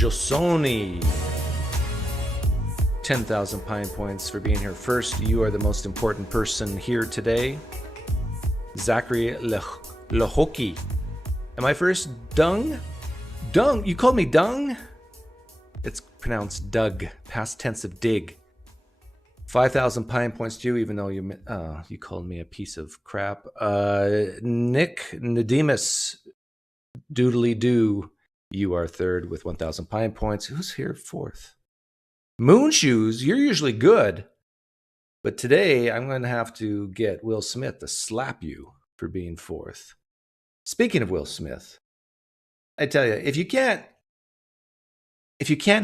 Josoni. 10,000 Pine Points for being here first. You are the most important person here today. Zachary Lehoki. Am I first? Dung? Dung? You called me Dung? It's pronounced Doug. Past tense of dig. 5,000 Pine Points to you, even though you called me a piece of crap. Nick Nadimus. Doodly doo. You are third with 1,000 Pine Points. Who's here fourth? Moon Shoes, you're usually good. But today, I'm going to have to get Will Smith to slap you for being fourth. Speaking of Will Smith, I tell you, if you can't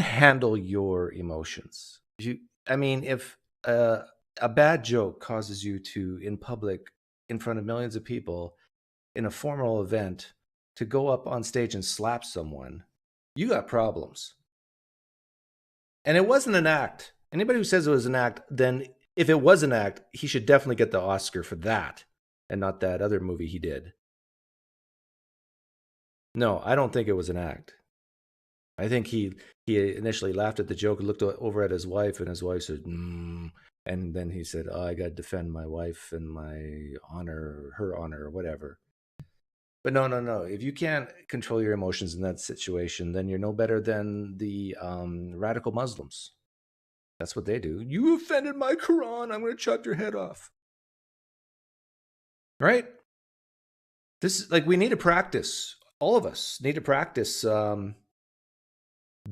handle your emotions, if a bad joke causes you to, in public, in front of millions of people, in a formal event, to go up on stage and slap someone, you got problems. And it wasn't an act. Anybody who says it was an act, then if it was an act, he should definitely get the Oscar for that and not that other movie he did. No, I don't think it was an act. I think he initially laughed at the joke and looked over at his wife, and his wife said, and then he said, I got to defend my wife and my honor, her honor, or whatever. But no. If you can't control your emotions in that situation, then you're no better than the radical Muslims. That's what they do. You offended my Quran. I'm going to chop your head off. Right? This is like, we need to practice. All of us need to practice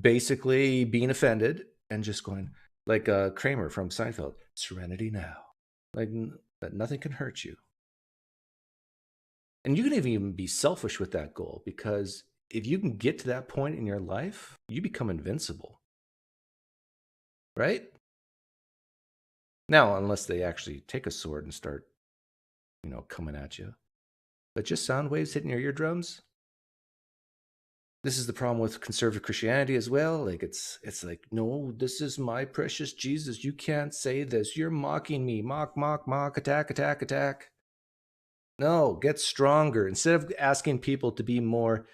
basically being offended and just going like Kramer from Seinfeld. Serenity now. Like that nothing can hurt you. And you can even be selfish with that goal, because if you can get to that point in your life, you become invincible. Right? Now, unless they actually take a sword and start, coming at you. But just sound waves hitting your eardrums. This is the problem with conservative Christianity as well. Like it's like, no, this is my precious Jesus. You can't say this. You're mocking me. Mock, attack. No, get stronger. Instead of asking people to be more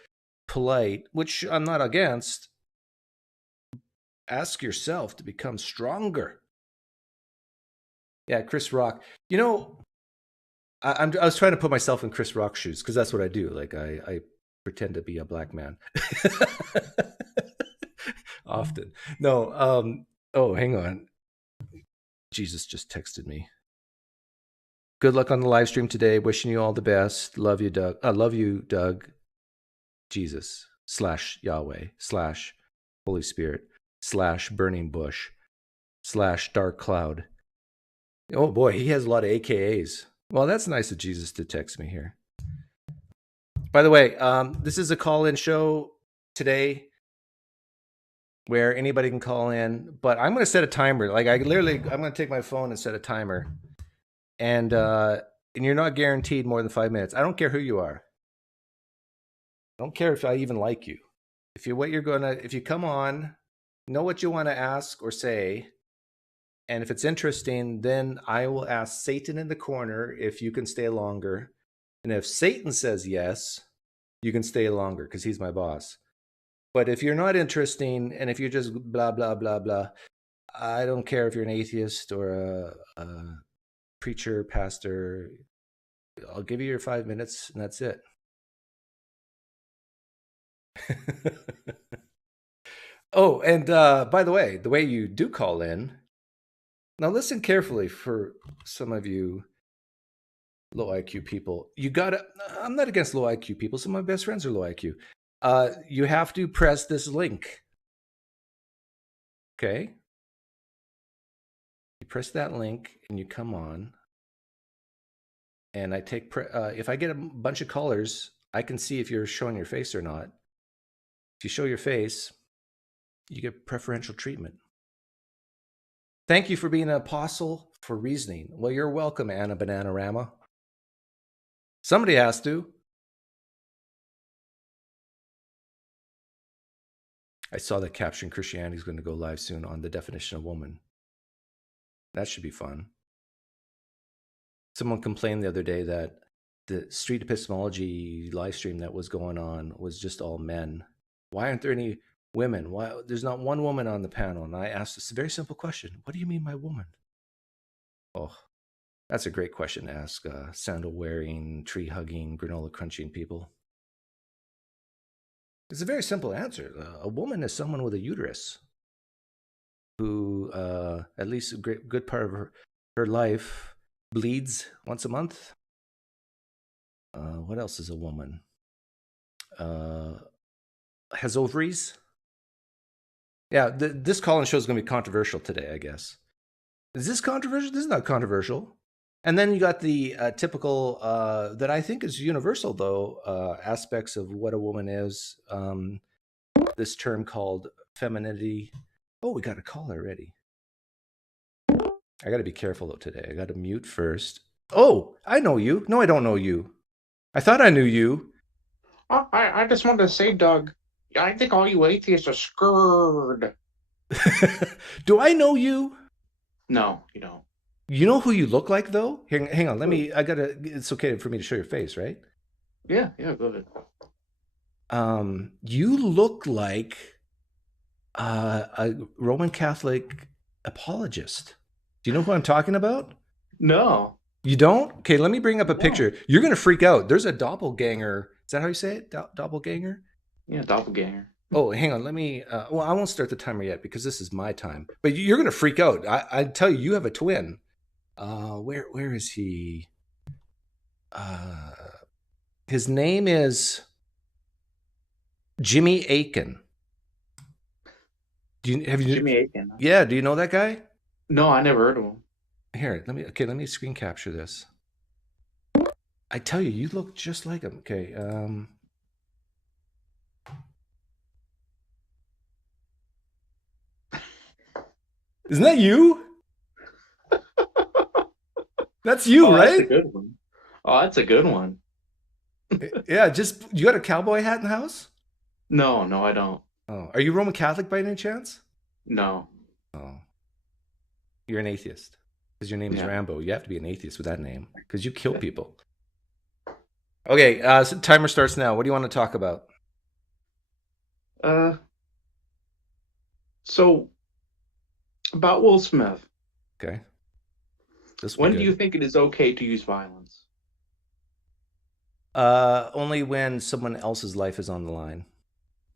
polite, which I'm not against, ask yourself to become stronger. Yeah, Chris Rock. I was trying to put myself in Chris Rock's shoes, because that's what I do. Like I pretend to be a black man. Often. No. Oh, hang on. Jesus just texted me. Good luck on the live stream today. Wishing you all the best. Love you, Doug. Love you, Doug. Jesus / Yahweh / Holy Spirit / burning bush / dark cloud. Oh boy, he has a lot of AKAs. Well, that's nice of Jesus to text me here. By the way, this is a call-in show today where anybody can call in, but I'm going to set a timer. Like I'm going to take my phone and set a timer. And you're not guaranteed more than 5 minutes. I don't care who you are. I don't care if I even like you. If you come on, know what you want to ask or say. And if it's interesting, then I will ask Satan in the corner if you can stay longer. And if Satan says yes, you can stay longer because he's my boss. But if you're not interesting, and if you're just blah, blah, blah, blah, I don't care if you're an atheist or a preacher, pastor. I'll give you your 5 minutes and that's it. Oh, and by the way you do call in, now listen carefully for some of you low IQ people. I'm not against low IQ people. Some of my best friends are low IQ. You have to press this link. Okay? You press that link and you come on. And I take, if I get a bunch of callers, I can see if you're showing your face or not. If you show your face, you get preferential treatment. Thank you for being an apostle for reasoning. Well, you're welcome, Anna Bananarama. Somebody has to. I saw that Capturing Christianity is going to go live soon on the definition of woman. That should be fun. Someone complained the other day that the street epistemology live stream that was going on was just all men. Why aren't there any Women. Why? There's not one woman on the panel. And I asked this very simple question. What do you mean by woman? Oh, that's a great question to ask sandal-wearing, tree-hugging, granola-crunching people. It's a very simple answer. A woman is someone with a uterus who, at least a good part of her life, bleeds once a month. What else is a woman? Has ovaries. Yeah, this call-in show is going to be controversial today, I guess. Is this controversial? This is not controversial. And then you got the typical, that I think is universal, though, aspects of what a woman is. This term called femininity. Oh, we got a call already. I got to be careful, though, today. I got to mute first. Oh, I know you. No, I don't know you. I thought I knew you. I just wanted to say, Doug, I think all you atheists are screwed. Do I know you? No, you don't. You know who you look like, though? Hang on. It's okay for me to show your face, right? Yeah, go ahead. You look like a Roman Catholic apologist. Do you know who I'm talking about? No. You don't? Okay, let me bring up a picture. You're going to freak out. There's a doppelganger. Is that how you say it? Doppelganger? Yeah, doppelganger. Oh, hang on. Let me, well, I won't start the timer yet because this is my time. But you're going to freak out. I tell you, you have a twin. Where is he? His name is Jimmy Akin. Have you Jimmy Akin? Yeah, do you know that guy? No, I never heard of him. Here, let me screen capture this. I tell you, you look just like him. Okay, isn't that you? That's you, right? That's a good one. Oh, that's a good one. Yeah, you got a cowboy hat in the house? No, I don't. Oh, are you Roman Catholic by any chance? No. Oh, you're an atheist because your name is Rambo. You have to be an atheist with that name because you kill people. Okay, so timer starts now. What do you want to talk about? So about Will Smith. Okay. When do you think it is okay to use violence? Only when someone else's life is on the line.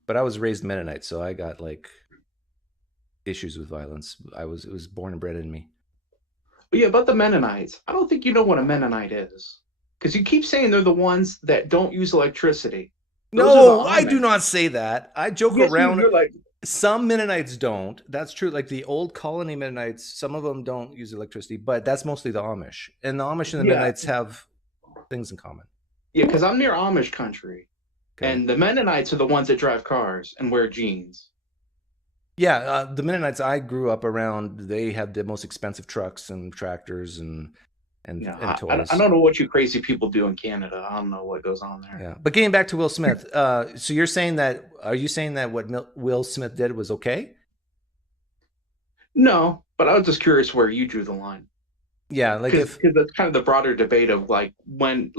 But I was raised Mennonite, so I got like issues with violence. It was born and bred in me. But yeah, about the Mennonites, I don't think you know what a Mennonite is. Because you keep saying they're the ones that don't use electricity. No, I do not say that. I joke around. You're like, some Mennonites don't. That's true. Like the old colony Mennonites, some of them don't use electricity, but that's mostly the Amish. And the Amish and the Mennonites have things in common. Yeah, because I'm near Amish country. Okay. And the Mennonites are the ones that drive cars and wear jeans. Yeah, the Mennonites I grew up around, they had the most expensive trucks and tractors and toys. I don't know what you crazy people do in Canada. I don't know what goes on there. Yeah, but getting back to Will Smith, so are you saying that what Will Smith did was okay? No, but I was just curious where you drew the line. Yeah, like because that's kind of the broader debate of like when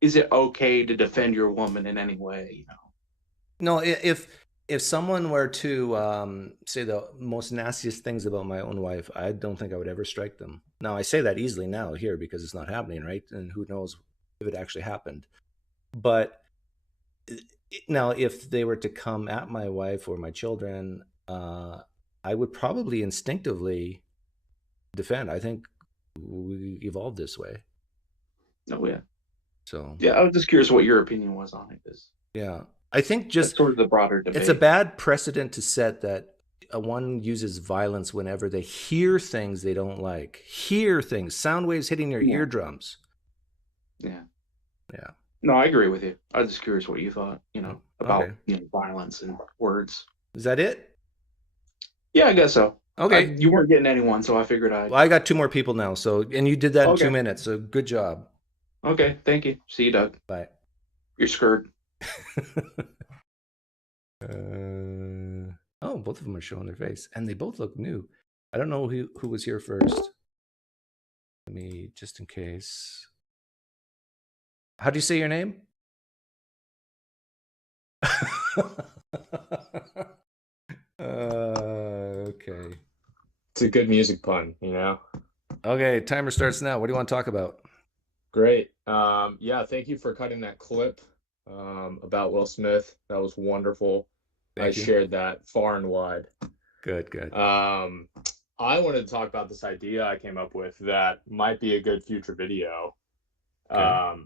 is it okay to defend your woman in any way? You know. No, if someone were to say the most nastiest things about my own wife, I don't think I would ever strike them. Now, I say that easily now here because it's not happening, right? And who knows if it actually happened. But now, if they were to come at my wife or my children, I would probably instinctively defend. I think we evolved this way. Oh, yeah. So yeah, I was just curious what your opinion was on it. Yeah. I think just that's sort of the broader debate. It's a bad precedent to set that one uses violence whenever they hear things they don't like. Hear things, sound waves hitting your eardrums. Yeah. Yeah. No, I agree with you. I was just curious what you thought, about violence and words. Is that it? Yeah, I guess so. Okay. You weren't getting anyone, so I figured Well, I got 2 more people now, and you did that in 2 minutes, so good job. Okay, thank you. See you, Doug. Bye. You're screwed. Oh, both of them are showing their face, and they both look new. I don't know who was here first. Let me, just in case. How do you say your name? Okay. It's a good music pun, you know? Okay, timer starts now. What do you want to talk about? Great. Yeah, thank you for cutting that clip about Will Smith. That was wonderful. I Thank you. shared that far and wide. Good, good. I wanted to talk about this idea I came up with that might be a good future video. Okay.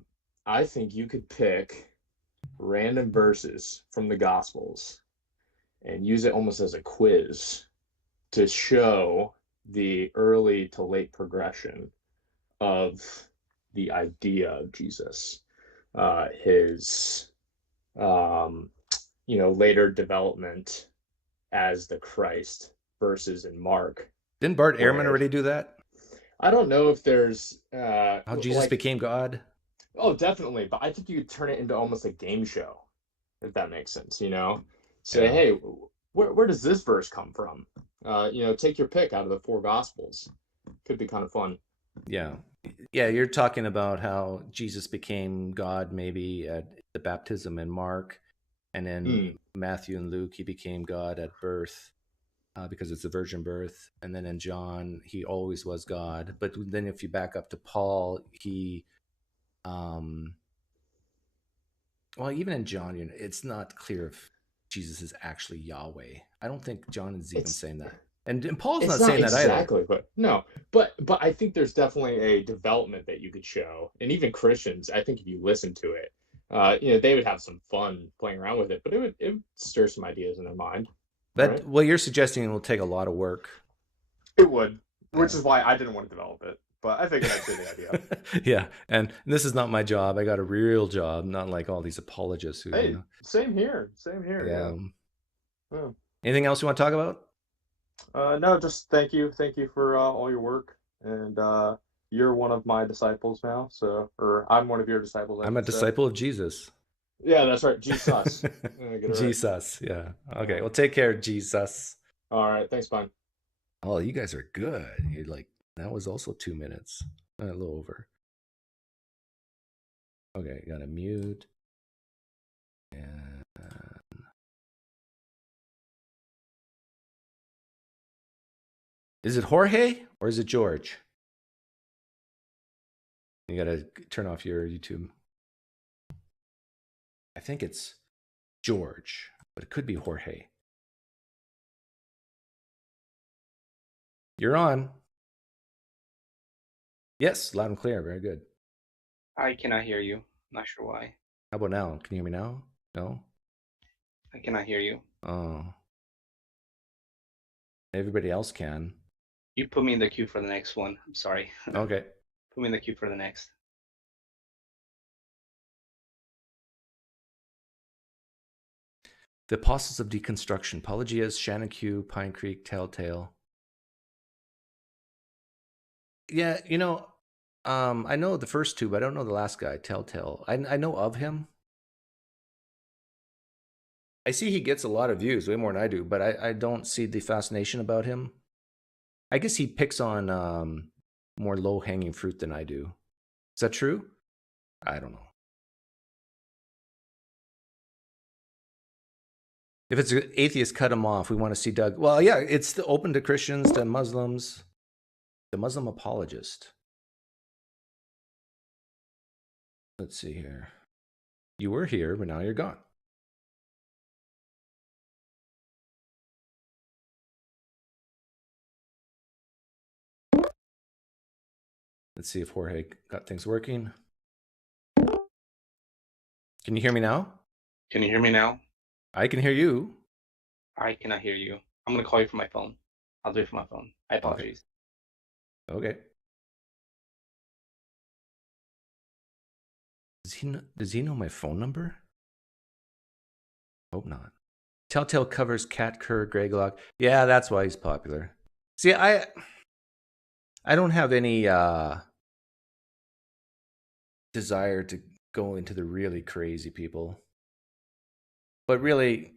I think you could pick random verses from the Gospels and use it almost as a quiz to show the early to late progression of the idea of Jesus, his later development as the Christ versus in Mark. Didn't Bart Ehrman already do that? I don't know if there's How Jesus became God? Oh, definitely, but I think you could turn it into almost a game show, if that makes sense, you know? Say, Yeah. hey, where does this verse come from? Take your pick out of the four Gospels. Could be kind of fun. Yeah. Yeah, you're talking about how Jesus became God maybe at the baptism in Mark, and then Matthew and Luke, he became God at birth because it's a virgin birth. And then in John, he always was God. But then if you back up to Paul, he, well, even in John, it's not clear if Jesus is actually Yahweh. I don't think John is even saying that. And Paul's not saying that either. Exactly, but I think there's definitely a development that you could show, and even Christians, I think if you listen to it, they would have some fun playing around with it, but it would stir some ideas in their mind. But right? what you're suggesting will take a lot of work. It would, which is why I didn't want to develop it, but I figured I'd say the idea. Yeah, and this is not my job. I got a real job, not like all these apologists who. Hey, same here. Yeah. Anything else you want to talk about? No, just thank you for all your work, and you're one of my disciples now, or I'm one of your disciples. I'm a disciple of Jesus. Yeah, that's right, Jesus. Jesus, yeah. Okay, well, take care, Jesus. All right, thanks, Pine. Oh, you guys are good. You're like, that was also 2 minutes, a little over. Okay, gotta mute. And is it Jorge or is it George? You gotta turn off your YouTube. I think it's George, but it could be Jorge. You're on. Yes, loud and clear. Very good. I cannot hear you. Not sure why. How about now? Can you hear me now? No? I cannot hear you. Oh. Everybody else can. You put me in the queue for the next one. I'm sorry. Okay. Put me in the queue for the next. The Apostles of Deconstruction. Apologists, Shannon Q, PineCreek, Telltale. Yeah, I know the first two, but I don't know the last guy, Telltale. I know of him. I see he gets a lot of views, way more than I do, but I don't see the fascination about him. I guess he picks on more low-hanging fruit than I do. Is that true? I don't know. If it's an atheist, cut him off. We want to see Doug. Well, yeah, it's open to Christians, to Muslims, the Muslim apologist. Let's see here. You were here, but now you're gone. Let's see if Jorge got things working. Can you hear me now? Can you hear me now? I can hear you. I cannot hear you. I'm going to call you from my phone. I'll do it from my phone. I apologize. Okay. Does he know my phone number? Hope not. Telltale covers Cat Kerr, Greg Locke. Yeah, that's why he's popular. See, I don't have any desire to go into the really crazy people. But really,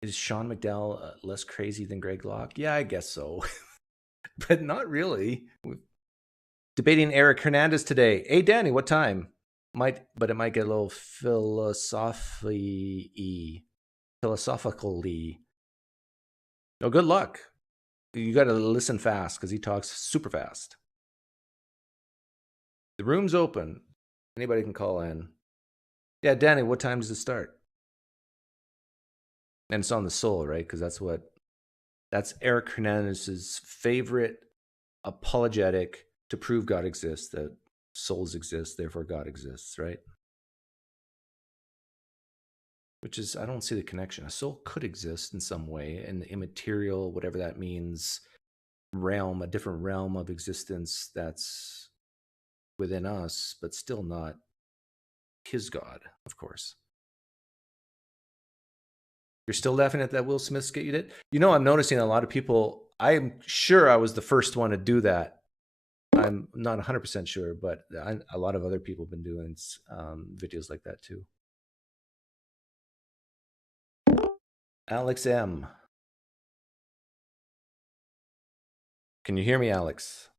is Sean McDowell less crazy than Greg Locke? Yeah, I guess so. But not really. Debating Eric Hernandez today. Hey, Danny, what time? but it might get a little philosophically. No, good luck. You got to listen fast because he talks super fast. The room's open. Anybody can call in. Yeah, Danny, what time does it start? And it's on the soul, right? Because that's Eric Hernandez's favorite apologetic to prove God exists, that souls exist, therefore God exists, right? Which is, I don't see the connection. A soul could exist in some way, in the immaterial, whatever that means, realm, a different realm of existence that's within us, but still not his God, of course. You're still laughing at that Will Smith skit you did? You know, I'm noticing a lot of people, I'm sure I was the first one to do that. I'm not 100% sure, but a lot of other people have been doing videos like that too. Alex M. Can you hear me, Alex?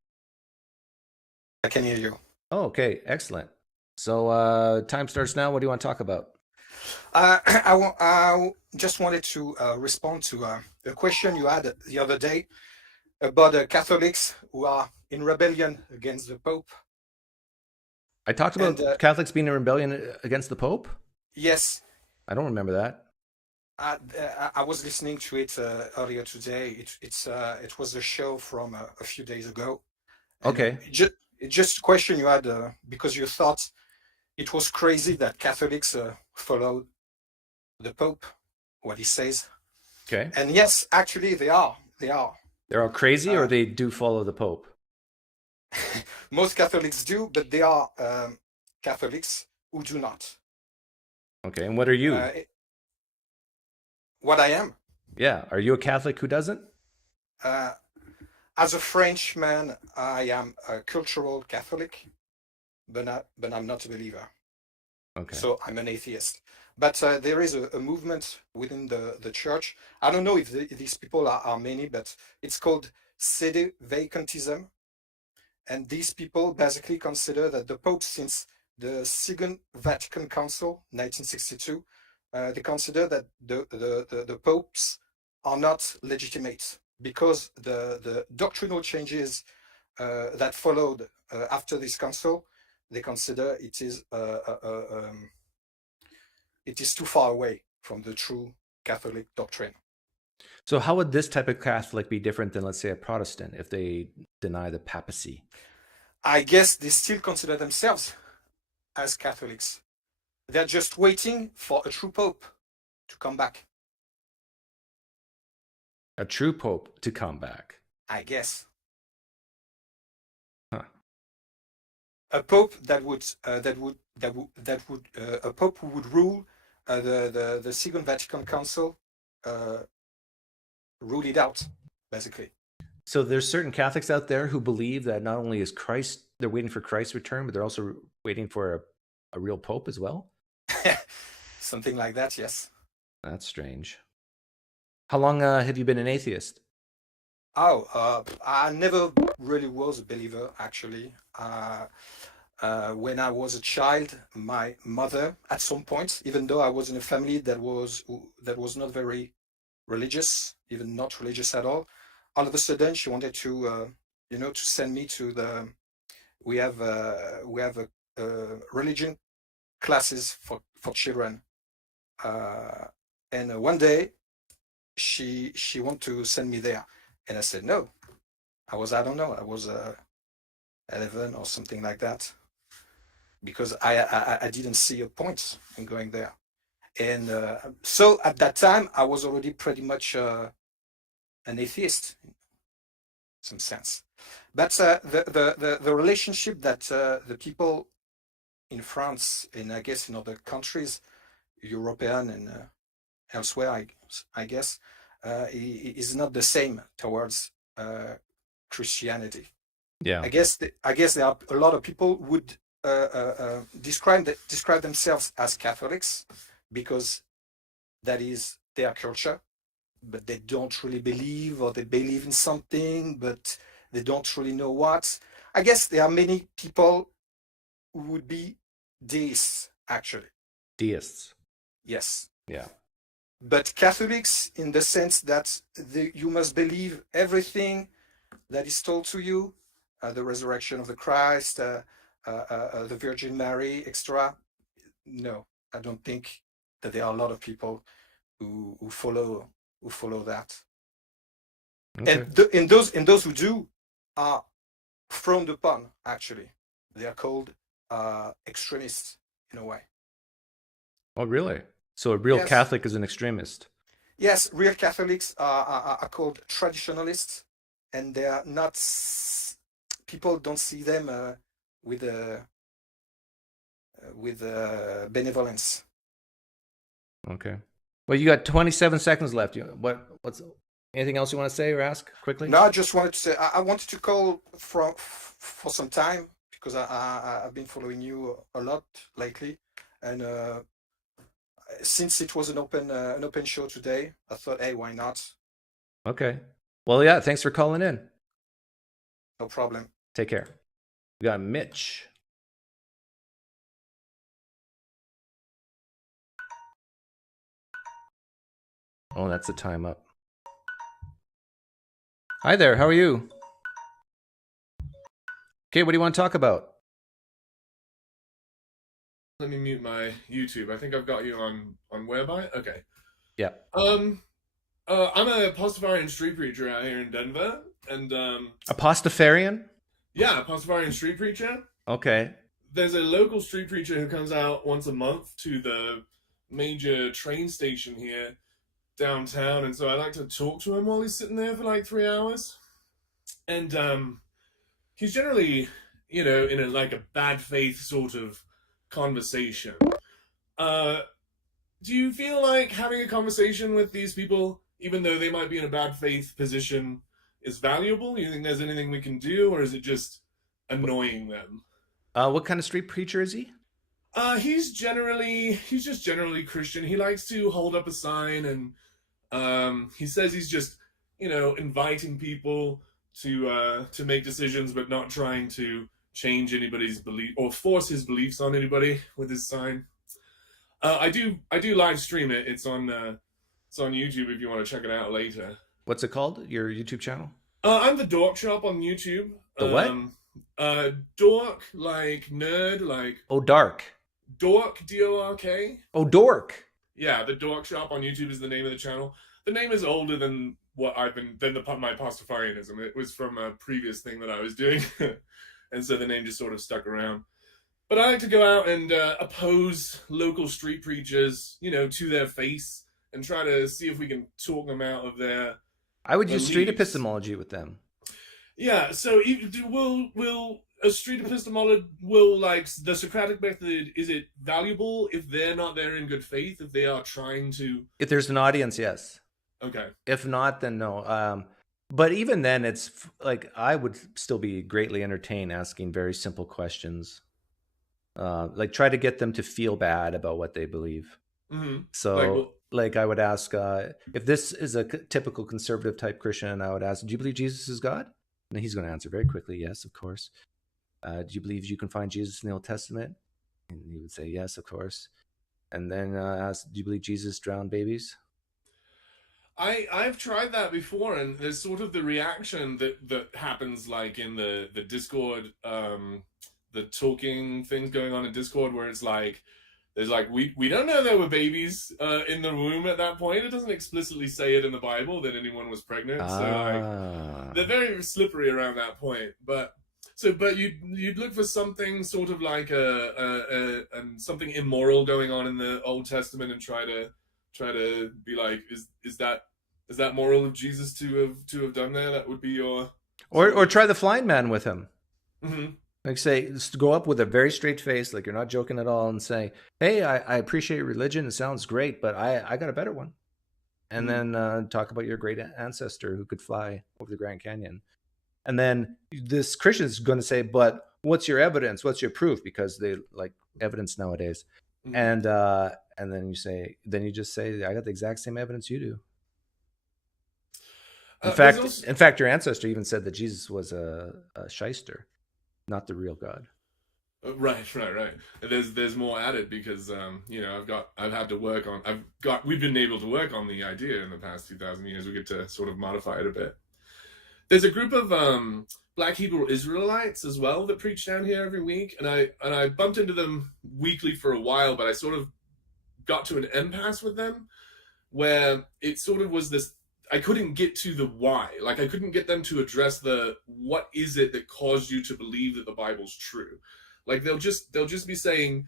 I can hear you. Oh, okay. Excellent. So time starts now. What do you want to talk about? I just wanted to respond to a question you had the other day about Catholics who are in rebellion against the Pope. I talked about Catholics being in rebellion against the Pope? Yes. I don't remember that. I was listening to it earlier today. It was a show from a few days ago. Okay. Just a question you had because you thought it was crazy that Catholics follow the Pope, what he says. Okay. And yes, actually they are. They're all crazy, or they do follow the Pope? Most Catholics do, but there are Catholics who do not. Okay, and what are you? What I am? Yeah, are you a Catholic who doesn't? As a Frenchman, I am a cultural Catholic, but I'm not a believer. Okay. So I'm an atheist. But there is a movement within the church. I don't know if these people are many, but it's called Sédévacantism. And these people basically consider that the Pope, since the Second Vatican Council, 1962, they consider that the popes are not legitimate because the doctrinal changes that followed after this council, they consider it is too far away from the true Catholic doctrine. So how would this type of Catholic be different than, let's say, a Protestant if they deny the papacy? I guess they still consider themselves as Catholics. They're just waiting for a true Pope to come back. A true Pope to come back? I guess. Huh. A Pope a Pope who would rule the Second Vatican Council, rule it out, basically. So there's certain Catholics out there who believe that not only is Christ, they're waiting for Christ's return, but they're also waiting for a real Pope as well? Something like that, yes. That's strange. How long have you been an atheist? I never really was a believer, actually. When I was a child, my mother, at some point, even though I was in a family that was not very religious, even not religious at all of a sudden she wanted to to send me to we have religion classes for children, and one day she wanted to send me there, and I said no. I was 11 or something like that, because I didn't see a point in going there. And so at that time I was already pretty much an atheist in some sense. But the relationship that the people in France, and I guess in other countries, European and elsewhere, I guess, is not the same towards Christianity. Yeah. I guess there are a lot of people who would describe themselves as Catholics because that is their culture, but they don't really believe, or they believe in something, but they don't really know what. I guess there are many people who would be deists, actually. Deists. Yes. Yeah. But Catholics, in the sense that you must believe everything that is told to you, the resurrection of the Christ, the Virgin Mary, etc. No, I don't think that there are a lot of people who follow that. Okay. And those who do are frowned upon. Actually, they are called extremists in a way. Oh, really? So a real Yes. Catholic is an extremist. Yes, real Catholics are called traditionalists, and they are not. People don't see them with benevolence. Okay. Well, you got 27 seconds left. What's anything else you want to say or ask quickly? No, I just wanted to say I wanted to call for some time because I've been following you a lot lately, and since it was an open show today, I thought, hey, why not? Okay. Well, yeah. Thanks for calling in. No problem. Take care. We got Mitch. Oh, that's the time up. Hi there. How are you? Okay. What do you want to talk about? Let me mute my YouTube. I think I've got you on whereby. Okay. Yeah. I'm a Pastafarian street preacher out here in Denver, and A Pastafarian? yeah, Pastafarian street preacher. Okay. There's a local street preacher who comes out once a month to the major train station here downtown, and so I like to talk to him while he's sitting there for like 3 hours. And he's generally, in a bad faith sort of conversation. Do you feel like having a conversation with these people, even though they might be in a bad faith position, is valuable? You think there's anything we can do, or is it just annoying them? What kind of street preacher is he? He's just generally Christian. He likes to hold up a sign, and he says he's just, inviting people to make decisions, but not trying to change anybody's belief or force his beliefs on anybody with his sign. I do live stream it. It's on YouTube if you want to check it out later. What's it called? Your YouTube channel? I'm the Dork Shop on YouTube. The what? Dork, like nerd, like Oh, Dark. Dork, DORK. Oh, Dork. Yeah, the Dork Shop on YouTube is the name of the channel. The name is older than my Pastafarianism. It was from a previous thing that I was doing, and so the name just sort of stuck around. But I like to go out and oppose local street preachers, to their face, and try to see if we can talk them out of their I would use street beliefs. epistemology with them. Yeah, so will a street epistemology, will like the Socratic method, is it valuable if they're not there in good faith, if they are trying to... If there's an audience, yes. Okay. If not, then no. But even then, it's like I would still be greatly entertained asking very simple questions. Like try to get them to feel bad about what they believe. Mm-hmm. So like I would ask, if this is a typical conservative type Christian, I would ask, do you believe Jesus is God? And he's going to answer very quickly, yes, of course. Do you believe you can find Jesus in the Old Testament? And he would say, yes, of course. And then ask, do you believe Jesus drowned babies? I've tried that before, and there's sort of the reaction that happens like in the Discord, the talking things going on in Discord, where it's like, there's like, we don't know there were babies in the womb at that point. It doesn't explicitly say it in the Bible that anyone was pregnant. So like, they're very slippery around that point. But you'd look for something sort of like something immoral going on in the Old Testament and try to be like, is that moral of Jesus to have done there? That would be your... Or try the flying man with him. Mm-hmm. Like say, just go up with a very straight face, like you're not joking at all, and say, hey, I appreciate your religion. It sounds great, but I got a better one. And then talk about your great ancestor who could fly over the Grand Canyon. And then this Christian is going to say, but what's your evidence? What's your proof? Because they like evidence nowadays. Mm-hmm. And then you just say, I got the exact same evidence you do. In fact, your ancestor even said that Jesus was a shyster, not the real God. Right. And there's more added because you know, we've been able to work on the idea in the past 2,000 years. We get to sort of modify it a bit. There's a group of Black Hebrew Israelites as well that preach down here every week, and I bumped into them weekly for a while, but I sort of got to an impasse with them where it sort of was this. I couldn't get to the why. Like, I couldn't get them to address the what is it that caused you to believe that the Bible's true. Like, they'll just be saying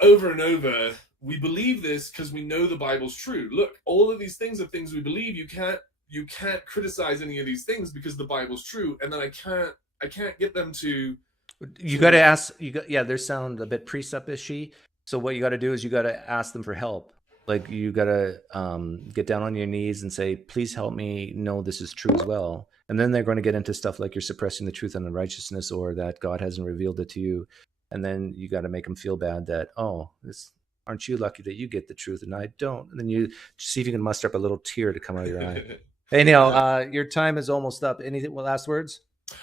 over and over, we believe this because we know the Bible's true. Look, all of these things are things we believe. You can't criticize any of these things because the Bible's true. And then I can't get them to. You got to ask. Yeah, they sound a bit precept-ishy. So what you got to do is you got to ask them for help. Like, you got to get down on your knees and say, please help me know this is true as well. And then they're going to get into stuff like you're suppressing the truth and unrighteousness, or that God hasn't revealed it to you. And then you got to make them feel bad that, aren't you lucky that you get the truth and I don't? And then you see if you can muster up a little tear to come out of your eye. Hey, Neil, your time is almost up. Any last words?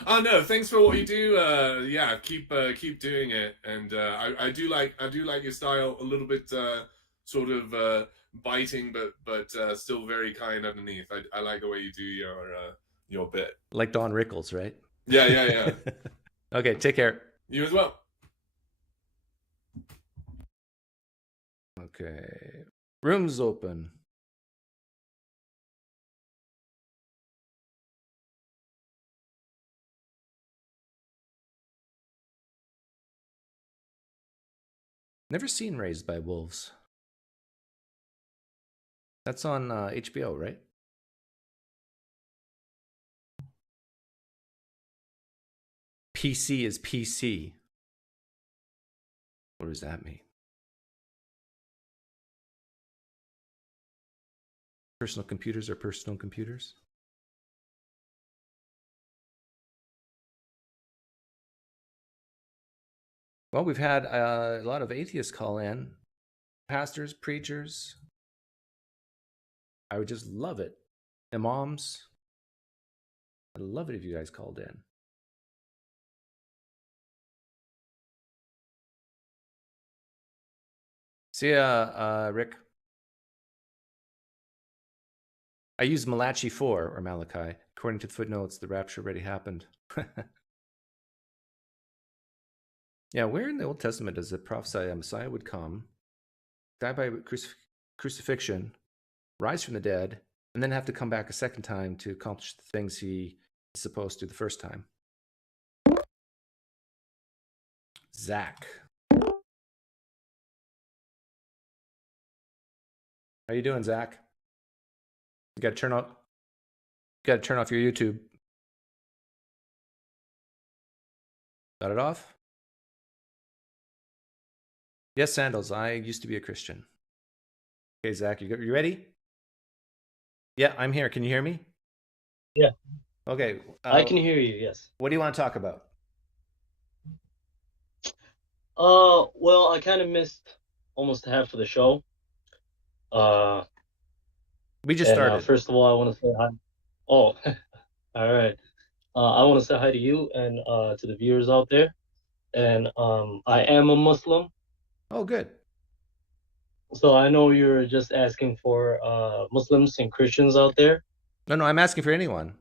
Oh no, thanks for what you do. Yeah, keep doing it. And I do like your style a little bit. Sort of biting, but still very kind underneath. I like the way you do your bit. Like Don Rickles, right? Yeah. Okay, take care. You as well. Okay, room's open. Never seen Raised by Wolves. That's on HBO, right? PC is PC. What does that mean? Personal computers are personal computers? Well, we've had a lot of atheists call in. Pastors, preachers. I would just love it. Imams. I'd love it if you guys called in. See ya, Rick. I use Malachi 4, or Malachi. According to the footnotes, the rapture already happened. Yeah, where in the Old Testament does it prophesy a Messiah would come, die by crucifixion, rise from the dead, and then have to come back a second time to accomplish the things he is supposed to the first time? Zach. How you doing, Zach? You gotta turn off your YouTube. Got it off? Yes, Sandals. I used to be a Christian. Okay, Zach, you ready? Yeah, I'm here. Can you hear me? Yeah. Okay. I can hear you, yes. What do you want to talk about? Well, I kind of missed almost half of the show. We just started. First of all, I want to say hi. Oh, all right. I want to say hi to you and to the viewers out there. And I am a Muslim. Oh, good. So I know you're just asking for Muslims and Christians out there. No, I'm asking for anyone.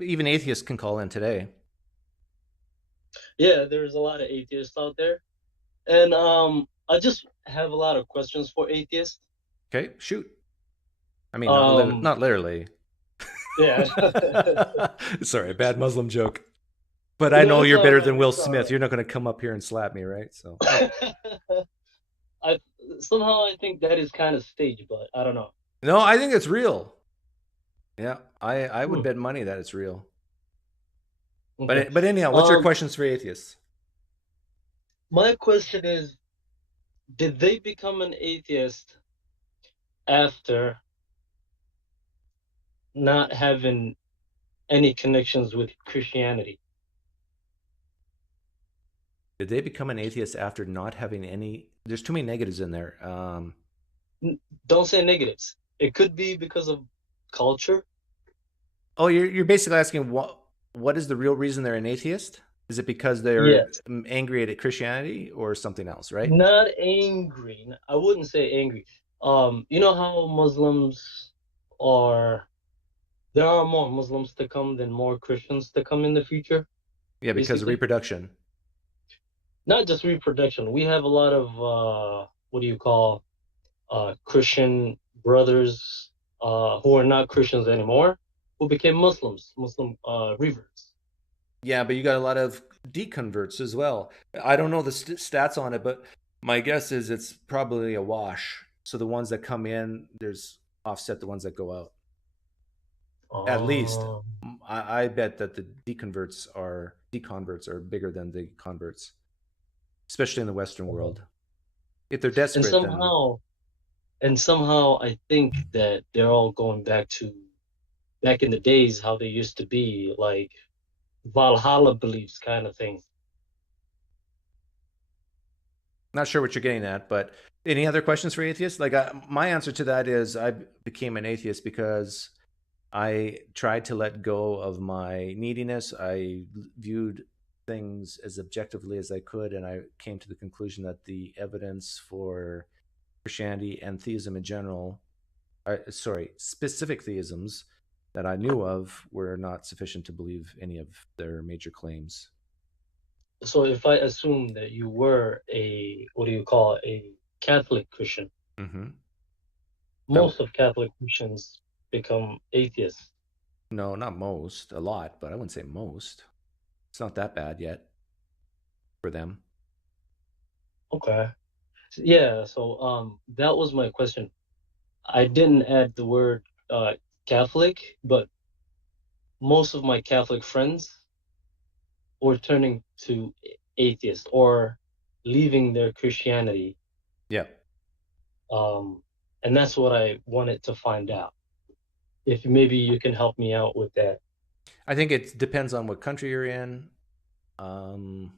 Even atheists can call in today. Yeah, there's a lot of atheists out there. And I just have a lot of questions for atheists. Okay, shoot. I mean, not literally. Yeah. Sorry, bad Muslim joke. But I know you're better than Will Smith. You're not going to come up here and slap me, right? So somehow I think that is kind of staged, but I don't know. No, I think it's real. Yeah, I would bet money that it's real. Okay. But anyhow, what's your questions for atheists? My question is, did they become an atheist after not having any connections with Christianity? Did they become an atheist after not having any? There's too many negatives in there. Don't say negatives. It could be because of culture. Oh, you're basically asking what is the real reason they're an atheist? Is it because they're Yes, angry at Christianity or something else, right? not angry. I wouldn't say angry. You know how Muslims are, there are more Muslims to come than more Christians to come in the future, Yeah, because of basically. reproduction. Not just reproduction. We have a lot of what do you call Christian brothers who are not Christians anymore, who became Muslims, Muslim reverts. Yeah, but you got a lot of deconverts as well. I don't know the stats on it, but my guess is it's probably a wash. So the ones that come in, there's offset the ones that go out. At least, Oh, I bet that the deconverts are bigger than the converts, especially in the Western world. If they're and desperate, then somehow I think that they're all going back in the days how they used to be, like Valhalla beliefs kind of thing. not sure what you're getting at. But any other questions for atheists? Like my answer to that is I became an atheist because I tried to let go of my neediness. I viewed things as objectively as I could, and I came to the conclusion that the evidence for Christianity and theism in general, specific theisms that I knew of, were not sufficient to believe any of their major claims. So if I assume that you were a, what do you call it, a Catholic Christian, Mm-hmm. most of Catholic Christians become atheists. No, not most, a lot, but I wouldn't say most. It's not that bad yet for them. Okay. Yeah, so that was my question. I didn't add the word Catholic, but most of my Catholic friends were turning to atheist or leaving their Christianity. Yeah. And that's what I wanted to find out. If maybe you can help me out with that. I think it depends on what country you're in. In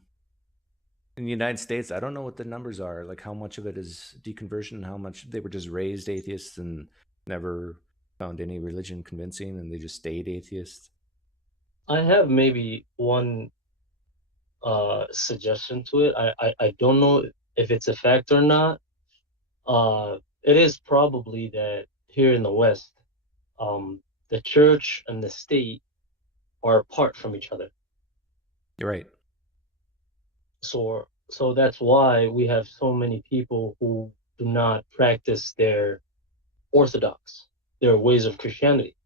the United States, I don't know what the numbers are, like how much of it is deconversion and how much they were just raised atheists and never found any religion convincing and they just stayed atheists. I have maybe one suggestion to it. I don't know if it's a fact or not. It is probably that here in the West, the church and the state are apart from each other. You're right. So that's why we have so many people who do not practice their orthodox, their ways of Christianity.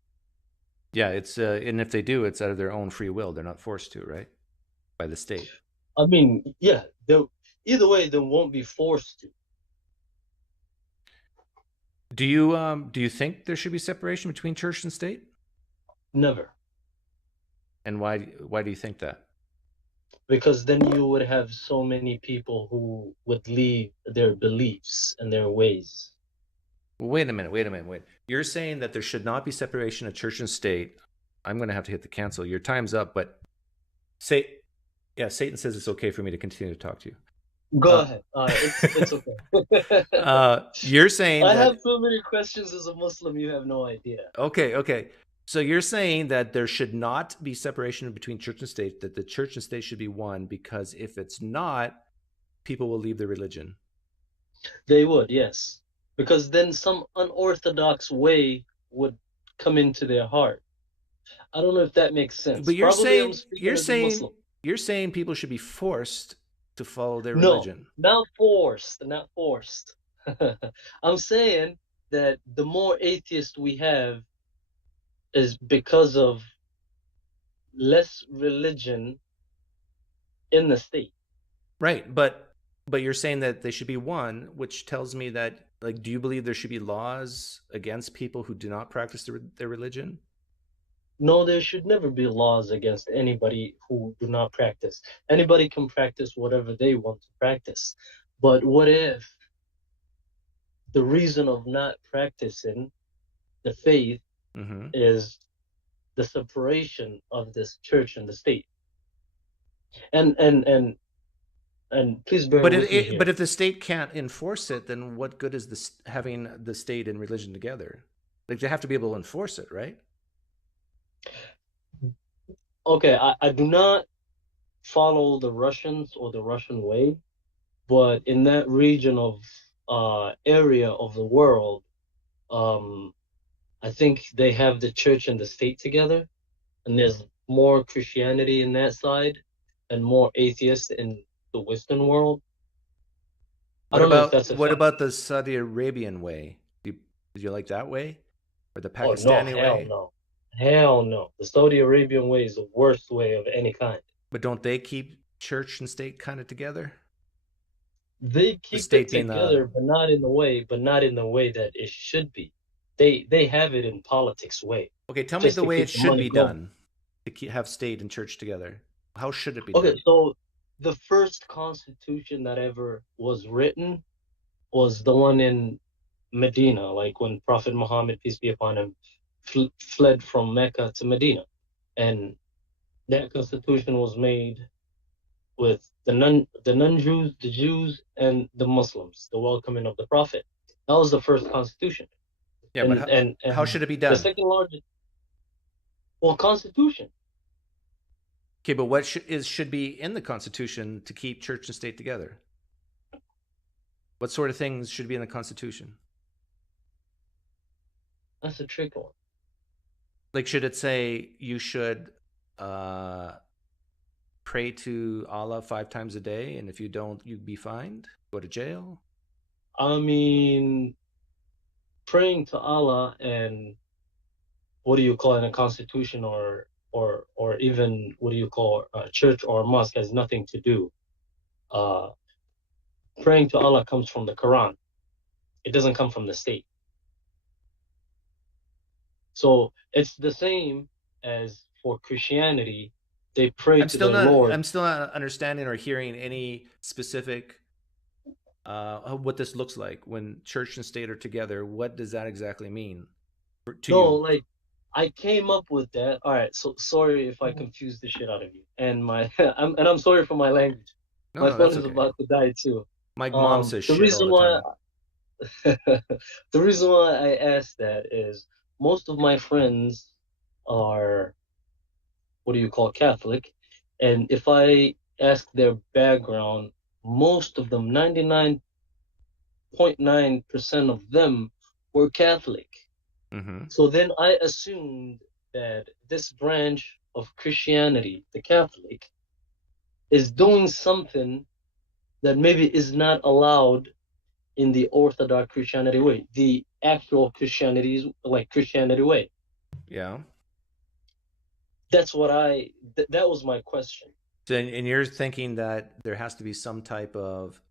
Yeah, it's and if they do, it's out of their own free will. They're not forced to, right? By the state. I mean, yeah, either way, they won't be forced to. Do you think there should be separation between church and state? Never. And why do you think that? Because then you would have so many people who would leave their beliefs and their ways. Well, wait a minute. You're saying that there should not be separation of church and state. I'm going to have to hit the cancel. Your time's up, but Satan says it's okay for me to continue to talk to you. Go ahead. It's okay. You're saying I that have so many questions as a Muslim, you have no idea. Okay. So you're saying that there should not be separation between church and state, that the church and state should be one, because if it's not, people will leave their religion. They would, yes. Because then some unorthodox way would come into their heart. I don't know if that makes sense. But you're Probably saying you're saying people should be forced to follow their religion. No, not forced. I'm saying that the more atheists we have is because of less religion in the state. Right, but you're saying that they should be one, which tells me that, like, do you believe there should be laws against people who do not practice their religion? No, there should never be laws against anybody who do not practice. Anybody can practice whatever they want to practice. But what if the reason of not practicing the faith is the separation of this church and the state? And please bear with me here. But if the state can't enforce it, then what good is having the state and religion together? Like, they have to be able to enforce it, right? Okay, I do not follow the Russians or the Russian way, but in that region of area of the world, I think they have the church and the state together, and there's more Christianity in that side and more atheists in the Western world. I don't know if that's a what fact. about the Saudi Arabian way? Do you like that way, or the Oh no, Pakistani hell way? no. Hell no. The Saudi Arabian way is the worst way of any kind. But don't they keep church and state kind of together? They The keep state it being together, but not in the way that it should be. They have it in politics way. Okay, tell me Just the to way it keep the should money be going. done to have state and church together. How should it be Okay, done? so the first constitution that ever was written was the one in Medina, like when Prophet Muhammad, peace be upon him, fled from Mecca to Medina. And that constitution was made with the non-Jews, the Jews, and the Muslims, the welcoming of the Prophet. That was the first constitution. Yeah, and, but and, how and should it be the done? second largest, well, constitution. Okay, but what should be in the Constitution to keep church and state together? What sort of things should be in the Constitution? That's a trick one. Like, should it say you should pray to Allah 5 times a day, and if you don't, you'd be fined, go to jail? I mean, praying to Allah and what do you call it, a constitution or even what do you call a church or a mosque has nothing to do. Praying to Allah comes from the Quran. It doesn't come from the state. So it's the same as for Christianity. They pray to their Lord. I'm still not understanding or hearing any specific what this looks like when church and state are together. What does that exactly mean to you? Like I came up with that. All right, so sorry if I confused the shit out of you. And I'm sorry for my language. My phone is about to die too. My mom says shit all the time. The reason why I asked that is most of my friends are what do you call Catholic, and if I ask their background, most of them, 99.9% of them, were Catholic. Mm-hmm. So then I assumed that this branch of Christianity, the Catholic, is doing something that maybe is not allowed in the Orthodox Christianity way, the actual Christianity, like Christianity way. Yeah. That's what that was my question. So, and you're thinking that there has to be some type of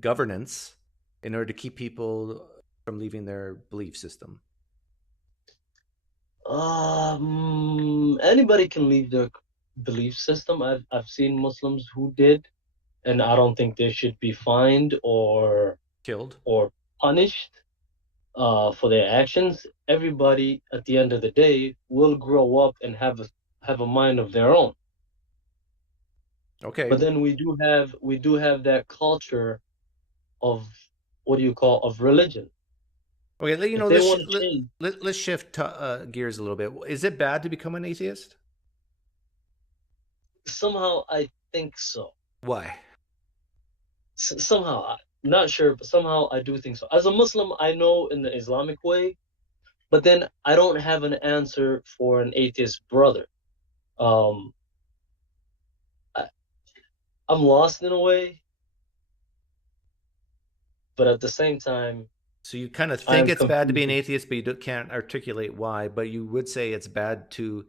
governance in order to keep people from leaving their belief system. Anybody can leave their belief system. I've seen Muslims who did, and I don't think they should be fined or killed or punished for their actions. Everybody at the end of the day will grow up and have a mind of their own. Okay. But then we do have that culture of what do you call of religion. Okay, let's shift gears a little bit. Is it bad to become an atheist? Somehow I think so. Why? Somehow, I'm not sure, but somehow I do think so. As a Muslim, I know in the Islamic way, but then I don't have an answer for an atheist brother. I'm lost in a way, but at the same time. So you kind of think it's bad to be an atheist, but you can't articulate why. But you would say it's bad to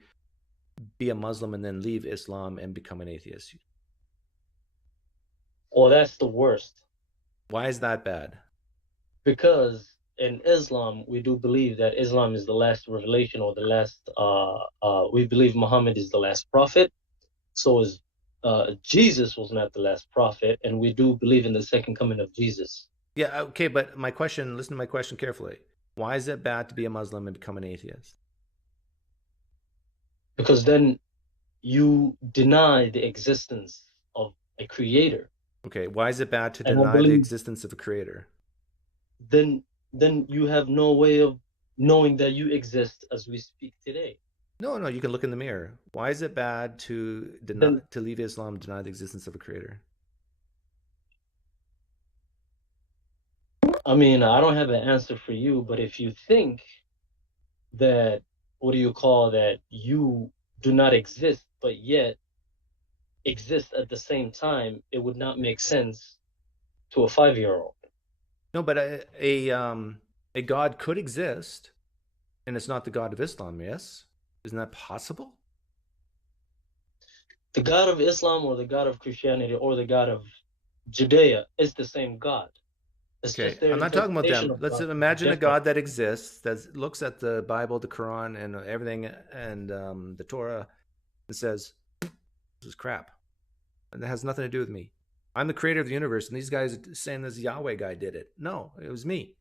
be a Muslim and then leave Islam and become an atheist. Well, that's the worst. Why is that bad? Because in Islam, we do believe that Islam is the last revelation or the last. We believe Muhammad is the last prophet. So is Jesus was not the last prophet, and we do believe in the second coming of Jesus. Yeah, okay, but listen to my question carefully. Why is it bad to be a Muslim and become an atheist? Because then you deny the existence of a creator. Okay, why is it bad to deny the existence of a creator? Then you have no way of knowing that you exist as we speak today. No, you can look in the mirror. Why is it bad to Then leave Islam, deny the existence of a creator? I mean, I don't have an answer for you, but if you think that, what do you call that, you do not exist, but yet exist at the same time, it would not make sense to a 5-year-old. No, but a God could exist, and it's not the God of Islam. Yes, isn't that possible? The God of Islam or the God of Christianity or the God of Judea is the same God. It's Okay, just their I'm not talking about interpretation them. of Let's God is imagine a different. God that exists, that looks at the Bible, the Quran, and everything, and the Torah, and says, "This is crap," and that has nothing to do with me. I'm the creator of the universe, and these guys are saying this Yahweh guy did it. No, it was me.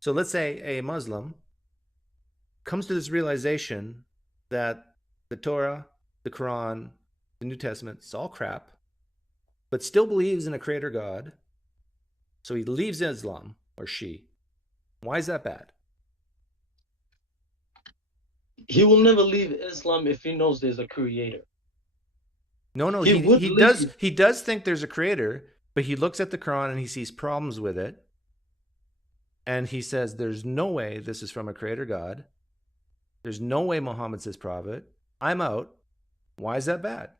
So let's say a Muslim comes to this realization that the Torah, the Quran, the New Testament, it's all crap, but still believes in a creator God. So he leaves Islam, or she. Why is that bad? He will never leave Islam if he knows there's a creator. No, He would he does think there's a creator, but he looks at the Quran and he sees problems with it. And he says, there's no way this is from a creator God. There's no way Muhammad's his prophet. I'm out. Why is that bad?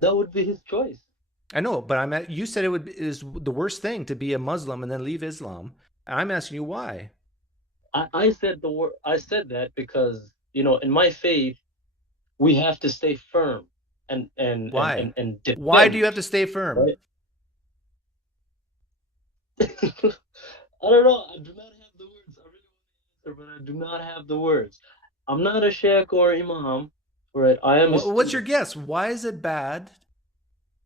That would be his choice. I know, but you said it is the worst thing to be a Muslim and then leave Islam. And I'm asking you why. I said that because, in my faith, we have to stay firm and Why? and defend, Why do you have to stay firm? right? I don't know. I do not have the words. I really want to answer, but I do not have the words. I'm not a sheikh or imam, right? I am. What's your guess? Why is it bad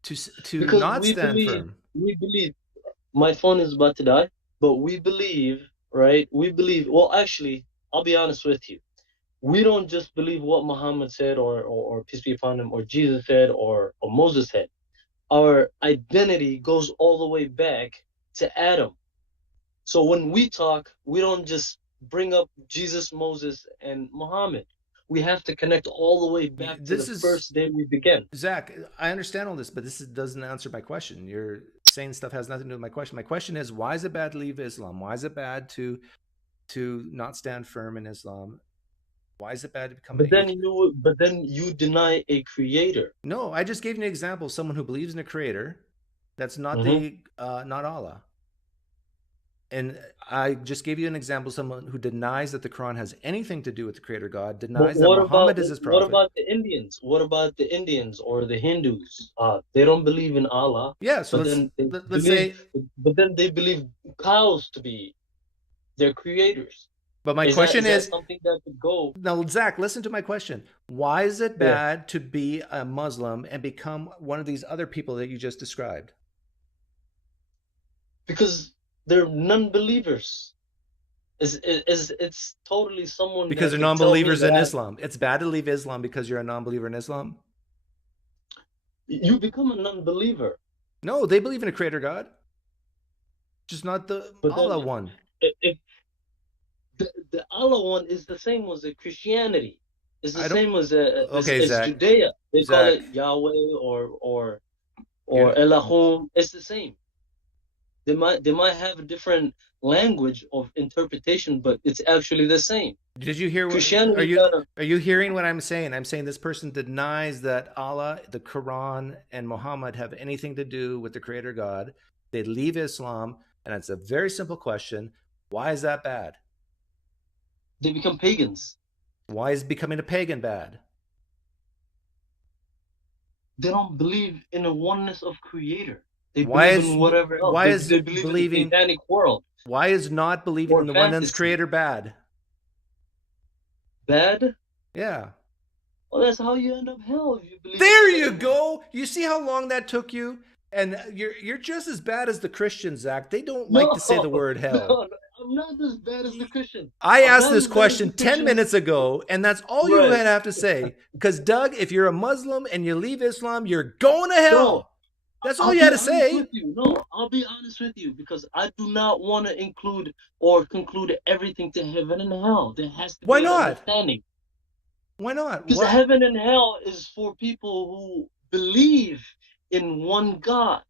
to because not stand firm? We believe. My phone is about to die, but we believe, right? We believe. Well, actually, I'll be honest with you. We don't just believe what Muhammad said or peace be upon him, or Jesus said or Moses said. Our identity goes all the way back to Adam. So when we talk, we don't just bring up Jesus, Moses, and Muhammad. We have to connect all the way back to the first day we began. Zach, I understand all this, but this doesn't answer my question. You're saying stuff has nothing to do with my question. My question is, why is it bad to leave Islam? Why is it bad to not stand firm in Islam? Why is it bad to become? But then you deny a creator. No, I just gave you an example of someone who believes in a creator. That's not not Allah. And I just gave you an example of someone who denies that the Quran has anything to do with the creator God, denies that Muhammad is his prophet. What about the Indians? What about the Indians or the Hindus? They don't believe in Allah. Yeah, so let's say. But then they believe cows to be their creators. But my question is something that could go. Now, Zach, listen to my question. Why is it bad to be a Muslim and become one of these other people that you just described? Because they're non-believers. It's totally someone because they're non-believers in Islam. It's bad to leave Islam because you're a non-believer in Islam. You become a non-believer. No, they believe in a creator God, just not the Allah one. The Allah one is the same as a Christianity. It's the same as Zach, Judea. They call it Yahweh or Elohim. It's the same. They might have a different language of interpretation, but it's actually the same. Did you hear? Are you hearing what I'm saying? I'm saying this person denies that Allah, the Quran, and Muhammad have anything to do with the Creator God. They leave Islam, and it's a very simple question: why is that bad? They become pagans. Why is becoming a pagan bad? They don't believe in a oneness of Creator. They believe in whatever else. Why is they believe in the satanic world? Why is not believing in the one that's creator bad? Bad? Yeah. Well, that's how you end up hell if you believe. There you go. You see how long that took you? And you're just as bad as the Christians, Zach. They don't like to say the word hell. No, I'm not as bad as the Christians. I asked this question 10 minutes ago, and that's all you have to say. Because, Doug, if you're a Muslim and you leave Islam, you're going to hell. No, That's all I'll you be had to honest say. with you. No, I'll be honest with you because I do not want to include or conclude everything to heaven and hell. There has to Why be an not? understanding. Why not? Because heaven and hell is for people who believe in one God.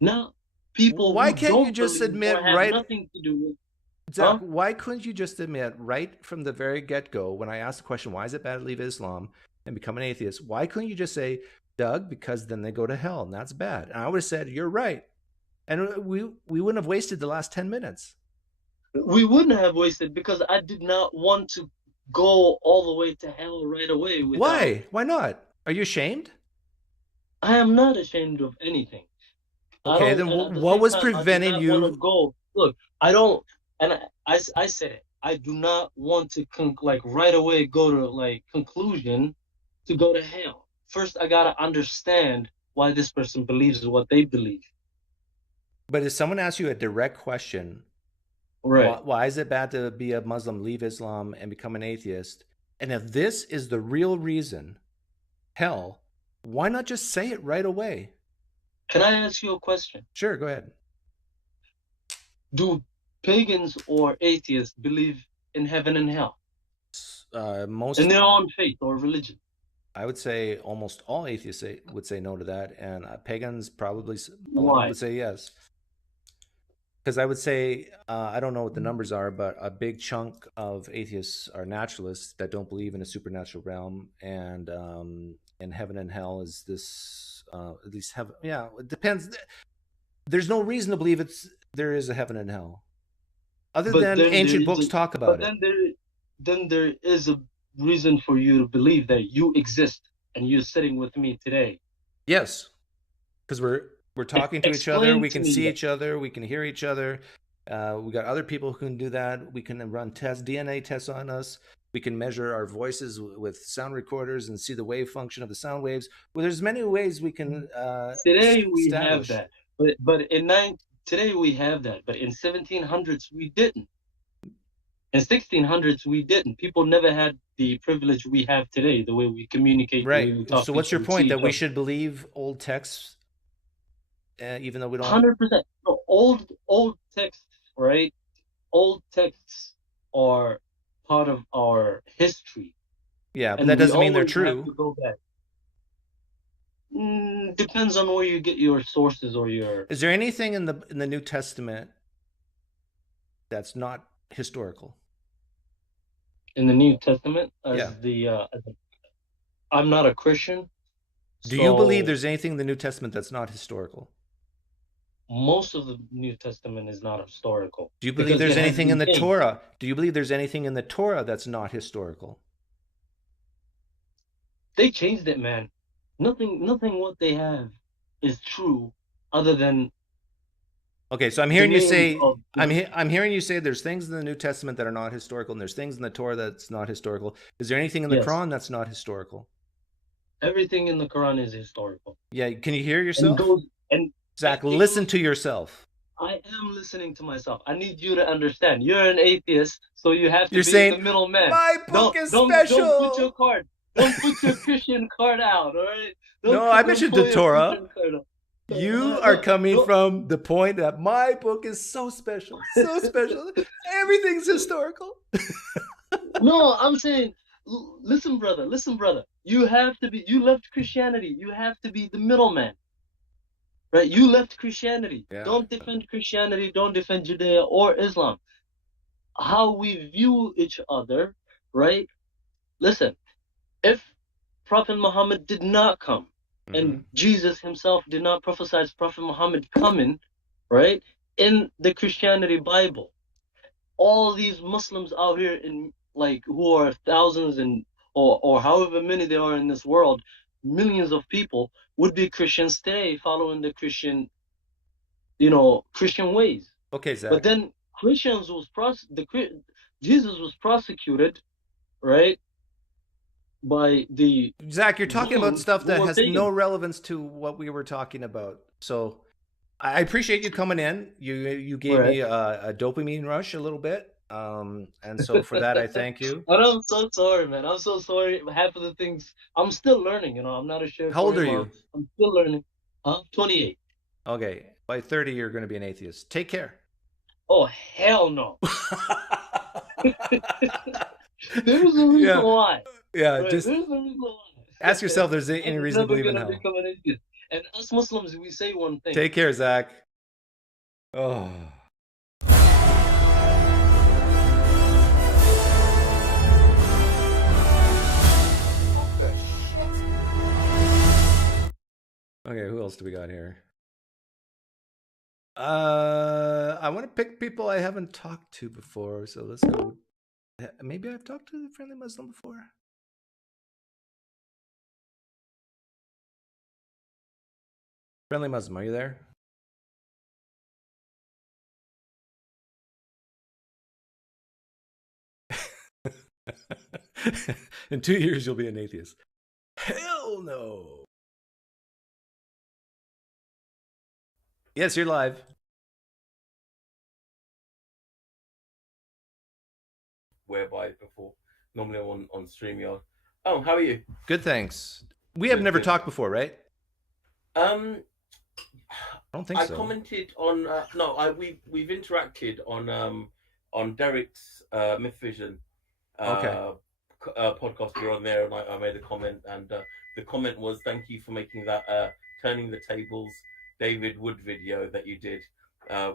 Not people Why who can't you don't just believe admit or have right, nothing to do with. Zach, Huh? why couldn't you just admit right from the very get-go when I asked the question, why is it bad to leave Islam and become an atheist? Why couldn't you just say, Doug, because then they go to hell and that's bad? And I would have said, you're right. And we wouldn't have wasted the last 10 minutes. We wouldn't have wasted because I did not want to go all the way to hell right away. Why? Why not? Are you ashamed? I am not ashamed of anything. Okay, then what was preventing you? I do not want to go. Look, I don't, and I said it. I do not want to right away go to conclusion to go to hell. First, I gotta understand why this person believes what they believe. But if someone asks you a direct question, right? Why is it bad to be a Muslim, leave Islam, and become an atheist? And if this is the real reason, hell, why not just say it right away? Can I ask you a question? Sure, go ahead. Do pagans or atheists believe in heaven and hell? Most in their own faith or religion. I would say almost all atheists would say no to that, and pagans probably a Why? lot would say yes. Because I would say, I don't know what the numbers are, but a big chunk of atheists are naturalists that don't believe in a supernatural realm, and heaven and hell is this, at least heaven. Yeah, it depends. There's no reason to believe there is a heaven and hell, other than ancient books talk about it. Then there is a reason for you to believe that you exist and you're sitting with me today. Yes, because we're talking to each other. We can see each other. We can hear each other. We got other people who can do that. We can run DNA tests on us. We can measure our voices with sound recorders and see the wave function of the sound waves. Well, there's many ways we can. Today we have that, but today we have that, but in 1700s we didn't. In 1600s we didn't. People never had the privilege we have today, the way we communicate. Right. The way we talk. So what's your point? That we should believe old texts? Even though we don't. 100%. No, old texts, right? Old texts are part of our history. Yeah, but that doesn't mean they're true. Have to go back. Depends on where you get your sources or your. Is there anything in the New Testament that's not historical? In the New Testament, yeah. I'm not a Christian. Do you believe there's anything in the New Testament that's not historical? Most of the New Testament is not historical. Do you believe there's anything in the Torah? Do you believe there's anything in the Torah that's not historical? They changed it, man. Nothing what they have is true other than. Okay, so I'm hearing you say I'm hearing you say there's things in the New Testament that are not historical, and there's things in the Torah that's not historical. Is there anything in the Quran that's not historical? Everything in the Quran is historical. Yeah, can you hear yourself? Zach, listen to yourself. I am listening to myself. I need you to understand. You're an atheist, so you have to be the middleman. My book is special. Don't put your card. Don't put your Christian card out, all right? No, I mentioned the Torah. You are coming from the point that my book is so special. So special. Everything's historical. No, I'm saying, listen, brother. You left Christianity. You have to be the middleman. Right? You left Christianity. Yeah. Don't defend Christianity. Don't defend Judea or Islam. How we view each other, right? Listen, if Prophet Muhammad did not come, and Jesus himself did not prophesy Prophet Muhammad coming, right? In the Christianity Bible, all these Muslims out here in who are thousands or however many there are in this world, millions of people would be Christians today, following the Christian ways. Okay, Zach. But then Jesus was prosecuted, right? By the Zach, you're talking about stuff that has no relevance to what we were talking about. So I appreciate you coming in. You gave me a dopamine rush a little bit, And so for that, I thank you. But I'm so sorry, man. I'm so sorry. Half of the things I'm still learning. You know, I'm not a share. How old are you? I'm still learning. Huh? 28. Okay, by 30, you're going to be an atheist. Take care. Oh hell no. There's a reason why. Yeah, Right? just There's a reason why. ask yourself: there's any I'm reason to never believe in gonna hell? become an atheist. And us Muslims, we say one thing. Take care, Zach. Oh. Okay, who else do we got here? I want to pick people I haven't talked to before, so let's go. Maybe I've talked to the Friendly Muslim before. Friendly Muslim, are you there? In 2 years, you'll be an atheist. Hell no. Yes, you're live. Whereby before, normally on StreamYard. Oh, how are you? Good, thanks. We have never talked before, right? I don't think so. I commented on we've interacted on Derek's MythVision podcast. You're on there, and I made a comment, and the comment was, "Thank you for making that turning the tables David Wood video that you did,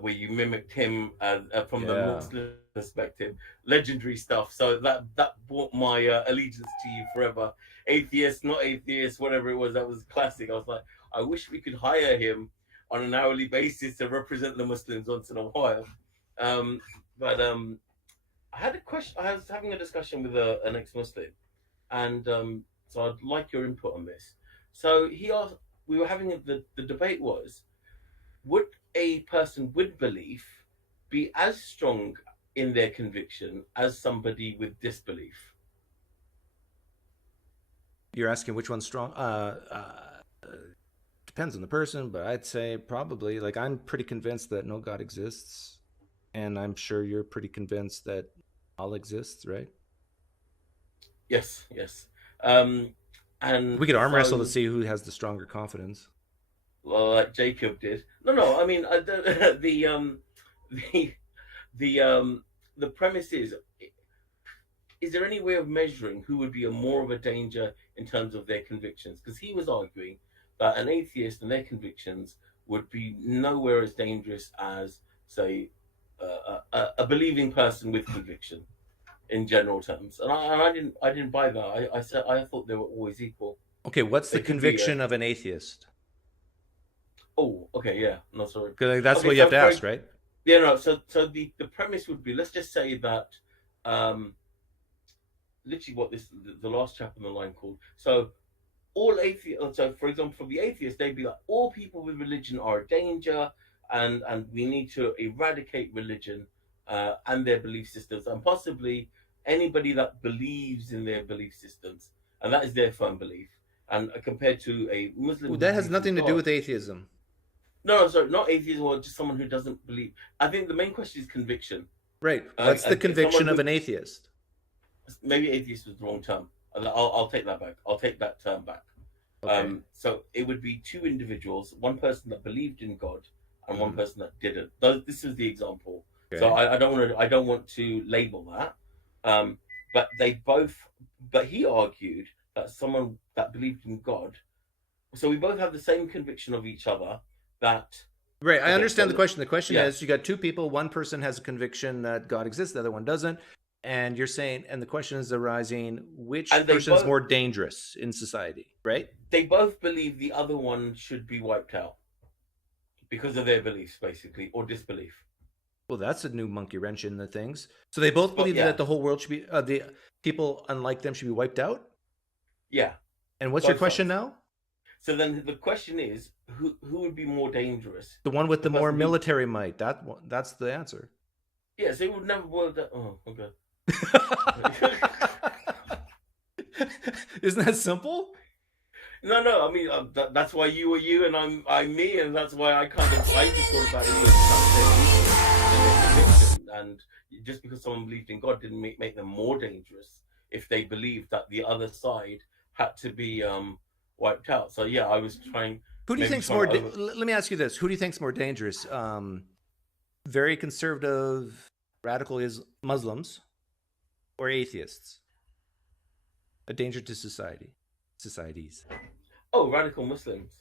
where you mimicked him from the Muslim perspective. Legendary stuff. So that brought my allegiance to you forever. Atheist, not atheist, whatever it was. That was classic. I was like, I wish we could hire him on an hourly basis to represent the Muslims once in a while. But I had a question. I was having a discussion with an ex-Muslim, and so I'd like your input on this. So he asked, we were having the debate was, would a person with belief be as strong in their conviction as somebody with disbelief? You're asking which one's strong? Depends on the person, but I'd say probably, like, I'm pretty convinced that no God exists, and I'm sure you're pretty convinced that all exists, right? Yes. And we could arm wrestle to see who has the stronger confidence. Well, like Jacob did. No. I mean, the premise is there any way of measuring who would be more of a danger in terms of their convictions? Because he was arguing that an atheist and their convictions would be nowhere as dangerous as, say, a believing person with conviction, in general terms. And I didn't buy that. I said I thought they were always equal. Okay, what's the conviction of an atheist? Oh, okay, yeah. No, sorry. Because that's what you have to ask, right? Yeah, no. So the premise would be, let's just say that literally what the last chapter on the line called. So all atheists. So for example, for the atheists, they'd be like, all people with religion are a danger, and we need to eradicate religion and their belief systems, and possibly anybody that believes in their belief systems, and that is their firm belief. And compared to a Muslim, well, that has nothing to do with atheism. No, sorry, not atheism, or just someone who doesn't believe. I think the main question is conviction. Right. What's the conviction of an atheist? Maybe atheist was the wrong term. I'll take that back. I'll take that term back. Okay. So it would be two individuals, one person that believed in God and one person that didn't. This is the example. Okay. So I don't want to label that. But he argued that someone that believed in God. So we both have the same conviction of each other. Right, I understand the question. The question is, you got two people. One person has a conviction that God exists, the other one doesn't. And you're saying, and the question is arising, which person is more dangerous in society, right? They both believe the other one should be wiped out because of their beliefs, basically, or disbelief. Well, that's a new monkey wrench in the things. So they both believe that the whole world should be, the people unlike them should be wiped out? Yeah. And what's your question now? So then the question is, who would be more dangerous? The one with the more military might. That's the answer. Yeah, so it would never boil down. Oh, okay. Isn't that simple? No. I mean, that's why you are you and I'm me, and that's why I just thought about it and just because someone believed in God didn't make them more dangerous if they believed that the other side had to be wiped out. So yeah, I was trying. Who do you think's more? Let me ask you this: who do you think's more dangerous? Very conservative, radical Muslims, or atheists? A danger to societies. Oh, radical Muslims.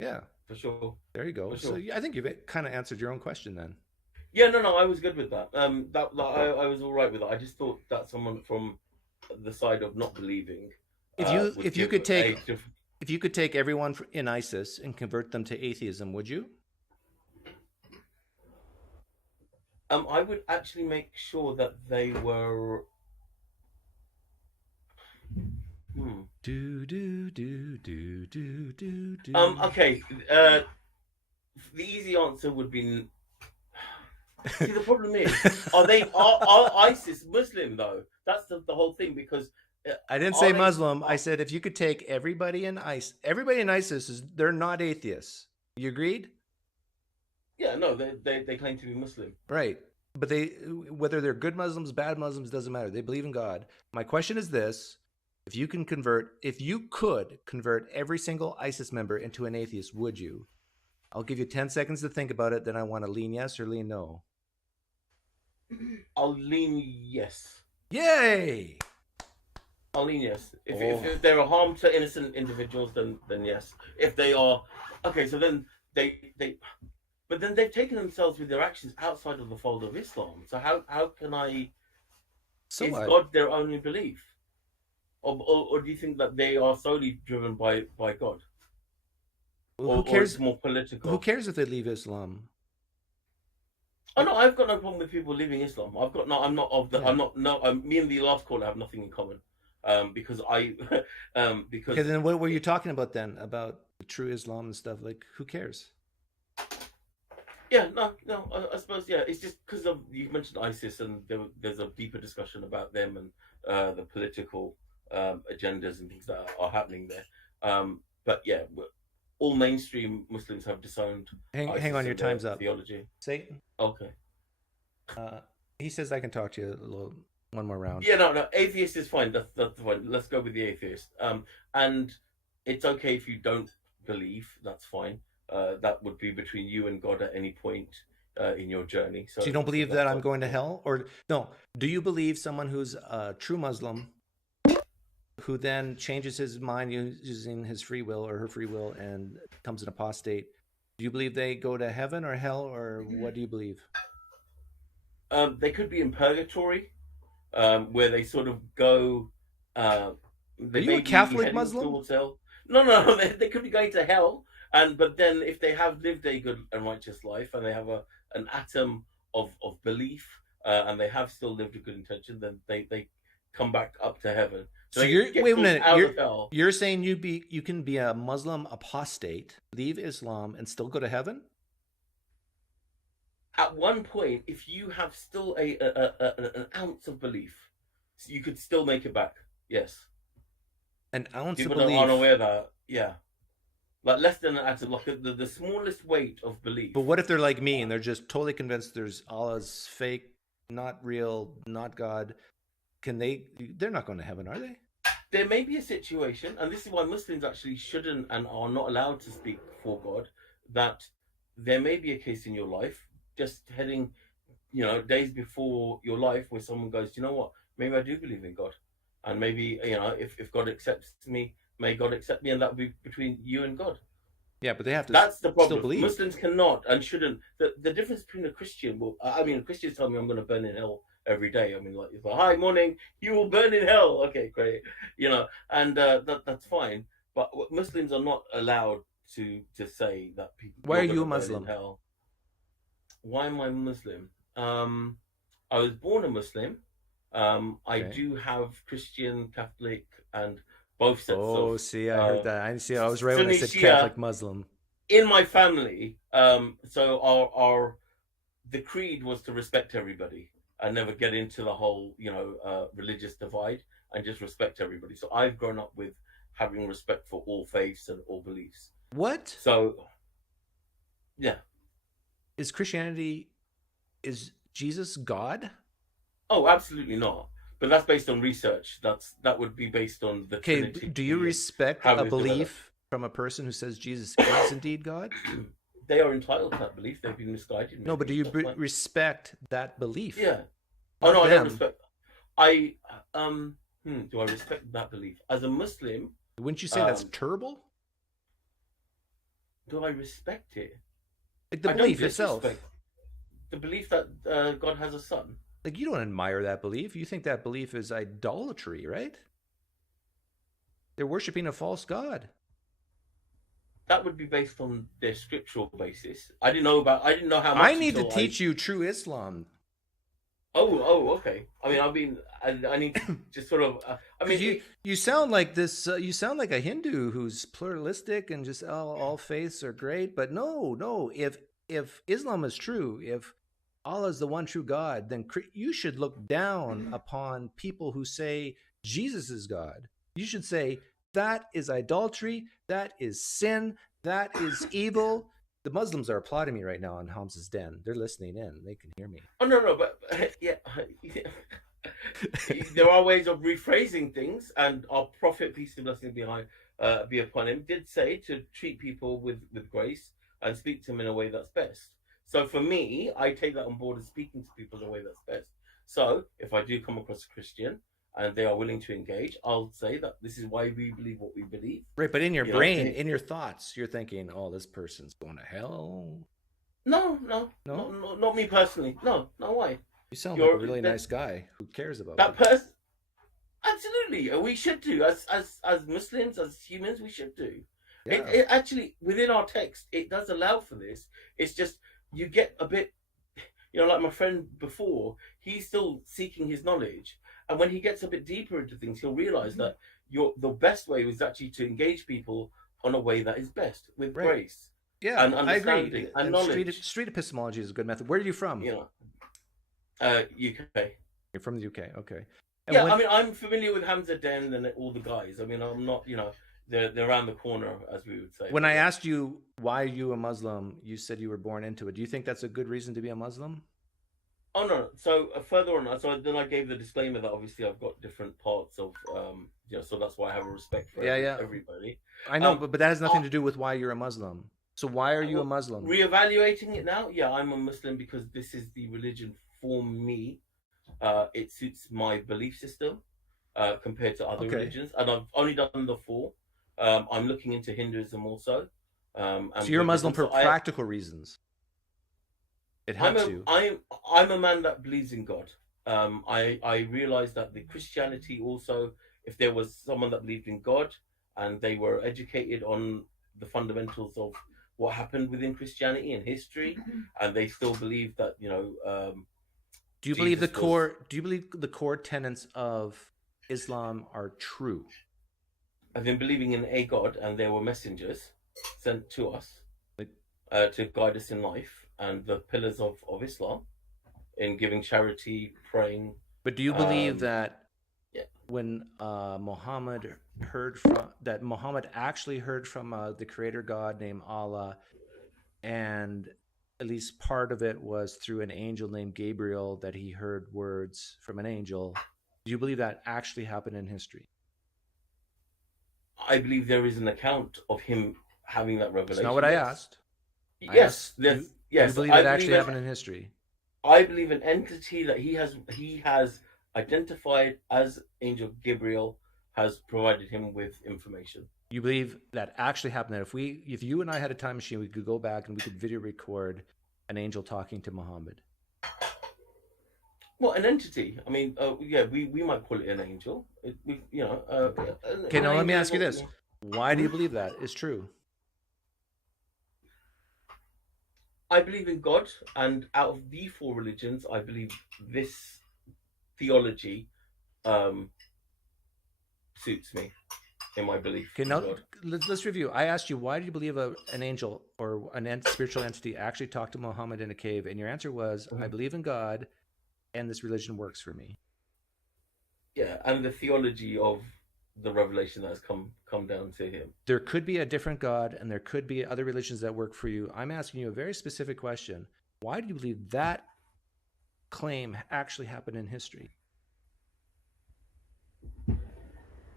Yeah, for sure. There you go. So I think you've kind of answered your own question then. Yeah, no, I was good with that. I was all right with it. I just thought that someone from the side of not believing. If you could take everyone in ISIS and convert them to atheism, would you? I would actually make sure that they were. Okay. The easy answer would be. See, the problem is, are ISIS Muslim though? That's the whole thing, because I didn't say Muslim. I said if you could take everybody in ISIS they're not atheists. You agreed? Yeah, no, they claim to be Muslim. Right. But whether they're good Muslims, bad Muslims, doesn't matter. They believe in God. My question is this: if you could convert every single ISIS member into an atheist, would you? I'll give you 10 seconds to think about it. Then I want to lean yes or lean no. I'll lean yes. Yay! I'll lean yes. If they're a harm to innocent individuals, then yes. If they are, okay, so then but then they've taken themselves with their actions outside of the fold of Islam. So how can I? Is God their only belief, or do you think that they are solely driven by God? Well, who cares? Or it's more political. Who cares if they leave Islam? Oh no, I've got no problem with people leaving Islam. Me and the last caller have nothing in common. Because Okay, then what were you talking about then? About the true Islam and stuff? Like, who cares? Yeah, no, I suppose, yeah, it's just because you mentioned ISIS, and there's a deeper discussion about them and the political agendas and things that are happening there. But yeah, all mainstream Muslims have disowned. Hang on, your time's up. Theology. Satan. Okay. He says I can talk to you one more round. Yeah, no, atheist is fine. That's fine. Let's go with the atheist. And it's okay if you don't believe. That's fine. That would be between you and God at any point in your journey. So you don't believe that I'm going to hell? Or no, do you believe someone who's a true Muslim who then changes his mind using his free will or her free will and becomes an apostate? Do you believe they go to heaven or hell, or what do you believe? They could be in purgatory, where they sort of go. Are you a Catholic Muslim? No. They could be going to hell. But then if they have lived a good and righteous life, and they have an atom of belief, and they have still lived a good intention, then they come back up to heaven. So wait a minute. You're saying you can be a Muslim apostate, leave Islam, and still go to heaven? At one point, if you have still an ounce of belief, you could still make it back. Yes. An ounce People of belief. People aren't aware that. Yeah. Like less than an atom, like the smallest weight of belief. But what if they're like me and they're just totally convinced Allah's fake, not real, not God? They're not going to heaven, are they? There may be a situation, and this is why Muslims actually shouldn't and are not allowed to speak for God, that there may be a case in your life, just heading, days before your life, where someone goes, you know what, maybe I do believe in God. And maybe, if God accepts me, may God accept me, and that will be between you and God. Yeah, but they have to. That's the problem. Still believe. Muslims cannot and shouldn't. The difference between a Christian, Christians tell me I'm going to burn in hell every day. It's like, hi, morning, you will burn in hell. Okay, great. And that's fine. But Muslims are not allowed to say that people. Why are you a Muslim? Hell. Why am I Muslim? I was born a Muslim. I do have Christian, Catholic, and both sets of. Oh, see, I heard that. I was right when I said Catholic Muslim. In my family, so the creed was to respect everybody and never get into the whole, religious divide, and just respect everybody. So I've grown up with having respect for all faiths and all beliefs. What? So, yeah. Is Christianity Jesus God? Oh, absolutely not. But that's based on research. That would be based on the Okay, Trinity. do you respect how a it's developed. belief from a person who says Jesus is indeed God? They are entitled to that belief. They've been misguided. No, but do maybe. you That's fine. respect that belief? Yeah. Not Oh no, I them. don't respect. Do I respect that belief as a Muslim? Wouldn't you say that's terrible? Do I respect it? Like the I belief don't itself. disrespect the belief that God has a son. Like you don't admire that belief. You think that belief is idolatry, right? They're worshiping a false god. That would be based on their scriptural basis. I didn't know how much. I need to teach you true Islam. Oh, okay. I need to just sort of. You sound like this. You sound like a Hindu who's pluralistic and just all faiths are great. But no. If Islam is true, if Allah is the one true God, then you should look down upon people who say Jesus is God. You should say that is idolatry, that is sin, that is evil. The Muslims are applauding me right now in Hamza's den. They're listening in. They can hear me. Oh no, but yeah, there are ways of rephrasing things, and our Prophet, peace and blessing be upon him, did say to treat people with grace and speak to them in a way that's best. So for me, I take that on board as speaking to people in a way that's best. So if I do come across a Christian and they are willing to engage, I'll say that this is why we believe what we believe. Right, but in your brain, in your thoughts, you're thinking, "Oh, this person's going to hell." No, not me personally. No, why? You sound like a really nice guy who cares about that person. Absolutely, we should do as Muslims, as humans, we should do. Yeah. It actually, within our text, it does allow for this. It's just you get a bit, like my friend before, he's still seeking his knowledge, and when he gets a bit deeper into things, he'll realize that the best way was actually to engage people on a way that is best with grace. Yeah, and I agree. And and knowledge. Street epistemology is a good method. Where are you from? UK. You're from the UK, okay. And I'm familiar with Hamza Den and all the guys. I'm not, they're around the corner, as we would say. When I asked you why are you a Muslim, you said you were born into it. Do you think that's a good reason to be a Muslim? Oh no. So further on, so then I gave the disclaimer that obviously I've got different parts of, so that's why I have a respect for everybody. I know, but that has nothing to do with why you're a Muslim. So why are you a Muslim? Reevaluating it now, I'm a Muslim because this is the religion for me. It suits my belief system compared to other religions, and I've only done the 4. I'm looking into Hinduism also. So you're a Muslim for practical reasons. It helps you. I'm a man that believes in God. I realized that the Christianity also, if there was someone that believed in God and they were educated on the fundamentals of what happened within Christianity and history, and they still believe that Do you believe the core tenets of Islam are true? I've been believing in a God, and there were messengers sent to us to guide us in life, and the pillars of Islam in giving charity, praying. But do you believe that when Muhammad actually heard from the creator God named Allah, and at least part of it was through an angel named Gabriel, that he heard words from an angel? Do you believe that actually happened in history? I believe there is an account of him having that revelation. That's not what I asked. Yes. Do you believe that actually happened in history? I believe an entity that he has identified as Angel Gabriel has provided him with information. You believe that actually happened? That if you and I had a time machine, we could go back and we could video record an angel talking to Muhammad? Well, an entity. I mean, we might call it an angel. Okay, now let me ask you this: why do you believe that is true? I believe in God, and out of the 4 religions, I believe this theology suits me in my belief. Okay, now let's review. I asked you, why do you believe an angel or spiritual entity actually talked to Muhammad in a cave? And your answer was, I believe in God, and this religion works for me. Yeah, and the theology of the revelation that has come down to him. There could be a different God, and there could be other religions that work for you. I'm asking you a very specific question. Why do you believe that claim actually happened in history?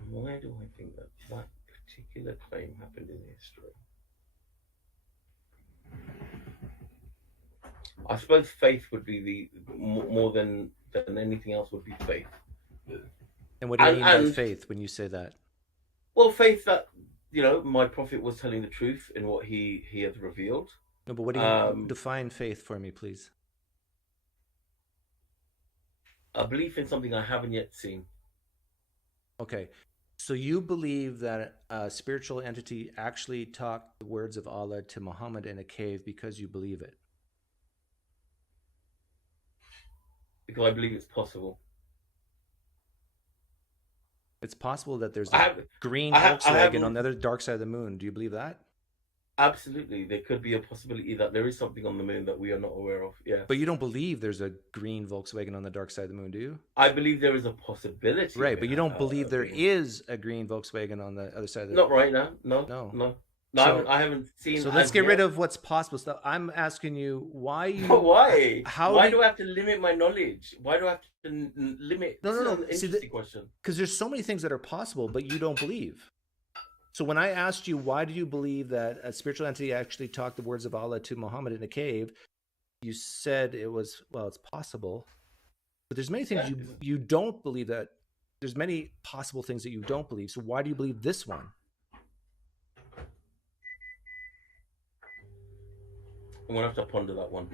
Why do I think that that particular claim happened in history? I suppose faith would be the more than anything else would be faith. And what do you mean by faith when you say that? Well, faith that, you know, my prophet was telling the truth in what he has revealed. No, but what do you define faith for me, please? A belief in something I haven't yet seen. Okay. So you believe that a spiritual entity actually talked the words of Allah to Muhammad in a cave because you believe it? Because I believe it's possible. It's possible that there's a green Volkswagen on the other dark side of the moon. Do you believe that? Absolutely. There could be a possibility that there is something on the moon that we are not aware of. Yeah. But you don't believe there's a green Volkswagen on the dark side of the moon, do you? I believe there is a possibility. Right, but you don't believe there is a green Volkswagen on the other side of the moon? Not right now. No. So, I haven't seen. So let's get rid of what's possible stuff. I'm asking you why you. But why? Why do I have to limit my knowledge? Why do I have to limit? No. Interesting question. Because there's so many things that are possible, but you don't believe. So when I asked you why do you believe that a spiritual entity actually talked the words of Allah to Muhammad in a cave, you said it was, well, it's possible. But there's many things you don't believe that. There's many possible things that you don't believe. So why do you believe this one? I'm gonna have to ponder that one.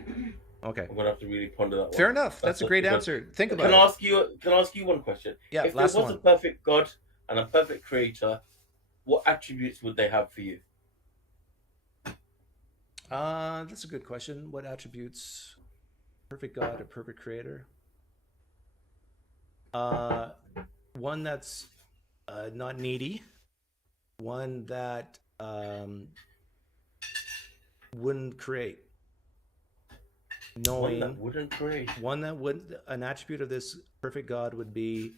Okay. I'm gonna have to really ponder that one. Fair enough. That's a great answer. Think about it. Can I ask you one question? Yeah. If there was a perfect God and a perfect creator, what attributes would they have for you? That's a good question. What attributes? Perfect God, a perfect creator. One that's not needy. One that wouldn't create. One that wouldn't create. An attribute of this perfect God would be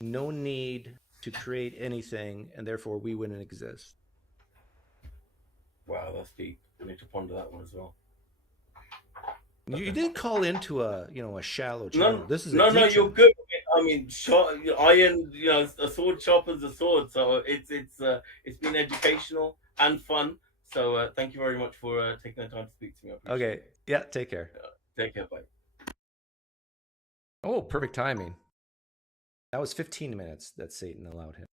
no need to create anything, and therefore we wouldn't exist. Wow, that's deep. I need to ponder that one as well. You didn't call into a shallow channel. No, this is you're good. I mean, iron, a sword sharpens a sword. So it's been educational and fun. So thank you very much for taking the time to speak to me. Okay. Yeah. Take care. Take care. Bye. Oh, perfect timing. That was 15 minutes that Satan allowed him.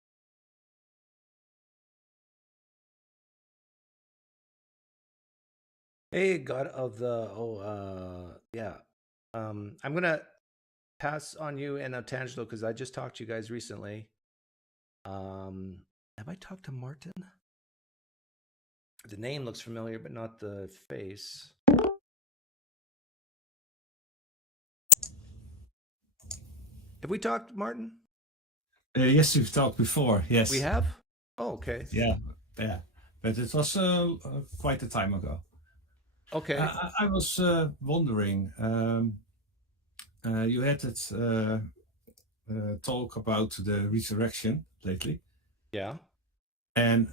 Hey, God of the I'm gonna pass on you and Otangelo because I just talked to you guys recently. Have I talked to Martin? The name looks familiar, but not the face. Have we talked, Martin? Yes, we've talked before. Yes, we have. Oh, okay. Yeah, but it was quite a time ago. Okay. I was wondering. You had that talk about the resurrection lately. Yeah. And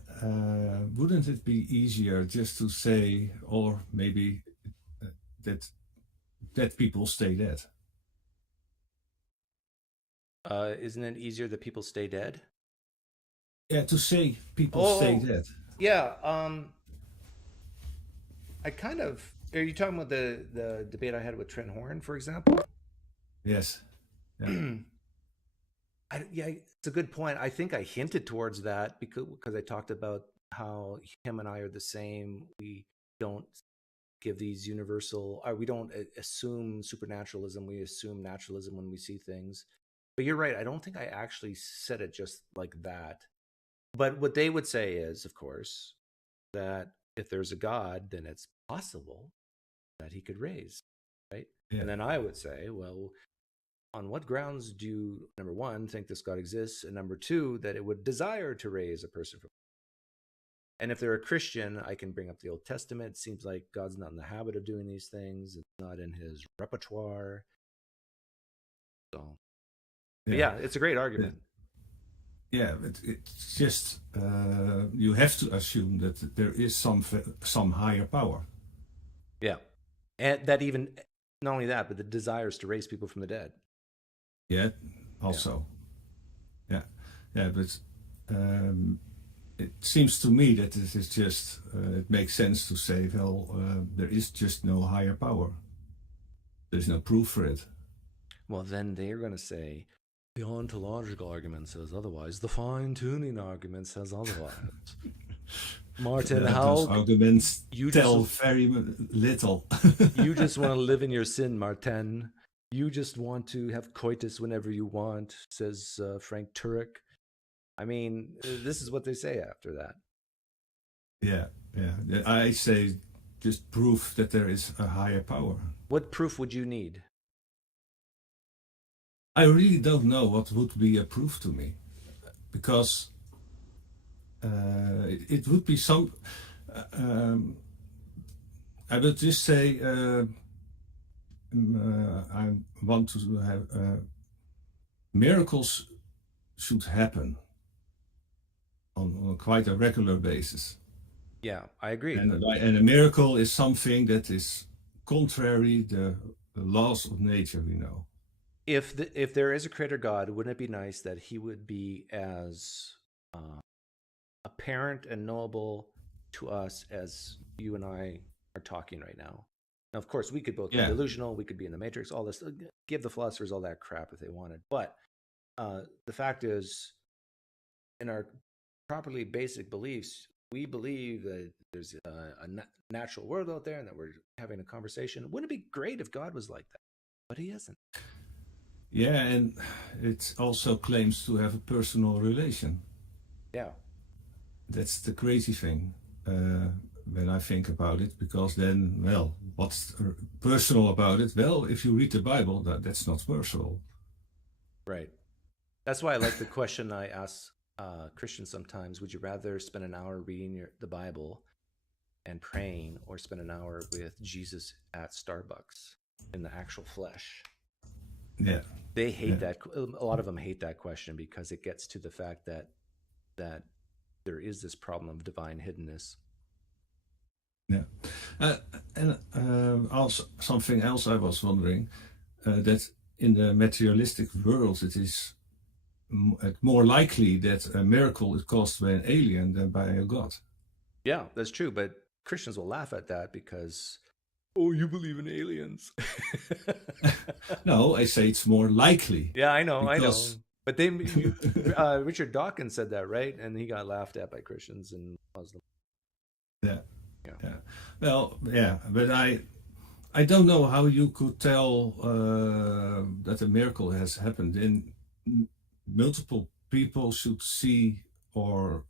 wouldn't it be easier just to say, or maybe that people stay dead? Isn't it easier that people stay dead? Yeah, to say people stay dead. Yeah. I kind of. Are you talking about the debate I had with Trent Horn, for example? Yes. Yeah. It's a good point. I think I hinted towards that because I talked about how him and I are the same. We don't give these universal. We don't assume supernaturalism. We assume naturalism when we see things. But you're right. I don't think I actually said it just like that. But what they would say is, of course, that if there's a God, then it's possible that he could raise, right? Yeah. And then I would say, well, on what grounds do you, number one, think this God exists, and number two, that it would desire to raise a person from? And if they're a Christian, I can bring up the Old Testament. It seems like God's not in the habit of doing these things. It's not in his repertoire. So, yeah, it's a great argument. Yeah, but it's just you have to assume that there is some higher power. Yeah, and that even not only that, but the desires to raise people from the dead. Yeah, also. Yeah, but it seems to me that this is just, it makes sense to say, well, there is just no higher power. There's no proof for it. Well, then they're going to say, the ontological argument says otherwise. The fine-tuning argument says otherwise. Martin, how those arguments you tell just, very little. You just want to live in your sin, Martin. You just want to have coitus whenever you want, says Frank Turek. I mean, this is what they say after that. Yeah. I say just proof that there is a higher power. What proof would you need? I really don't know what would be a proof to me, because it would be some. I would just say I want to have miracles should happen on quite a regular basis. Yeah, I agree. And a miracle is something that is contrary the laws of nature, we know. If there is a creator God, wouldn't it be nice that he would be as apparent and knowable to us as you and I are talking right now? Now, of course, we could both be delusional, we could be in the Matrix, all this, give the philosophers all that crap if they wanted. But the fact is, in our properly basic beliefs, we believe that there's a natural world out there and that we're having a conversation. Wouldn't it be great if God was like that? But he isn't. Yeah, and it also claims to have a personal relation. Yeah. That's the crazy thing when I think about it, because then, well, what's personal about it? Well, if you read the Bible, that's not personal. Right. That's why I like the question I ask Christians sometimes. Would you rather spend an hour reading the Bible and praying, or spend an hour with Jesus at Starbucks in the actual flesh? Yeah. They hate that. A lot of them hate that question because it gets to the fact that there is this problem of divine hiddenness. Yeah. And also something else I was wondering, that in the materialistic world, it is more likely that a miracle is caused by an alien than by a god. Yeah, that's true. But Christians will laugh at that because, oh, you believe in aliens. No, I say it's more likely. Yeah, I know. But then Richard Dawkins said that, right? And he got laughed at by Christians and Muslims. Yeah. Well, yeah, but I don't know how you could tell that a miracle has happened. And multiple people should see or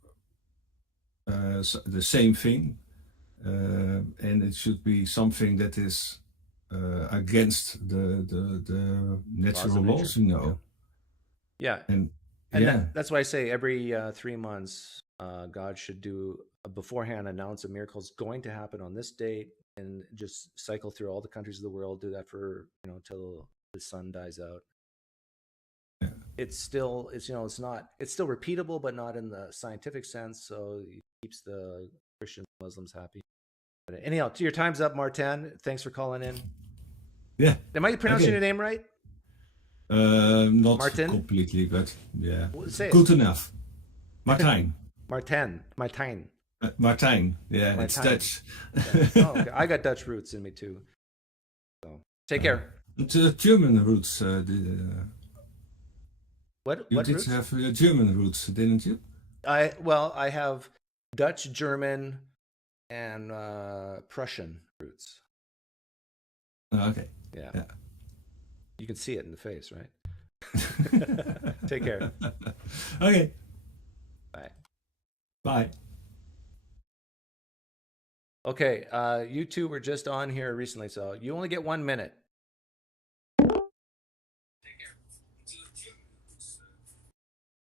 the same thing, and it should be something that is against the natural laws, you know. Yeah. And that's why I say every 3 months, God should do beforehand announce a miracle is going to happen on this date, and just cycle through all the countries of the world. Do that for till the sun dies out. Yeah. It's still repeatable, but not in the scientific sense. So it keeps the Christians, Muslims happy. But anyhow, your time's up, Martin. Thanks for calling in. Yeah. Am I pronouncing your name right? Not Martin? Completely, but yeah, good enough. Martijn. Martijn. Martijn. Yeah, Martijn. It's Dutch. Yeah. Oh, okay. I got Dutch roots in me too. So take care. German roots. What did roots? Have German roots, didn't you? I have Dutch, German, and Prussian roots. Okay. Yeah. You can see it in the face, right? Take care. Okay. Bye. Bye. Okay, you two were just on here recently, so you only get 1 minute.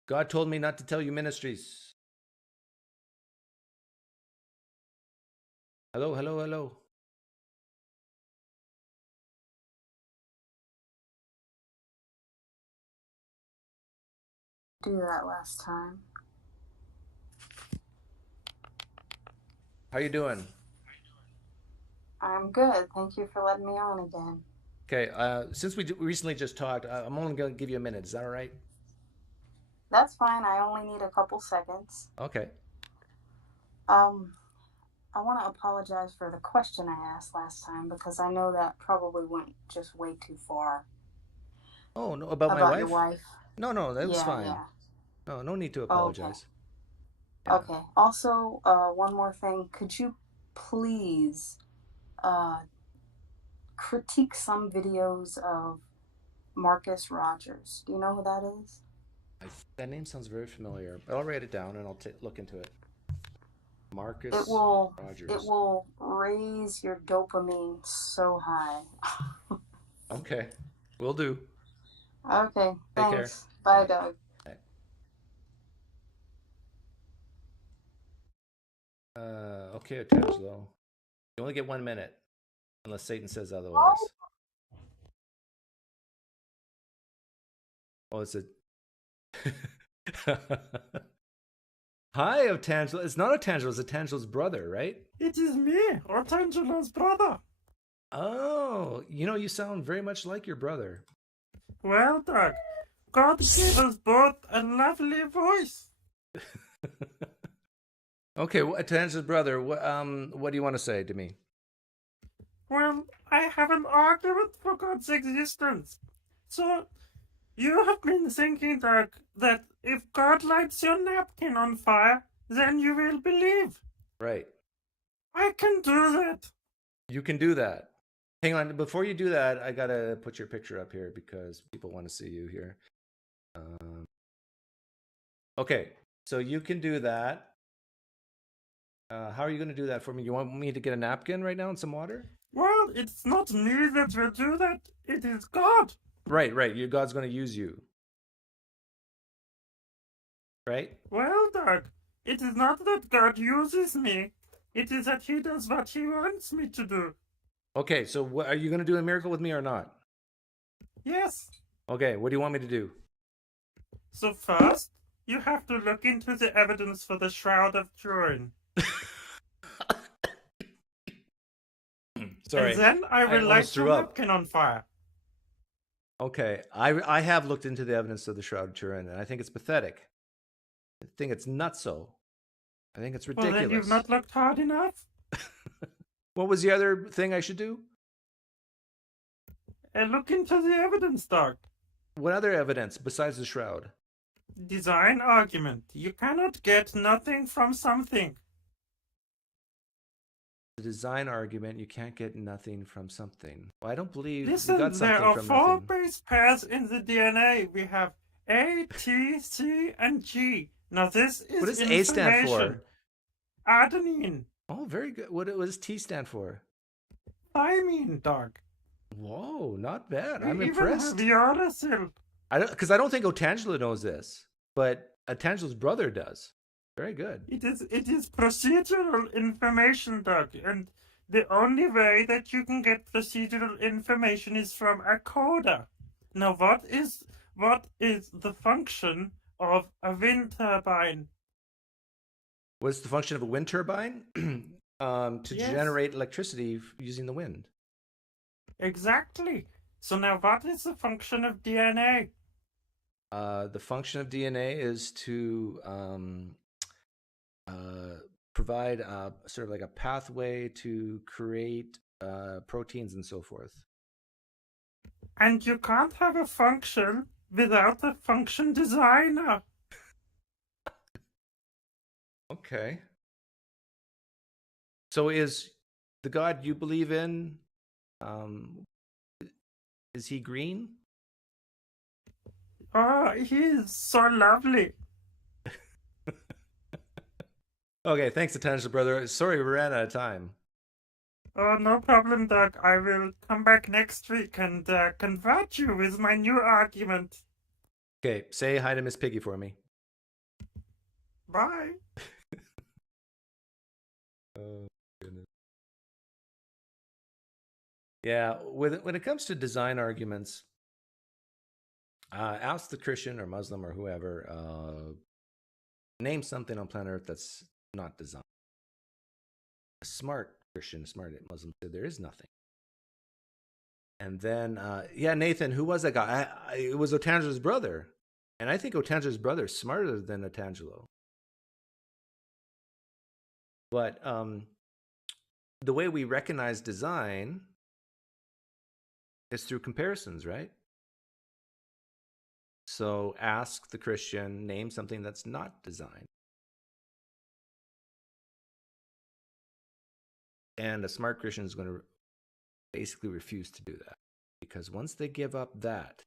God told me not to tell you ministries. Hello. Do that last time. How you doing? I'm good. Thank you for letting me on again. Okay, since we recently just talked, I'm only going to give you a minute. Is that all right? That's fine. I only need a couple seconds. Okay. I want to apologize for the question I asked last time because I know that probably went just way too far. Oh, no, about my About your wife? wife. No, that was Yeah, fine. yeah. No, no need to Okay. apologize. Yeah. Okay. Also, one more thing. Could you please critique some videos of Marcus Rogers? Do you know who that is? That name sounds very familiar, but I'll write it down and I'll look into it. Marcus Rogers. It will raise your dopamine so high. Okay, will do. Okay, Take care. thanks. Bye, Doug. Bye. Okay, Otangelo. You only get 1 minute, unless Satan says otherwise. Oh, it's a... Hi, Otangelo. It's not Otangelo, it's Otangelo's brother, right? It is me, Otangelo's brother. Oh, you sound very much like your brother. Well, Doug, God gave us both a lovely voice. Okay, well, Otangelo's brother, what do you want to say to me? Well, I have an argument for God's existence. So, you have been thinking, Doug, that if God lights your napkin on fire, then you will believe. Right. I can do that. You can do that. Hang on, before you do that, I gotta put your picture up here because people want to see you here. Okay, so you can do that. How are you going to do that for me? You want me to get a napkin right now and some water? Well, it's not me that will do that. It is God. Right. God's going to use you. Right? Well, Doug, it is not that God uses me. It is that he does what he wants me to do. Okay, so are you going to do a miracle with me or not? Yes. Okay, what do you want me to do? So first, you have to look into the evidence for the Shroud of Turin. Sorry. And then I will light your napkin on fire. Okay, I have looked into the evidence of the Shroud of Turin, and I think it's pathetic. I think it's nutso. I think it's ridiculous. Well, then you've not looked hard enough. What was the other thing I should do? And look into the evidence, Doc. What other evidence besides the Shroud? Design argument. You cannot get nothing from something. The design argument, you can't get nothing from something. Well, I don't believe Listen, we got something there are from 4 nothing. base pairs in the DNA. We have A, T, C, and G. Now this is What does A stand for? Adenine. Oh, very good. What does T stand for? Thymine, Doc. Whoa, not bad. We I'm even impressed. have uracil. Because I don't think Otangelo knows this, but Otangelo's brother does. Very good. It is procedural information, Doc, and the only way that you can get procedural information is from a coda. Now, what is the function of a wind turbine? What's the function of a wind turbine? To generate electricity using the wind. Exactly. So now, what is the function of DNA? The function of DNA is to provide sort of like a pathway to create proteins and so forth. And you can't have a function without a function designer. Okay. So is the God you believe in, is he green? Oh, he is so lovely. Okay, thanks, Atangelo, brother. Sorry, we ran out of time. Oh, no problem, Doc. I will come back next week and convert you with my new argument. Okay, say hi to Miss Piggy for me. Bye. Oh, goodness. Yeah, when it comes to design arguments, ask the Christian or Muslim or whoever, name something on planet Earth that's not designed. A smart Christian, a smart Muslim said there is nothing. And then, yeah, Nathan, who was that guy? It was Otangelo's brother. And I think Otangelo's brother is smarter than Otangelo. But the way we recognize design is through comparisons, right? So ask the Christian, name something that's not designed. And a smart Christian is going to basically refuse to do that. Because once they give up that,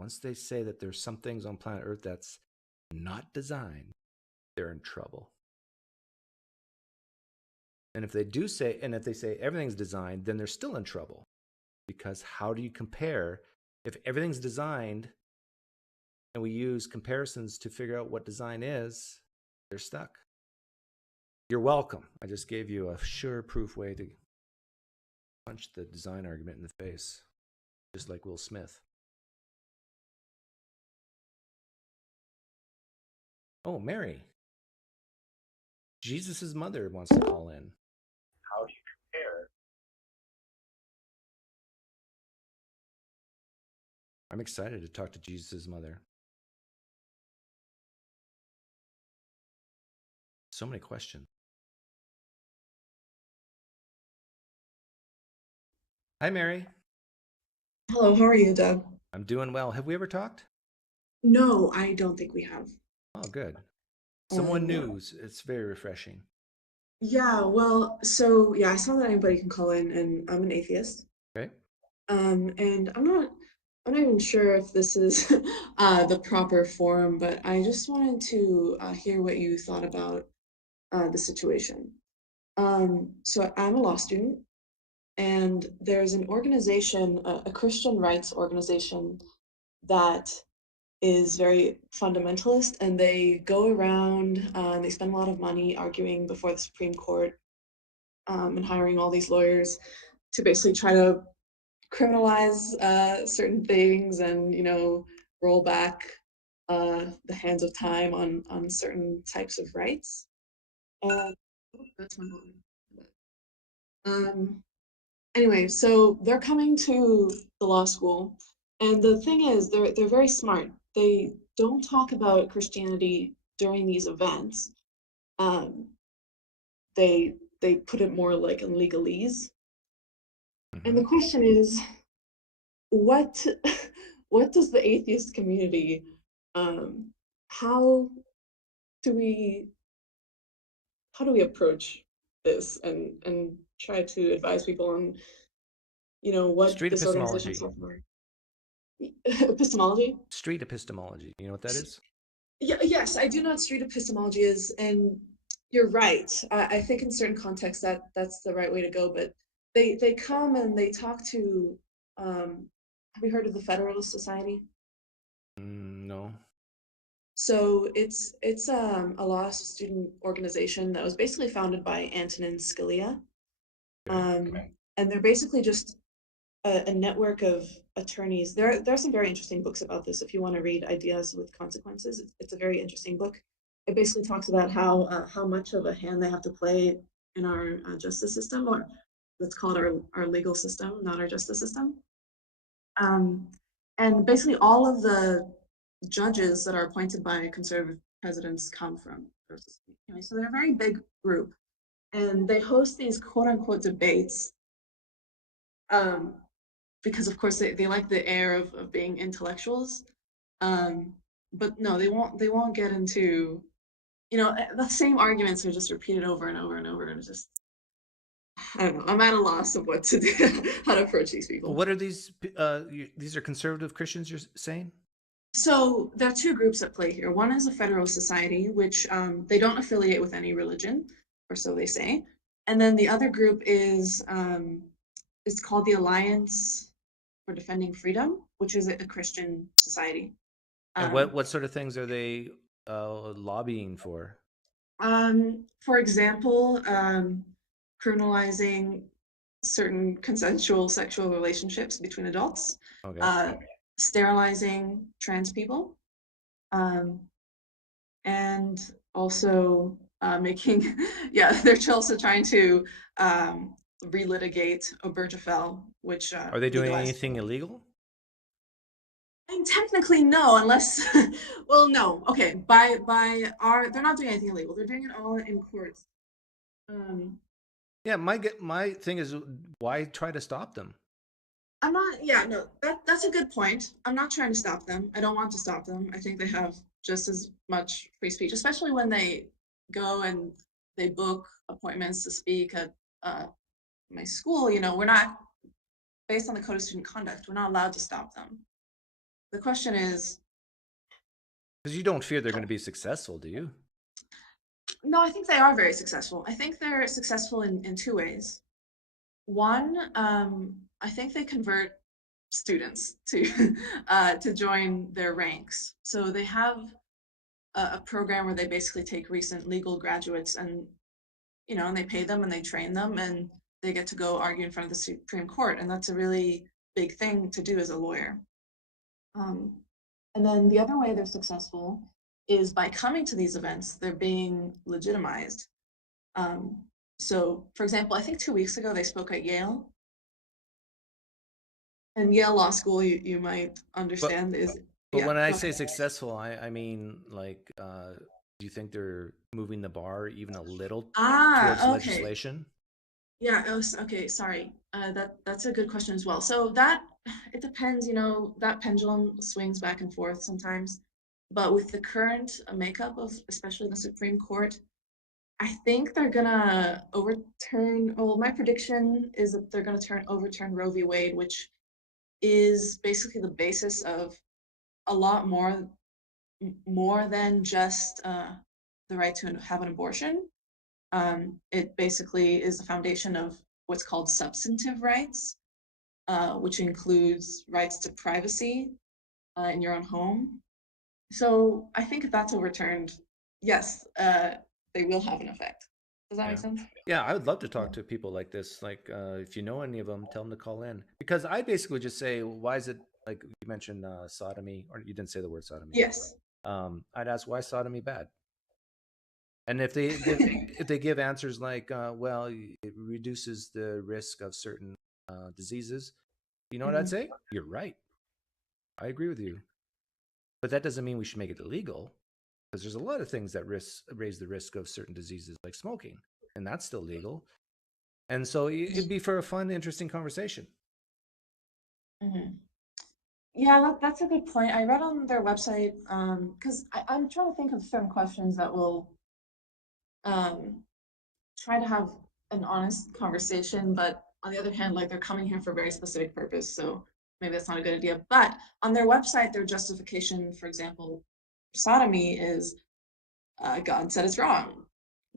once they say that there's some things on planet Earth that's not designed, they're in trouble. And if they say everything's designed, then they're still in trouble. Because how do you compare? If everything's designed and we use comparisons to figure out what design is, they're stuck. You're welcome. I just gave you a sure-proof way to punch the design argument in the face, just like Will Smith. Oh, Mary. Jesus' mother wants to call in. How do you compare? I'm excited to talk to Jesus' mother. So many questions. Hi, Mary. Hello, how are you, Doug? I'm doing well. Have we ever talked? No, I don't think we have. Oh, good. Someone new. It's very refreshing. Yeah, well, so yeah, I saw that anybody can call in, and I'm an atheist. Okay. And I'm not even sure if this is the proper forum, but I just wanted to hear what you thought about the situation. So I'm a law student, and there's an organization, a Christian rights organization that is very fundamentalist, and they go around and they spend a lot of money arguing before the Supreme Court and hiring all these lawyers to basically try to criminalize certain things and, you know, roll back the hands of time on certain types of rights. That's my mom. Anyway, so they're coming to the law school, and the thing is, they're very smart. They don't talk about Christianity during these events. They put it more like in legalese. And the question is, what does the atheist community, how do we approach this and try to advise people on, you know, what Street this organization epistemology. Epistemology? Street epistemology. You know what that is? Yeah, yes, I do know what street epistemology is, and you're right. I think in certain contexts that's the right way to go, but they come and they talk to, have you heard of the Federalist Society? No. So it's a law student organization that was basically founded by Antonin Scalia. And they're basically just a network of attorneys. There are some very interesting books about this. If you want to read Ideas with Consequences, it's a very interesting book. It basically talks about how much of a hand they have to play in our justice system, or let's call it our legal system, not our justice system. And basically all of the judges that are appointed by conservative presidents come from. Anyway, so they're a very big group, and they host these quote unquote debates. Because of course they like the air of being intellectuals, but no, they won't get into, you know, the same arguments are just repeated over and over and over, and it's just, I don't know, I'm at a loss of what to do, how to approach these people. What are these? These are conservative Christians, you're saying? So there are two groups at play here. One is the Federalist Society, which they don't affiliate with any religion, or so they say, and then the other group is it's called the Alliance for Defending Freedom, which is a Christian society. And what sort of things are they lobbying for? For example, criminalizing certain consensual sexual relationships between adults, sterilizing trans people, and also making, yeah, they're also trying to relitigate Obergefell, which Are they doing legalized. anything illegal? I mean, technically, no, unless, well, no. Okay, they're not doing anything illegal. They're doing it all in courts. Yeah, my thing is, why try to stop them? I'm not. Yeah, no, that's a good point. I'm not trying to stop them. I don't want to stop them. I think they have just as much free speech, especially when they go and they book appointments to speak at my school. You know, we're not, based on the Code of Student Conduct, we're not allowed to stop them. The question is, because you don't fear they're going to be successful, do you? no, I think they are very successful. I think they're successful in two ways. One, I think they convert students to to join their ranks. So they have a program where they basically take recent legal graduates and, you know, and they pay them and they train them and they get to go argue in front of the Supreme Court. And that's a really big thing to do as a lawyer. And then the other way they're successful is by coming to these events, they're being legitimized. So, for example, I think 2 weeks ago they spoke at Yale. And Yale Law School, you might understand, But when I say successful, I mean, like, do you think they're moving the bar even a little towards legislation? Yeah, okay, sorry. That's a good question as well. So that, it depends, you know, that pendulum swings back and forth sometimes. But with the current makeup of especially the Supreme Court, I think they're gonna overturn, well, my prediction is that they're gonna overturn Roe v. Wade, which is basically the basis of a lot more than just the right to have an abortion. It basically is the foundation of what's called substantive rights, which includes rights to privacy in your own home. So I think if that's overturned, yes, they will have an effect. Does that make sense? Yeah, I would love to talk to people like this. Like, if you know any of them, tell them to call in. Because I basically just say, why is it, like you mentioned sodomy, or you didn't say the word sodomy. Yes. I'd ask, why is sodomy bad? And if they give answers like, well, it reduces the risk of certain diseases, you know what I'd say? You're right. I agree with you. But that doesn't mean we should make it illegal, because there's a lot of things that raise the risk of certain diseases, like smoking, and that's still legal. And so it'd be for a fun, interesting conversation. Yeah, that's a good point. I read on their website, because I'm trying to think of certain questions that will try to have an honest conversation, but on the other hand, like, they're coming here for a very specific purpose, so maybe that's not a good idea. But on their website, their justification, for example, sodomy is God said it's wrong.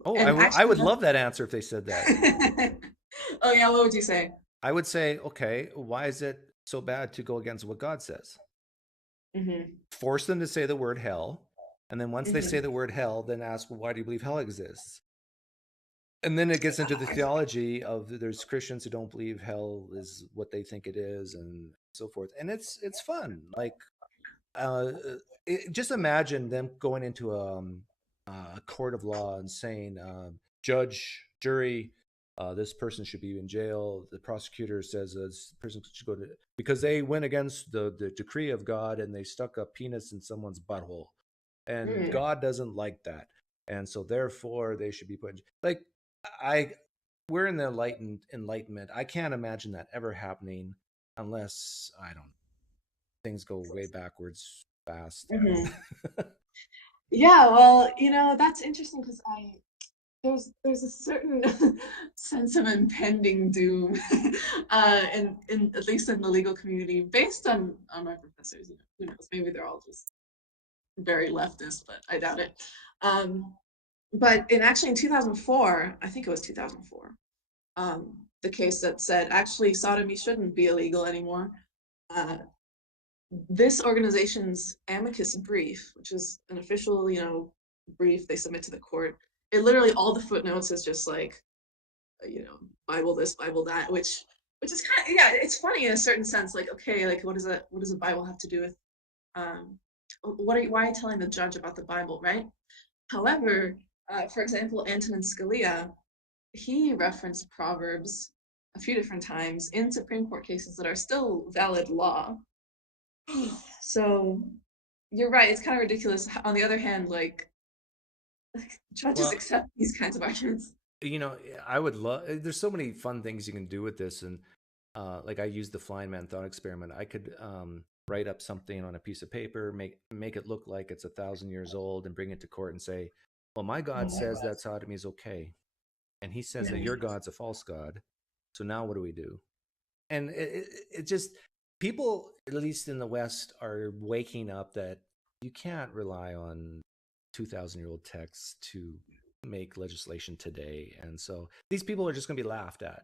Oh, I would love that answer if they said that. Oh yeah, what would you say? I would say, okay, why is it so bad to go against what God says? Force them to say the word hell, and then once they say the word hell, then ask, well, why do you believe hell exists? And then it gets into the theology of, there's Christians who don't believe hell is what they think it is, and so forth. And it's fun. Like, just imagine them going into a court of law and saying, judge, jury, this person should be in jail. The prosecutor says this person should go to, because they went against the decree of God and they stuck a penis in someone's butthole, and God doesn't like that, and so therefore they should be put in, like, we're in the enlightenment. I can't imagine that ever happening unless, I don't, things go way backwards fast. Yeah, well, you know, that's interesting, because there's a certain sense of impending doom, in at least in the legal community, based on my professors. You know, who knows? Maybe they're all just very leftist, but I doubt it. But in 2004, I think it was 2004, the case that said actually sodomy shouldn't be illegal anymore. This organization's amicus brief, which is an official, you know, brief they submit to the court, it literally, all the footnotes is just like, you know, Bible this, Bible that, which is kind of, yeah, it's funny in a certain sense. Like, okay, like, what does the Bible have to do with, why are you telling the judge about the Bible, right? However, for example, Antonin Scalia, he referenced Proverbs a few different times in Supreme Court cases that are still valid law. So you're right, it's kind of ridiculous. On the other hand, like, judges accept these kinds of arguments. You know, I would love, there's so many fun things you can do with this. And like I used the flying man thought experiment. I could write up something on a piece of paper, make it look like it's 1,000 years old, and bring it to court and say, well, my God says that sodomy is okay. And he says that your God's a false God. So now what do we do? And it just, people, at least in the West, are waking up that you can't rely on 2,000-year-old texts to make legislation today. And so these people are just going to be laughed at.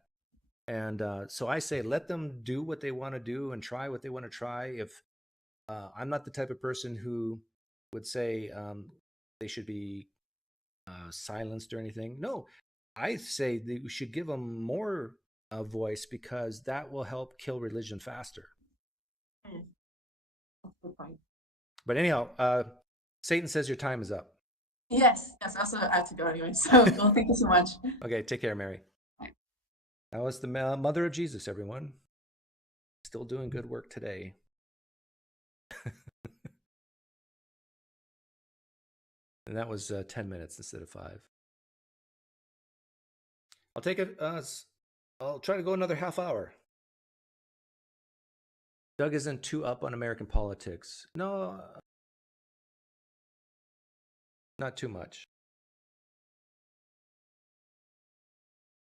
And so I say, let them do what they want to do and try what they want to try. If I'm not the type of person who would say they should be silenced or anything. No, I say that we should give them more voice, because that will help kill religion faster. That's a good point. But anyhow, Satan says your time is up. Yes, also I have to go anyway. So, well, thank you so much. Okay, take care, Mary. That was the mother of Jesus, everyone. Still doing good work today. And that was 10 minutes instead of 5. I'll take it. I'll try to go another half hour. Doug isn't too up on American politics. No, not too much.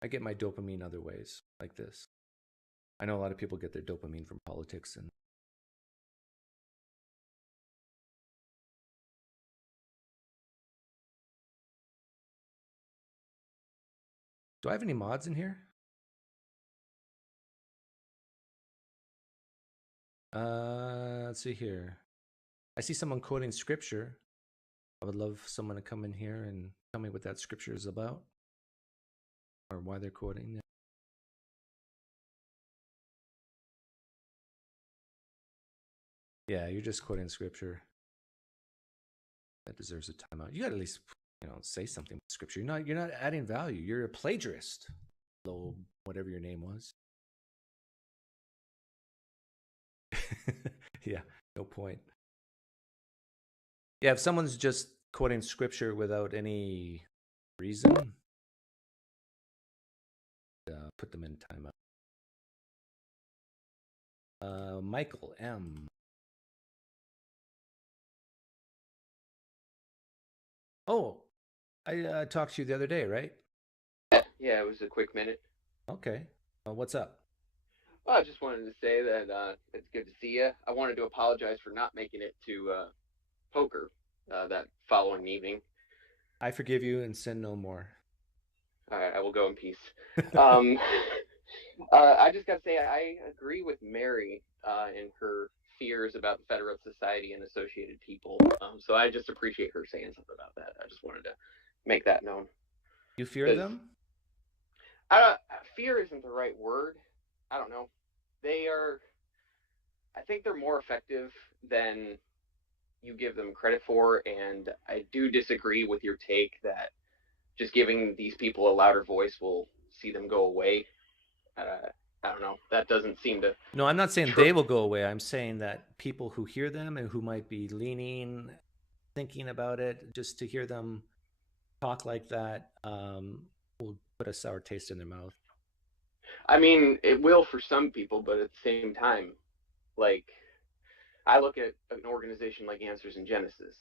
I get my dopamine other ways, like this. I know a lot of people get their dopamine from politics. And do I have any mods in here? Let's see here. I see someone quoting scripture. I would love someone to come in here and tell me what that scripture is about, or why they're quoting it. Yeah, you're just quoting scripture. That deserves a timeout. You got to at least, say something with scripture. You're not adding value. You're a plagiarist. Low, whatever your name was. Yeah, no point. Yeah, if someone's just quoting scripture without any reason, put them in timeout. Michael M. Oh, I talked to you the other day, right? Yeah, it was a quick minute. Okay. What's up? Well, I just wanted to say that it's good to see you. I wanted to apologize for not making it to poker that following evening. I forgive you and sin no more. All right, I will go in peace. I just got to say, I agree with Mary in her fears about the Federalist Society and associated people. So I just appreciate her saying something about that. I just wanted to make that known. You fear them? Fear isn't the right word. I don't know. I think they're more effective than you give them credit for, and I do disagree with your take that just giving these people a louder voice will see them go away. I don't know. That doesn't seem to... No, I'm not saying they will go away. I'm saying that people who hear them and who might be leaning, thinking about it, just to hear them talk like that will put a sour taste in their mouth. I mean, it will for some people, but at the same time, like, I look at an organization like Answers in Genesis.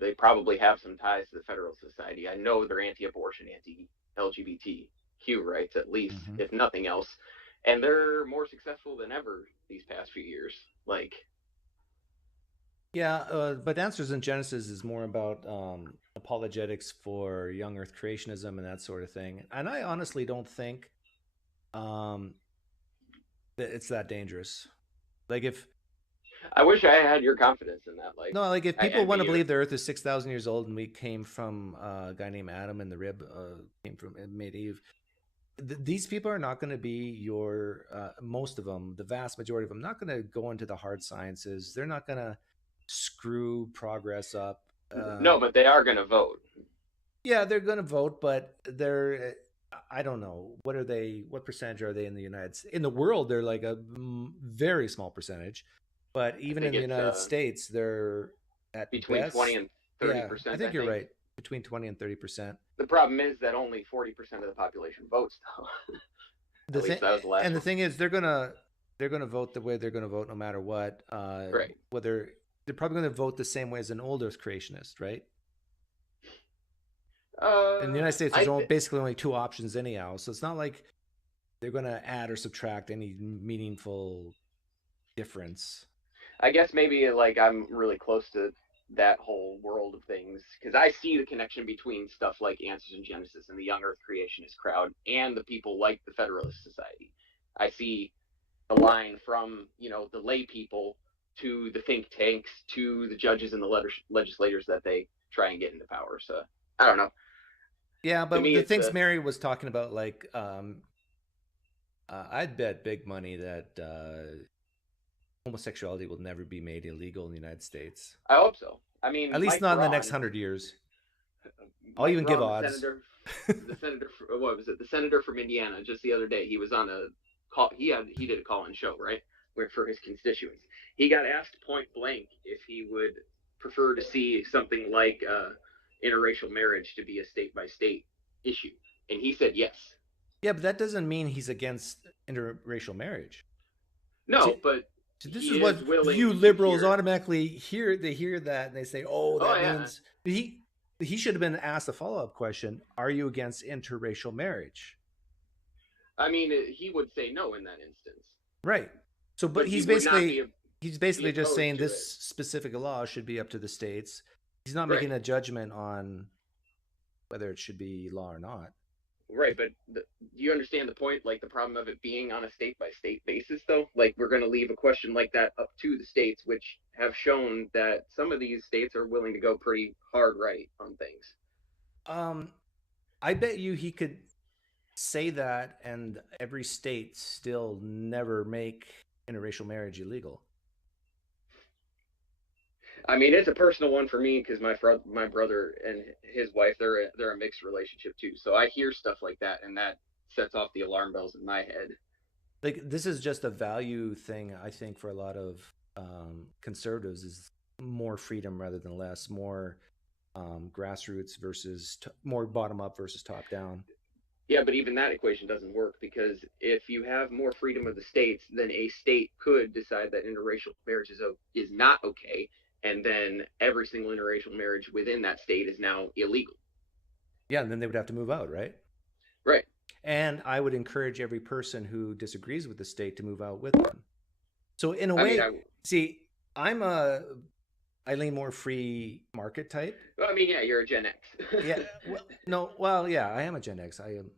They probably have some ties to the Federalist Society. I know they're anti-abortion, anti-LGBTQ rights, at least, if nothing else. And they're more successful than ever these past few years. Like, yeah, but Answers in Genesis is more about apologetics for young Earth creationism and that sort of thing. And I honestly don't think that it's that dangerous. Like, if I wish I had your confidence in that. Like, no, like if people want to believe the Earth is 6,000 years old and we came from a guy named Adam and the rib came from made Eve, these people are not going to be your most of them, the vast majority of them, not going to go into the hard sciences. They're not going to screw progress up. No, but they are going to vote. Yeah, they're going to vote, but I don't know. What are they? What percentage are they in the United States? In the world, they're like a very small percentage. But even in the United States, they're at between best, 20 and 30%. I think you're right. Between 20 and 30%. The problem is that only 40% of the population votes, though. At least that was the last and one. the thing is, they're gonna vote the way they're gonna vote no matter what. Right. Whether they're probably gonna vote the same way as an old Earth creationist, right? In the United States, there's basically only two options anyhow, so it's not like they're gonna add or subtract any meaningful difference. I guess maybe like I'm really close to that whole world of things because I see the connection between stuff like Answers in Genesis and the young Earth creationist crowd and the people like the Federalist Society. I see the line from, you know, the lay people to the think tanks to the judges and the legislators that they try and get into power. So I don't know. Yeah, but the things Mary was talking about, like, I'd bet big money that homosexuality will never be made illegal in the United States. I hope so. I mean, at least Mike not Braun, in the next 100 years. I'll Mike even Braun, give odds. The senator, what was it? The senator from Indiana. Just the other day, he was on a call. He did a call-in show, right, for his constituents. He got asked point blank if he would prefer to see something like interracial marriage to be a state-by-state issue, and he said yes. Yeah, but that doesn't mean he's against interracial marriage. No, but this is what you liberals automatically hear. They hear that and they say, "Oh, that means he should have been asked a follow-up question: are you against interracial marriage?" I mean, he would say no in that instance. Right. So, but he's basically just saying this specific law should be up to the states. He's not making a judgment on whether it should be law or not. Right, but do you understand the point? Like the problem of it being on a state-by-state basis, though? Like we're going to leave a question like that up to the states, which have shown that some of these states are willing to go pretty hard right on things. I bet you he could say that and every state still never make interracial marriage illegal. I mean, it's a personal one for me because my brother and his wife, they're a mixed relationship too. So I hear stuff like that, and that sets off the alarm bells in my head. Like this is just a value thing, I think, for a lot of conservatives is more freedom rather than less, more grassroots versus more bottom up versus top down. Yeah, but even that equation doesn't work because if you have more freedom of the states, then a state could decide that interracial marriage is not okay. And then every single interracial marriage within that state is now illegal. Yeah, and then they would have to move out, right? Right. And I would encourage every person who disagrees with the state to move out with them. So in a way, I lean more free market type. Well, I mean, yeah, you're a Gen X. Yeah, I am a Gen X. I am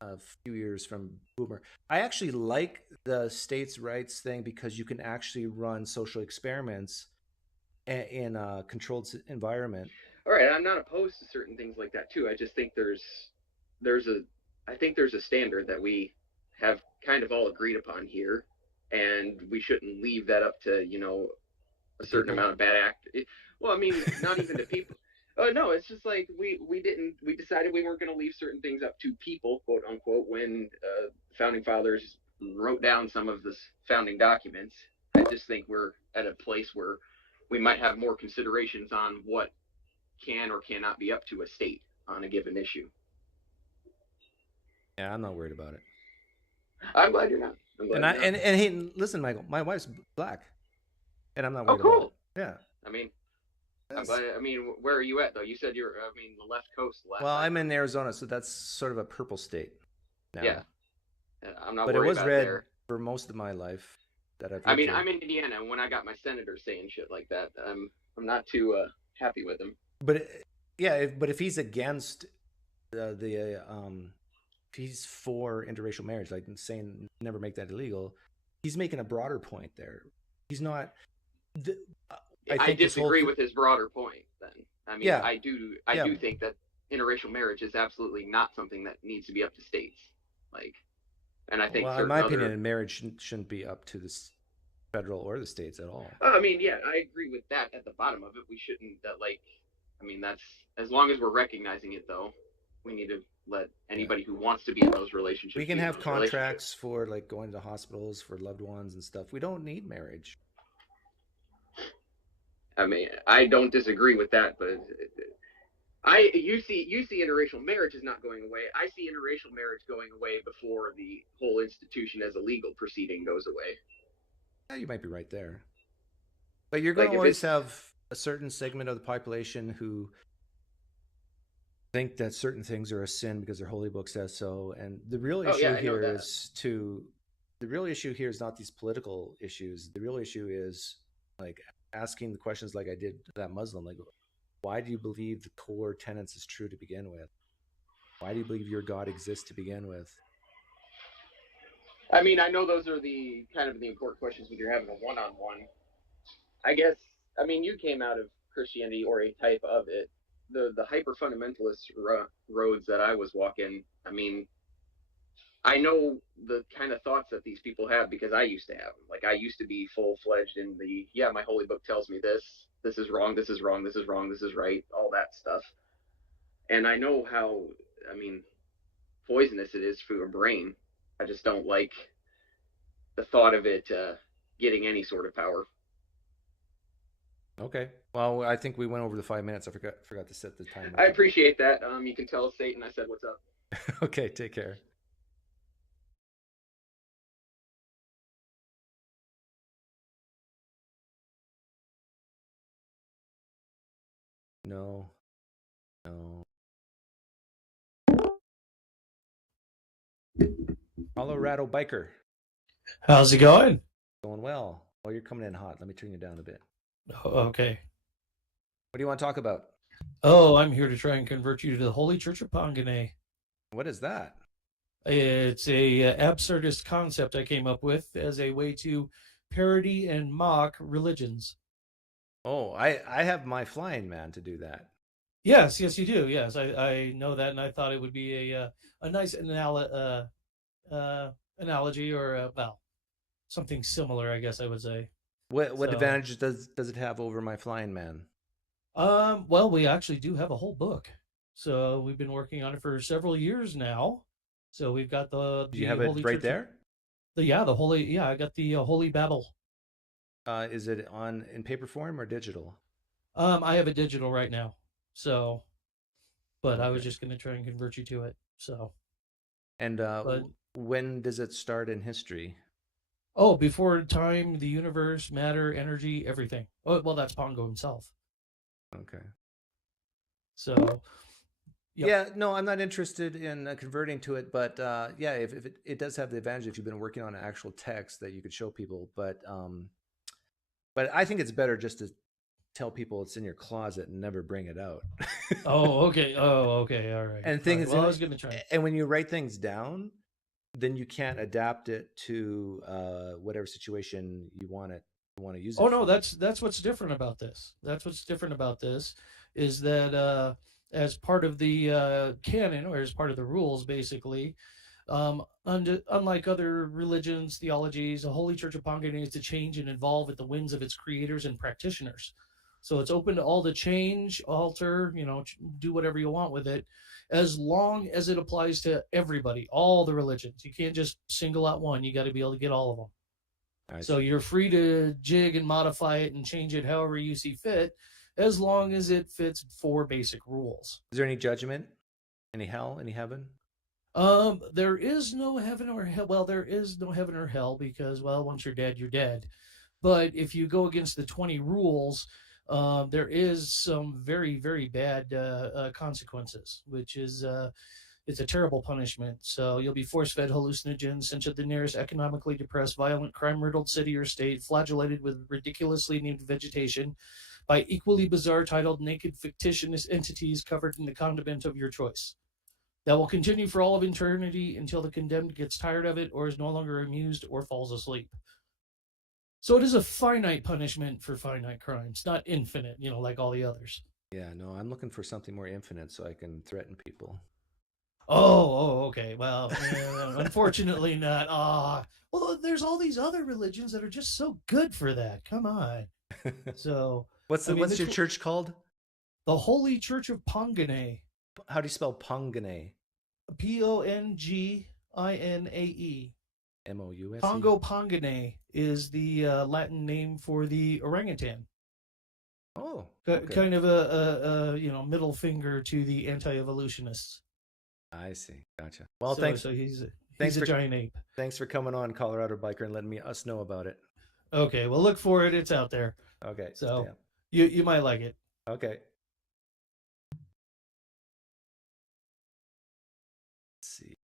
a few years from Boomer. I actually like the states' rights thing because you can actually run social experiments in a controlled environment. All right, I'm not opposed to certain things like that too. I just think there's a standard that we have kind of all agreed upon here, and we shouldn't leave that up to, you know, a certain amount of bad act. Well, I mean, not even to people. Oh no, it's just like we decided we weren't going to leave certain things up to people, quote unquote, when founding fathers wrote down some of the founding documents. I just think we're at a place where we might have more considerations on what can or cannot be up to a state on a given issue. Yeah, I'm not worried about it. I'm glad you're not. And hey, listen, Michael, my wife's black, and I'm not worried about it. Yeah. I mean, I'm glad. I mean, where are you at though? You said you're, the left coast. Well, I'm in Arizona, so that's sort of a purple state now. Yeah. I'm not but worried it was about red there. For most of my life. I mean, I'm in Indiana, and when I got my senator saying shit like that, I'm not too happy with him. But if he's against if he's for interracial marriage, like saying never make that illegal, he's making a broader point there. He's not. I disagree with his broader point. Then I mean, yeah. I do think that interracial marriage is absolutely not something that needs to be up to states. Like, and I think, in my opinion, marriage shouldn't be up to the federal or the states at all. I mean, yeah, I agree with that. At the bottom of it, we shouldn't. That's as long as we're recognizing it, though. We need to let anybody who wants to be in those relationships. We can have contracts for like going to hospitals for loved ones and stuff. We don't need marriage. I mean, I don't disagree with that, but you see interracial marriage is not going away. I see interracial marriage going away before the whole institution as a legal proceeding goes away. Yeah, you might be right there. But you're going to always have a certain segment of the population who think that certain things are a sin because their holy book says so. And the real issue the real issue here is not these political issues. The real issue is like asking the questions like I did to that Muslim, like, why do you believe the core tenets is true to begin with? Why do you believe your God exists to begin with? I mean, I know those are the kind of the important questions when you're having a one-on-one. I guess, I mean, you came out of Christianity or a type of it. The hyper-fundamentalist roads that I was walking, I mean, I know the kind of thoughts that these people have because I used to have them. Like, I used to be full-fledged in my holy book tells me this is wrong, this is wrong, this is wrong, this is right, all that stuff. And I know how, I mean, poisonous it is for your brain. I just don't like the thought of it getting any sort of power. Okay. Well, I think we went over the 5 minutes. I forgot to set the time. I appreciate that. You can tell Satan I said what's up. Okay, take care. No. Colorado biker. How's it going? Going well. Oh, you're coming in hot. Let me turn you down a bit. Oh, okay. What do you want to talk about? Oh, I'm here to try and convert you to the Holy Church of Pangane. What is that? It's a absurdist concept I came up with as a way to parody and mock religions. Oh, I have my flying man to do that. Yes, you do. Yes, I know that, and I thought it would be a nice analogy or something similar, I guess I would say. What advantage does it have over my flying man? Well, we actually do have a whole book, so we've been working on it for several years now. So we've got the Do you have Holy it right Church there? I got the Holy Babel. Is it in paper form or digital? I have it digital right now. So, but I was Okay. just going to try and convert you to it. So, And when does it start in history? oh, before time, the universe, matter, energy, everything. Oh, well, that's Pongo himself. Okay. So, yep. Yeah, no, I'm not interested in converting to it, but yeah, if it does have the advantage if you've been working on an actual text that you could show people, but I think it's better just to tell people it's in your closet and never bring it out. Oh, okay. Oh, okay. All right. And the thing All is, right. Well, I was going to try. and when you write things down, then you can't adapt it to whatever situation you want to use it. Oh no, for. that's what's different about this. That's what's different about this is that as part of the canon or as part of the rules, basically, unlike other religions, theologies, the Holy Church of Pangane needs to change and evolve at the whims of its creators and practitioners. So it's open to all to change, alter, do whatever you want with it, as long as it applies to everybody, all the religions. You can't just single out one. You got to be able to get all of them. So you're free to jig and modify it and change it however you see fit, as long as it fits 4 basic rules. Is there any judgment? Any hell? Any heaven? There is no heaven or hell. Well, there is no heaven or hell because, well, once you're dead, you're dead. But if you go against the 20 rules, there is some very, very bad consequences, which is it's a terrible punishment. So you'll be force-fed hallucinogens, sent to the nearest economically depressed, violent, crime-riddled city or state, flagellated with ridiculously named vegetation by equally bizarre titled naked fictitious entities covered in the condiment of your choice. That will continue for all of eternity until the condemned gets tired of it or is no longer amused or falls asleep. So it is a finite punishment for finite crimes, not infinite, like all the others. Yeah, no, I'm looking for something more infinite so I can threaten people. Oh, okay. Well, unfortunately not. Well, there's all these other religions that are just so good for that. Come on. So what's your church called? The Holy Church of Pangane. How do you spell Pongane? Ponginae. Mouse. Pongo ponganae is the Latin name for the orangutan. Oh, Kind of a middle finger to the anti-evolutionists. I see. Gotcha. Well, So thanks. he's Thanks a for giant ape. Thanks for coming on, Colorado Biker, and letting us know about it. Okay, well, look for it. It's out there. Okay. So damn. you might like it. Okay. Let's see.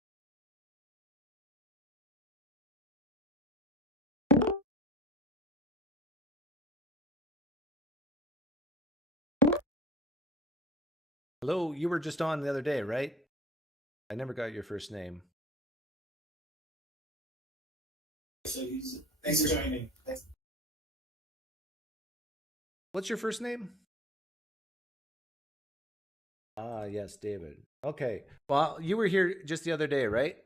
Hello, you were just on the other day, right? I never got your first name. So thanks for joining. What's your first name? Ah, yes, David. Okay. Well, you were here just the other day, right?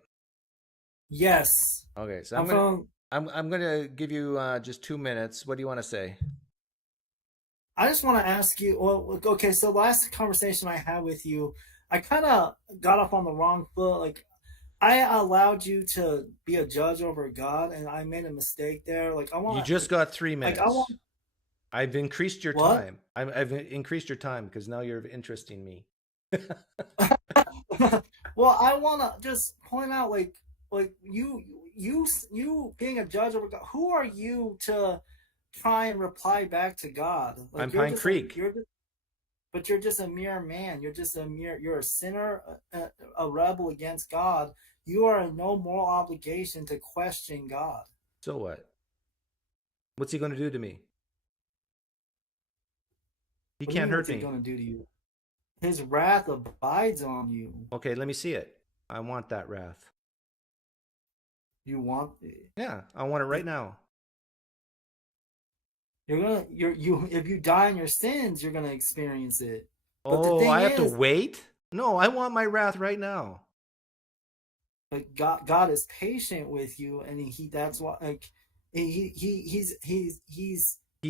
Yes. Okay, so I'm gonna give you just 2 minutes. What do you want to say? I just want to ask you. Well, okay. So last conversation I had with you, I kind of got off on the wrong foot. Like, I allowed you to be a judge over God, and I made a mistake there. Like, I want. You just got 3 minutes. Like, I want. I've increased your What? time. I've increased your time because now you're interesting me. Well, I want to just point out, like you being a judge over God. Who are you to try and reply back to God? Like, I'm PineCreek. But you're just a mere man. You're a sinner, a rebel against God. You are in no moral obligation to question God. So what? What's he going to do to me? He can't hurt me. What's he going to do to you? His wrath abides on you. Okay, let me see it. I want that wrath. You want it? Yeah, I want it right now. If you die in your sins, you're gonna experience it. But Oh, I have to wait? No, I want my wrath right now. But God is patient with you, and that's why, like, He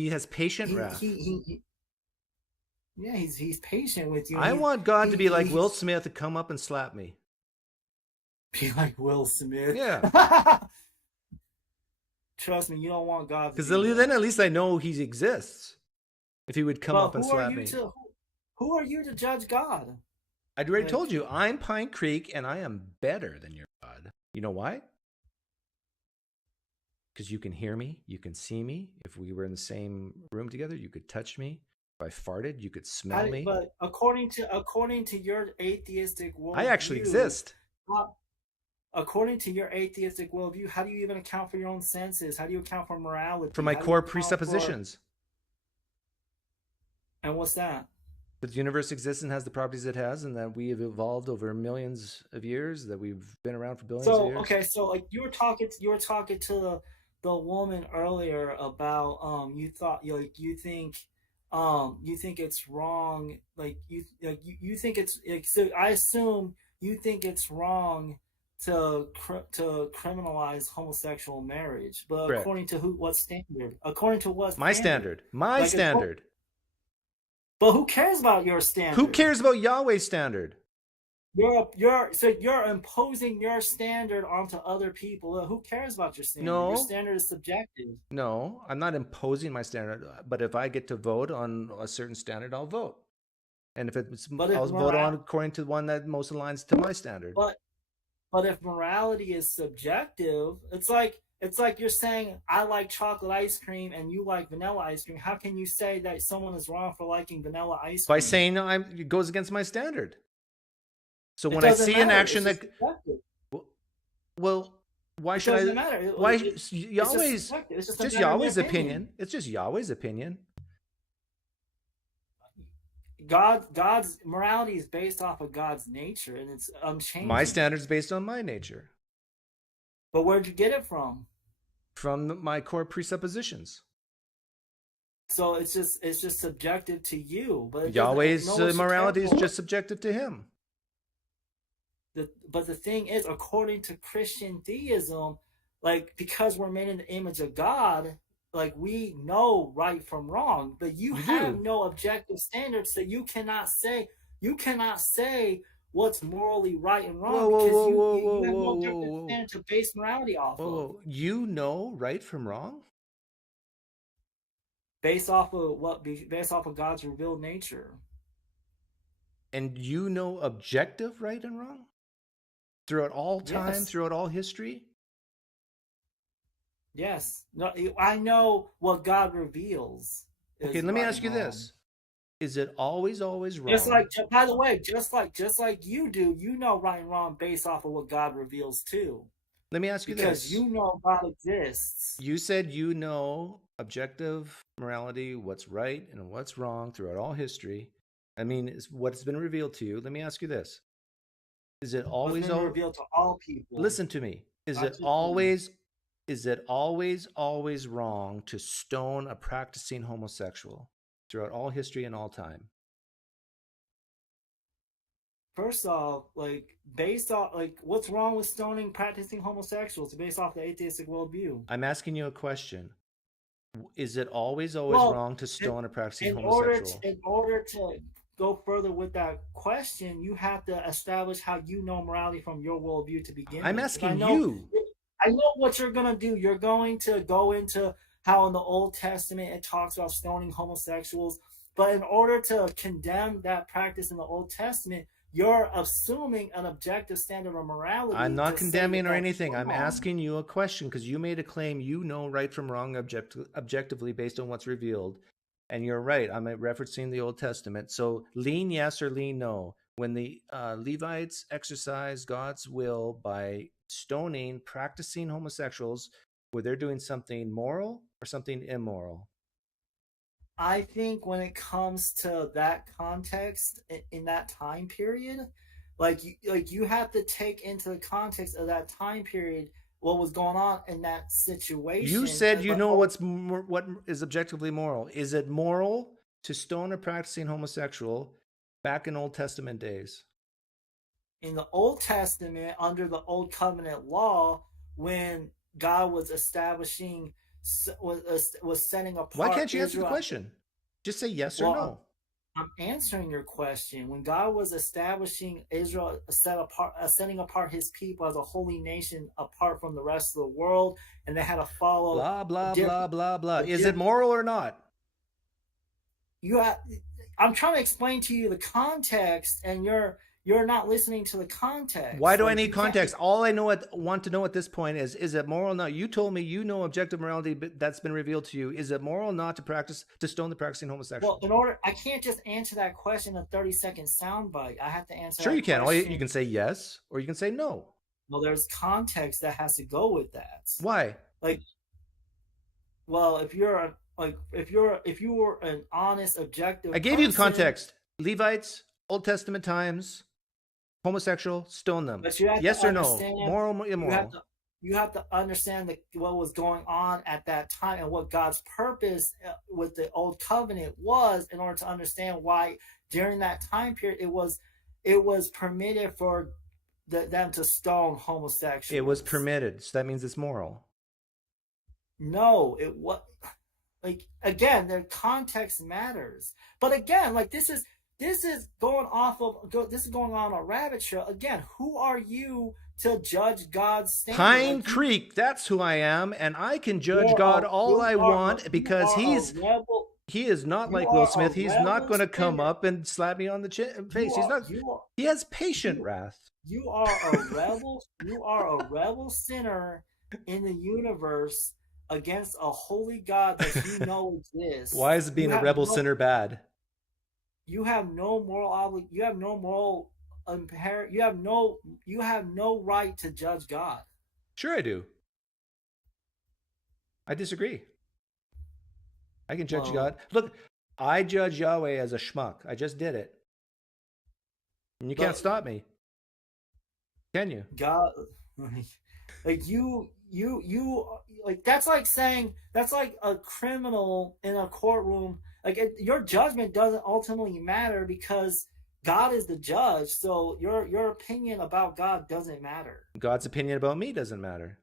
has patient wrath. Yeah, he's patient with you. I want God to be like Will Smith to come up and slap me. Be like Will Smith. Yeah. Trust me, you don't want God. Because then at least I know he exists. If he would come up and slap me. Who are you to judge God? I already told you, I'm PineCreek and I am better than your God. You know why? Because you can hear me, you can see me. If we were in the same room together, you could touch me. If I farted, you could smell me. But according to your atheistic worldview, I actually exist. According to your atheistic worldview, how do you even account for your own senses? How do you account for morality? For my core presuppositions. And what's that? That the universe exists and has the properties it has, and that we have evolved over millions of years, that we've been around for billions of years. Okay, so like you were talking to the woman earlier about you think it's wrong, you think it's like, so I assume you think it's wrong to criminalize homosexual marriage, but Correct. According to what standard? According to what? My standard. My standard. But who cares about your standard? Who cares about Yahweh's standard? You're imposing your standard onto other people. Who cares about your standard? No. Your standard is subjective. No, I'm not imposing my standard. But if I get to vote on a certain standard, I'll vote. And I'll vote on according to the one that most aligns to my standard. But if morality is subjective, it's like you're saying I like chocolate ice cream and you like vanilla ice cream. How can you say that someone is wrong for liking vanilla ice cream? By saying it goes against my standard. So when I see an action that, well, why should I? It doesn't matter. Why Yahweh's? It's just Yahweh's opinion. It's just Yahweh's opinion. God's morality is based off of God's nature, and it's unchanging. My standard is based on my nature. But where'd you get it from? From my core presuppositions. So it's just subjective to you. But Yahweh's morality is just subjective to him. But the thing is, according to Christian theism, like, because we're made in the image of God, like, we know right from wrong, but you have no objective standards, so you cannot say you cannot say what's morally right and wrong because you have no different standard to base morality off of. You know right from wrong? Based off of God's revealed nature. And you know objective right and wrong? Throughout all time, Yes. throughout all history? Yes. No, I know what God reveals. Okay, let me ask you this. Is it always wrong? Just like, by the way, just like you do, you know right and wrong based off of what God reveals too. Let me ask you because this. you know God exists. You said you know objective morality, what's right and what's wrong throughout all history. I mean, it's what's been revealed to you. Let me ask you this. Is it always revealed to all people? Listen to me. Is it always wrong to stone a practicing homosexual throughout all history and all time? First off, based off, what's wrong with stoning practicing homosexuals based off the atheistic worldview? I'm asking you a question. Is it always wrong to stone a practicing homosexual? In order to go further with that question, you have to establish how you know morality from your worldview to begin with. I'm asking you. I know what you're going to do. You're going to go into how in the Old Testament it talks about stoning homosexuals. But in order to condemn that practice in the Old Testament, you're assuming an objective standard of morality. I'm not condemning or anything. I'm asking you a question because you made a claim you know right from wrong objectively based on what's revealed. And you're right. I'm referencing the Old Testament. So lean yes or lean no. When the Levites exercised God's will by stoning practicing homosexuals, were they doing something moral or something immoral? I think when it comes to that context in that time period, you have to take into the context of that time period what was going on in that situation. You said you know what is objectively moral. Is it moral to stone a practicing homosexual back in Old Testament days? In the Old Testament, under the Old Covenant law, when God was establishing, was setting apart. Why can't you answer the question? Just say yes or no. I'm answering your question. When God was establishing Israel, setting apart his people as a holy nation apart from the rest of the world, and they had to follow blah blah blah blah blah. Is it moral or not? I'm trying to explain to you the context, and you're not listening to the context. Why do I need context? All I want to know at this point is it moral or not? You told me you know objective morality that's been revealed to you. Is it moral not to stone the practicing homosexual? Well, I can't just answer that question in a 30-second soundbite. I have to answer. Sure, you can. You can say yes or you can say no. Well, there's context that has to go with that. Why? If you were an honest, objective. I gave you the context. Levites, Old Testament times. Homosexual, stone them. Yes or no? Moral, immoral. You have to understand what was going on at that time and what God's purpose with the Old Covenant was in order to understand why during that time period it was permitted for them to stone homosexuals. It was permitted, so that means it's moral. No, it was again, the context matters. But again, this is going on a rabbit trail. Again, who are you to judge God's standard? PineCreek, that's who I am, and I can judge God all I want because he is not like Will Smith. He's not going to come up and slap me on the face. He has patient wrath. You are a rebel. You are a rebel sinner in the universe against a holy God that you know exists. Why is being a rebel sinner bad? You have no moral you have no moral you have no right to judge God. Sure I do. I disagree. I can judge God. Look, I judge Yahweh as a schmuck. I just did it. And you can't stop me. Can you? God, that's like saying, that's like a criminal in a courtroom. Your judgment doesn't ultimately matter because God is the judge. So your opinion about God doesn't matter. God's opinion about me doesn't matter.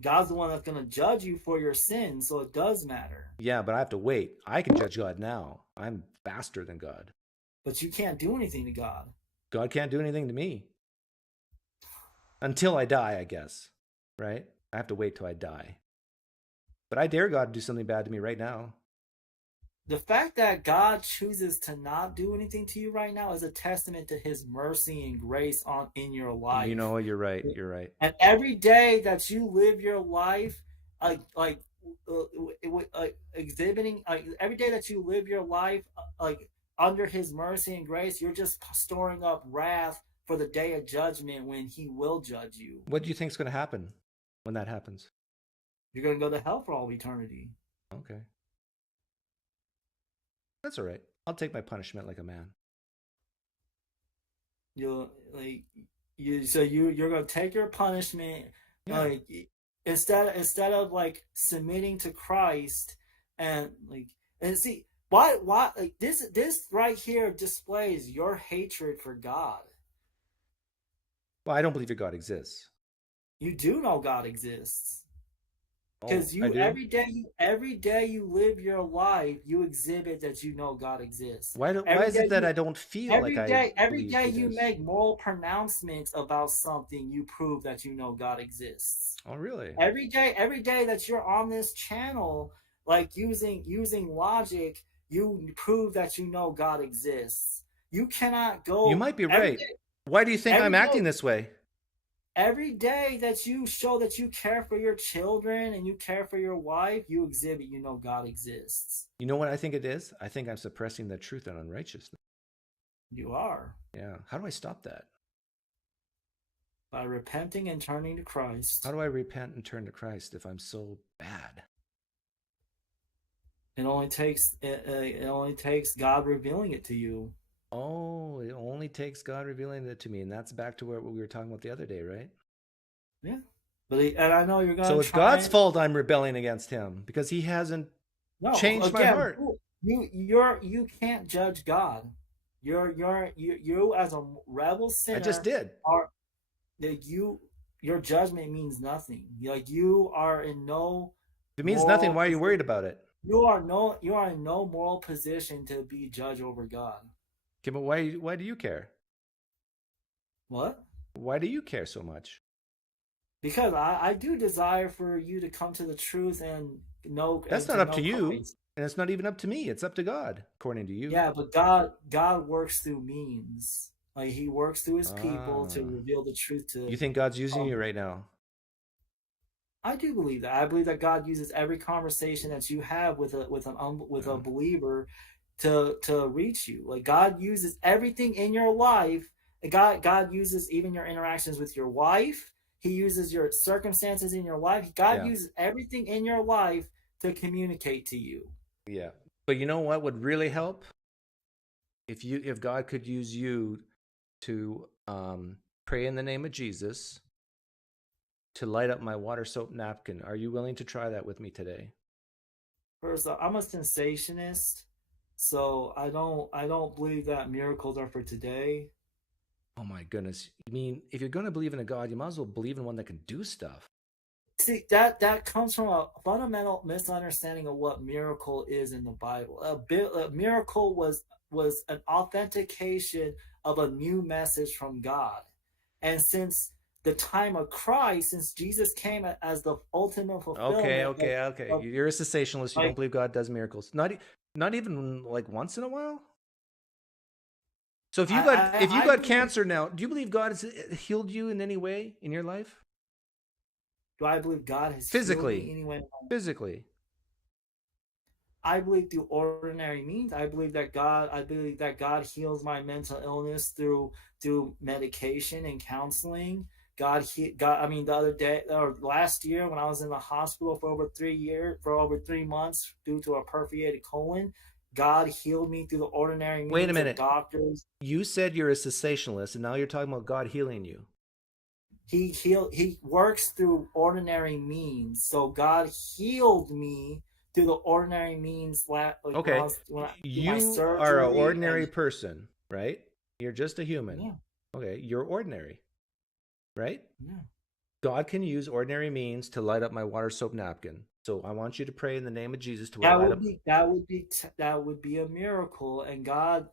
God's the one that's going to judge you for your sins, so it does matter. Yeah, but I have to wait. I can judge God now. I'm faster than God. but you can't do anything to God. God can't do anything to me. Until I die, I guess. Right? I have to wait till I die. But I dare God to do something bad to me right now. The fact that God chooses to not do anything to you right now is a testament to his mercy and grace in your life. You know, you're right. You're right. And every day that you live your life, exhibiting, every day that you live your life, under his mercy and grace, you're just storing up wrath for the day of judgment when he will judge you. What do you think is going to happen when that happens? You're going to go to hell for all eternity. Okay. That's all right. I'll take my punishment like a man. You're going to take your punishment, instead of like submitting to Christ and see why this right here displays your hatred for God. Well, I don't believe your God exists. You do know God exists. Because every day you live your life, you exhibit that you know God exists. Why is it that I don't feel like every day you make moral pronouncements about something, you prove that you know God exists. Oh, really? Every day that you're on this channel, like using logic, you prove that you know God exists. You cannot go. You might be right. Why do you think I'm acting this way? Every day that you show that you care for your children and you care for your wife, you exhibit you know God exists. You know what I think it is? I think I'm suppressing the truth and unrighteousness. You are. Yeah. How do I stop that? By repenting and turning to Christ. How do I repent and turn to Christ if I'm so bad? It only takes God revealing it to you. Oh, it only takes God revealing it to me, and that's back to what we were talking about the other day, right? Yeah, and I know you're going. So it's God's fault I'm rebelling against Him because He hasn't changed my heart. You can't judge God. You as a rebel sinner. I just did. Your judgment means nothing. Like you are in no. If it means nothing, why are you worried about it? You are in no moral position to be judge over God. Okay, but why do you care? What? Why do you care so much? Because I do desire for you to come to the truth and know. That's not up to you, and it's not even up to me. It's up to God, according to you. Yeah, but God works through means. Like He works through His people to reveal the truth to. You think God's using you right now? I do believe that. I believe that God uses every conversation that you have with a believer to reach you. Like God uses everything in your life. God uses even your interactions with your wife. He uses your circumstances in your life. God uses everything in your life to communicate to you. Yeah. But you know what would really help? If God could use you to pray in the name of Jesus to light up my water soap napkin. Are you willing to try that with me today? First, I'm a sensationist. So I don't believe that miracles are for today. Oh my goodness. I mean, if you're going to believe in a God, you might as well believe in one that can do stuff. See, that comes from a fundamental misunderstanding of what miracle is in the Bible. A miracle was an authentication of a new message from God. And since the time of Christ, since Jesus came as the ultimate fulfillment. Okay. You're a cessationist. You don't believe God does miracles. Not even like once in a while. So if you got cancer now, do you believe God has healed you in any way in your life? Do I believe God has physically healed me anyway? Physically. I believe through ordinary means. I believe that God heals my mental illness through medication and counseling. The other day or last year when I was in the hospital for over 3 months due to a perforated colon, God healed me through the ordinary means. Wait a minute. Of doctors. You said you're a cessationist, and now you're talking about God healing you. He works through ordinary means. So God healed me through the ordinary means. Okay. You are an ordinary person, right? You're just a human. Yeah. Okay. You're ordinary, right? Yeah. God can use ordinary means to light up my water soap napkin. So I want you to pray in the name of Jesus to light up. That would be a miracle, and God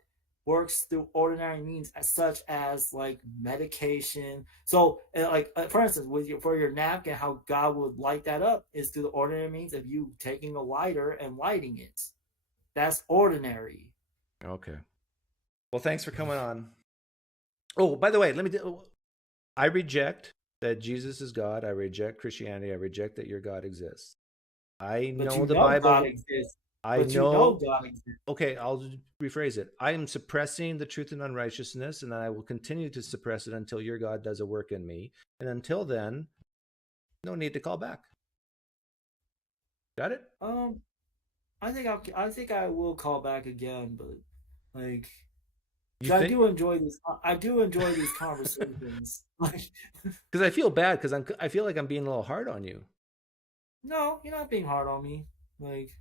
works through ordinary means, such as like medication. So, for instance, for your napkin, how God would light that up is through the ordinary means of you taking a lighter and lighting it. That's ordinary. Okay. Well, thanks for coming on. Oh, by the way, I reject that Jesus is God. I reject Christianity. I reject that your God exists. I know the Bible. God exists. I But know. you know God exists. Okay, I'll rephrase it. I am suppressing the truth and unrighteousness, and I will continue to suppress it until your God does a work in me. And until then, no need to call back. Got it? I think I will call back again, but like, I do enjoy these. I do enjoy these conversations. Because I feel bad because I feel like I'm being a little hard on you. No, you're not being hard on me. Like,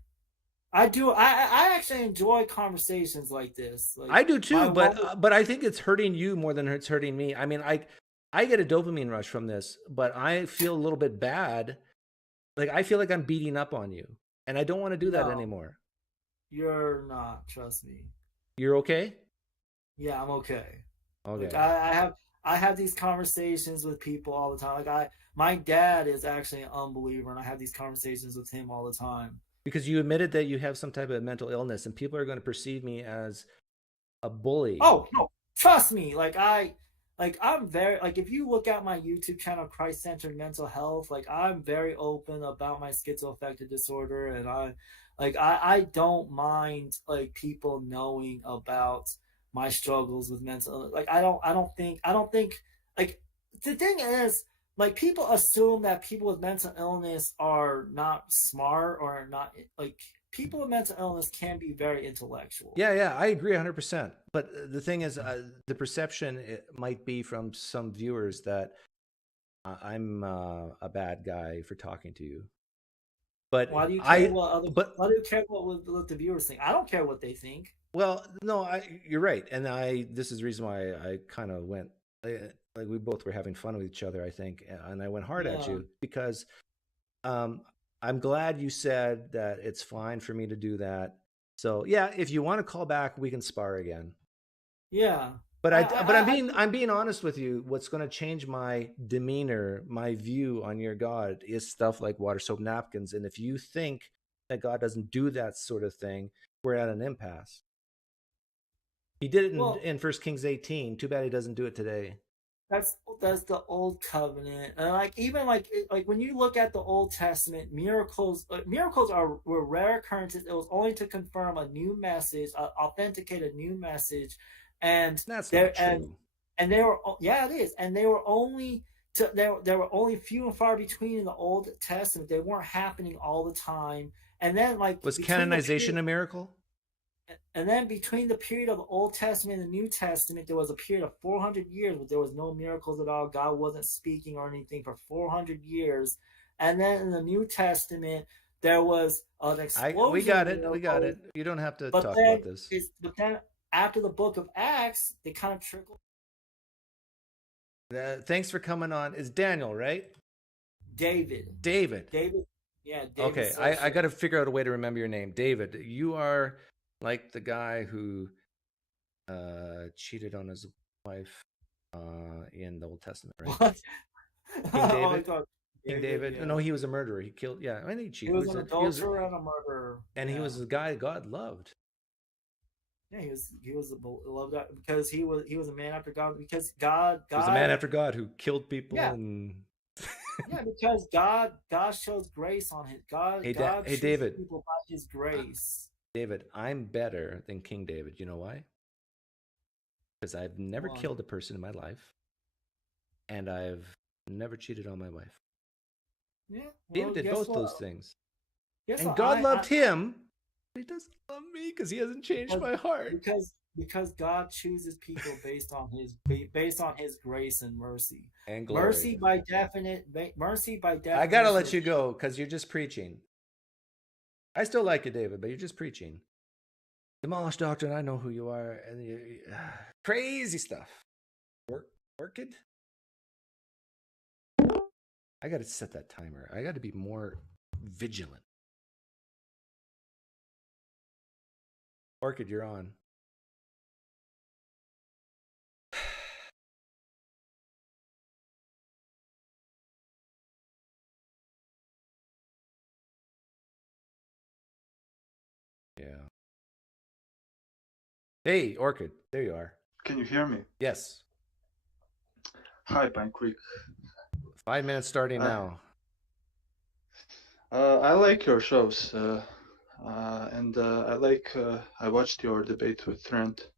I do. I actually enjoy conversations like this. Like, I do too, but I think it's hurting you more than it's hurting me. I mean, I get a dopamine rush from this, but I feel a little bit bad. Like, I feel like I'm beating up on you, and I don't want to do that anymore. You're not. Trust me. You're okay? Yeah, I'm okay. Okay. Like, I have these conversations with people all the time. Like, my dad is actually an unbeliever, and I have these conversations with him all the time. Because you admitted that you have some type of mental illness, and people are going to perceive me as a bully. Oh no, trust me. I'm very, if you look at my YouTube channel, Christ-Centered Mental Health, I'm very open about my schizoaffective disorder, and I don't mind people knowing about my struggles with mental. I don't think the thing is, people assume that people with mental illness are not smart or not people with mental illness can be very intellectual. Yeah, I agree 100%. But the thing is, the perception might be from some viewers that I'm a bad guy for talking to you. But why do you care why do you care what the viewers think? I don't care what they think. Well, no, you're right, and this is the reason why I kind of went we both were having fun with each other, I think, and I went hard at you because I'm glad you said that it's fine for me to do that. So yeah, if you want to call back, we can spar again. Yeah. But I'm being honest with you. What's going to change my demeanor, my view on your God is stuff like water, soap, napkins. And if you think that God doesn't do that sort of thing, we're at an impasse. He did it in 1 Kings 18. Too bad he doesn't do it today. That's the old covenant, and even when you look at the Old Testament, miracles were rare occurrences. It was only to confirm a new message, authenticate a new message, and that's not true. And they were it is, and they were only there were only few and far between in the Old Testament. They weren't happening all the time, and then was canonization a miracle? And then between the period of the Old Testament and the New Testament, there was a period of 400 years where there was no miracles at all. God wasn't speaking or anything for 400 years. And then in the New Testament, there was an explosion. We got it. You don't have to talk about this. But then after the book of Acts, they kind of trickled. Thanks for coming on. It's Daniel, right? David. Yeah, David. Okay, I got to figure out a way to remember your name. David, you are like the guy who cheated on his wife in the Old Testament, right? What? King David? King David? Yeah. No, he was a murderer. He killed, I think he cheated. He was an adulterer and a murderer. And he was the guy God loved. Yeah, he was loved because he was a man after God, because God he was a man after God who killed people and because God shows grace on his God. God hey David, people by his grace. David, I'm better than King David. You know why? Because I've never killed a person in my life, and I've never cheated on my wife. Yeah, David did both those things, and God loved him. But he doesn't love me because he hasn't changed my heart. Because God chooses people based on his grace and mercy. And glory. Mercy by definition. I gotta let you go because you're just preaching. I still like you, David, but you're just preaching. Demolished Doctrine, I know who you are. And crazy stuff. Orchid? I got to set that timer. I got to be more vigilant. Orchid, you're on. Hey, Orchid. There you are. Can you hear me? Yes. Hi, PineCreek. 5 minutes starting now. I like your shows, and I watched your debate with Trent.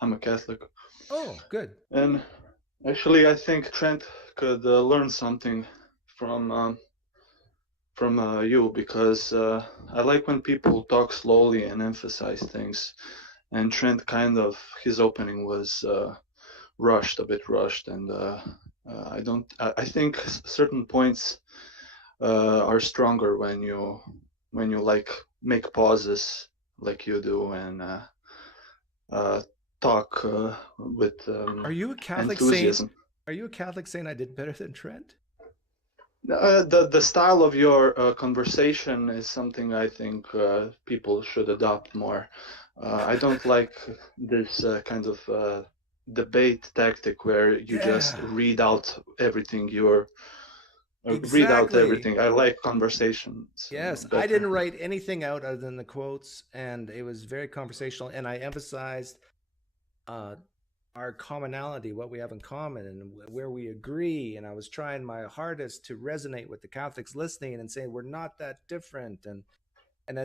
I'm a Catholic. Oh, good. And actually, I think Trent could learn something from you, because I like when people talk slowly and emphasize things. And Trent his opening was a bit rushed, and I think certain points are stronger when you like make pauses like you do, and talk with Are you a Catholic enthusiasm. Are you a Catholic saying I did better than Trent? The style of your conversation is something I think people should adopt more. I don't like this kind of debate tactic where you just read out everything read out everything. I like conversations. Yes, better. I didn't write anything out other than the quotes, and it was very conversational, and I emphasized our commonality, what we have in common, and where we agree. And I was trying my hardest to resonate with the Catholics listening and saying we're not that different. And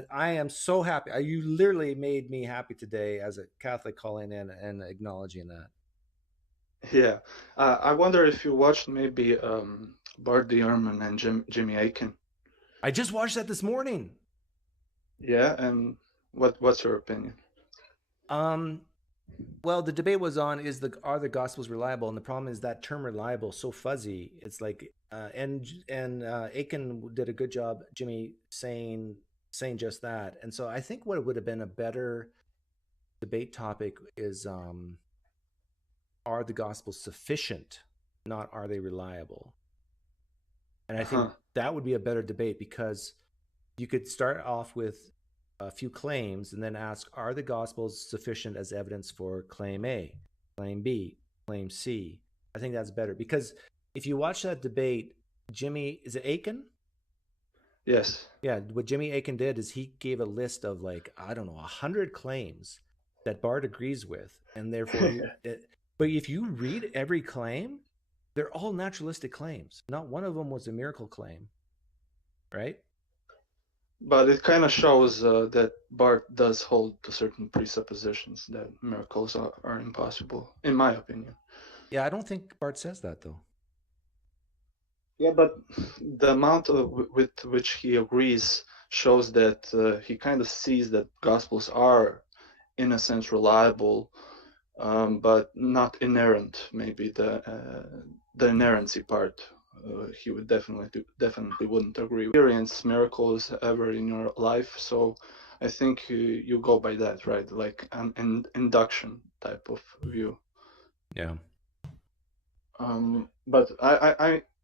I am so happy. You literally made me happy today as a Catholic calling in and acknowledging that. Yeah, I wonder if you watched maybe Bart the Ehrman and Jimmy Akin. I just watched that this morning. Yeah, and what's your opinion? Well, the debate was on are the Gospels reliable, and the problem is that term reliable so fuzzy. It's like and Akin did a good job, Jimmy, saying just that. And so I think what would have been a better debate topic is are the Gospels sufficient, not are they reliable? And I think that would be a better debate, because you could start off with a few claims and then ask, are the Gospels sufficient as evidence for claim A, claim B, claim C? I think that's better, because if you watch that debate, is it Akin? Yes. Yeah, what Jimmy Akin did is he gave a list of 100 claims that Bart agrees with, and therefore but if you read every claim, they're all naturalistic claims. Not one of them was a miracle claim, right? But it kind of shows that Bart does hold to certain presuppositions that miracles are impossible, in my opinion. Yeah, I don't think Bart says that, though. Yeah, but the amount with which he agrees shows that he kind of sees that Gospels are, in a sense, reliable, but not inerrant. Maybe the inerrancy part. He would definitely wouldn't agree. Experience miracles ever in your life, so I think you go by that, right? Like an induction type of view. Yeah. But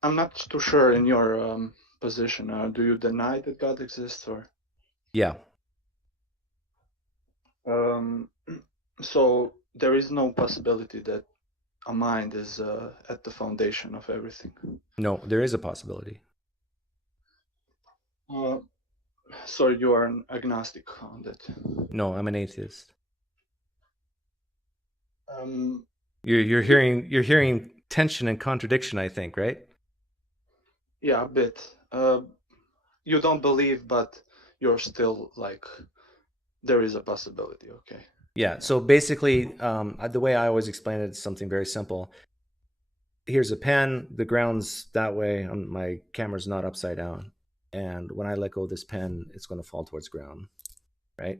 I'm not too sure in your position. Do you deny that God exists, or? Yeah. So there is no possibility that a mind is at the foundation of everything. No, there is a possibility. So you are an agnostic on that? No, I'm an atheist. You're hearing tension and contradiction, I think, right? Yeah, a bit. You don't believe, but you're still like, there is a possibility. Okay. Yeah. So basically, the way I always explain it is something very simple. Here's a pen. The ground's that way. My camera's not upside down. And when I let go of this pen, it's going to fall towards ground, right?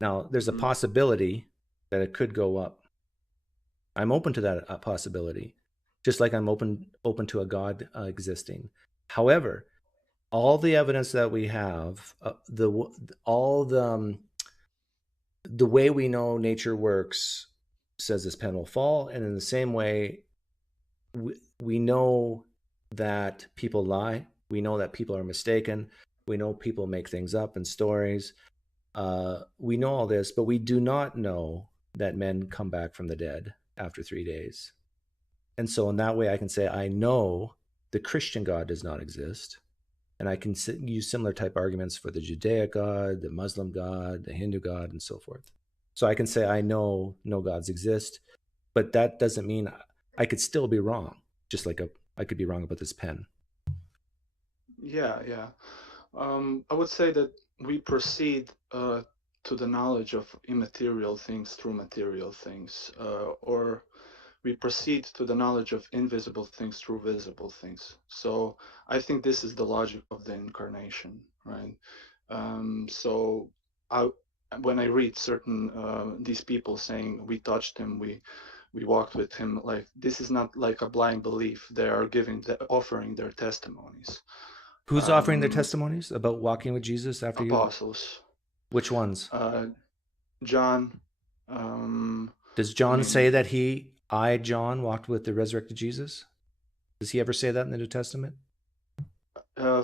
Now, there's a possibility that it could go up. I'm open to that possibility, just like I'm open to a God existing. However, all the evidence that we have, the way we know nature works says this pen will fall, and in the same way, we know that people lie. We know that people are mistaken. We know people make things up in stories. We know all this, but we do not know that men come back from the dead after 3 days. And so in that way, I can say, I know the Christian God does not exist. And I can use similar type arguments for the Judaic God, the Muslim God, the Hindu God, and so forth. So I can say I know no gods exist, but that doesn't mean I could still be wrong. Just like I could be wrong about this pen. Yeah, yeah. I would say that we proceed to the knowledge of immaterial things through material things, or we proceed to the knowledge of invisible things through visible things. So I think this is the logic of the incarnation, right? So when I read certain these people saying we touched him, we walked with him, like this is not like a blind belief. They are offering their testimonies. Who's offering their testimonies about walking with Jesus after apostles. Which ones? John. Does John say that I, John, walked with the resurrected Jesus? Does he ever say that in the New Testament?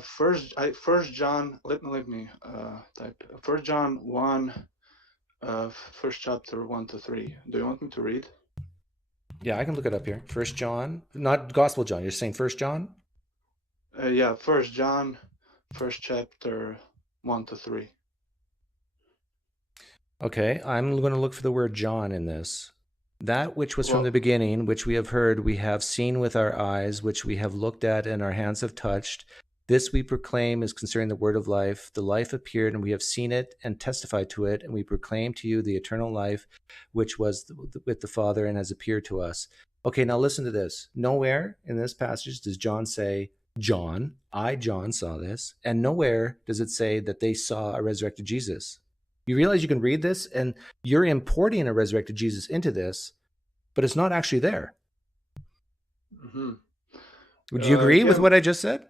First John. Let me type. 1 John 1, first chapter 1-3. Do you want me to read? Yeah, I can look it up here. 1 John, not Gospel John. You're saying 1 John? Yeah, 1 John, first chapter 1-3. Okay, I'm going to look for the word John in this. That which was from the beginning, which we have heard, we have seen with our eyes, which we have looked at and our hands have touched. This we proclaim is concerning the word of life. The life appeared, and we have seen it and testified to it, and we proclaim to you the eternal life, which was with the Father and has appeared to us. Okay, now listen to this. Nowhere in this passage does John say, John, I, John, saw this. And nowhere does it say that they saw a resurrected Jesus. You realize you can read this, and you're importing a resurrected Jesus into this, but it's not actually there. Mm-hmm. Would you agree with what I just said?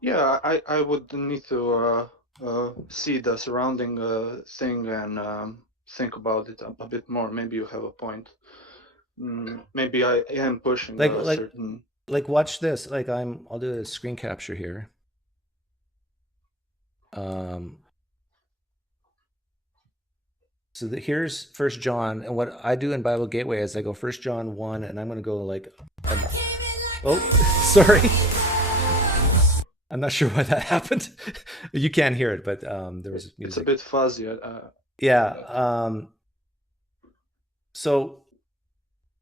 Yeah, I would need to see the surrounding thing and think about it a bit more. Maybe you have a point. Maybe I am pushing certain. Like watch this. Like I'll do a screen capture here. So here's 1 John, and what I do in Bible Gateway is I go 1 John 1, and I'm going to go like, oh, sorry. I'm not sure why that happened. You can't hear it, but there was music. It's a bit fuzzy. Yeah. So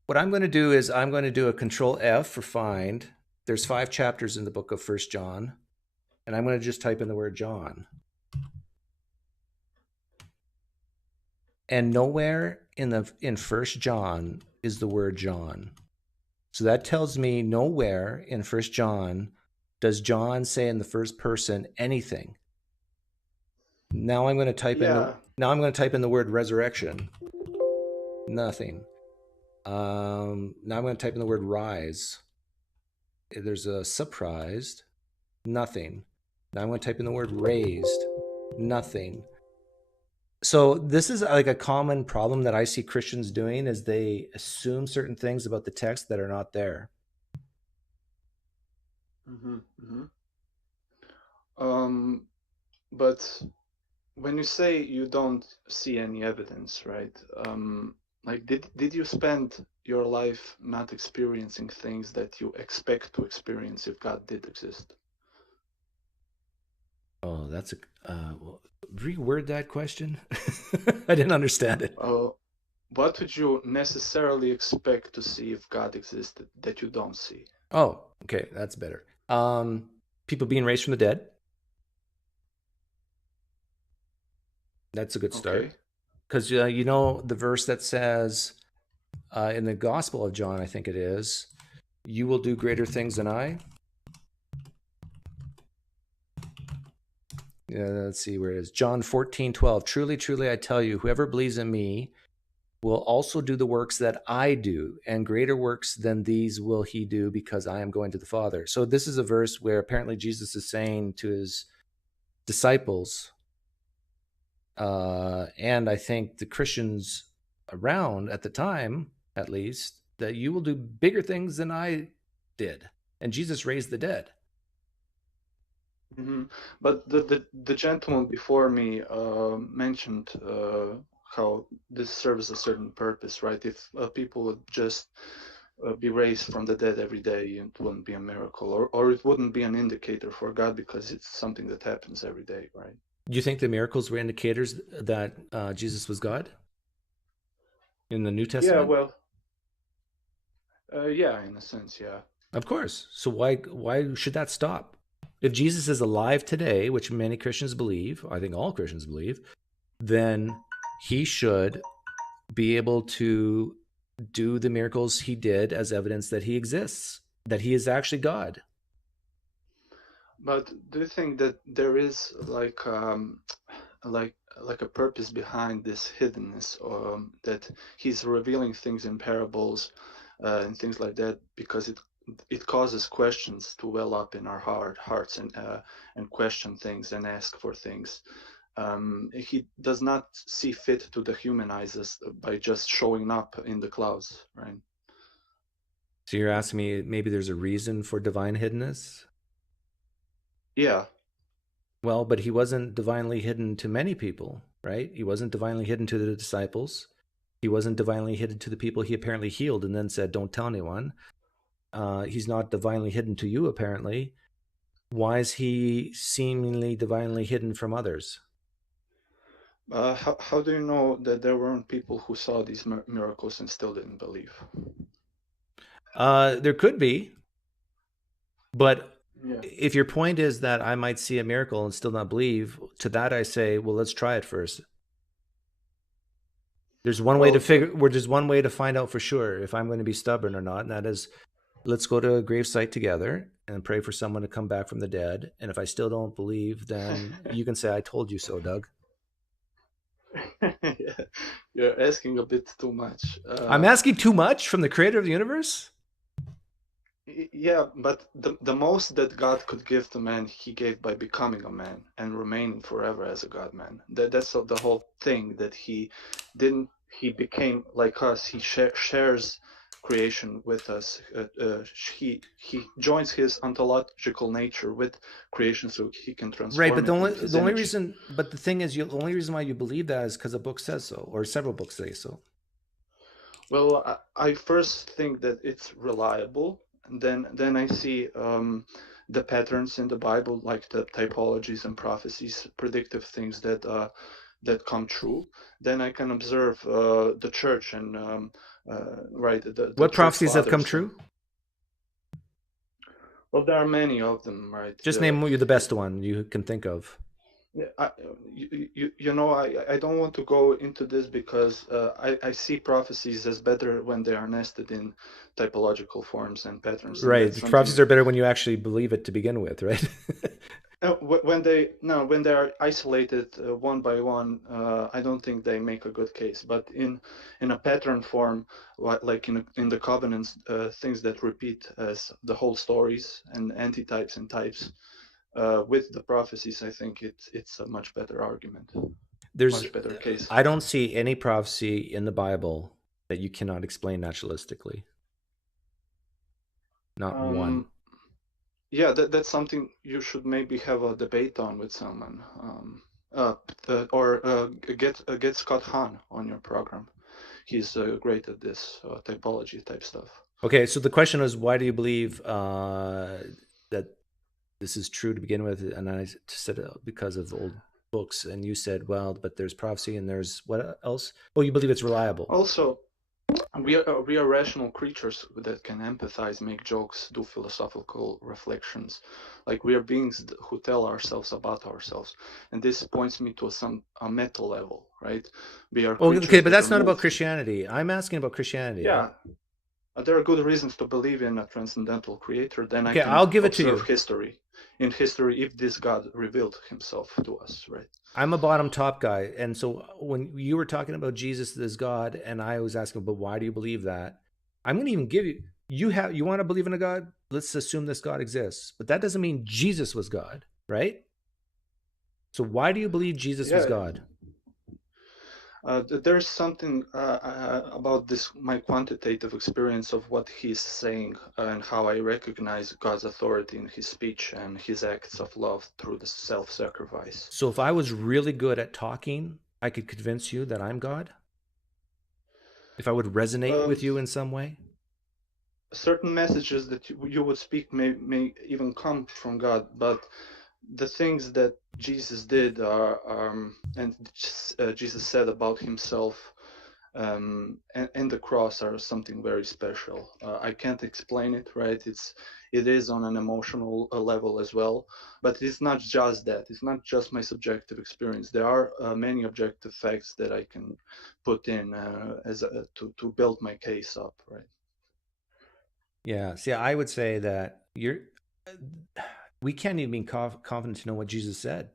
what I'm going to do is I'm going to do a Control F for find. There's 5 chapters in the book of 1 John, and I'm going to just type in the word John. And nowhere in 1 John is the word John. So that tells me nowhere in 1 John does John say in the first person anything. Now I'm going to type in the word resurrection. Nothing. Now I'm going to type in the word rise. There's a surprised. Nothing. Now I'm going to type in the word raised. Nothing. So this is like a common problem that I see Christians doing is they assume certain things about the text that are not there. Mm-hmm, mm-hmm. But when you say you don't see any evidence, right? Like did you spend your life not experiencing things that you expect to experience if God did exist? Oh, that's reword that question. I didn't understand it. What would you necessarily expect to see if God existed that you don't see? Oh, okay, that's better. People being raised from the dead. That's a good start. Because you know the verse that says in the Gospel of John, I think it is, you will do greater things than I. Let's see where it is. John 14:12. Truly, truly, I tell you, whoever believes in me will also do the works that I do, and greater works than these will he do, because I am going to the Father. So this is a verse where apparently Jesus is saying to his disciples, and I think the Christians around at the time, at least, that you will do bigger things than I did. And Jesus raised the dead. Mm-hmm. But the gentleman before me mentioned how this serves a certain purpose, right? If people would just be raised from the dead every day, it wouldn't be a miracle, or it wouldn't be an indicator for God because it's something that happens every day, right? You think the miracles were indicators that Jesus was God in the New Testament? Yeah, well, yeah, in a sense, yeah. Of course. So why should that stop? If Jesus is alive today, which many Christians believe, I think all Christians believe, then he should be able to do the miracles he did as evidence that he exists, that he is actually God. But do you think that there is like a purpose behind this hiddenness, or that he's revealing things in parables and things like that because it causes questions to well up in our hearts and question things and ask for things. He does not see fit to dehumanize us by just showing up in the clouds, right? So you're asking me maybe there's a reason for divine hiddenness? Yeah. Well, but he wasn't divinely hidden to many people, right? He wasn't divinely hidden to the disciples. He wasn't divinely hidden to the people he apparently healed and then said, don't tell anyone. He's not divinely hidden to you, apparently. Why is he seemingly divinely hidden from others? How do you know that there weren't people who saw these miracles and still didn't believe? There could be. But yeah. If your point is that I might see a miracle and still not believe, to that I say, well, let's try it first. There's one way to there's one way to find out for sure if I'm going to be stubborn or not, and that is, let's go to a gravesite together and pray for someone to come back from the dead. And if I still don't believe, then you can say, I told you so, Doug. Yeah. You're asking a bit too much. I'm asking too much from the creator of the universe? Yeah, but the most that God could give to man, he gave by becoming a man and remaining forever as a God-man. That's the whole thing, that he became like us. He shares creation with us. He joins his ontological nature with creation so he can transform. Right, but the only reason, but the thing is, the only reason why you believe that is because a book says so, or several books say so. Well, I first think that it's reliable. And then I see the patterns in the Bible, like the typologies and prophecies, predictive things that come true. Then I can observe the church and what prophecies have come true? Well, there are many of them, right? Just name the best one you can think of. You know, I don't want to go into this because I see prophecies as better when they are nested in typological forms and patterns. Right, prophecies are better when you actually believe it to begin with, right? When they are isolated one by one, I don't think they make a good case. But in a pattern form, like in the covenants, things that repeat as the whole stories and antitypes and types. With the prophecies, I think it's a much better argument. There's much better case. I don't see any prophecy in the Bible that you cannot explain naturalistically. Not one. Yeah, that's something you should maybe have a debate on with someone, or get Scott Hahn on your program. He's great at this typology type stuff. Okay, so the question is, why do you believe that this is true to begin with? And I said because of old books, and you said, well, but there's prophecy and there's what else? Oh, you believe it's reliable. Also, we are rational creatures that can empathize, make jokes, do philosophical reflections. Like, we are beings who tell ourselves about ourselves, and this points me to a meta level, right? We are okay, but that's not about Christianity. I'm asking about Christianity. Yeah. There are good reasons to believe in a transcendental creator. Then okay, I can I'll give it to you. History. In history, if this God revealed himself to us, right? I'm a bottom top guy. And so when you were talking about Jesus as God, and I was asking, but why do you believe that? I'm going to even give you want to believe in a God? Let's assume this God exists. But that doesn't mean Jesus was God, right? So why do you believe Jesus was God? There's something about my quantitative experience of what he's saying and how I recognize God's authority in his speech and his acts of love through the self-sacrifice. So if I was really good at talking, I could convince you that I'm God? If I would resonate with you in some way? Certain messages that you would speak may even come from God, but the things that Jesus did are, and Jesus said about himself, and the cross are something very special. I can't explain it, right? It is on an emotional level as well, but it's not just that. It's not just my subjective experience. There are many objective facts that I can put in to build my case up, right? Yeah. See, I would say that we can't even be confident to know what Jesus said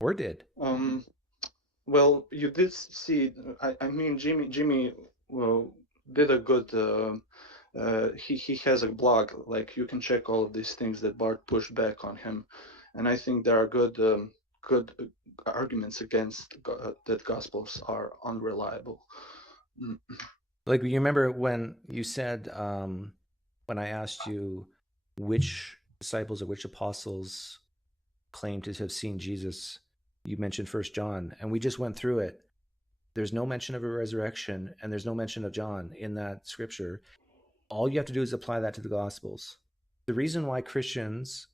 or did. Well, you did see. I mean, Jimmy did a good. He has a blog. Like, you can check all of these things that Bart pushed back on him, and I think there are good arguments against that Gospels are unreliable. Like, you remember when you said, when I asked you which disciples or which apostles claim to have seen Jesus, you mentioned 1 John, and we just went through it. There's no mention of a resurrection, and there's no mention of John in that scripture. All you have to do is apply that to the Gospels. The reason why Christians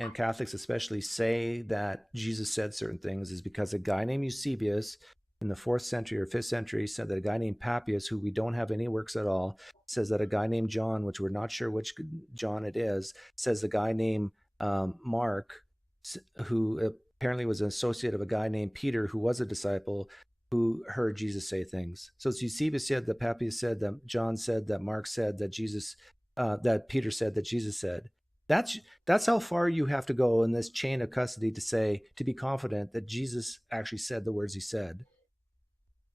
and Catholics especially say that Jesus said certain things is because a guy named Eusebius in the 4th century or 5th century said that a guy named Papias, who we don't have any works at all, says that a guy named John, which we're not sure which John it is, says the guy named Mark, who apparently was an associate of a guy named Peter, who was a disciple, who heard Jesus say things. So it's Eusebius said, that Papias said, that John said, that Mark said, that Jesus, that Peter said, that Jesus said. That's how far you have to go in this chain of custody to be confident that Jesus actually said the words he said.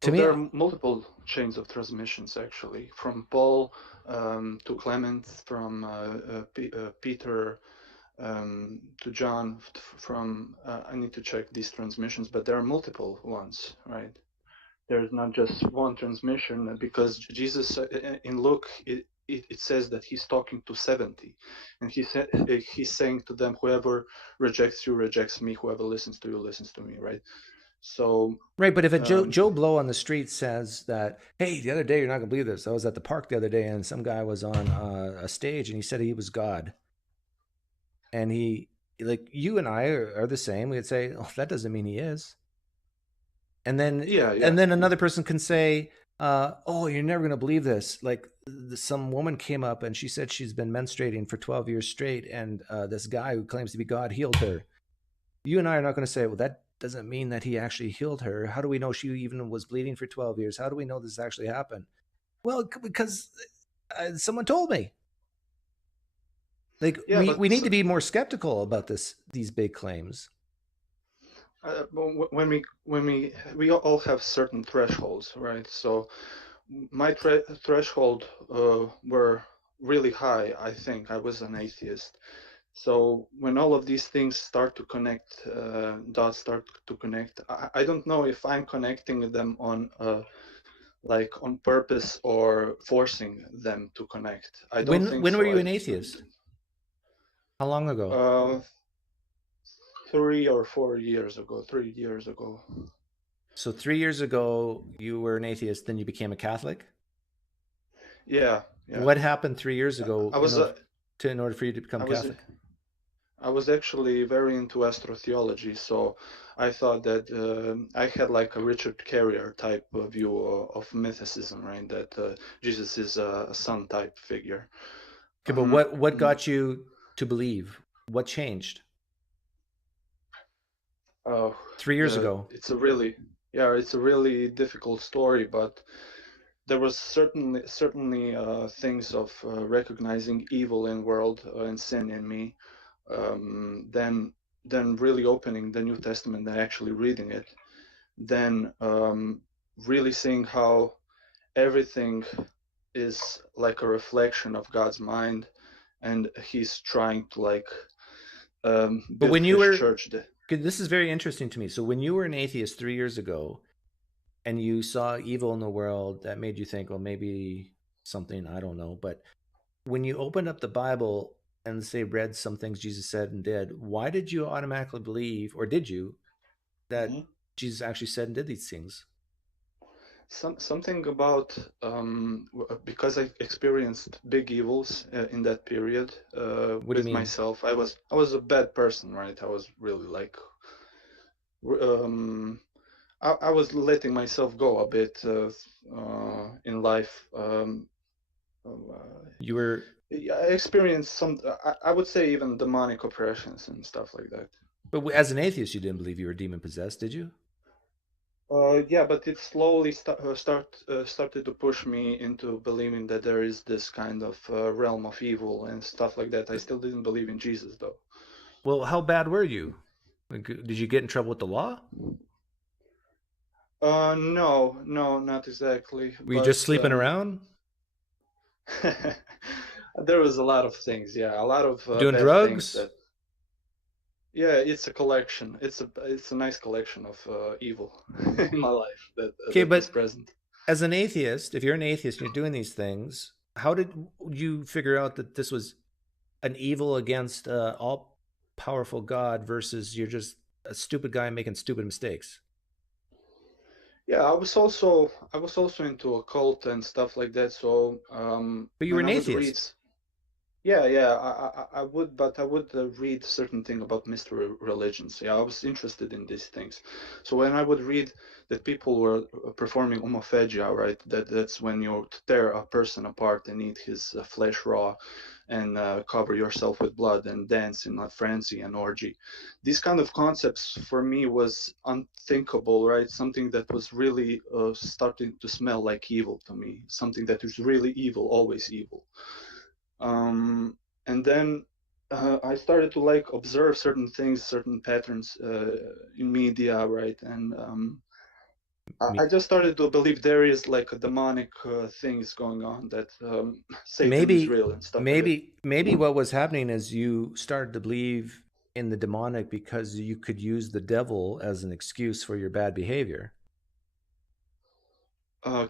To me, there are multiple chains of transmissions, actually, from Paul to Clement, from Peter to John, from I need to check these transmissions, but there are multiple ones, right? There's not just one transmission, because Jesus in Luke it says that he's talking to 70, and he's saying to them, whoever rejects you rejects me, whoever listens to you listens to me, right? So right, but if a Joe Blow on the street says that, hey, the other day, you're not gonna believe this, I was at the park the other day and some guy was on a stage and he said he was God, and he, like, you and I are the same, we'd say, oh, that doesn't mean he is. And then and then another person can say, oh, you're never going to believe this. Like, some woman came up and she said she's been menstruating for 12 years straight, and this guy who claims to be God healed her. You and I are not going to say, well, that doesn't mean that he actually healed her. How do we know she even was bleeding for 12 years? How do we know this actually happened? Well, because someone told me. Like, we need to be more skeptical about these big claims. When we all have certain thresholds, right? So my threshold were really high. I think I was an atheist. So when all of these things start to connect, dots start to connect, I don't know if I'm connecting them on like on purpose or forcing them to connect. I don't think. When were you an atheist? How long ago? 3 or 4 years ago. 3 years ago. So 3 years ago, you were an atheist, then you became a Catholic? Yeah. What happened 3 years ago in order for you to become Catholic? I was actually very into astrotheology, so I thought that I had like a Richard Carrier type of view of mythicism, right? That Jesus is a son type figure. Okay, but what got you to believe? What changed? 3 years ago. It's a really difficult story, but there was certainly things of recognizing evil in the world and sin in me. Then really opening the New Testament and actually reading it. Then really seeing how everything is like a reflection of God's mind, and He's trying to like but when you were church. This is very interesting to me. So when you were an atheist 3 years ago, and you saw evil in the world that made you think, well, maybe something, I don't know. But when you opened up the Bible and say read some things Jesus said and did, why did you automatically believe, or did you, that Jesus actually said and did these things? something about because I experienced big evils in that period What do you with mean? myself. I was a bad person, right? I was really like I was letting myself go a bit in life. You were. I experienced some. I would say even demonic oppressions and stuff like that. But as an atheist, you didn't believe you were demon possessed, did you? Yeah, but it slowly started to push me into believing that there is this kind of realm of evil and stuff like that. I still didn't believe in Jesus, though. Well, how bad were you? Like, did you get in trouble with the law? No, not exactly. Were you just sleeping around? There was a lot of things. Yeah, a lot of Doing bad drugs? things that. Yeah, it's a collection. It's a nice collection of evil in my life that is present. As an atheist, if you're an atheist and you're doing these things, how did you figure out that this was an evil against all-powerful God versus you're just a stupid guy making stupid mistakes? Yeah, I was also into a cult and stuff like that. So, but you were an atheist. I would, but I would read certain thing about mystery religions. Yeah, I was interested in these things. So when I would read that people were performing homophagia, right? That's when you tear a person apart and eat his flesh raw, and cover yourself with blood and dance in a frenzy and orgy. These kind of concepts for me was unthinkable, right? Something that was really starting to smell like evil to me. Something that is really evil, always evil. And then I started to like observe certain things, certain patterns in media, right? And I just started to believe there is like a demonic things going on, that Satan is real and stuff. Maybe what was happening is you started to believe in the demonic because you could use the devil as an excuse for your bad behavior.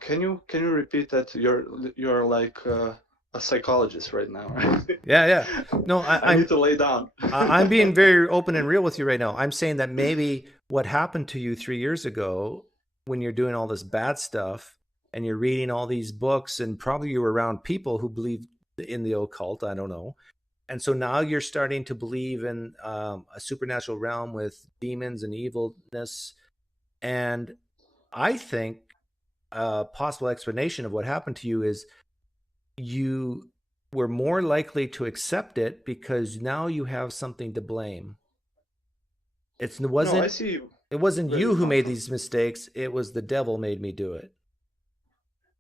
Can you repeat that? You're like a psychologist right now, right? Yeah. No, I need to lay down. I'm being very open and real with you right now. I'm saying that maybe what happened to you 3 years ago when you're doing all this bad stuff and you're reading all these books, and probably you were around people who believed in the occult, I don't know. And so now you're starting to believe in a supernatural realm with demons and evilness. And I think a possible explanation of what happened to you is you were more likely to accept it because now you have something to blame. It wasn't you who made these mistakes. It was the devil made me do it.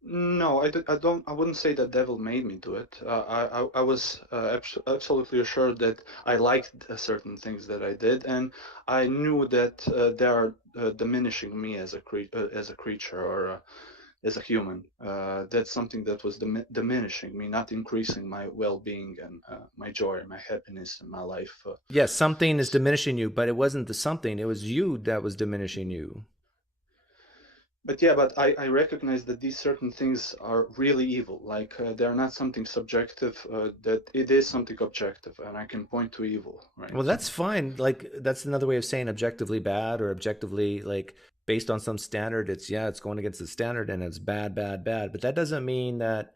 No, I wouldn't say the devil made me do it. I was absolutely assured that I liked certain things that I did, and I knew that they are diminishing me as a creature or as a human. That's something that was diminishing me, not increasing my well-being and my joy, my happiness in my life. Yes, something is diminishing you, but it wasn't the something. It was you that was diminishing you. But yeah, but I recognize that these certain things are really evil. Like they're not something subjective, that it is something objective, and I can point to evil, right? Well, that's fine. Like, that's another way of saying objectively bad, or objectively, like, based on some standard. It's going against the standard and it's bad. But that doesn't mean that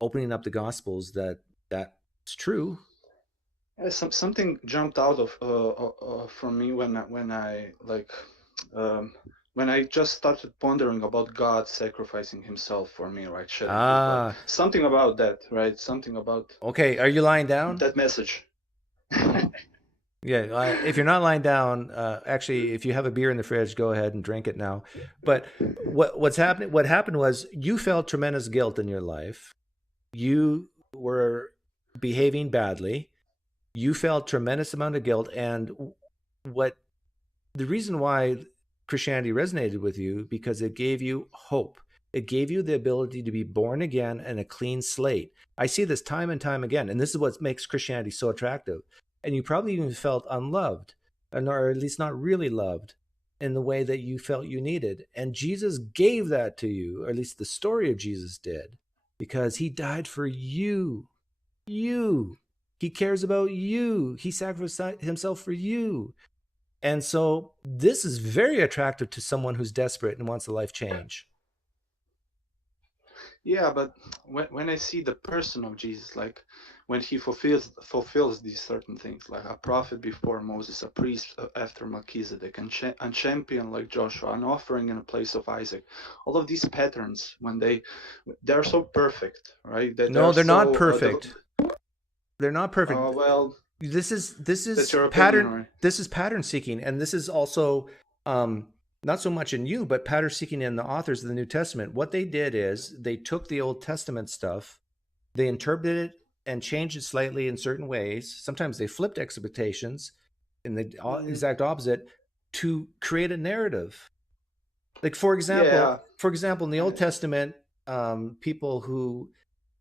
opening up the Gospels that's true. Yeah, something jumped out of from me when I like when I just started pondering about God sacrificing himself for me, right? Shedding his blood. Something about that, right? Something about. Okay, are you lying down? That message. Yeah, if you're not lying down, actually, if you have a beer in the fridge, go ahead and drink it now. But what happened was you felt tremendous guilt in your life. You were behaving badly. You felt tremendous amount of guilt, and the reason why Christianity resonated with you, because it gave you hope. It gave you the ability to be born again and a clean slate. I see this time and time again, and this is what makes Christianity so attractive. And you probably even felt unloved, or at least not really loved in the way that you felt you needed. And Jesus gave that to you, or at least the story of Jesus did, because he died for you. You. He cares about you. He sacrificed himself for you. And so this is very attractive to someone who's desperate and wants a life change. Yeah, but when I see the person of Jesus, like when he fulfills these certain things, like a prophet before Moses, a priest after Melchizedek, and a champion like Joshua, an offering in the place of Isaac, all of these patterns, when they're so perfect, right? That No, they're not so perfect. They're not perfect. well, this is that's your pattern. opinion, right? This is pattern seeking, and this is also not so much in you, but pattern seeking in the authors of the New Testament. What they did is they took the Old Testament stuff, they interpreted it and changed it slightly in certain ways. Sometimes they flipped expectations in the exact opposite to create a narrative. Like for example, in the Old Testament, people who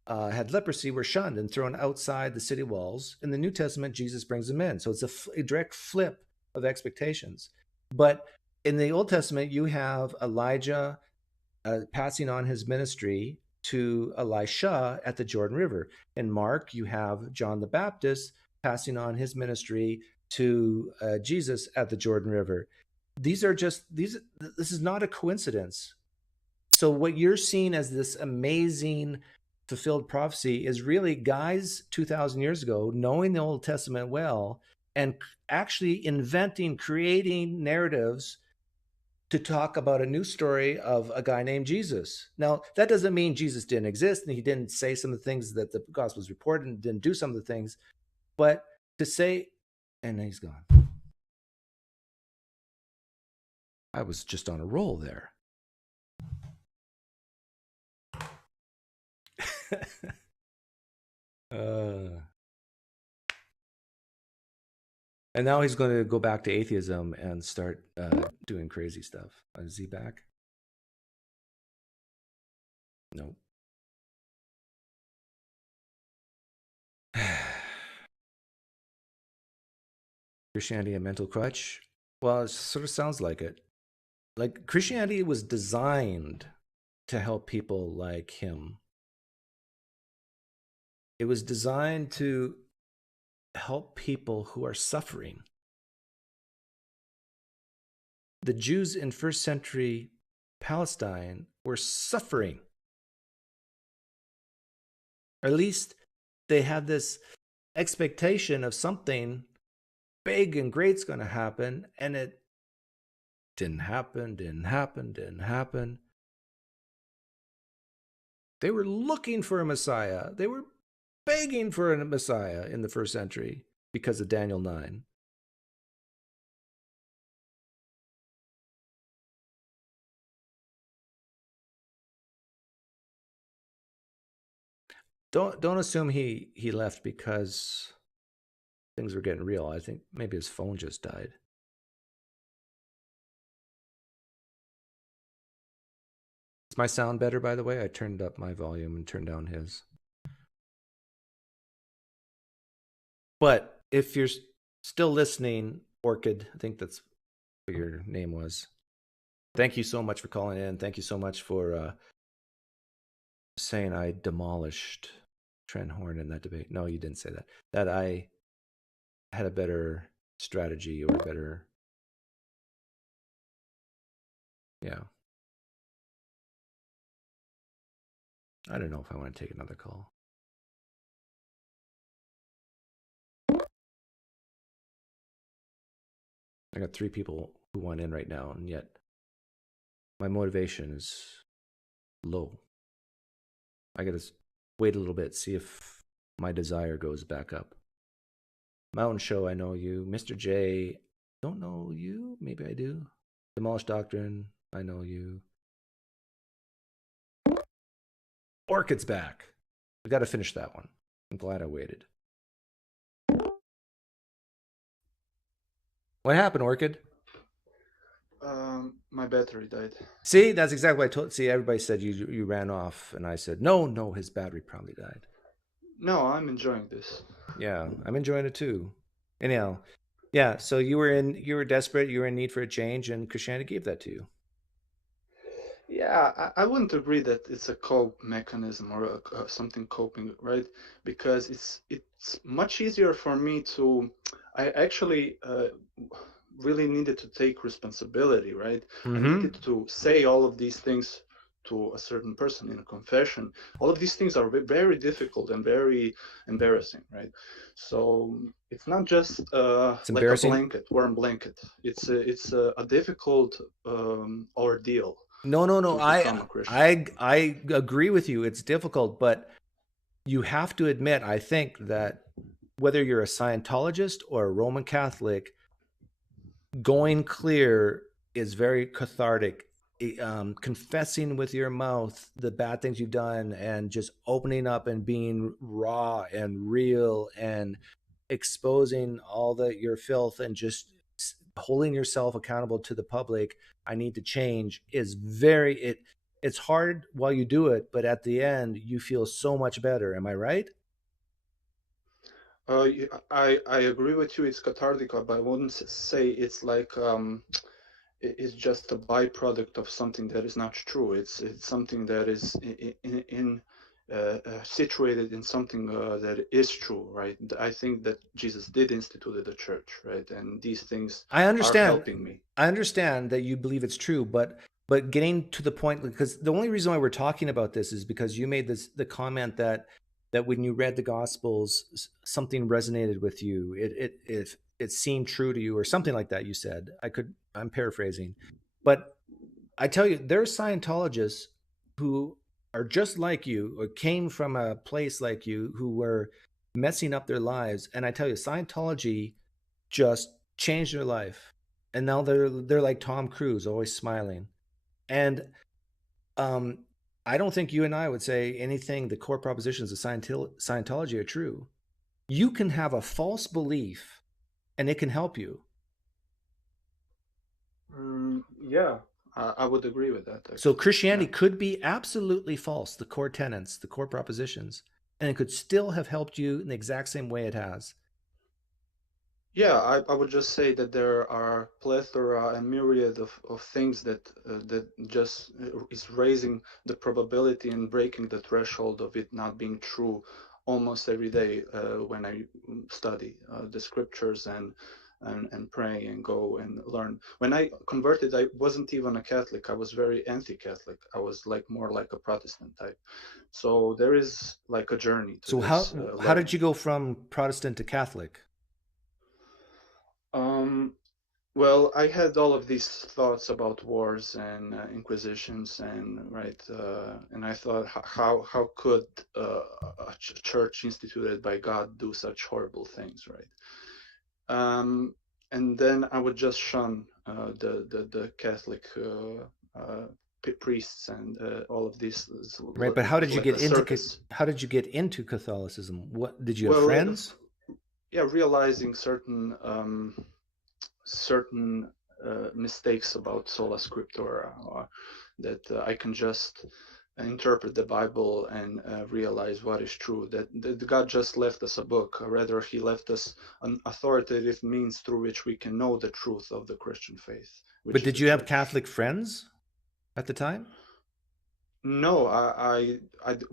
had leprosy were shunned and thrown outside the city walls. In the New Testament, Jesus brings them in. So it's a direct flip of expectations. But in the Old Testament, you have Elijah passing on his ministry to Elisha at the Jordan River. In Mark, you have John the Baptist passing on his ministry to Jesus at the Jordan River. This is not a coincidence. So what you're seeing as this amazing fulfilled prophecy is really guys 2,000 years ago knowing the Old Testament well and actually creating narratives to talk about a new story of a guy named Jesus. Now, that doesn't mean Jesus didn't exist and he didn't say some of the things that the Gospels reported and didn't do some of the things, but to say, and he's gone. I was just on a roll there. And now he's going to go back to atheism and start doing crazy stuff. Is he back? No. Christianity a mental crutch? Well, it sort of sounds like it. Like Christianity was designed to help people like him. It was designed to help people who are suffering. The Jews in first century Palestine were suffering. Or at least they had this expectation of something big and great's going to happen, and it didn't happen. They were looking for a Messiah. They were begging for a Messiah in the first century because of Daniel 9. Don't assume he left because things were getting real. I think maybe his phone just died. Is my sound better, by the way? I turned up my volume and turned down his. But if you're still listening, Orchid, I think that's what your name was. Thank you so much for calling in. Thank you so much for saying I demolished Trent Horn in that debate. No, you didn't say that. That I had a better strategy or a better... Yeah. I don't know if I want to take another call. I got 3 people who want in right now, and yet my motivation is low. I gotta wait a little bit, see if my desire goes back up. Mountain Show, I know you. Mr. J, don't know you. Maybe I do. Demolished Doctrine, I know you. Orchid's back. We got to finish that one. I'm glad I waited. What happened, Orchid? My battery died. See, that's exactly what I told. See, everybody said you ran off, and I said no, his battery probably died. No, I'm enjoying this. Yeah, I'm enjoying it too. Anyhow, yeah. So you were desperate. You were in need for a change, and Christianity gave that to you. Yeah, I wouldn't agree that it's a cope mechanism or something coping, right? Because it's much easier for me to. I actually really needed to take responsibility, right? I needed to say all of these things to a certain person in a confession. All of these things are very difficult and very embarrassing, right? So it's not just like a blanket, warm blanket. It's a difficult ordeal. No. To become a Christian. I agree with you. It's difficult, but you have to admit, I think, that whether you're a Scientologist or a Roman Catholic, going clear is very cathartic. Confessing with your mouth the bad things you've done and just opening up and being raw and real and exposing all your filth and just holding yourself accountable to the public, I need to change, is it's hard while you do it, but at the end you feel so much better. Am I right? I agree with you. It's cathartic, but I wouldn't say it's like it's just a byproduct of something that is not true. It's something that is situated in something that is true, right? I think that Jesus did institute the church, right? And these things are helping me. I understand that you believe it's true, but getting to the point, because the only reason why we're talking about this is because you made the comment that when you read the Gospels, something resonated with you. It seemed true to you, or something like that. You said, I'm paraphrasing, but I tell you, there are Scientologists who are just like you, or came from a place like you, who were messing up their lives. And I tell you, Scientology just changed their life. And now they're like Tom Cruise, always smiling. And I don't think you and I would say anything, the core propositions of Scientology are true. You can have a false belief and it can help you. Yeah, I would agree with that. Actually. So Christianity could be absolutely false, the core tenets, the core propositions, and it could still have helped you in the exact same way it has. Yeah, I would just say that there are plethora and myriad of things that just is raising the probability and breaking the threshold of it not being true almost every day when I study the scriptures and pray and go and learn. When I converted, I wasn't even a Catholic. I was very anti-Catholic. I was like more like a Protestant type. So there is like a journey to this. So how did you go from Protestant to Catholic? Well, I had all of these thoughts about wars and inquisitions, and and I thought, how could a church instituted by God do such horrible things, right? And then I would just shun the Catholic priests and all of these. Right, but how did you get into Catholicism? What did you have friends? Yeah, realizing certain mistakes about sola scriptura, or that I can just interpret the Bible and realize what is true, that God just left us a book, or rather he left us an authoritative means through which we can know the truth of the Christian faith. But did you have Catholic friends at the time? No, I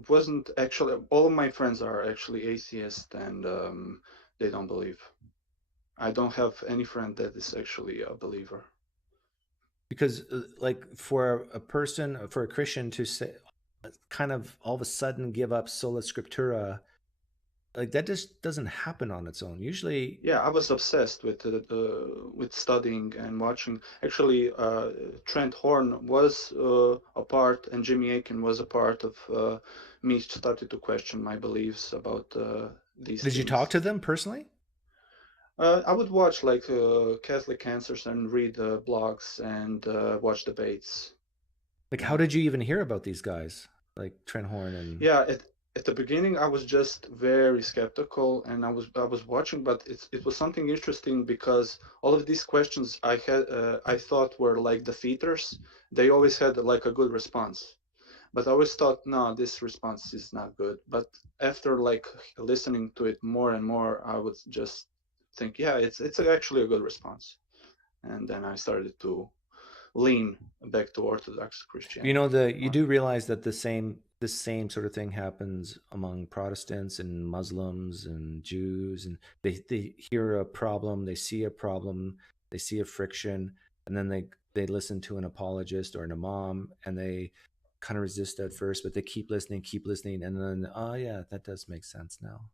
wasn't actually. All of my friends are actually atheists, and they don't believe. I don't have any friend that is actually a believer. Because like for a Christian to say, kind of all of a sudden give up sola scriptura, like that just doesn't happen on its own. Usually. Yeah, I was obsessed with studying and watching. Actually, Trent Horn was a part, and Jimmy Akin was a part of me started to question my beliefs about these things. Did you talk to them personally? I would watch like Catholic Answers and read blogs and watch debates. Like, how did you even hear about these guys, like Trent Horn and? Yeah, at the beginning, I was just very skeptical, and I was watching, but it was something interesting because all of these questions I had, I thought were like defeaters. They always had like a good response, but I always thought, no, this response is not good. But after like listening to it more and more, I would just think, yeah, it's actually a good response, and then I started to lean back to Orthodox Christianity. You know, you do realize that the same sort of thing happens among Protestants and Muslims and Jews, and they hear a problem, they see a problem, they see a friction, and then they listen to an apologist or an imam, and they kind of resist at first, but they keep listening, and then, oh yeah, that does make sense now.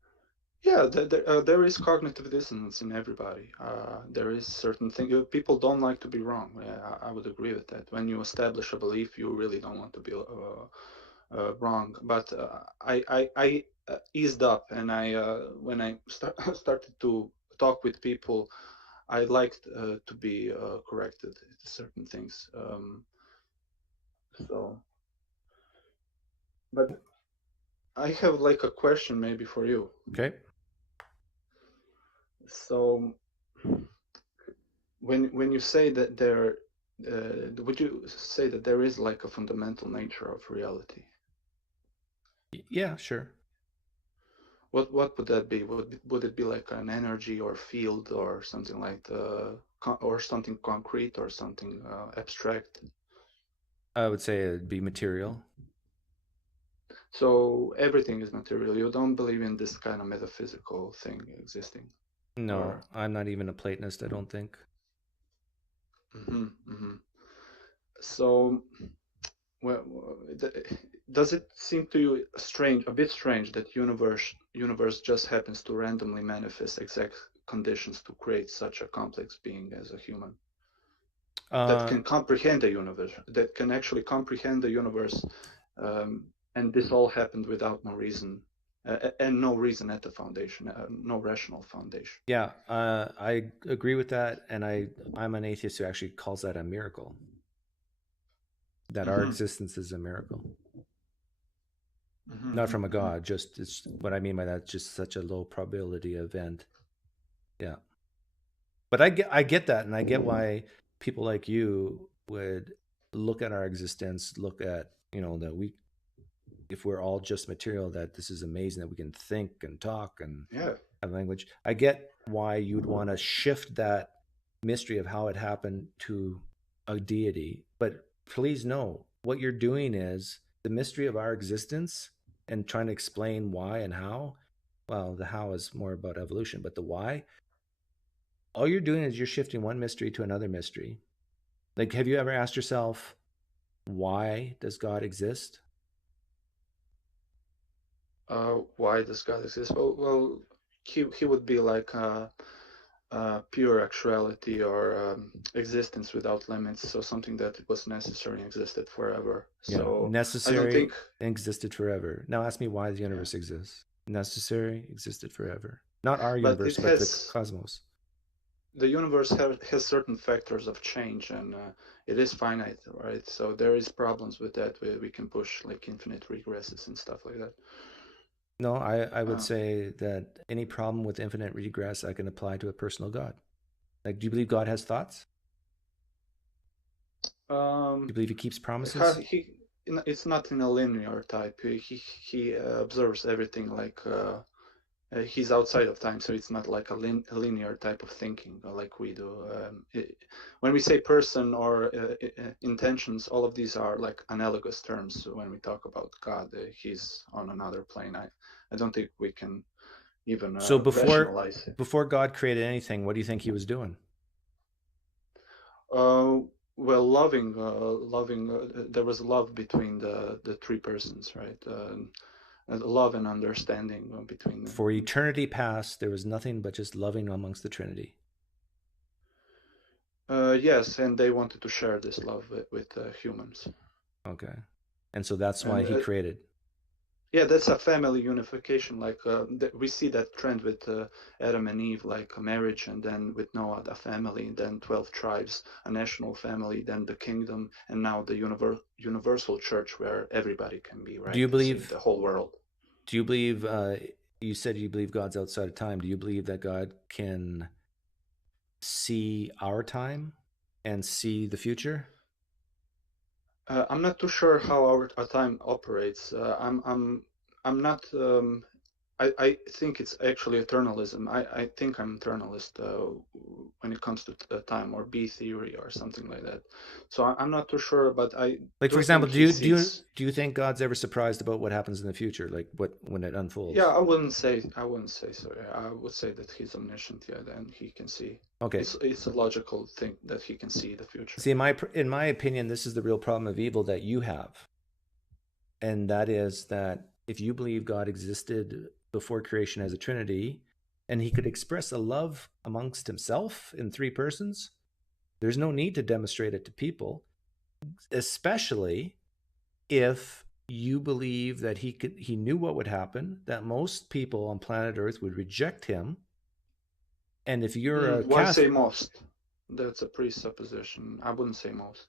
Yeah, there is cognitive dissonance in everybody. There is certain things. People don't like to be wrong. Yeah, I would agree with that. When you establish a belief, you really don't want to be wrong. But I eased up, and when I started to talk with people, I liked to be corrected to certain things. But I have like a question maybe for you. Okay. So when you say that there, would you say that there is like a fundamental nature of reality? Yeah, sure. What would that be? Would it be like an energy or field or something like or something concrete or something abstract? I would say it'd be material. So everything is material. You don't believe in this kind of metaphysical thing existing? No, I'm not even a Platonist, I don't think. So, well, does it seem to you a bit strange that universe just happens to randomly manifest exact conditions to create such a complex being as a human that can comprehend the universe, that can actually comprehend the universe, and this all happened without no reason, and no reason at the foundation, no rational foundation? Yeah, I agree with that, and I'm an atheist who actually calls that a miracle. That our existence is a miracle. Not from a god, just it's what I mean by that, just such a low probability event. Yeah. But I get that, and I get why people like you would look at our existence, look at, that if we're all just material, that this is amazing that we can think and talk and have language. I get why you'd want to shift that mystery of how it happened to a deity, but please know what you're doing is the mystery of our existence and trying to explain why and how. Well, the how is more about evolution, but the why, all you're doing is you're shifting one mystery to another mystery. Like, have you ever asked yourself, why does God exist? Why does God exist? Well, he would be like pure actuality or existence without limits. So something that was necessary and existed forever. So necessary I don't think existed forever. Now ask me why the universe exists. Necessary existed forever. Not our universe, but the cosmos. The universe has certain factors of change, and it is finite, right? So there is problems with that. We can push like infinite regresses and stuff like that. No, I would say that any problem with infinite regress I can apply to a personal God. Like, do you believe God has thoughts? Do you believe he keeps promises? It's not in a linear type. He observes everything like he's outside of time, so it's not like a linear type of thinking like we do. When we say person or intentions, all of these are like analogous terms. So when we talk about God, he's on another plane. I don't think we can even so rationalize it. Before God created anything, what do you think he was doing? Well, loving. There was love between the three persons, right? Love and understanding between them. For eternity past, there was nothing but just loving amongst the Trinity. Yes, and they wanted to share this love with humans. Okay, and so that's why he created. Yeah, that's a family unification. Like we see that trend with Adam and Eve, like a marriage, and then with Noah, a family, and then 12 tribes, a national family, then the kingdom, and now the universal church where everybody can be, right? Do you believe the whole world? Do you believe? You said you believe God's outside of time. Do you believe that God can see our time and see the future? I'm not too sure how our time operates. I'm not. I think it's actually eternalism. I think I'm eternalist when it comes to time or B theory or something like that. So I'm not too sure, but like, for example, do you think God's ever surprised about what happens in the future, like when it unfolds? Yeah, I wouldn't say so. I would say that he's omniscient, and he can see. Okay, it's a logical thing that he can see the future. See, in my opinion, this is the real problem of evil that you have. and that is that if you believe God existed before creation as a Trinity, and he could express a love amongst himself in three persons, there's no need to demonstrate it to people, especially if you believe that he knew what would happen, that most people on planet Earth would reject him. And if you're why say most? That's a presupposition. I wouldn't say most.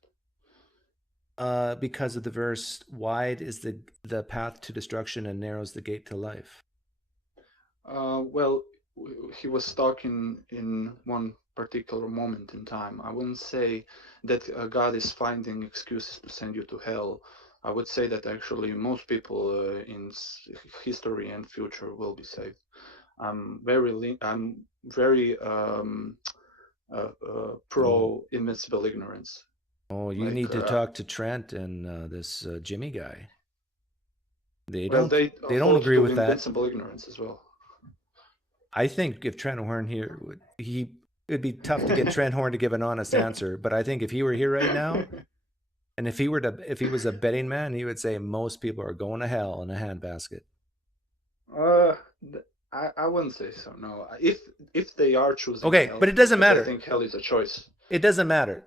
Because of the verse, wide is the path to destruction and narrow is the gate to life. Well, he was talking in one particular moment in time. I wouldn't say that God is finding excuses to send you to hell. I would say that actually most people in history and future will be saved. I'm very pro invincible ignorance. Oh, you need to talk to Trent and this Jimmy guy. They well, don't they don't agree with that. Invincible ignorance as well. I think if Trent Horn here it'd be tough to get Trent Horn to give an honest answer, but I think if he were here right now, and if he was a betting man, he would say most people are going to hell in a handbasket. I wouldn't say so. No, if they are choosing. Okay, hell, but it doesn't matter. I think hell is a choice. It doesn't matter.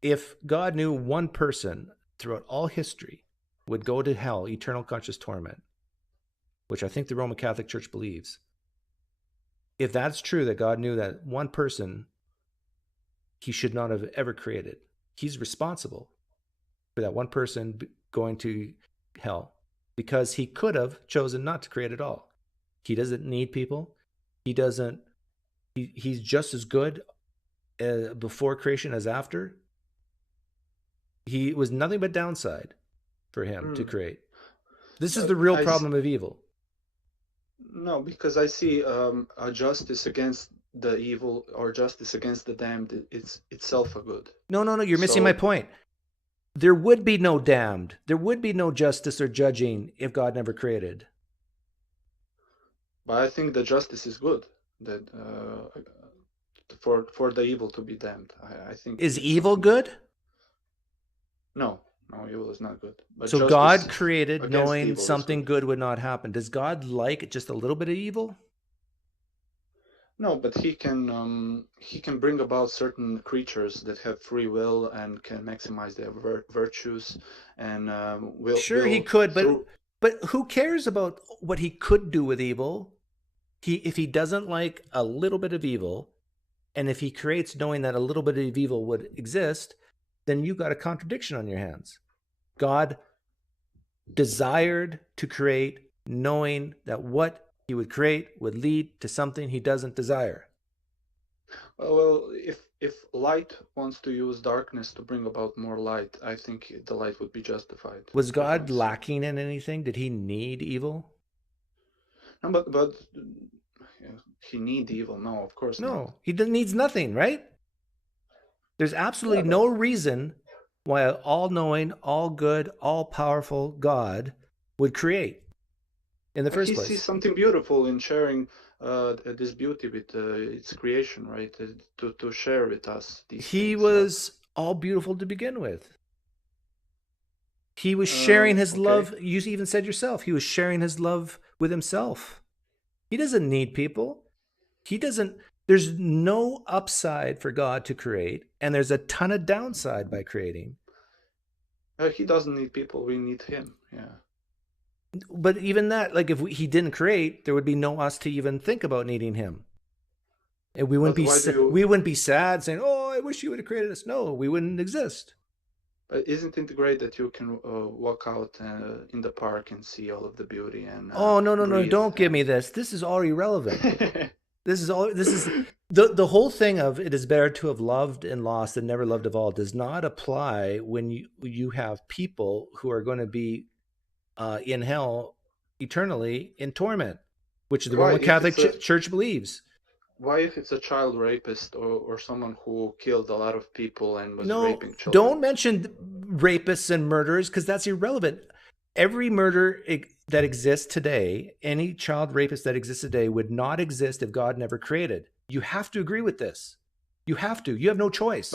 If God knew one person throughout all history would go to hell, eternal conscious torment, which I think the Roman Catholic Church believes. If that's true, that God knew that one person he should not have ever created, he's responsible for that one person going to hell because he could have chosen not to create at all. He doesn't need people. He's just as good before creation as after. He was nothing but downside for him to create. This is the real problem of evil. No, because I see a justice against the evil or justice against the damned. It's itself a good. No. You're missing my point. There would be no damned. There would be no justice or judging if God never created. But I think the justice is good. That for the evil to be damned. I think. Is evil good? No, evil is not good. But so God created knowing something good would not happen. Does God like just a little bit of evil? No, but he can bring about certain creatures that have free will and can maximize their virtues and will. Sure, he could, but who cares about what he could do with evil? If he doesn't like a little bit of evil, and if he creates knowing that a little bit of evil would exist, then you've got a contradiction on your hands. God desired to create knowing that what he would create would lead to something he doesn't desire. Well, if light wants to use darkness to bring about more light, I think the light would be justified. Was God lacking in anything? Did he need evil? No, but he need evil? No, of course not. No, he needs nothing, right? There's absolutely no reason why an all-knowing, all-good, all-powerful God would create in the first place. He sees something beautiful in sharing this beauty with its creation, right? To share with us. He was all beautiful to begin with. He was sharing his love. You even said yourself, he was sharing his love with himself. He doesn't need people. There's no upside for God to create, and there's a ton of downside by creating. He doesn't need people. We need him. Yeah. But even that, like if he didn't create, there would be no us to even think about needing him. And we wouldn't be sad saying, "Oh, I wish you would have created us." No, we wouldn't exist. But isn't it great that you can walk out in the park and see all of the beauty and? No! Don't give me this. This is all irrelevant. This is the whole thing of it is better to have loved and lost than never loved of all does not apply when you have people who are going to be in hell eternally in torment, which the Roman Catholic Church believes. Why, if it's a child rapist or someone who killed a lot of people and was raping children? Don't mention rapists and murderers because that's irrelevant. Every murder that exists today, any child rapist that exists today would not exist if God never created. You have to agree with this. You have to. You have no choice.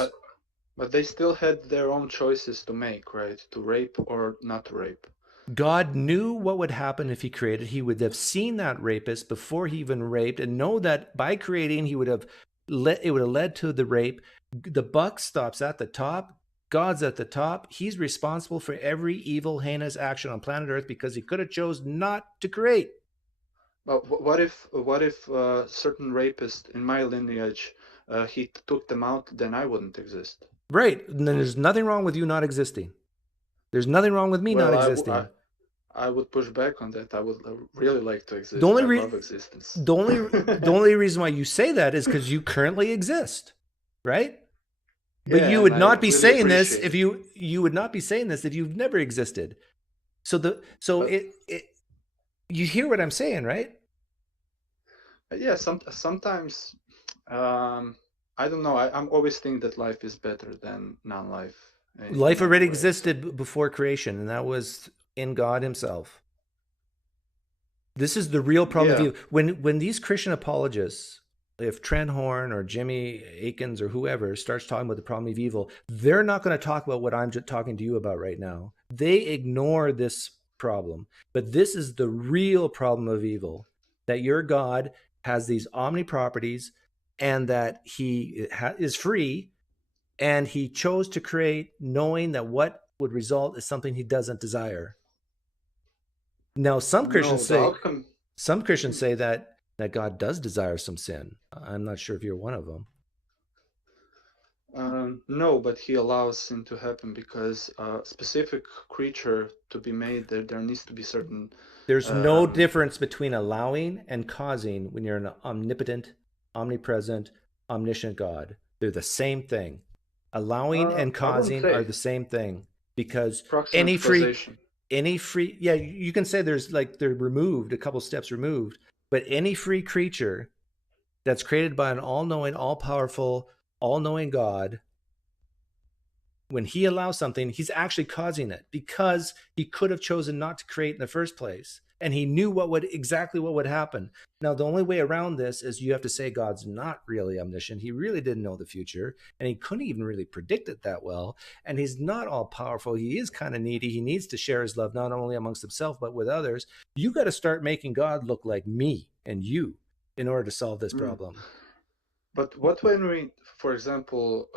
But they still had their own choices to make, right? To rape or not to rape. God knew what would happen if he created. He would have seen that rapist before he even raped, and know that by creating, it would have led to the rape. The buck stops at the top. God's at the top. He's responsible for every evil, heinous action on planet Earth because he could have chose not to create. But what if certain rapist in my lineage, he took them out, then I wouldn't exist. Right. And then there's nothing wrong with you not existing. There's nothing wrong with me not existing. I would push back on that. I would really like to exist. I love existence. The only reason why you say that is because you currently exist, right? But Yeah, you would not be really saying this if you would not be saying this if you've never existed. You hear what I'm saying, right? Yeah, sometimes I don't know. I'm always think that life is better than non-life. Life already existed before creation, and that was in God himself. This is the real problem. Yeah. When these Christian apologists, if Trent Horn or Jimmy Akins or whoever starts talking about the problem of evil, they're not going to talk about what I'm just talking to you about right now. They ignore this problem. But this is the real problem of evil, that your God has these omni-properties and that he is free, and he chose to create knowing that what would result is something he doesn't desire. Now, some Christians say that God does desire some sin. I'm not sure if you're one of them. No, but he allows sin to happen because a specific creature to be made, there needs to be certain... There's no difference between allowing and causing when you're an omnipotent, omnipresent, omniscient God. They're the same thing. Allowing and causing are the same thing, because any free, yeah, you can say they're removed, a couple steps removed, but any free creature that's created by an all-knowing, all-powerful, all-knowing God, when he allows something, he's actually causing it, because he could have chosen not to create in the first place. And he knew exactly what would happen. Now, the only way around this is you have to say God's not really omniscient. He really didn't know the future, and he couldn't even really predict it that well. And he's not all powerful. He is kind of needy. He needs to share his love not only amongst himself, but with others. You got to start making God look like me and you in order to solve this problem. But what when we, for example,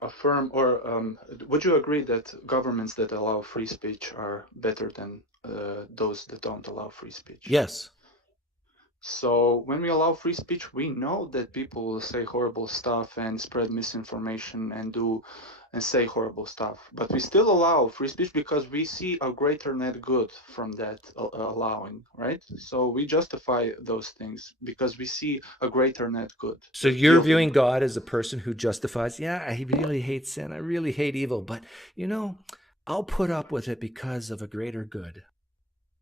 affirm, or would you agree that governments that allow free speech are better than those that don't allow free speech? Yes. So when we allow free speech, we know that people will say horrible stuff and spread misinformation and say horrible stuff. But we still allow free speech because we see a greater net good from that allowing, right? So we justify those things because we see a greater net good. So you're viewing God as a person who justifies, yeah, I really hate sin, I really hate evil, but I'll put up with it because of a greater good.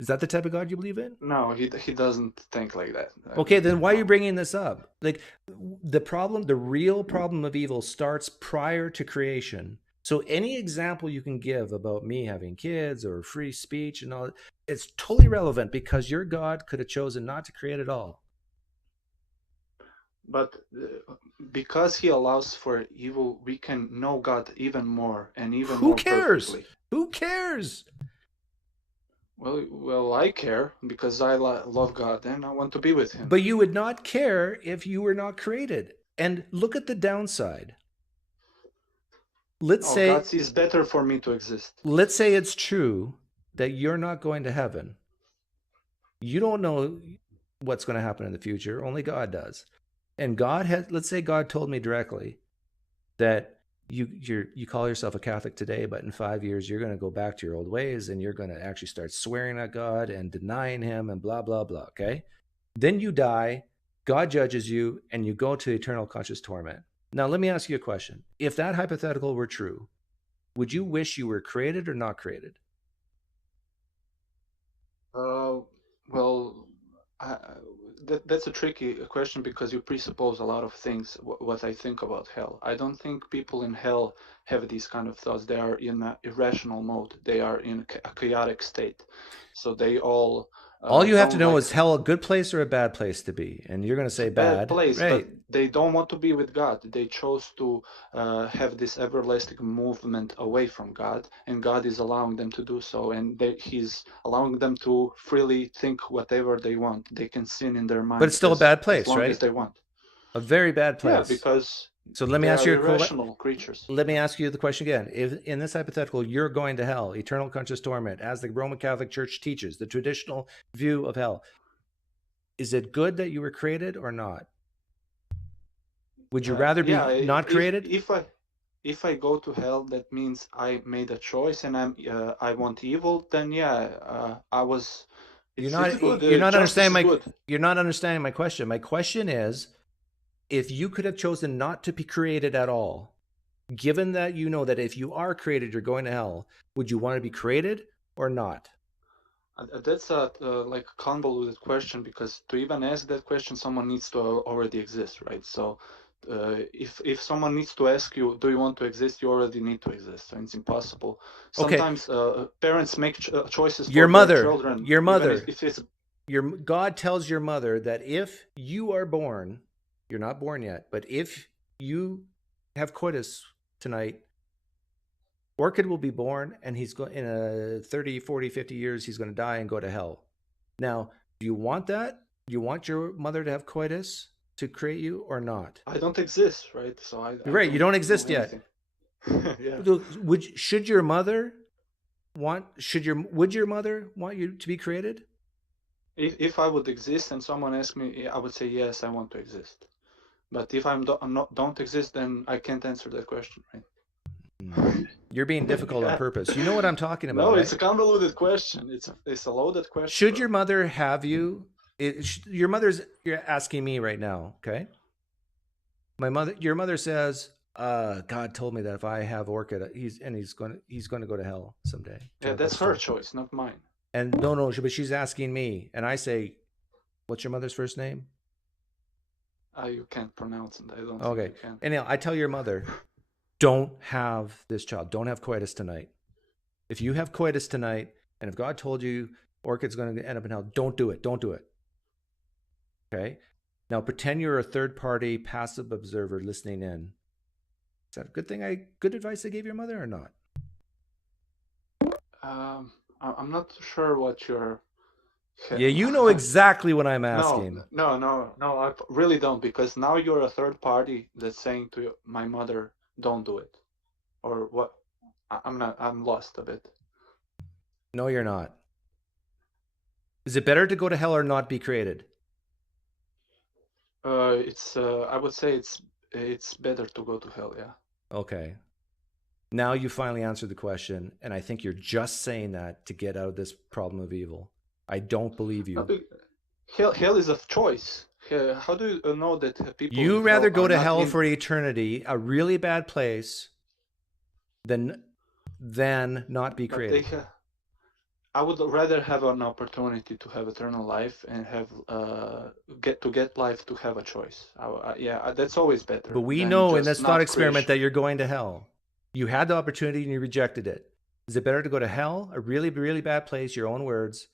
Is that the type of God you believe in? No, he doesn't think like that. Okay, then why are you bringing this up? Like, the real problem of evil starts prior to creation. So any example you can give about me having kids or free speech and all, it's totally relevant because your God could have chosen not to create at all. But because he allows for evil, we can know God even more and even more perfectly. Who cares? Well, I care because I love God and I want to be with him. But you would not care if you were not created. And look at the downside. Let's say God sees better for me to exist. Let's say it's true that you're not going to heaven. You don't know what's going to happen in the future. Only God does. And let's say God told me directly that you call yourself a Catholic today, but in 5 years you're going to go back to your old ways and you're going to actually start swearing at God and denying him and blah, blah, blah. Okay. Then you die, God judges you, and you go to eternal conscious torment. Now, let me ask you a question. If that hypothetical were true, would you wish you were created or not created? That's a tricky question because you presuppose a lot of things, what I think about hell. I don't think people in hell have these kind of thoughts. They are in an irrational mode. They are in a chaotic state. So they all All you have to don't know like is hell a good place or a bad place to be, and you're going to say bad. place, right? but they don't want to be with God. They chose to have this everlasting movement away from God, and God is allowing them to do so, and He's allowing them to freely think whatever they want. They can sin in their mind, But it's still a bad as place, long right? as they want. A very bad place. Yeah, because so let me they ask are you irrational creatures. Let me ask you the question again. If in this hypothetical you're going to hell, eternal conscious torment, as the Roman Catholic Church teaches, the traditional view of hell, is it good that you were created or not? Would you rather be not created? If I go to hell, that means I made a choice and I want evil. Then I was. You're not understanding my question. My question is, if you could have chosen not to be created at all, given that you know that if you are created, you're going to hell, would you want to be created or not? That's a like convoluted question, because to even ask that question, someone needs to already exist, right? So if someone needs to ask you, do you want to exist, you already need to exist. So it's impossible. Sometimes parents make choices for their children. Your mother. God tells your mother that if you are born, you're not born yet, but if you have coitus tonight, Orchid will be born, and he's going in a 30, 40, 50 years, he's going to die and go to hell. Now, do you want that? Do you want your mother to have coitus to create you or not? I don't exist, right? So You're right. You don't exist yet. Yeah. Would your mother want you to be created? If I would exist and someone asked me, I would say yes, I want to exist. But if I don't exist, then I can't answer that question, right? You're being difficult on purpose. You know what I'm talking about. No, right? it's a convoluted question. It's a loaded question. Should your mother have you? You're asking me right now, okay? Your mother says, God told me that if I have Orchid, he's going to go to hell someday. Yeah, that's her choice, not mine. And no, but she's asking me, and I say, what's your mother's first name? You can't pronounce it. I don't. Okay. Think you can. Anyhow, I tell your mother, don't have this child. Don't have coitus tonight. If you have coitus tonight, and if God told you Orchid's going to end up in hell, don't do it. Don't do it. Okay? Now pretend you're a third-party passive observer listening in. Is that a good thing? Good advice I gave your mother or not? I'm not sure what you're. Yeah, you know exactly what I'm asking. No, I really don't, because now you're a third party that's saying to my mother, don't do it. Or what? I'm lost a bit. No, you're not. Is it better to go to hell or not be created? I would say it's better to go to hell, yeah. Okay. Now you finally answered the question, and I think you're just saying that to get out of this problem of evil. I don't believe you. Hell is a choice. How do you know that people? You rather go to hell for eternity, a really bad place, than not be created. I would rather have an opportunity to have eternal life and have get life to have a choice. That's always better. But we know in this thought experiment that you're going to hell. You had the opportunity and you rejected it. Is it better to go to hell, a really, really bad place, your own words,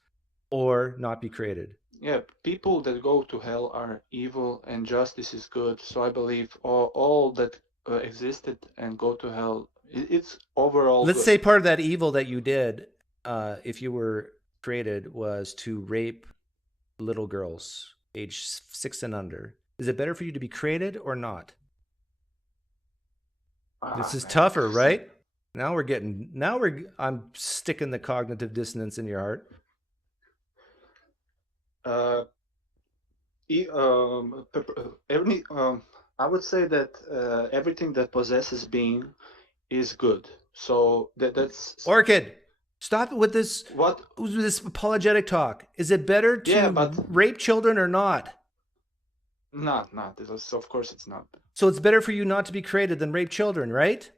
or not be created? Yeah, people that go to hell are evil and justice is good. So I believe all that existed and go to hell, it's overall Let's good. say part of that evil that you did, if you were created, was to rape little girls age 6 and under. Is it better for you to be created or not? This is tougher, right? I'm sticking the cognitive dissonance in your heart. I would say that everything that possesses being is good. So that's Orchid. Stop it with this. What? With this apologetic talk? Is it better to rape children or not? Not. Of course, it's not. So it's better for you not to be created than rape children, right?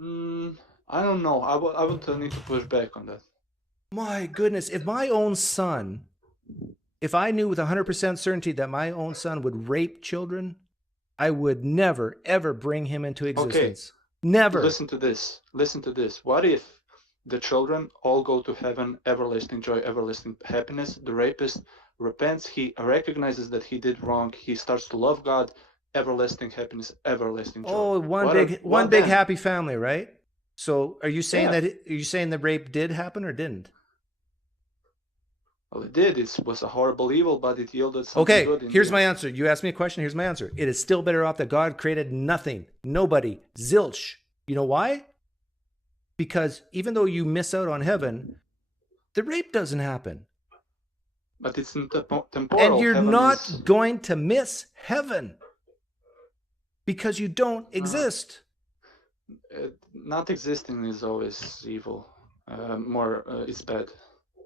I don't know. I would need to push back on that. My goodness, if my own son, if I knew with 100% certainty that my own son would rape children, I would never, ever bring him into existence. Okay. Never. Listen to this. What if the children all go to heaven, everlasting joy, everlasting happiness. The rapist repents, he recognizes that he did wrong, he starts to love God, everlasting happiness, everlasting joy. Oh, one big happy family, right? So are you saying the rape did happen or didn't? Well, it did. It was a horrible evil, but it yielded something good. Okay, here's my answer. You asked me a question. Here's my answer. It is still better off that God created nothing, nobody, zilch. You know why? Because even though you miss out on heaven, the rape doesn't happen. But it's temporal. And you're not going to miss heaven because you don't exist. Not existing is always evil. It's bad.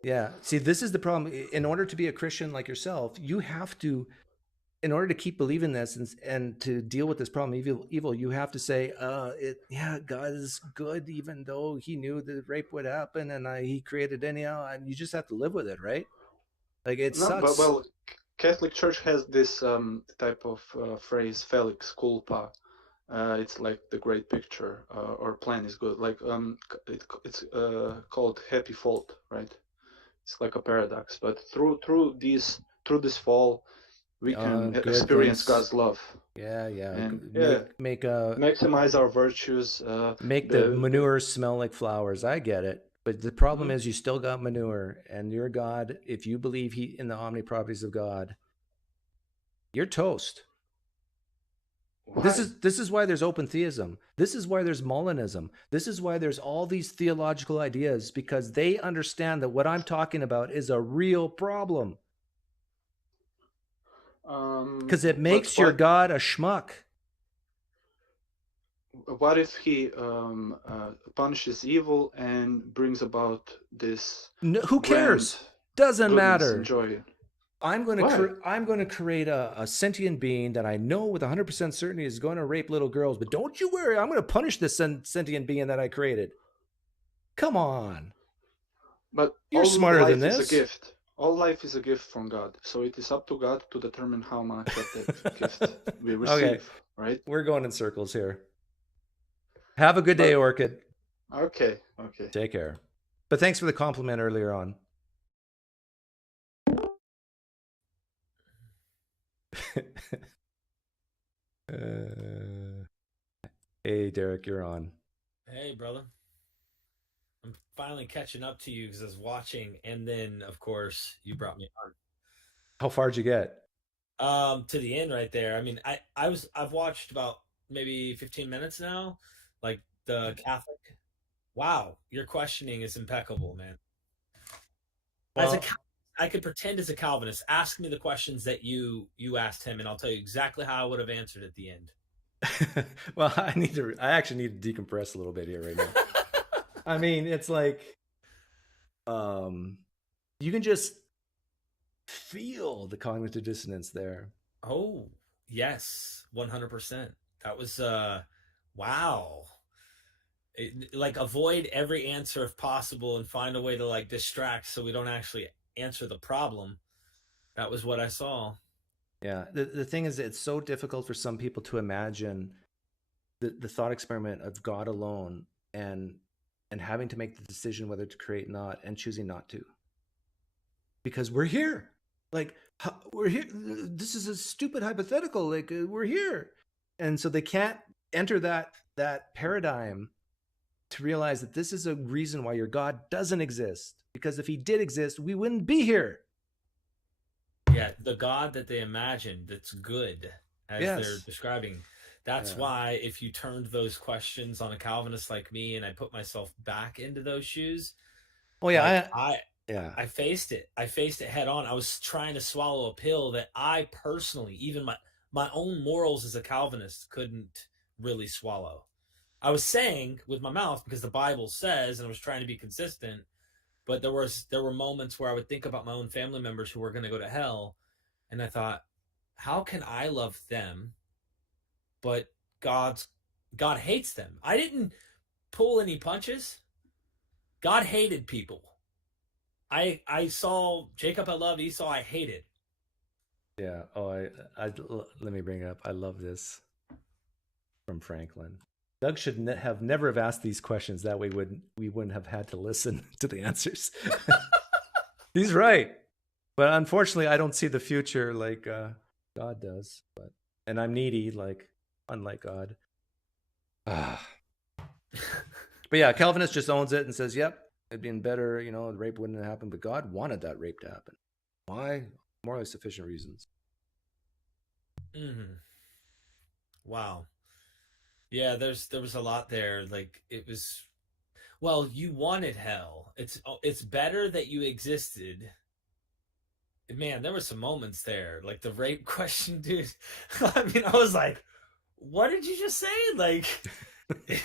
Yeah. See, this is the problem. In order to be a Christian like yourself, you have to, in order to keep believing this and to deal with this problem, evil, you have to say, God is good, even though he knew that rape would happen and he created anyhow, and you just have to live with it, right? Like it sucks. Well, Catholic Church has this type of phrase, Felix culpa. It's like the great picture or plan is good. Like it's called happy fault, right? It's like a paradox, but through this fall, we can experience God's love. Yeah. And maximize our virtues. Make the manure smell like flowers. I get it, but the problem is you still got manure, and your God, if you believe in the omniproperties of God, you're toast. Why? This is why there's open theism. This is why there's Molinism. This is why there's all these theological ideas, because they understand that what I'm talking about is a real problem. Because it makes your God a schmuck. What if he punishes evil and brings about this? No, who cares? Doesn't matter. Joy. I'm going to create a sentient being that I know with 100% certainty is going to rape little girls. But don't you worry, I'm going to punish this sentient being that I created. Come on. But you're smarter than this. Is a gift. All life is a gift from God. So it is up to God to determine how much of that gift we receive. Okay. Right? We're going in circles here. Have a good day, Orchid. Okay. Take care. But thanks for the compliment earlier on. Hey, Derek, you're on. Hey, brother. I'm finally catching up to you because I was watching, and then, of course, you brought me on. How far'd you get? To the end right there. I mean, I've watched about maybe 15 minutes now. Like the Catholic. Wow, your questioning is impeccable, man. Well, I could pretend as a Calvinist. Ask me the questions that you asked him, and I'll tell you exactly how I would have answered at the end. Well, I actually need to decompress a little bit here right now. I mean, it's like, you can just feel the cognitive dissonance there. Oh, yes, 100%. That was, wow. Like, avoid every answer if possible and find a way to, like, distract so we don't actually answer the problem. That was what I saw. Yeah. The thing is, it's so difficult for some people to imagine the thought experiment of God alone and having to make the decision whether to create not and choosing not to. Because we're here. Like, we're here. This is a stupid hypothetical. Like, we're here. And so they can't enter that paradigm to realize that this is a reason why your God doesn't exist. Because if he did exist, we wouldn't be here. Yeah, the God that they imagine that's good, as they're describing. That's why if you turned those questions on a Calvinist like me and I put myself back into those shoes, oh yeah, I faced it. I faced it head on. I was trying to swallow a pill that I personally, even my own morals as a Calvinist, couldn't really swallow. I was saying with my mouth because the Bible says, and I was trying to be consistent, but there were moments where I would think about my own family members who were going to go to hell, and I thought, how can I love them, but God hates them? I didn't pull any punches. God hated people. I saw Jacob I loved, Esau I hated. Yeah. Oh, let me bring it up. I love this from Franklin. Doug should have never have asked these questions. That way we wouldn't have had to listen to the answers. He's right. But unfortunately, I don't see the future like God does. And I'm needy, unlike God. But yeah, Calvinist just owns it and says, yep, it'd been better, the rape wouldn't have happened, but God wanted that rape to happen. Why? Morally sufficient reasons. Mm-hmm. Wow. Yeah, there was a lot there. Like, it was, well, you wanted hell. It's better that you existed. Man, there were some moments there, like the rape question, dude. I mean, I was like, what did you just say? Like, yeah.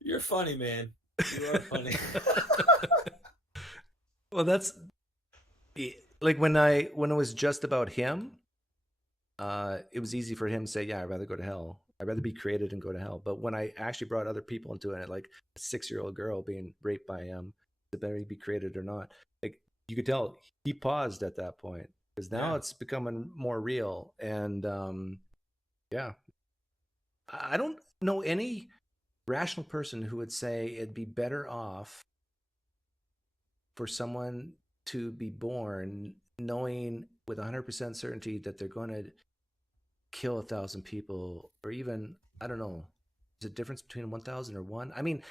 You're funny, man. You are funny. Well, that's like when it was just about him, it was easy for him to say, yeah, I'd rather go to hell. I'd rather be created and go to hell. But when I actually brought other people into it, like a 6-year-old girl being raped by him, whether he be created or not, like you could tell he paused at that point because now it's becoming more real. And yeah, I don't know any rational person who would say it'd be better off for someone to be born knowing with 100% certainty that they're going to kill 1,000 people, or even, I don't know, there's a difference between 1,000 or one. I mean,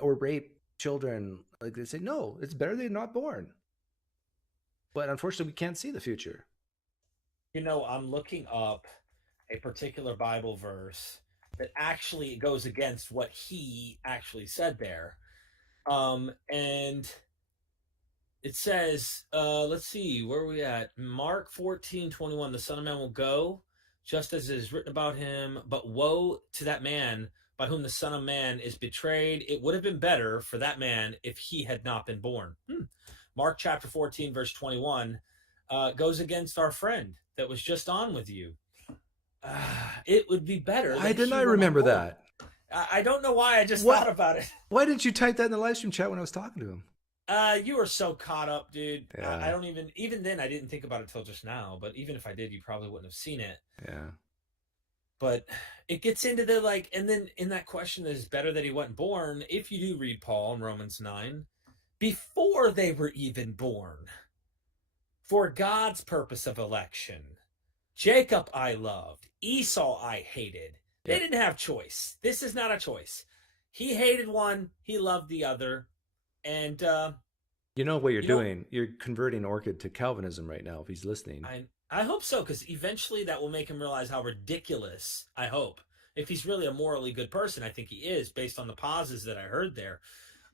or rape children. Like they say, no, it's better they're not born. But unfortunately, we can't see the future. I'm looking up a particular Bible verse that actually goes against what he actually said there. And it says, let's see, where are we at? Mark 14:21, the Son of Man will go, just as it is written about him, but woe to that man by whom the Son of Man is betrayed. It would have been better for that man if he had not been born. Mark chapter 14, verse 21, goes against our friend that was just on with you. It would be better. Why didn't I remember that? I don't know why. I just thought about it. Why didn't you type that in the live stream chat when I was talking to him? You were so caught up, dude. Yeah. I don't even then I didn't think about it till just now, but even if I did, you probably wouldn't have seen it. Yeah. But it gets into the and then in that question that is better that he wasn't born, if you do read Paul in Romans 9, before they were even born, for God's purpose of election, Jacob I loved, Esau I hated. They didn't have choice. This is not a choice. He hated one, he loved the other. And you know what you're doing? You're converting Orchid to Calvinism right now if he's listening. I hope so, because eventually that will make him realize how ridiculous, I hope. If he's really a morally good person, I think he is, based on the pauses that I heard there.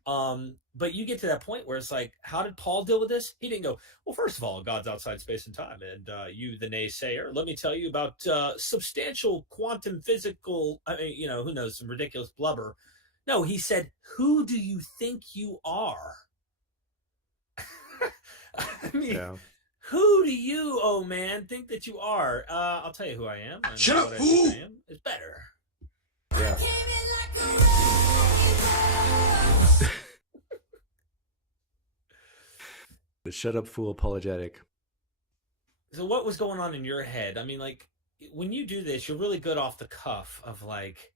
But you get to that point where it's like, how did Paul deal with this? He didn't go, well, first of all, God's outside space and time. And you, the naysayer, let me tell you about substantial quantum physical, who knows, some ridiculous blubber. No, he said, who do you think you are? I mean, who do you, oh man, think that you are? I'll tell you who I am. Shut up, what fool! I think I am is better. Yeah. The shut up fool apologetic. So what was going on in your head? I mean, like, when you do this, you're really good off the cuff of like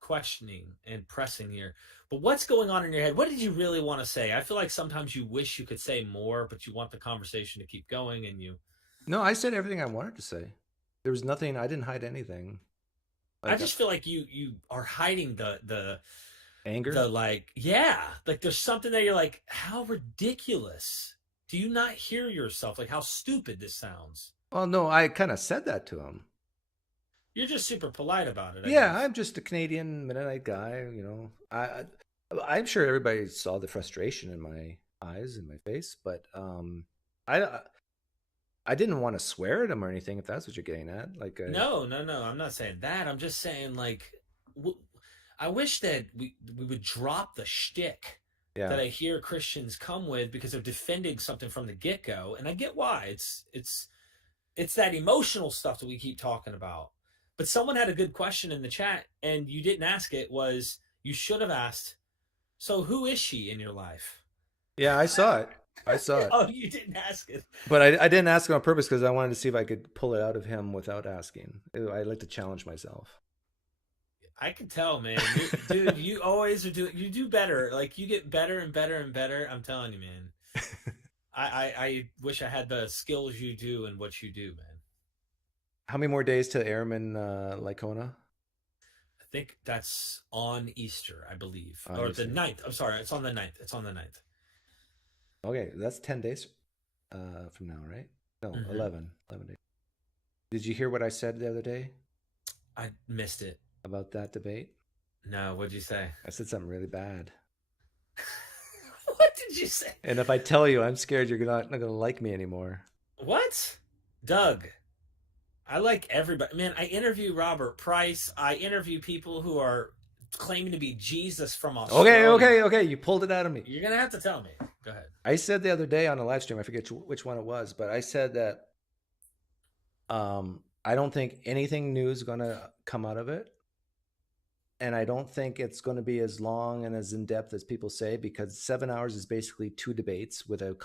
questioning and pressing here. But what's going on in your head? What did you really want to say? I feel like sometimes you wish you could say more, but you want the conversation to keep going, and you. No, I said everything I wanted to say. There was nothing. I didn't hide anything. Like, I just feel like you are hiding the anger. Like there's something that you're like, how ridiculous. Do you not hear yourself? Like, how stupid this sounds. Well, no, I kind of said that to him. You're just super polite about it. I guess. I'm just a Canadian Mennonite guy. I'm sure everybody saw the frustration in my eyes and my face, but I didn't want to swear at him or anything. If that's what you're getting at, like no, I'm not saying that. I'm just saying like, I wish that we would drop the shtick that I hear Christians come with because they're defending something from the get-go, and I get why. It's that emotional stuff that we keep talking about. But someone had a good question in the chat, and you didn't ask it. You should have asked, so who is she in your life? Yeah, I saw it. I saw it. Oh, you didn't ask it. But I didn't ask it on purpose because I wanted to see if I could pull it out of him without asking. I like to challenge myself. I can tell, man. Dude, you always are you do better. Like, you get better and better and better. I'm telling you, man. I wish I had the skills you do and what you do, man. How many more days to Airman Lycona? I think that's on Easter, I believe. On or Easter. the 9th. I'm sorry. It's on the 9th. It's on the 9th. Okay, that's 10 days from now, right? No, 11 days. Did you hear what I said the other day? I missed it. About that debate? No, what'd you say? I said something really bad. What did you say? And if I tell you, I'm scared you're not going to like me anymore. What? Doug, I like everybody. Man, I interview Robert Price. I interview people who are claiming to be Jesus from Australia. Okay. You pulled it out of me. You're going to have to tell me. Go ahead. I said the other day on a live stream, I forget which one it was, but I said that I don't think anything new is going to come out of it. And I don't think it's going to be as long and as in-depth as people say, because 7 hours is basically 2 debates with a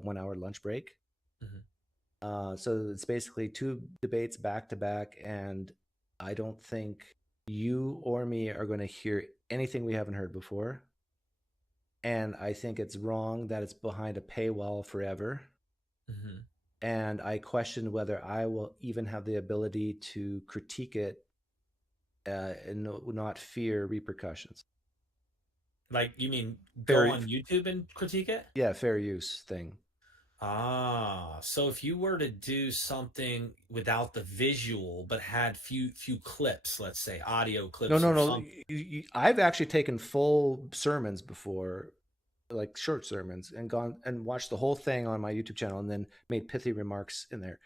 1 hour lunch break. So it's basically 2 debates back to back. And I don't think you or me are going to hear anything we haven't heard before. And I think it's wrong that it's behind a paywall forever. And I question whether I will even have the ability to critique it and not fear repercussions. Like, you mean Fair- go on YouTube and critique it? Yeah, fair use thing. Ah, so if you were to do something without the visual, but had few clips, let's say audio clips. No. something- I've actually taken full sermons before, like short sermons, and gone and watched the whole thing on my YouTube channel and then made pithy remarks in there.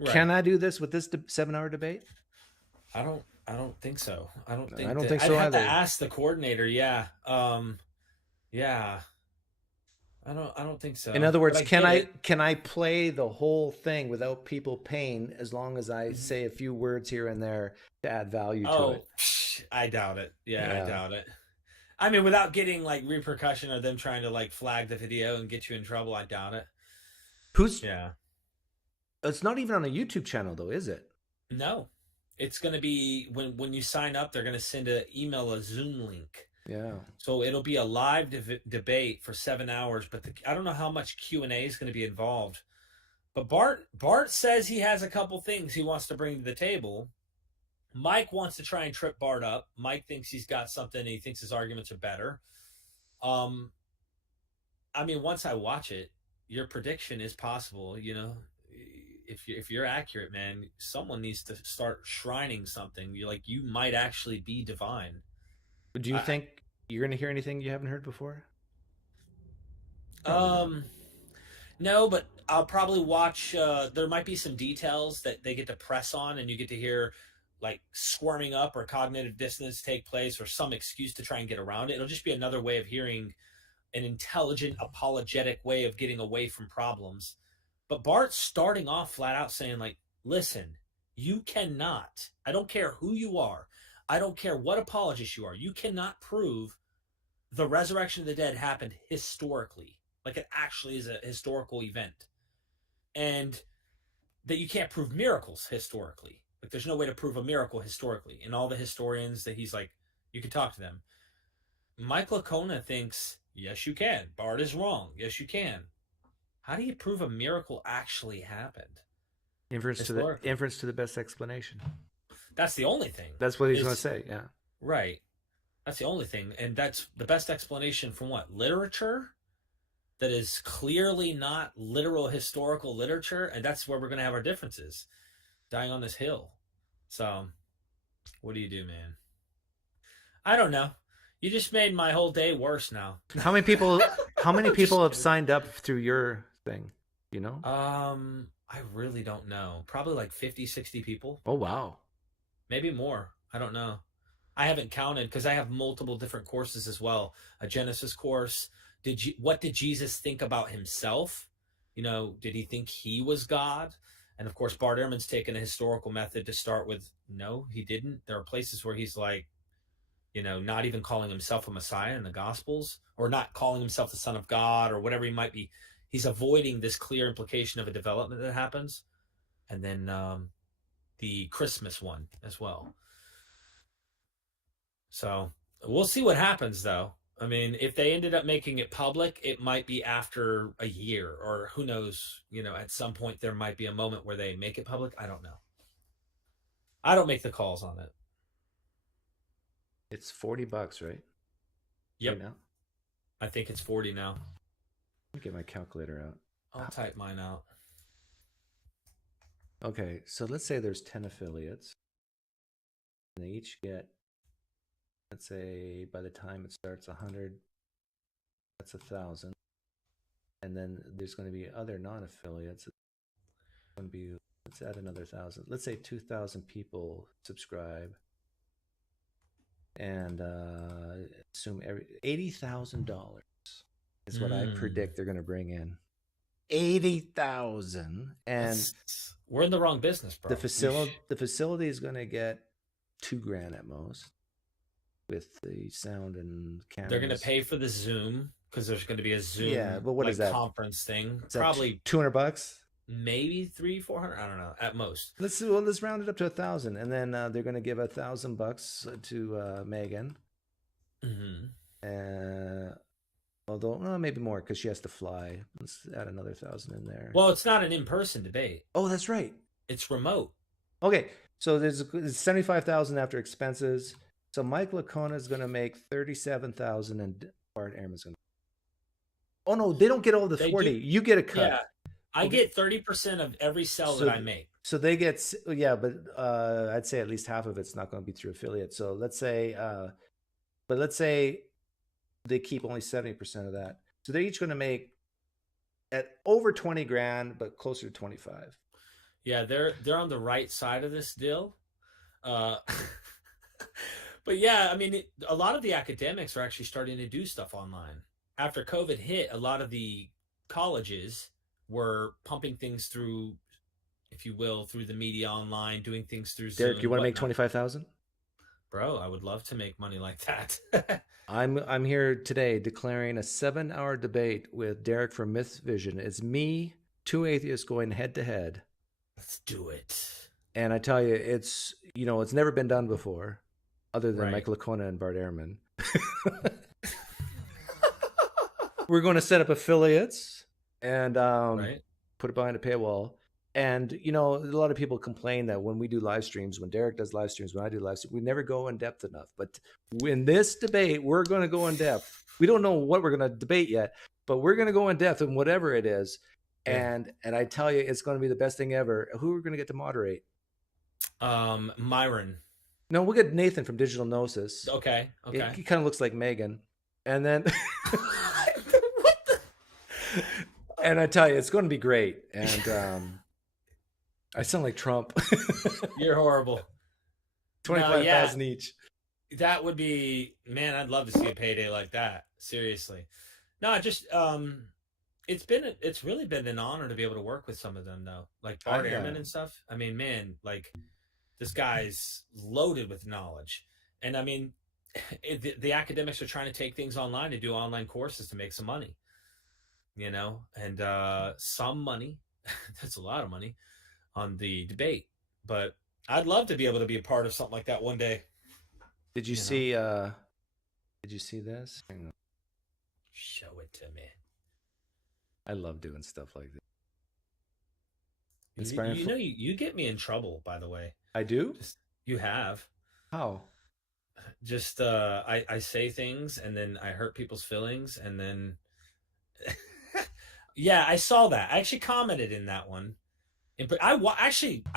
Right. Can I do this with this 7 hour debate? I don't think so. I don't think so I'd have either. to ask the coordinator. Yeah. Yeah. I don't think so. In other words, But can I play the whole thing without people paying, as long as I say a few words here and there to add value to it? I doubt it. Yeah, Yeah. I doubt it. I mean, without getting like repercussion or them trying to like flag the video and get you in trouble, I doubt it. Yeah. It's not even on a YouTube channel though, is it? No. It's going to be when you sign up, they're going to send a Zoom link. Yeah. So it'll be a live debate for 7 hours, but I don't know how much Q&A is going to be involved. But Bart says he has a couple things he wants to bring to the table. Mike wants to try and trip Bart up. Mike thinks he's got something. He thinks his arguments are better. I mean, once I watch it, your prediction is possible. You know, if you're accurate, man, someone needs to start shrining something. You might actually be divine. Do you think you're going to hear anything you haven't heard before? No, but I'll probably watch. There might be some details that they get to press on, and you get to hear like squirming up or cognitive dissonance take place, or some excuse to try and get around it. It'll just be another way of hearing an intelligent, apologetic way of getting away from problems. But Bart's starting off flat out saying, like, listen, you cannot, I don't care who you are, I don't care what apologist you are, you cannot prove the resurrection of the dead happened historically. Like, it actually is a historical event. And that you can't prove miracles historically. Like, there's no way to prove a miracle historically. And all the historians that he's like, you can talk to them. Mike Lacona thinks, yes, you can. Bart is wrong. Yes, you can. How do you prove a miracle actually happened? Inference to the best explanation. That's the only thing. That's what he's going to say, yeah. Right. That's the only thing. And that's the best explanation from what? Literature? That is clearly not literal historical literature. And that's where we're going to have our differences. Dying on this hill. So, what do you do, man? I don't know. You just made my whole day worse now. How many people have signed up through your thing, you know? I really don't know. Probably like 50, 60 people. Oh, wow. Maybe more. I don't know. I haven't counted because I have multiple different courses as well. A Genesis course. What did Jesus think about himself? You know, did he think he was God? And of course, Bart Ehrman's taken a historical method to start with. No, he didn't. There are places where he's like, you know, not even calling himself a Messiah in the Gospels, or not calling himself the Son of God, or whatever he might be. He's avoiding this clear implication of a development that happens, and then the Christmas one as well. So we'll see what happens, though. I mean, if they ended up making it public, it might be after a year, or who knows, at some point there might be a moment where they make it public. I don't know. I don't make the calls on it. It's $40, right? Yep. Right now? I think it's 40 now. Let me get my calculator out. I'll type mine out. Okay, so let's say there's 10 affiliates. And they each get, let's say by the time it starts 100, that's 1,000. And then there's going to be other non-affiliates. It's going to be, let's add another 1,000. Let's say 2,000 people subscribe. And assume $80,000 is what I predict they're going to bring in. 80,000, and we're in the wrong business, bro. The facility is going to get $2,000 at most with the sound and cameras. They're going to pay for the Zoom because there's going to be a Zoom. Yeah, but what is that conference thing? Is Probably $200. Maybe $300-400. I don't know, at most. Let's round it up to 1,000, and then they're going to give $1,000 to Megan. Although maybe more because she has to fly. Let's add another 1,000 in there. Well, it's not an in-person debate. Oh, that's right. It's remote. Okay, so there's 75,000 after expenses. So Mike Licona is going to make 37,000, and Bart Ehrman's going to. Oh no, they don't get all the 40. You get a cut. Yeah. I get 30% of every sell that I make. So they get, but I'd say at least half of it's not going to be through affiliates. So let's say they keep only 70% of that. So they're each going to make at over $20,000, but closer to 25. Yeah, they're on the right side of this deal. But yeah, I mean, a lot of the academics are actually starting to do stuff online. After COVID hit, a lot of the colleges were pumping things through, if you will, through the media online, doing things through Zoom. Derek, you want to make 25,000? Bro, I would love to make money like that. I'm here today declaring a 7-hour debate with Derek from MythVision. It's me, 2 atheists going head to head. Let's do it. And I tell you, it's never been done before, other than Mike Licona and Bart Ehrman. We're going to set up affiliates and put it behind a paywall. And, a lot of people complain that when we do live streams, when Derek does live streams, when I do live streams, we never go in depth enough. But in this debate, we're going to go in depth. We don't know what we're going to debate yet, but we're going to go in depth in whatever it is. And I tell you, it's going to be the best thing ever. Who are we going to get to moderate? Myron. No, we'll get Nathan from Digital Gnosis. Okay. He kind of looks like Megan. And then... And I tell you, it's going to be great. And I sound like Trump. You're horrible. 25,000 each. That would be, man, I'd love to see a payday like that. Seriously. No, just it's really been an honor to be able to work with some of them though. Like Bart Ehrman and stuff. I mean, man, like this guy's loaded with knowledge. And I mean, the academics are trying to take things online to do online courses to make some money. And some money, that's a lot of money on the debate, but I'd love to be able to be a part of something like that one day. Did you see this? Hang on. Show it to me. I love doing stuff like this. You get me in trouble, by the way. I do? You have. How? Just I say things and then I hurt people's feelings and then yeah, I saw that. I actually commented in that one. I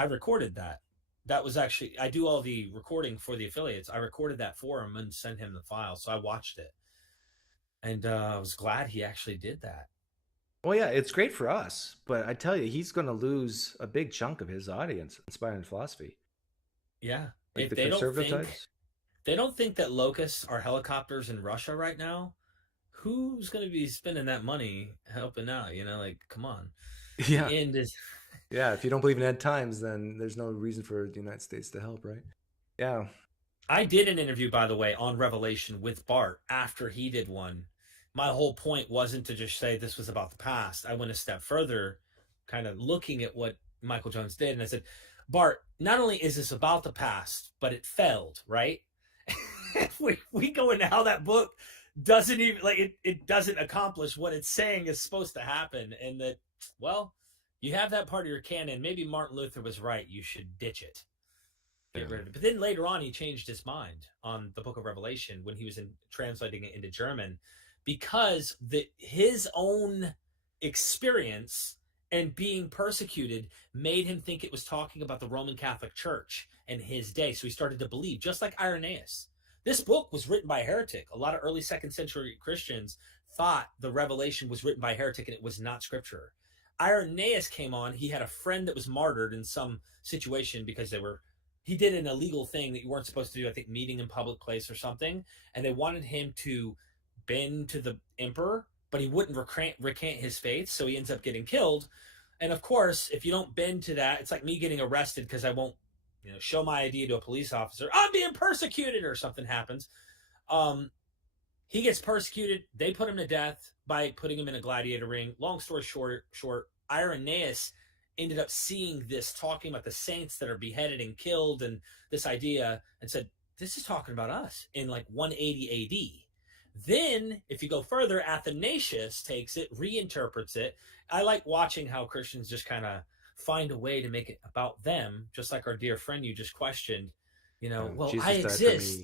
recorded that. That was actually, I do all the recording for the affiliates. I recorded that for him and sent him the file. So I watched it. And I was glad he actually did that. Well, yeah, it's great for us. But I tell you, he's going to lose a big chunk of his audience inspiring philosophy. Yeah. Like if the they conservative don't think that locusts are helicopters in Russia right now, who's going to be spending that money helping out? Come on. Yeah. The end is... Yeah, if you don't believe in end times, then there's no reason for the United States to help, right? Yeah. I did an interview, by the way, on Revelation with Bart after he did one. my whole point wasn't to just say this was about the past. I went a step further, kind of looking at what Michael Jones did, and I said, Bart, not only is this about the past, but it failed, right? we go into how that book doesn't even, like, it doesn't accomplish what it's saying is supposed to happen, and that, well, you have that part of your canon. Maybe Martin Luther was right. You should ditch it. Get rid of it. But then later on, he changed his mind on the Book of Revelation when he was translating it into German, because his own experience and being persecuted made him think it was talking about the Roman Catholic Church and his day. So he started to believe, just like Irenaeus. This book was written by a heretic. A lot of early 2nd century Christians thought the Revelation was written by a heretic and it was not scripture. Irenaeus came on. He had a friend that was martyred in some situation because he did an illegal thing that you weren't supposed to do, I think meeting in public place or something, and they wanted him to bend to the emperor, but he wouldn't recant his faith, so he ends up getting killed. And of course, if you don't bend to that, it's like me getting arrested because I won't show my ID to a police officer. I'm being persecuted, or something happens. He gets persecuted. They put him to death by putting him in a gladiator ring. Long story short, Irenaeus ended up seeing this, talking about the saints that are beheaded and killed, and this idea, and said, this is talking about us in like 180 AD. Then, if you go further, Athanasius takes it, reinterprets it. I like watching how Christians just kind of find a way to make it about them, just like our dear friend you just questioned. Well, Jesus, I exist.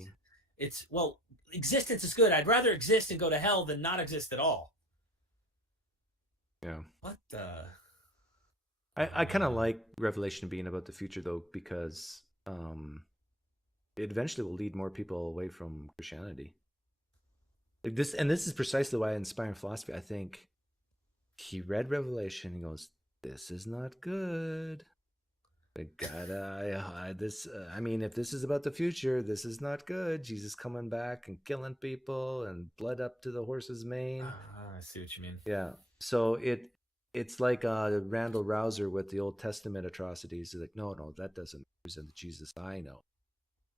It's, well, existence is good. I'd rather exist and go to hell than not exist at all. Yeah. What the... I kind of like Revelation being about the future, though, because it eventually will lead more people away from Christianity. Like this, and this is precisely why Inspiring Philosophy, I think he read Revelation and goes, this is not good. I mean, if this is about the future, this is not good. Jesus coming back and killing people and blood up to the horse's mane. I see what you mean. Yeah. So it's like Randall Rouser with the Old Testament atrocities. He's like, no, that doesn't represent the Jesus I know.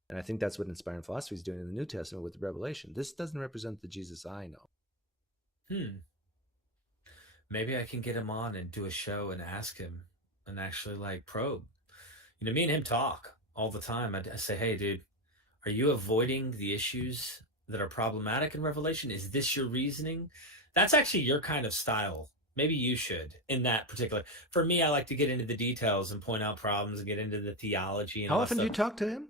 And I think that's what Inspiring Philosophy is doing in the New Testament with Revelation. This doesn't represent the Jesus I know. Maybe I can get him on and do a show and ask him and actually like probe. Me and him talk all the time. I say, hey, dude, are you avoiding the issues that are problematic in Revelation? Is this your reasoning? That's actually your kind of style. Maybe you should in that particular. For me, I like to get into the details and point out problems and get into the theology. And how often do you talk to him?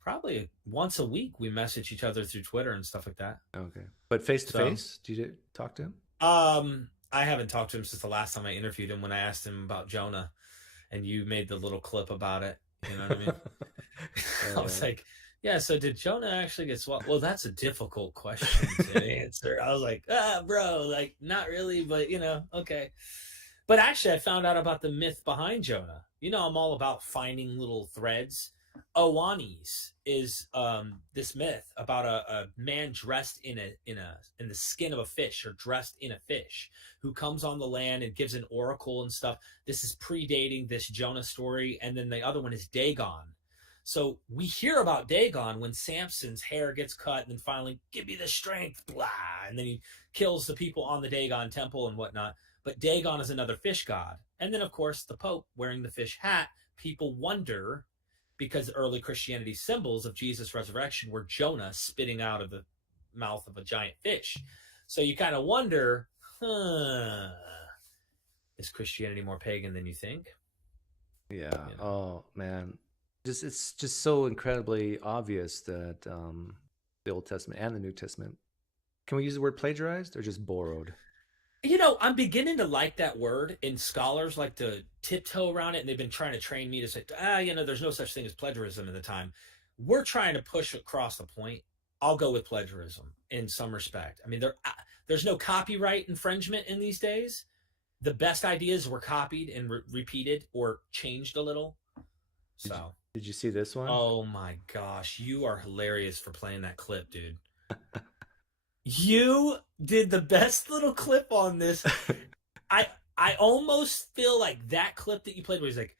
Probably once a week. We message each other through Twitter and stuff like that. Okay. But face to face, do you talk to him? I haven't talked to him since the last time I interviewed him, when I asked him about Jonah, and you made the little clip about it. You know what I mean? I was like, yeah, so did Jonah actually get swallowed? Well, that's a difficult question to answer. I was like, bro, like, not really, but, okay. But actually, I found out about the myth behind Jonah. I'm all about finding little threads. Owanis is this myth about a man dressed in the skin of a fish, or dressed in a fish, who comes on the land and gives an oracle and stuff. This is predating this Jonah story. And then the other one is Dagon. So we hear about Dagon when Samson's hair gets cut, and then finally, give me the strength, blah, and then he kills the people on the Dagon temple and whatnot. But Dagon is another fish god. And then, of course, the Pope wearing the fish hat. People wonder, because early Christianity symbols of Jesus' resurrection were Jonah spitting out of the mouth of a giant fish. So you kind of wonder, is Christianity more pagan than you think? Yeah. Oh, man. It's just so incredibly obvious that the Old Testament and the New Testament, can we use the word plagiarized or just borrowed? I'm beginning to like that word, and scholars like to tiptoe around it, and they've been trying to train me to say, there's no such thing as plagiarism in the time. We're trying to push across the point. I'll go with plagiarism in some respect. I mean, there's no copyright infringement in these days. The best ideas were copied and repeated or changed a little. So, did you see this one? Oh my gosh, you are hilarious for playing that clip, dude. You did the best little clip on this. I almost feel like that clip that you played where he's like,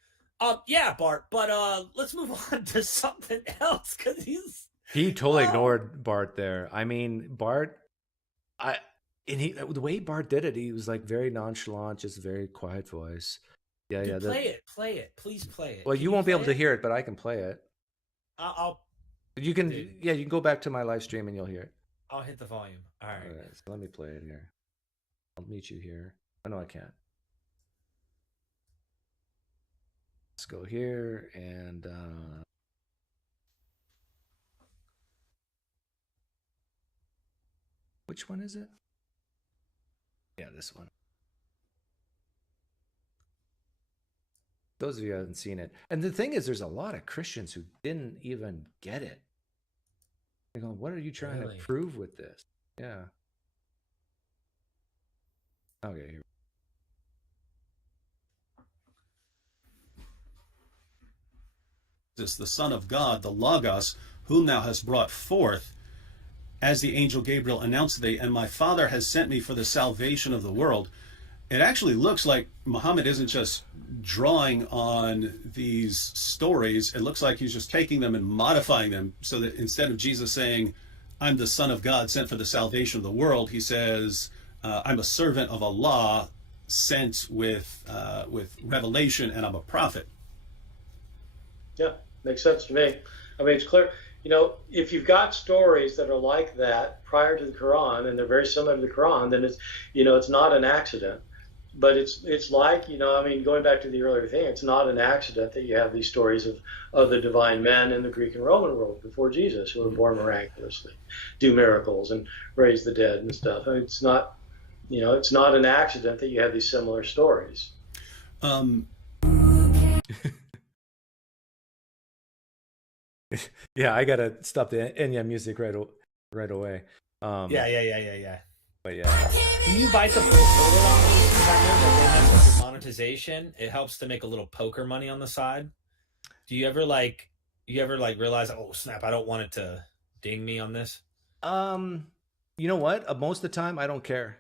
yeah, Bart, but let's move on to something else, because he totally ignored Bart there. I mean, Bart The way Bart did it, he was like very nonchalant, just very quiet voice. Yeah, Dude, play it, please play it. Well, Can you won't be able to it? hear it, but I can play it. I'll. You can, Dude. yeah, you can go back to my live stream and you'll hear it. I'll hit the volume. All right. So let me play it here. I'll meet you here. Oh no, I can't. Let's go here and which one is it? Yeah, this one. Those of you who haven't seen it. And the thing is, there's a lot of Christians who didn't even get it. They're going, what are you trying to prove with this? Yeah. Okay, here. This, the Son of God, the Logos, whom thou hast brought forth, as the angel Gabriel announced thee, and my Father has sent me for the salvation of the world. It actually looks like Muhammad isn't just drawing on these stories. It looks like he's just taking them and modifying them so that instead of Jesus saying, I'm the Son of God sent for the salvation of the world, he says, I'm a servant of Allah sent with revelation, and I'm a prophet. Yeah, makes sense to me. I mean, it's clear. You know, if you've got stories that are like that prior to the Quran and they're very similar to the Quran, then it's not an accident. But it's like, I mean, going back to the earlier thing, it's not an accident that you have these stories of the divine men in the Greek and Roman world before Jesus who were born miraculously, do miracles and raise the dead and stuff. I mean, it's not an accident that you have these similar stories. Yeah, I gotta stop the Enya music right away. Yeah. But yeah. Can you bite the bullet on these? Because I know that they mess up your monetization. It helps to make a little poker money on the side. Do you ever realize, oh snap, I don't want it to ding me on this? You know what? Most of the time I don't care.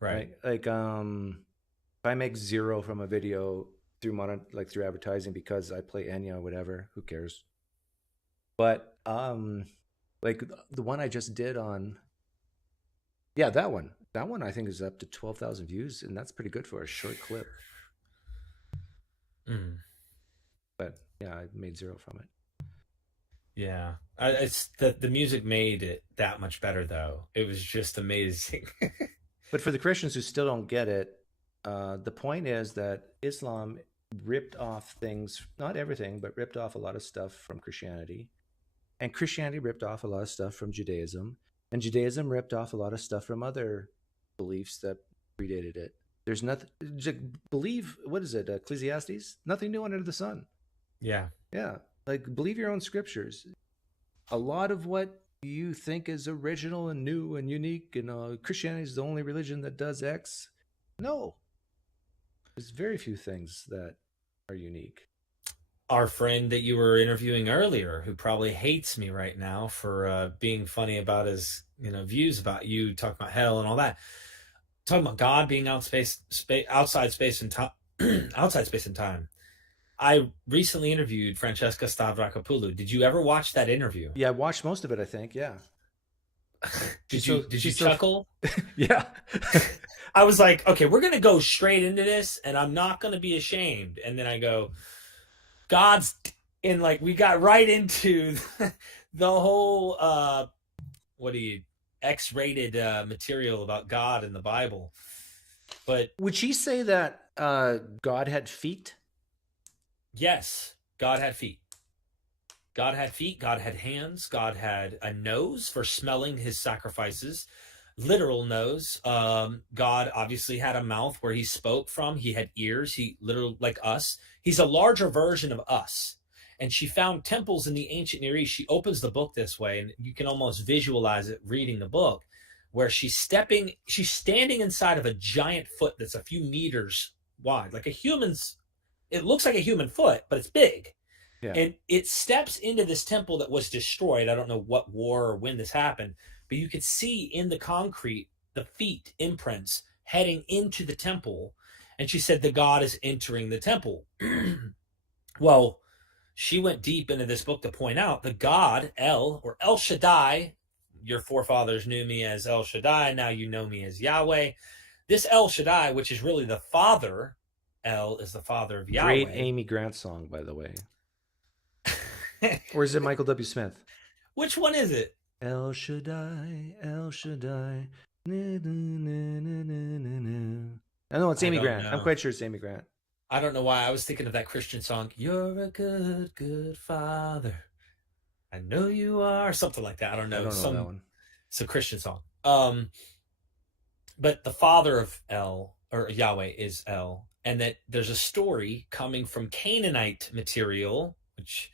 Right. Like if I make zero from a video through advertising because I play Enya or whatever, who cares? But like the one I just did on, yeah, that one I think is up to 12,000 views, and that's pretty good for a short clip. But yeah, I made zero from it. Yeah, it's the music made it that much better though. It was just amazing. But for the Christians who still don't get it, the point is that Islam ripped off things, not everything, but ripped off a lot of stuff from Christianity. And Christianity ripped off a lot of stuff from Judaism. And Judaism ripped off a lot of stuff from other beliefs that predated it. There's nothing, believe, what is it, Ecclesiastes? Nothing new under the sun. Yeah. Yeah. Like, believe your own scriptures. A lot of what you think is original and new and unique, and Christianity is the only religion that does X. No. There's very few things that are unique. Our friend that you were interviewing earlier, who probably hates me right now for being funny about his views about you talking about hell and all that, talking about God being outside space and time. I recently interviewed Francesca Stavrakopoulou. Did you ever watch that interview? Yeah, I watched most of it, I think. Yeah. Did you chuckle? Yeah. I was like, okay, we're going to go straight into this and I'm not going to be ashamed. And then I go, God's in, like, we got right into the whole, X-rated material about God in the Bible. But would she say that God had feet? Yes, God had feet. God had feet, God had hands, God had a nose for smelling his sacrifices, literal nose. God obviously had a mouth where he spoke from. He had ears, he literally, like us. He's a larger version of us. And she found temples in the ancient Near East. She opens the book this way, and you can almost visualize it reading the book, where she's standing inside of a giant foot that's a few meters wide, like a human's. It looks like a human foot, but it's big. Yeah. And it steps into this temple that was destroyed. I don't know what war or when this happened, but you could see in the concrete the feet imprints heading into the temple. And she said the God is entering the temple. Well, she went deep into this book to point out the God, El, or El Shaddai, your forefathers knew me as El Shaddai. Now you know me as Yahweh. This El Shaddai, which is really the father, El is the father of Yahweh. Great Amy Grant song, by the way. Or is it Michael W. Smith? Which one is it? El Shaddai, El Shaddai. Na, na, na, na, na, na. I know it's Amy Grant. I'm quite sure it's Amy Grant. I don't know why I was thinking of that Christian song. You're a good, good father. I know you are. Something like that. I don't know. I don't know that one. It's a Christian song. But the father of El, or Yahweh, is El. And that there's a story coming from Canaanite material, which,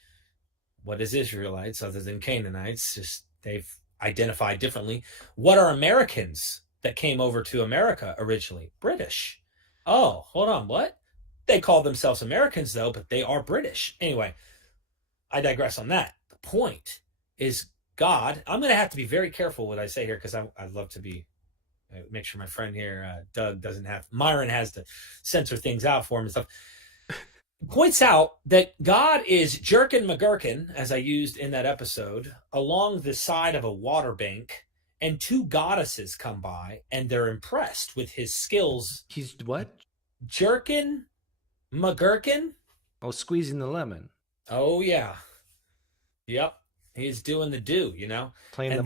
what is Israelites other than Canaanites? Just they've identified differently. What are Americans that came over to America originally? British. Oh, hold on. What? They call themselves Americans, though, but they are British. Anyway, I digress on that. The point is God. I'm going to have to be very careful what I say here because I'd love to be, make sure my friend here, Doug, Myron has to censor things out for him and stuff. Points out that God is jerkin McGurkin, as I used in that episode, along the side of a water bank, and two goddesses come by, and they're impressed with his skills. He's what? Jerkin McGurkin? Oh, squeezing the lemon. Oh, yeah. Yep. He's doing the do, you know? Playing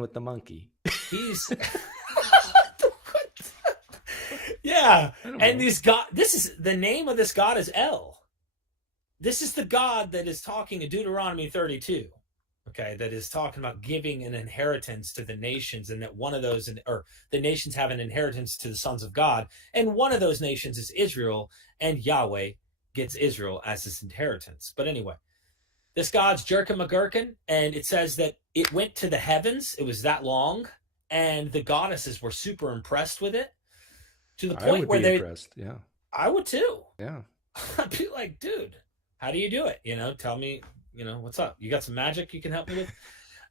with the monkey. He's... Yeah, and this is the name of this God is El. This is the God that is talking in Deuteronomy 32, okay, that is talking about giving an inheritance to the nations, and that one of those, or the nations have an inheritance to the sons of God, and one of those nations is Israel, and Yahweh gets Israel as his inheritance. But anyway, this God's Jerkin McGurkin, and it says that it went to the heavens. It was that long, and the goddesses were super impressed with it. To the point where they impressed. Yeah, I would too. Yeah, I'd be like, dude, how do you do it? You know, tell me, you know, what's up? You got some magic you can help me with?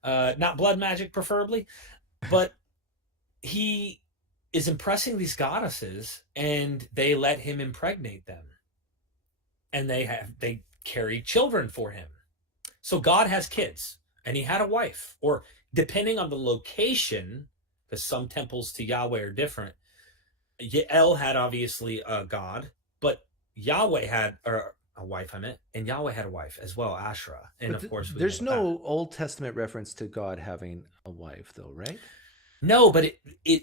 Not blood magic, preferably, but he is impressing these goddesses, and they let him impregnate them, and they carry children for him. So God has kids, and he had a wife, or depending on the location, because some temples to Yahweh are different. El had obviously a god, but Yahweh had a wife, and Yahweh had a wife as well, Asherah. And of course, there's no Old Testament reference to God having a wife, though, right? No, but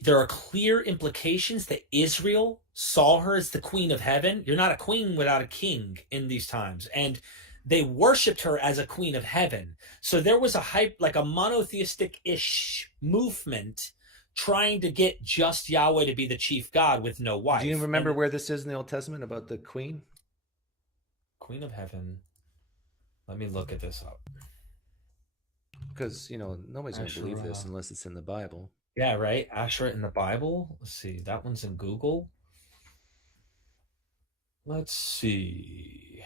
there are clear implications that Israel saw her as the queen of heaven. You're not a queen without a king in these times. And they worshipped her as a queen of heaven. So there was like a monotheistic-ish movement trying to get just Yahweh to be the chief God with no wife. Do you remember where this is in the Old Testament about the queen? Queen of heaven. Let me look at this up. Because, you know, nobody's going to believe this unless it's in the Bible. Yeah, right. Asherah in the Bible. Let's see. That one's in Google. Let's see.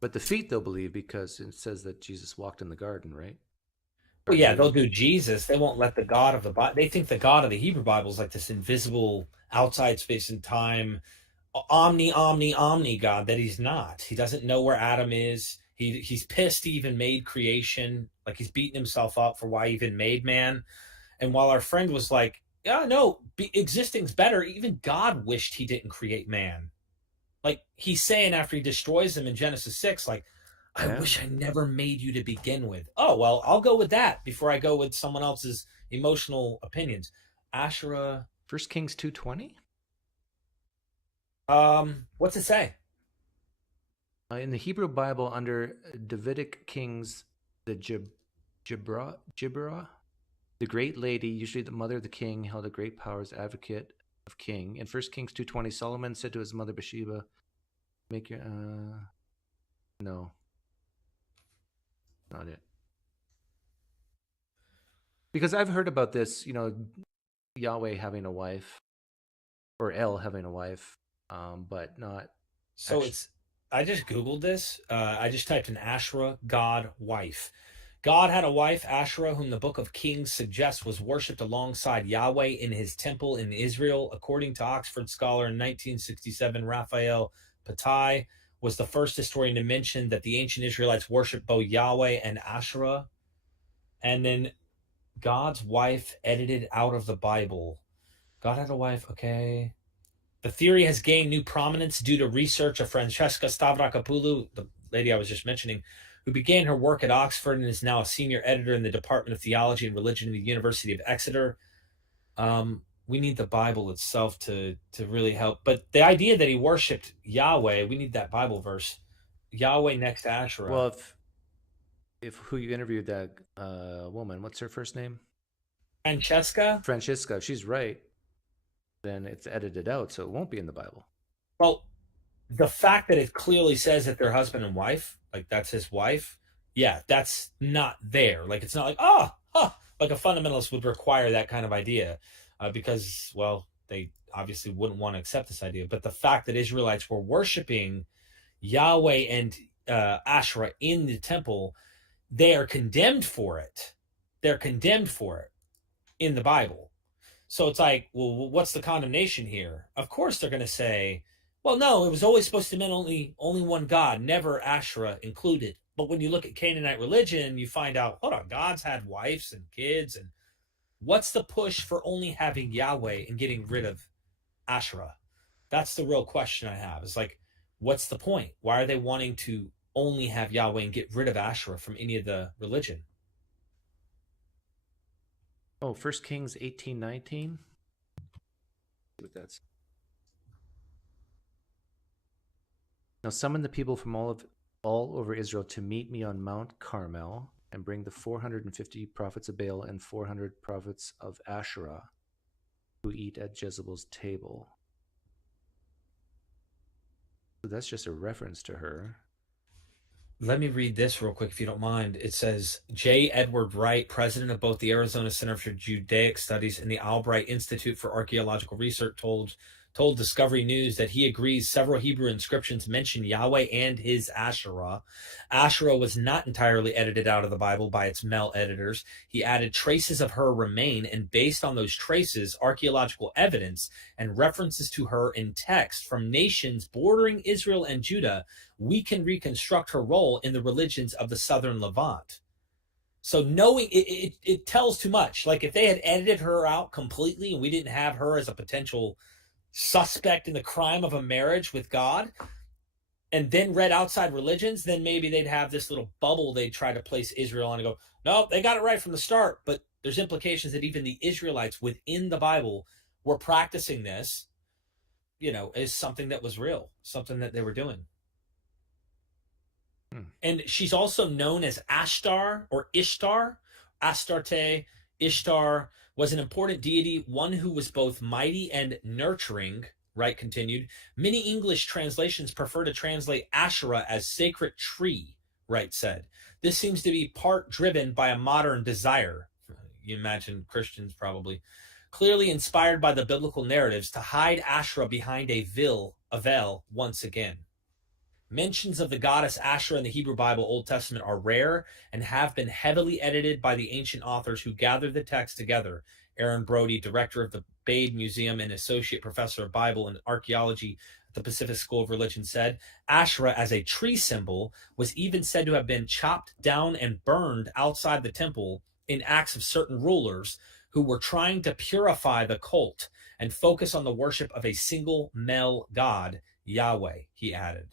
But the feet they'll believe because it says that Jesus walked in the garden, right? Well, yeah, they'll do Jesus. They won't let the God of the Bible. They think the God of the Hebrew Bible is like this invisible, outside space and time, omni God that he's not. He doesn't know where Adam is. He's pissed he even made creation. Like he's beating himself up for why he even made man. And while our friend was like, yeah, no, existing's better, even God wished he didn't create man. Like he's saying after he destroys them in Genesis 6, like, I wish I never made you to begin with. Oh, well, I'll go with that before I go with someone else's emotional opinions. Asherah. 1 Kings 2:20? What's it say? In the Hebrew Bible, under Davidic kings, the Jibra, the great lady, usually the mother of the king, held a great power as advocate of king. In 1 Kings 2:20, Solomon said to his mother Bathsheba, make your... No. Not it. Because I've heard about this, you know, Yahweh having a wife, or El having a wife, but not... So I just Googled this. I just typed in Asherah, God, wife. God had a wife, Asherah, whom the book of Kings suggests was worshipped alongside Yahweh in his temple in Israel. According to Oxford scholar in 1967, Raphael Patai was the first historian to mention that the ancient Israelites worshipped both Yahweh and Asherah. And then God's wife edited out of the Bible. God had a wife, okay. The theory has gained new prominence due to research of Francesca Stavrakopoulou, the lady I was just mentioning, who began her work at Oxford and is now a senior editor in the Department of Theology and Religion in the University of Exeter. We need the Bible itself to really help. But the idea that he worshipped Yahweh, we need that Bible verse. Yahweh next to Asherah. Well, if who you interviewed, that woman, what's her first name? Francesca? Francesca, if she's right, then it's edited out, so it won't be in the Bible. Well, the fact that it clearly says that they're husband and wife, like that's his wife, yeah, that's not there. Like it's not like, like a fundamentalist would require that kind of idea because, well, they obviously wouldn't want to accept this idea. But the fact that Israelites were worshiping Yahweh and Asherah in the temple, they are condemned for it. They're condemned for it in the Bible. So it's like, well, what's the condemnation here? Of course they're going to say, well, no, it was always supposed to mean only one God, never Asherah included. But when you look at Canaanite religion, you find out, hold on, gods had wives and kids. And what's the push for only having Yahweh and getting rid of Asherah? That's the real question I have. It's like, what's the point? Why are they wanting to only have Yahweh and get rid of Asherah from any of the religion? Oh, 1 Kings 18:19. What that's. Now summon the people from all over Israel to meet me on Mount Carmel, and bring the 450 prophets of Baal and 400 prophets of Asherah, who eat at Jezebel's table. So that's just a reference to her. Let me read this real quick, if you don't mind. It says, J. Edward Wright, president of both the Arizona Center for Judaic Studies and the Albright Institute for Archaeological Research, told Discovery News that he agrees several Hebrew inscriptions mention Yahweh and his Asherah. Asherah was not entirely edited out of the Bible by its male editors. He added traces of her remain, and based on those traces, archaeological evidence and references to her in text from nations bordering Israel and Judah, we can reconstruct her role in the religions of the southern Levant. So knowing it tells too much. Like if they had edited her out completely and we didn't have her as a potential suspect in the crime of a marriage with God, and then read outside religions, then maybe they'd have this little bubble they'd try to place Israel on and go, no, they got it right from the start. But there's implications that even the Israelites within the Bible were practicing this, is something that was real, something that they were doing. And she's also known as Ashtar or Ishtar. Astarte, Ishtar was an important deity, one who was both mighty and nurturing, Wright continued. Many English translations prefer to translate Asherah as sacred tree, Wright said. This seems to be part driven by a modern desire, you imagine Christians probably, clearly inspired by the biblical narratives, to hide Asherah behind a veil once again. Mentions of the goddess Asherah in the Hebrew Bible Old Testament are rare and have been heavily edited by the ancient authors who gathered the text together. Aaron Brody, director of the Bade Museum and associate professor of Bible and archaeology at the Pacific School of Religion, said Asherah as a tree symbol was even said to have been chopped down and burned outside the temple in acts of certain rulers who were trying to purify the cult and focus on the worship of a single male god, Yahweh, he added.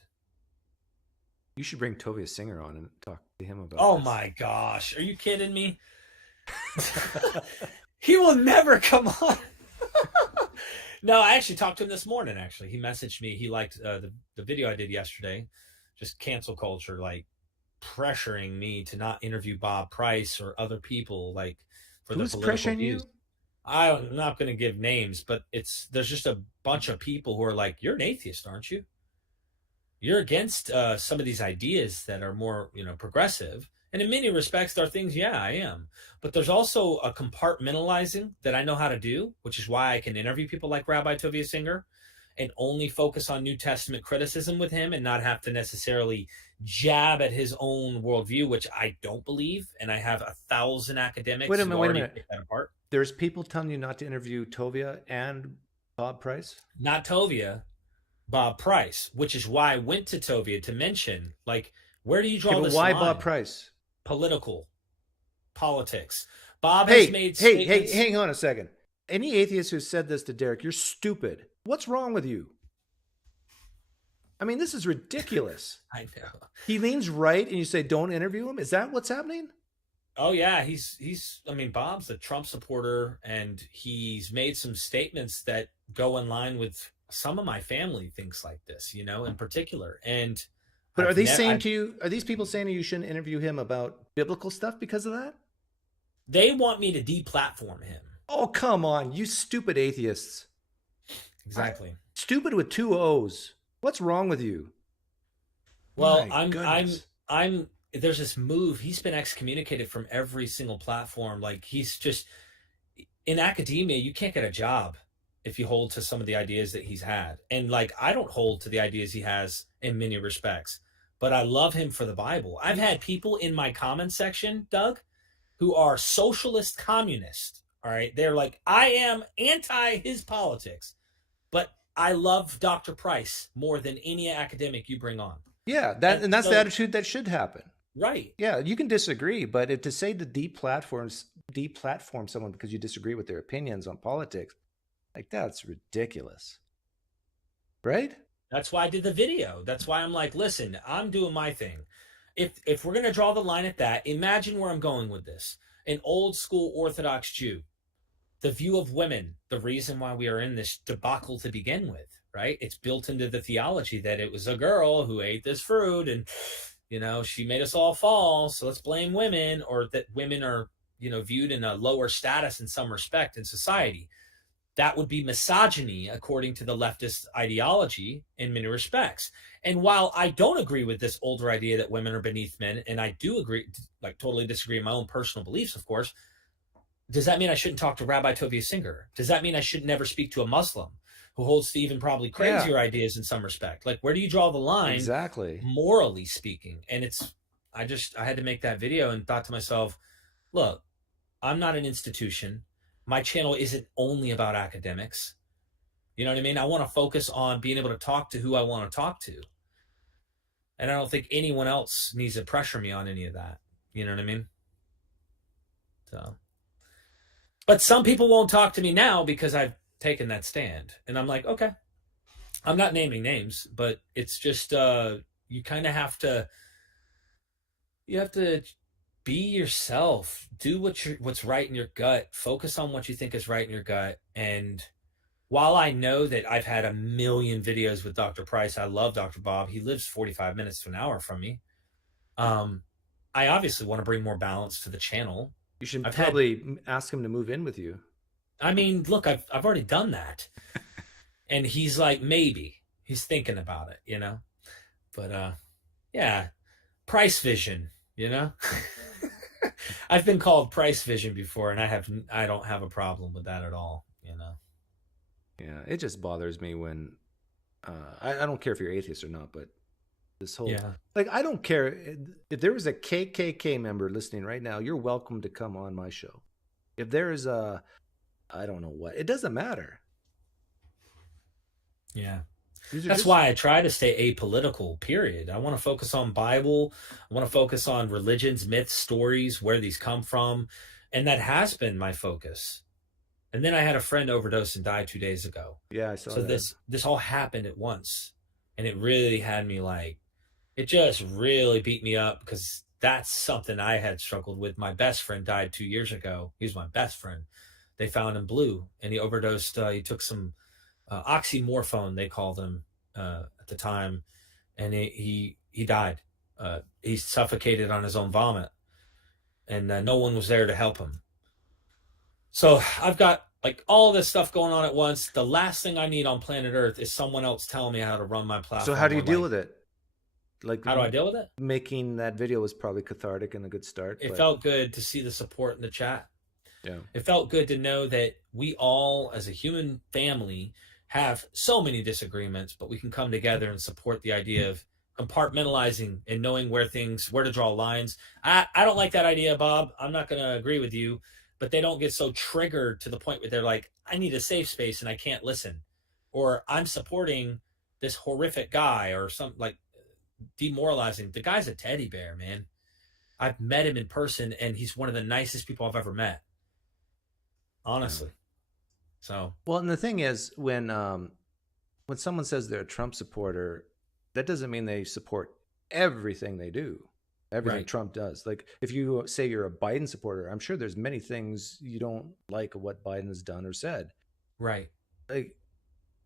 You should bring Tovia Singer on and talk to him about Oh this. my gosh. Are you kidding me? He will never come on. No, I actually talked to him this morning, actually. He messaged me. He liked the video I did yesterday. Just cancel culture, like pressuring me to not interview Bob Price or other people, like for Who's their political pressuring views. you? I'm not going to give names, but there's just a bunch of people who are like, you're an atheist, aren't you? You're against some of these ideas that are more, progressive. And in many respects, there are things, yeah, I am. But there's also a compartmentalizing that I know how to do, which is why I can interview people like Rabbi Tovia Singer and only focus on New Testament criticism with him and not have to necessarily jab at his own worldview, which I don't believe. And I have 1,000 academics Wait a who minute. already pick that apart. There's people telling you not to interview Tovia and Bob Price? Not Tovia, Bob Price, which is why I went to Tovia to mention, like, where do you draw Okay, but this why line? Bob Price? Political politics. Bob has made statements. Hang on a second. Any atheist who said this to Derek, you're stupid. What's wrong with you? I mean, this is ridiculous. I know. He leans right and you say, don't interview him? Is that what's happening? Oh yeah, I mean, Bob's a Trump supporter, and he's made some statements that go in line with some of my family thinks like this, you know, in particular. And but are these people saying to you shouldn't interview him about biblical stuff because of that? They want me to deplatform him. Oh, come on, you stupid atheists. Exactly. Stupid with 2 O's. What's wrong with you? Well, I'm there's this move. He's been excommunicated from every single platform. Like, he's just in academia, you can't get a job if you hold to some of the ideas that he's had. And like, I don't hold to the ideas he has in many respects, but I love him for the Bible. I've had people in my comment section, Doug, who are socialist communist. All right. They're like, I am anti his politics, but I love Dr. Price more than any academic you bring on. Yeah, that's the attitude that should happen. Right. Yeah, you can disagree, but to say to deplatform someone because you disagree with their opinions on politics, like, that's ridiculous. Right? That's why I did the video. That's why I'm like, listen, I'm doing my thing. If we're going to draw the line at that, imagine where I'm going with this. An old school Orthodox Jew, the view of women, the reason why we are in this debacle to begin with, right? It's built into the theology that it was a girl who ate this fruit and, you know, she made us all fall. So let's blame women, or that women are, you know, viewed in a lower status in some respect in society. That would be misogyny according to the leftist ideology in many respects. And while I don't agree with this older idea that women are beneath men, and I do agree, like totally disagree in my own personal beliefs, of course, does that mean I shouldn't talk to Rabbi Tovia Singer? Does that mean I should never speak to a Muslim who holds to even probably crazier ideas in some respect? Like, where do you draw the line? Exactly. Morally speaking. And I had to make that video and thought to myself, look, I'm not an institution. My channel isn't only about academics. You know what I mean? I want to focus on being able to talk to who I want to talk to. And I don't think anyone else needs to pressure me on any of that. You know what I mean? So, but some people won't talk to me now because I've taken that stand. And I'm like, okay, I'm not naming names, but it's just, you kind of have to be yourself, do what's right in your gut, focus on what you think is right in your gut. And while I know that I've had a million videos with Dr. Price, I love Dr. Bob. He lives 45 minutes to an hour from me. I obviously want to bring more balance to the channel. You should probably ask him to move in with you. I mean, look, I've already done that. And he's like, maybe. He's thinking about it, you know? But yeah, Price Vision, you know? I've been called Price Vision before, and I don't have a problem with that at all, you know? Yeah, it just bothers me when I don't care if you're atheist or not, but this whole like, I don't care if there was a KKK member listening right now, you're welcome to come on my show. If there is a I don't know what, it doesn't matter. Yeah. That's why I try to stay apolitical, period. I want to focus on Bible. I want to focus on religions, myths, stories, where these come from. And that has been my focus. And then I had a friend overdose and die 2 days ago. Yeah, I saw that. So this all happened at once. And it really had me like, it just really beat me up, because that's something I had struggled with. My best friend died 2 years ago. He was my best friend. They found him blue, and he overdosed. He took some oxymorphone, they called him at the time, and he died. He suffocated on his own vomit, and no one was there to help him. So I've got like all this stuff going on at once. The last thing I need on planet Earth is someone else telling me how to run my platform. So how do you deal with it? Like, how do I deal with it? Making that video was probably cathartic and a good start. It felt good to see the support in the chat. Yeah. It felt good to know that we all, as a human family, have so many disagreements, but we can come together and support the idea of compartmentalizing and knowing where to draw lines. I don't like that idea, Bob. I'm not going to agree with you, but they don't get so triggered to the point where they're like, I need a safe space and I can't listen, or I'm supporting this horrific guy, or something like demoralizing. The guy's a teddy bear, man. I've met him in person, and he's one of the nicest people I've ever met. Honestly. So. Well, and the thing is, when someone says they're a Trump supporter, that doesn't mean they support everything they do, everything Trump does. Like, if you say you're a Biden supporter, I'm sure there's many things you don't like of what Biden has done or said. Right. Like,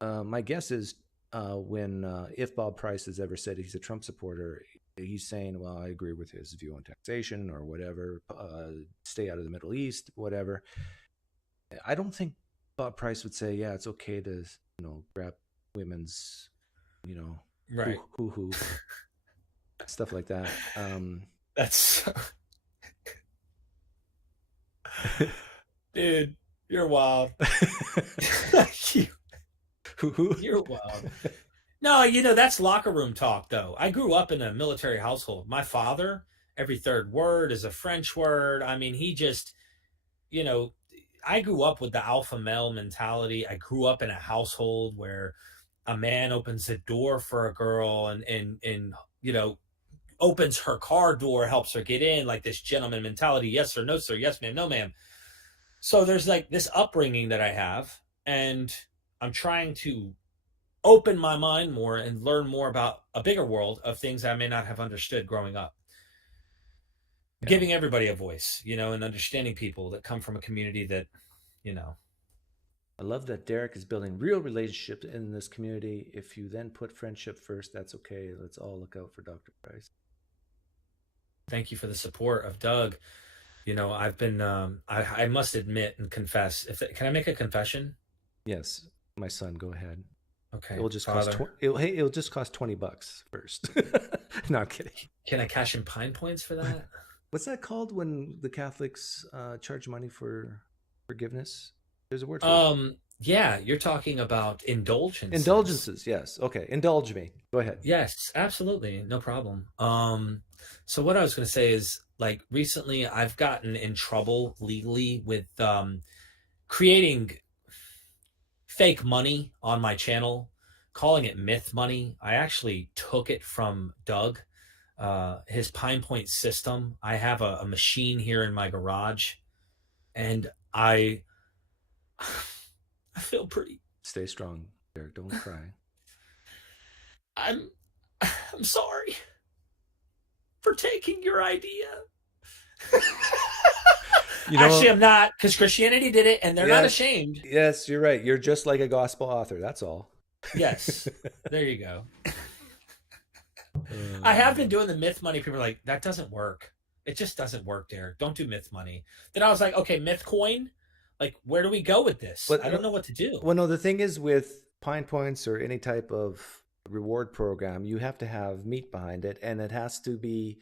my guess is if Bob Price has ever said he's a Trump supporter, he's saying, well, I agree with his view on taxation or whatever, stay out of the Middle East, whatever. I don't think Bob Price would say, yeah, it's okay to, grab women's, right. hoo-hoo, stuff like that. That's dude, you're wild. You're wild. No, that's locker room talk, though. I grew up in a military household. My father, every third word is a French word. I mean, he just, I grew up with the alpha male mentality. I grew up in a household where a man opens the door for a girl and opens her car door, helps her get in, like this gentleman mentality. Yes, sir. No, sir. Yes, ma'am. No, ma'am. So there's like this upbringing that I have, and I'm trying to open my mind more and learn more about a bigger world of things I may not have understood growing up. Yeah. Giving everybody a voice, and understanding people that come from a community that, I love that Derek is building real relationships in this community. If you then put friendship first, that's okay. Let's all look out for Dr. Price. Thank you for the support of Doug. I've been, I must admit and confess, can I make a confession? Yes, my son, go ahead. Okay. It'll just cost it'll just cost $20 first. No, I'm kidding. Can I cash in Pine points for that? What's that called when the Catholics charge money for forgiveness? There's a word for it. Yeah, you're talking about indulgences. Indulgences, yes. Okay, indulge me. Go ahead. Yes, absolutely. No problem. So what I was going to say is, like, recently I've gotten in trouble legally with creating fake money on my channel, calling it myth money. I actually took it from Doug, his Pine Point system. I have a machine here in my garage, and I feel pretty. Stay strong, Derek. Don't cry. I'm sorry for taking your idea. Actually, I'm not, because Christianity did it, and they're not ashamed. Yes, you're right. You're just like a gospel author. That's all. Yes. There you go. I have been doing the myth money. People are like, that doesn't work. It just doesn't work, Derek. Don't do myth money. Then I was like, okay, myth coin. Like, where do we go with this? But I don't know what to do. Well, no, the thing is with Pine Points or any type of reward program, you have to have meat behind it, and it has to be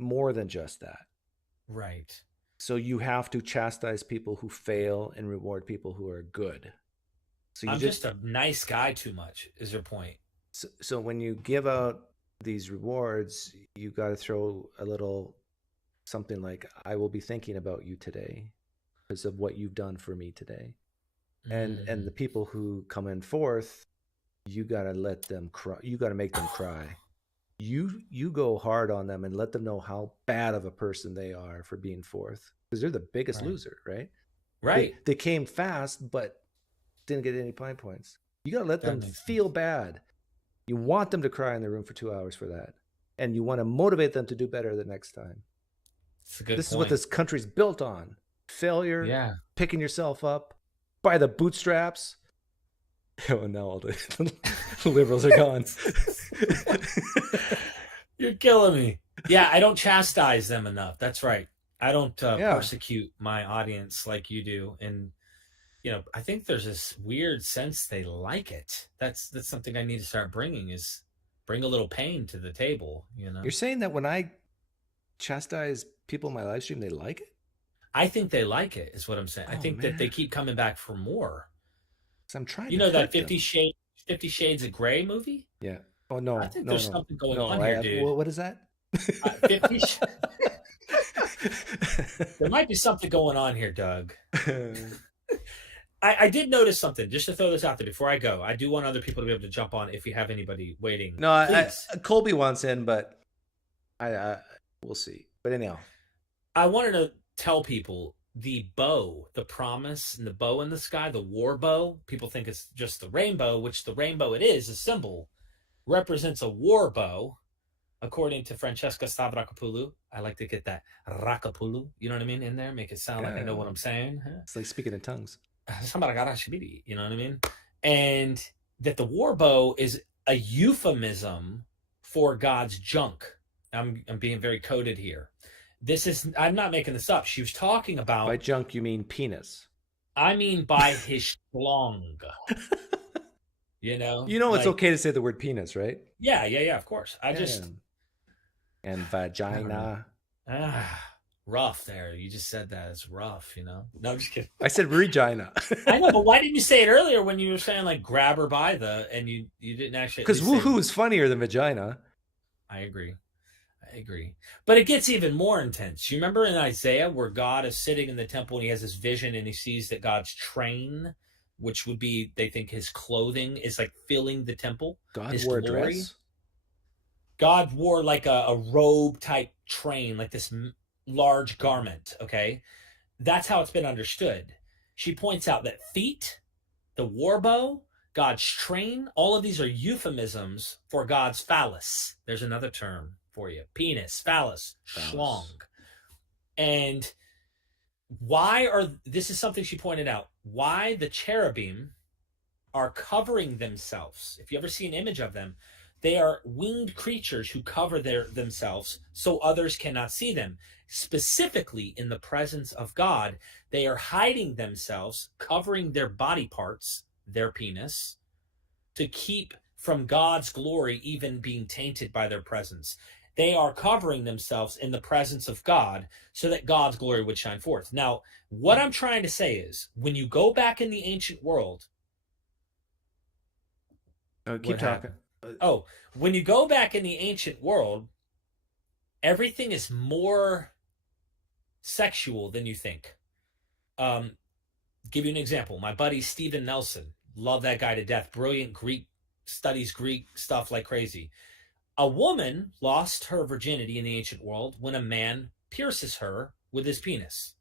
more than just that. Right. So you have to chastise people who fail and reward people who are good. So I'm just a nice guy too much, is your point. So when you give out these rewards, you got to throw a little something like, I will be thinking about you today because of what you've done for me today. And the people who come in fourth, you got to let them cry. You got to make them cry. You go hard on them and let them know how bad of a person they are for being fourth, because they're the biggest loser, right? Right. They came fast, but didn't get any Pine Points. You got to let them feel bad. You want them to cry in the room for 2 hours for that. And you want to motivate them to do better the next time. That's a good This is what this country's built on. Failure, picking yourself up by the bootstraps. Oh, now all the liberals are gone. You're killing me. Yeah, I don't chastise them enough. That's right. I don't persecute my audience like you do. And, I think there's this weird sense they like it. That's something I need to start bringing, is bring a little pain to the table. You're saying that when I chastise people in my live stream, they like it? I think they like it, is what I'm saying. I think that they keep coming back for more. I'm trying to that 50 Shades of Grey movie? Yeah. Oh, no. I think there's something going on here, dude. What is that? 50 There might be something going on here, Doug. I did notice something, just to throw this out there before I go. I do want other people to be able to jump on if you have anybody waiting. No, Colby wants in, but We'll see. But anyhow, I wanted to tell people the bow, the promise, and the bow in the sky, the war bow. People think it's just the rainbow, which the rainbow it is, a symbol, represents a war bow, according to Francesca Stavrakopoulou. I like to get that Rakapoulou, you know what I mean, in there, make it sound like I know what I'm saying. It's like speaking in tongues. You know what I mean? And that the war bow is a euphemism for God's junk. I'm being very coded here. I'm not making this up. She was talking about... By junk, you mean penis. I mean by his schlong. You know? You know it's okay to say the word penis, right? Yeah, of course. And vagina. Rough there. You just said that. It's rough, you know? No, I'm just kidding. I said Regina. I know, but why didn't you say it earlier when you were saying, like, grab her by the... And you didn't actually... Because woohoo is funnier than vagina. I agree. But it gets even more intense. You remember in Isaiah where God is sitting in the temple and he has this vision and he sees that God's train, which would be, they think his clothing, is like filling the temple. God his wore a glory. dress? God wore like a robe type train, like this large garment, okay? That's how it's been understood. She points out that feet, the war bow, God's train, all of these are euphemisms for God's phallus. There's another term for you. Penis, phallus, schlong. And this is something she pointed out, why the cherubim are covering themselves. If you ever see an image of them, they are winged creatures who cover themselves so others cannot see them. Specifically in the presence of God, they are hiding themselves, covering their body parts, their penis, to keep from God's glory even being tainted by their presence. They are covering themselves in the presence of God so that God's glory would shine forth. Now, what I'm trying to say is, when you go back in the ancient world... keep talking. When you go back in the ancient world, everything is more sexual than you think. Give you an example. My buddy Stephen Nelson, love that guy to death. Brilliant Greek, studies Greek stuff like crazy. A woman lost her virginity in the ancient world when a man pierces her with his penis.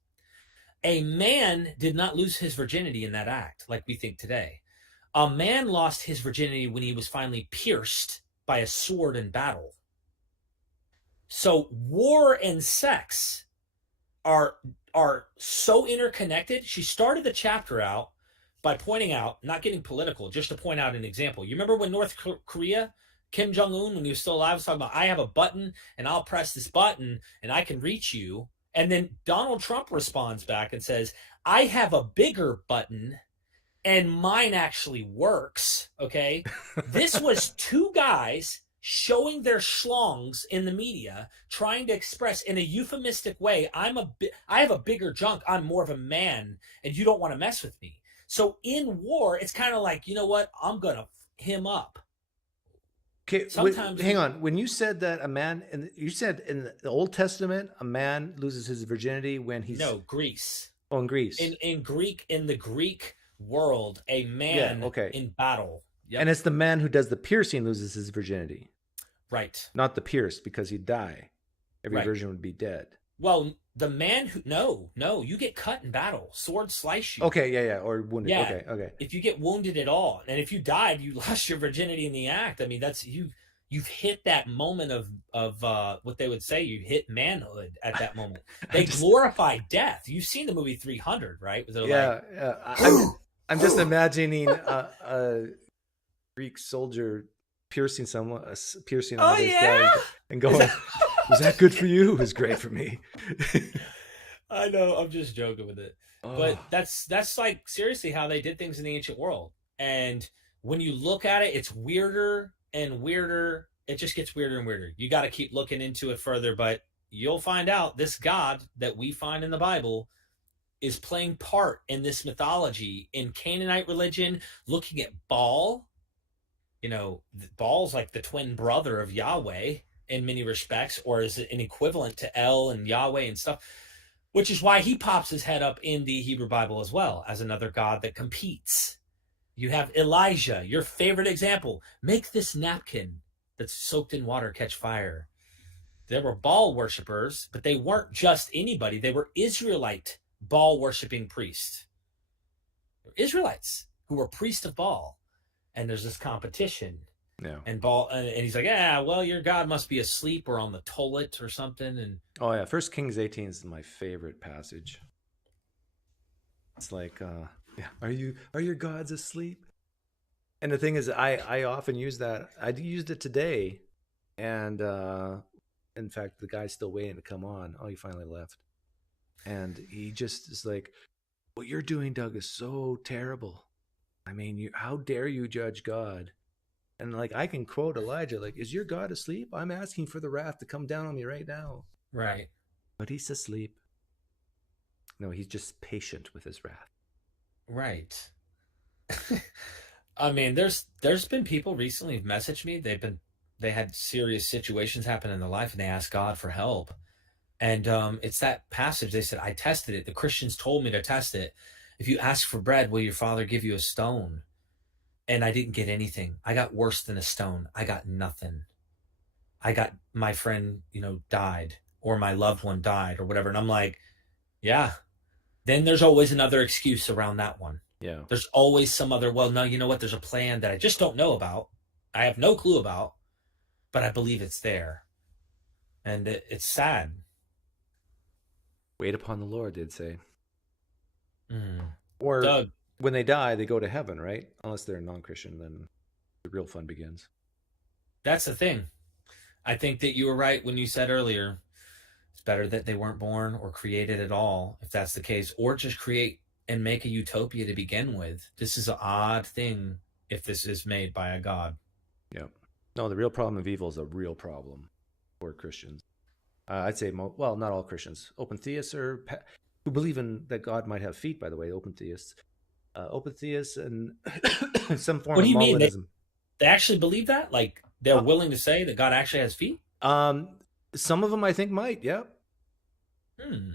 A man did not lose his virginity in that act like we think today. A man lost his virginity when he was finally pierced by a sword in battle. So war and sex are so interconnected. She started the chapter out by pointing out, not getting political, just to point out an example. You remember when North Korea, Kim Jong-un, when he was still alive, was talking about, I have a button and I'll press this button and I can reach you. And then Donald Trump responds back and says, I have a bigger button and mine actually works, okay? This was two guys showing their schlongs in the media, trying to express in a euphemistic way, I have a bigger junk, I'm more of a man, and you don't want to mess with me. So in war, it's kind of like, you know what? I'm going to him up. Okay, hang on. When you said that you said in the Old Testament, a man loses his virginity when he's... No, Greece. Oh, in Greece. In the Greek world, a man in battle. Yep. And it's the man who does the piercing loses his virginity. Right. Not the pierced, because he'd die. Every virgin would be dead. Well, the man who... No, you get cut in battle. Swords slice you. Okay, yeah, or wounded. Yeah. Okay. If you get wounded at all, and if you died, you lost your virginity in the act. I mean, that's... You've hit that moment of what they would say, you hit manhood at that moment. They glorify death. You've seen the movie 300, right? I'm just imagining a Greek soldier piercing another guy and going, was that good for you? It was great for me. I know, I'm just joking with it. But that's like seriously how they did things in the ancient world. And when you look at it, it's weirder and weirder. It just gets weirder and weirder. You got to keep looking into it further, but you'll find out this God that we find in the Bible is playing part in this mythology in Canaanite religion, looking at Baal. You know, Baal's like the twin brother of Yahweh in many respects, or is an equivalent to El and Yahweh and stuff, which is why he pops his head up in the Hebrew Bible as well as another God that competes. You have Elijah, your favorite example. Make this napkin that's soaked in water catch fire. there were Baal worshippers, but they weren't just anybody. They were Israelite Baal worshiping priests. Israelites who were priests of Baal. And there's this competition. Yeah. And Baal, and he's like, yeah, well, your God must be asleep or on the toilet or something. And oh yeah, 1 Kings 18 is my favorite passage. It's like, yeah, are your gods asleep? And the thing is, I often use that. I used it today, and in fact, the guy's still waiting to come on. Oh, he finally left, and he just is like, "What you're doing, Doug, is so terrible. I mean, how dare you judge God?" And like, I can quote Elijah, like, "Is your God asleep? I'm asking for the wrath to come down on me right now." Right. But he's asleep. No, he's just patient with his wrath. Right. I mean, there's been people recently who've messaged me. They had serious situations happen in their life, and they asked God for help. And it's that passage. They said, I tested it. The Christians told me to test it. If you ask for bread, will your father give you a stone? And I didn't get anything. I got worse than a stone. I got nothing. I got my friend, died, or my loved one died, or whatever. And I'm like, yeah. Then there's always another excuse around that one. Yeah. There's always some other, well, no, you know what? There's a plan that I just don't know about. I have no clue about, but I believe it's there. And it's sad. Wait upon the Lord, they'd say. Mm. Or Doug, when they die, they go to heaven, right? Unless they're a non-Christian, then the real fun begins. that's the thing. I think that you were right when you said earlier, it's better that they weren't born or created at all, if that's the case, or just create and make a utopia to begin with. This is an odd thing if this is made by a God. Yeah. No, the real problem of evil is a real problem for Christians. I'd say, well, not all Christians. Open theists or who believe in that God might have feet, by the way, open theists. Open theists and some form What do of you mean? Molinism. They actually believe that? Like, they're willing to say that God actually has feet? Some of them I think might, yeah. Hmm.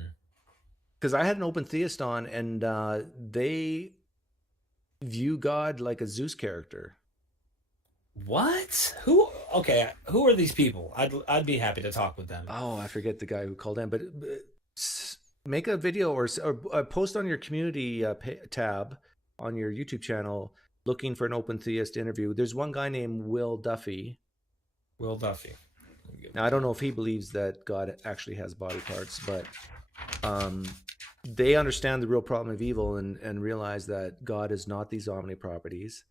Because I had an open theist on, and they view God like a Zeus character. What? Who? Okay, who are these people? I'd be happy to talk with them. Oh, I forget the guy who called in, but make a video or post on your community tab on your YouTube channel looking for an open theist interview. There's one guy named Will Duffy. Will Duffy. Now, I don't know if he believes that God actually has body parts, but they understand the real problem of evil and realize that God is not these omni-properties.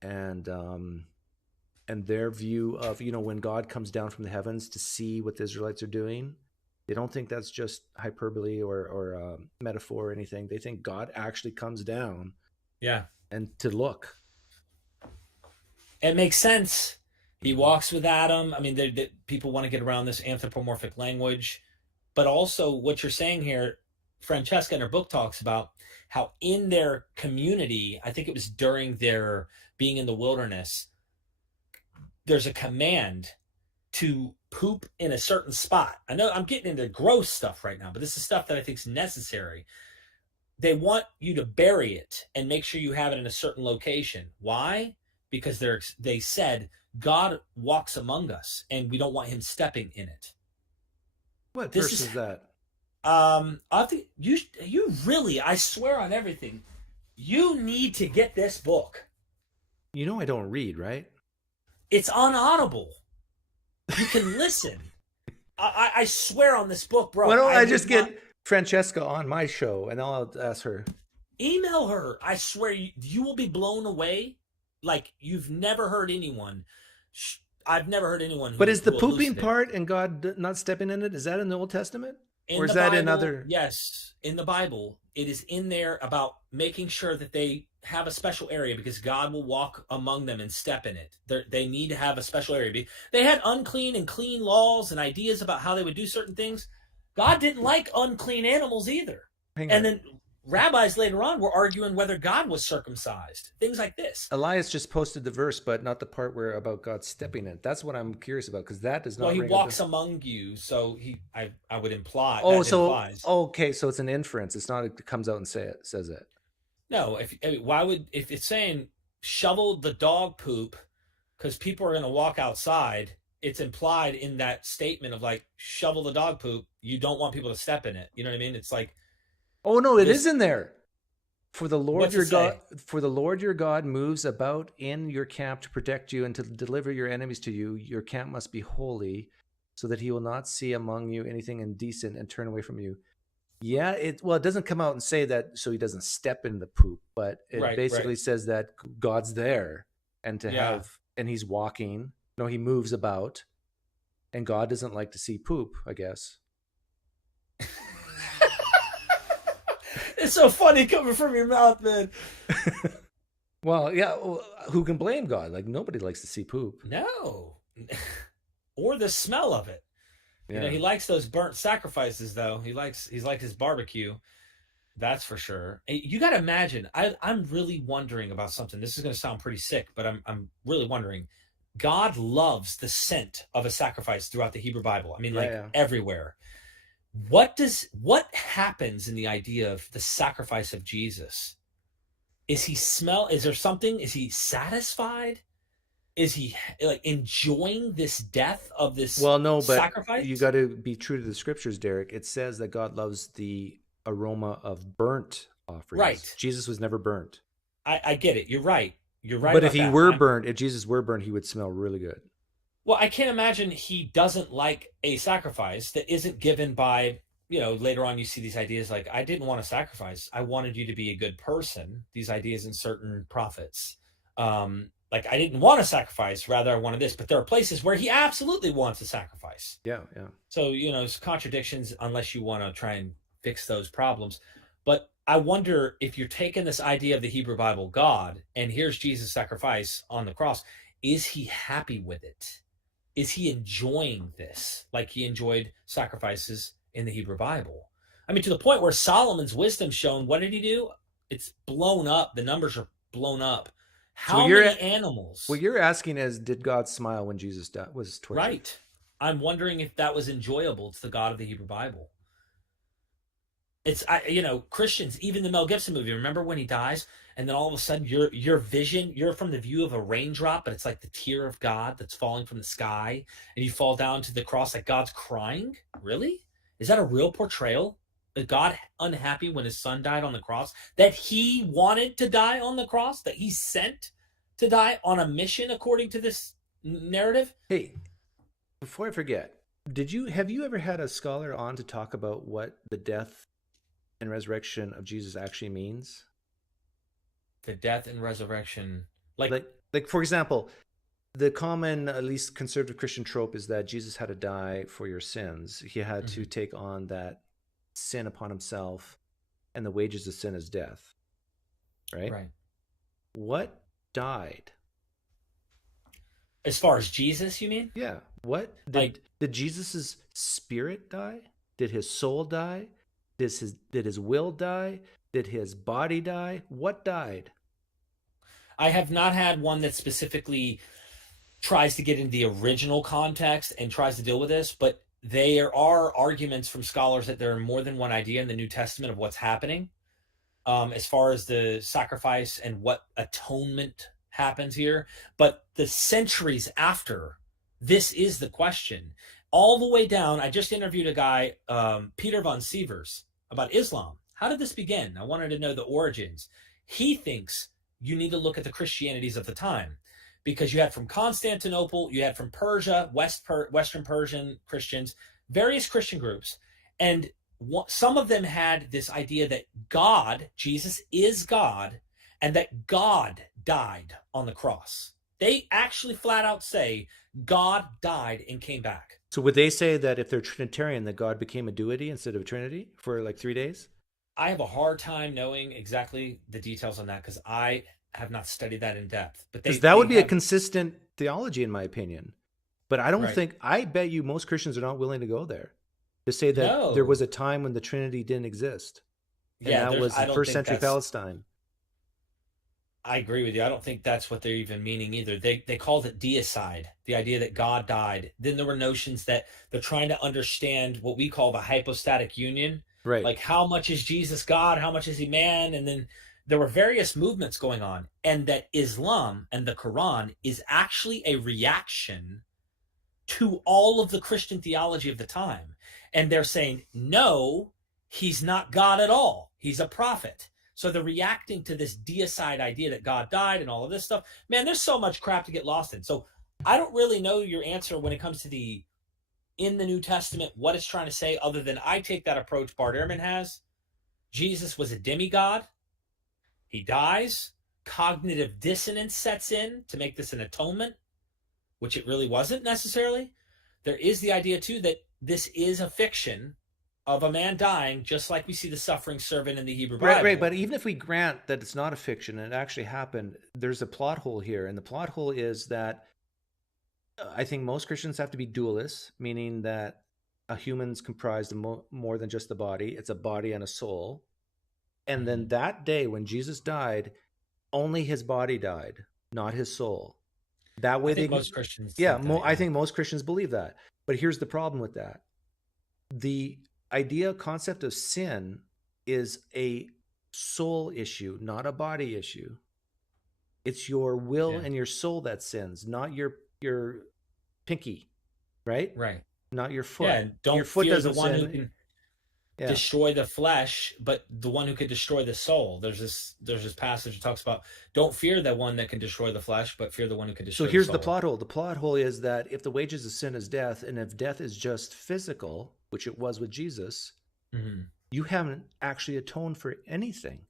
And their view of, when God comes down from the heavens to see what the Israelites are doing, they don't think that's just hyperbole or metaphor or anything. They think God actually comes down. Yeah. And to look. It makes sense. He walks with Adam. I mean, people want to get around this anthropomorphic language. But also what you're saying here, Francesca in her book talks about how in their community, I think it was during their being in the wilderness, there's a command to poop in a certain spot. I know I'm getting into gross stuff right now, but this is stuff that I think is necessary. They want you to bury it and make sure you have it in a certain location. Why? Because they said God walks among us and we don't want him stepping in it. What verse is that? I think you really, I swear on everything, you need to get this book. You know I don't read, right? It's on Audible. You can listen. I swear on this book, bro. Why don't I just get Francesca on my show and I'll ask her. Email her. I swear you will be blown away like you've never heard anyone. I've never heard anyone. But is the pooping part and God not stepping in it, is that in the Old Testament? Or is that in other? Yes, in the Bible. It is in there about making sure that they have a special area because God will walk among them and step in it. They need to have a special area. They had unclean and clean laws and ideas about how they would do certain things. God didn't like unclean animals either. And then rabbis later on were arguing whether God was circumcised. Things like this. Elias just posted the verse, but not the part where about God stepping in. That's what I'm curious about because that does not. Well, he walks among you, so I would imply. Oh, so implies. Okay, so it's an inference. It's not. It comes out and says it. No, if it's saying shovel the dog poop because people are going to walk outside it's implied in that statement of like, shovel the dog poop. You don't want people to step in it. You know what I mean? It's like, oh no, it is in there. For the Lord What's your it say? God, for the Lord your God moves about in your camp to protect you and to deliver your enemies to you. Your camp must be holy, so that he will not see among you anything indecent and turn away from you. Yeah, it doesn't come out and say that so he doesn't step in the poop, but it basically says that God's there and and he's walking. No, he moves about, and God doesn't like to see poop, I guess. It's so funny coming from your mouth, man. Well, yeah, who can blame God? Like, nobody likes to see poop. No. Or the smell of it. Yeah. You know, he likes those burnt sacrifices, though. He's like his barbecue. That's for sure. You got to imagine. I'm really wondering about something. This is going to sound pretty sick, but I'm really wondering. God loves the scent of a sacrifice throughout the Hebrew Bible. I mean, everywhere. What happens in the idea of the sacrifice of Jesus? Is there something? Is he satisfied? Is he like enjoying this death of this sacrifice? You got to be true to the scriptures, Derek. It says that God loves the aroma of burnt offerings. Right. Jesus was never burnt. I get it. You're right. You're right. But if if Jesus were burnt, he would smell really good. Well, I can't imagine he doesn't like a sacrifice that isn't given by, later on you see these ideas like, I didn't want a sacrifice. I wanted you to be a good person. These ideas in certain prophets. Like, I didn't want a sacrifice, rather I wanted this. But there are places where he absolutely wants a sacrifice. Yeah, yeah. So, it's contradictions unless you want to try and fix those problems. But I wonder if you're taking this idea of the Hebrew Bible, God, and here's Jesus' sacrifice on the cross, is he happy with it? Is he enjoying this like he enjoyed sacrifices in the Hebrew Bible? I mean, to the point where Solomon's wisdom shown, what did he do? It's blown up. The numbers are blown up. How many animals? What you're asking is, did God smile when Jesus was tortured? Right. I'm wondering if that was enjoyable to the God of the Hebrew Bible. It's, Christians, even the Mel Gibson movie, remember when he dies and then all of a sudden your vision, you're from the view of a raindrop, but it's like the tear of God that's falling from the sky and you fall down to the cross like God's crying? Really? Is that a real portrayal? Is God unhappy when his son died on the cross? That he wanted to die on the cross? That he sent to die on a mission according to this narrative? Hey, before I forget, have you ever had a scholar on to talk about what the death and resurrection of Jesus actually means? The death and resurrection, like for example, the common, at least conservative Christian trope is that Jesus had to die for your sins. He had to take on that sin upon himself, and the wages of sin is death. Right? Right. What died? As far as Jesus, you mean? Yeah. What did Jesus's spirit die? Did his soul die? Did his will die? Did his body die? What died? I have not had one that specifically tries to get into the original context and tries to deal with this, but there are arguments from scholars that there are more than one idea in the New Testament of what's happening as far as the sacrifice and what atonement happens here. But the centuries after, this is the question. All the way down, I just interviewed a guy, Peter von Sievers, about Islam. How did this begin? I wanted to know the origins. He thinks you need to look at the Christianities of the time, because you had from Constantinople, you had from Persia, Western Persian Christians, various Christian groups. And some of them had this idea that God, Jesus is God, and that God died on the cross. They actually flat out say God died and came back. So would they say that if they're Trinitarian, that God became a deity instead of a Trinity for like 3 days? I have a hard time knowing exactly the details on that because I have not studied that in depth. But that would be a consistent theology, in my opinion. But I don't think, I bet you most Christians are not willing to go there to say that there was a time when the Trinity didn't exist. And that was first century Palestine. I agree with you. I don't think that's what they're even meaning either. They called it deicide, the idea that God died. Then there were notions that they're trying to understand what we call the hypostatic union. Right. Like, how much is Jesus God? How much is he man? And then there were various movements going on. And that Islam and the Quran is actually a reaction to all of the Christian theology of the time. And they're saying, no, he's not God at all. He's a prophet. So they're reacting to this deicide idea that God died and all of this stuff. Man, there's so much crap to get lost in. So I don't really know your answer when it comes to in the New Testament, what it's trying to say, other than I take that approach Bart Ehrman has. Jesus was a demigod. He dies. Cognitive dissonance sets in to make this an atonement, which it really wasn't necessarily. There is the idea, too, that this is a fiction of a man dying, just like we see the suffering servant in the Hebrew Bible. Right. But even if we grant that it's not a fiction and it actually happened, there's a plot hole here. And the plot hole is that I think most Christians have to be dualists, meaning that a human's comprised of more than just the body. It's a body and a soul. And then that day when Jesus died, only his body died, not his soul. That way, most Christians. I think most Christians believe that. But here's the problem with that: the concept of sin is a soul issue, not a body issue. It's your will and your soul that sins, not your pinky, right? Right. Not your foot. Yeah, don't your foot fear doesn't the one sin. who can destroy the flesh, but the one who could destroy the soul. There's this passage that talks about, don't fear the one that can destroy the flesh, but fear the one who can destroy the soul. So here's the plot hole. The plot hole is that if the wages of sin is death, and if death is just physical, which it was with Jesus, you haven't actually atoned for anything,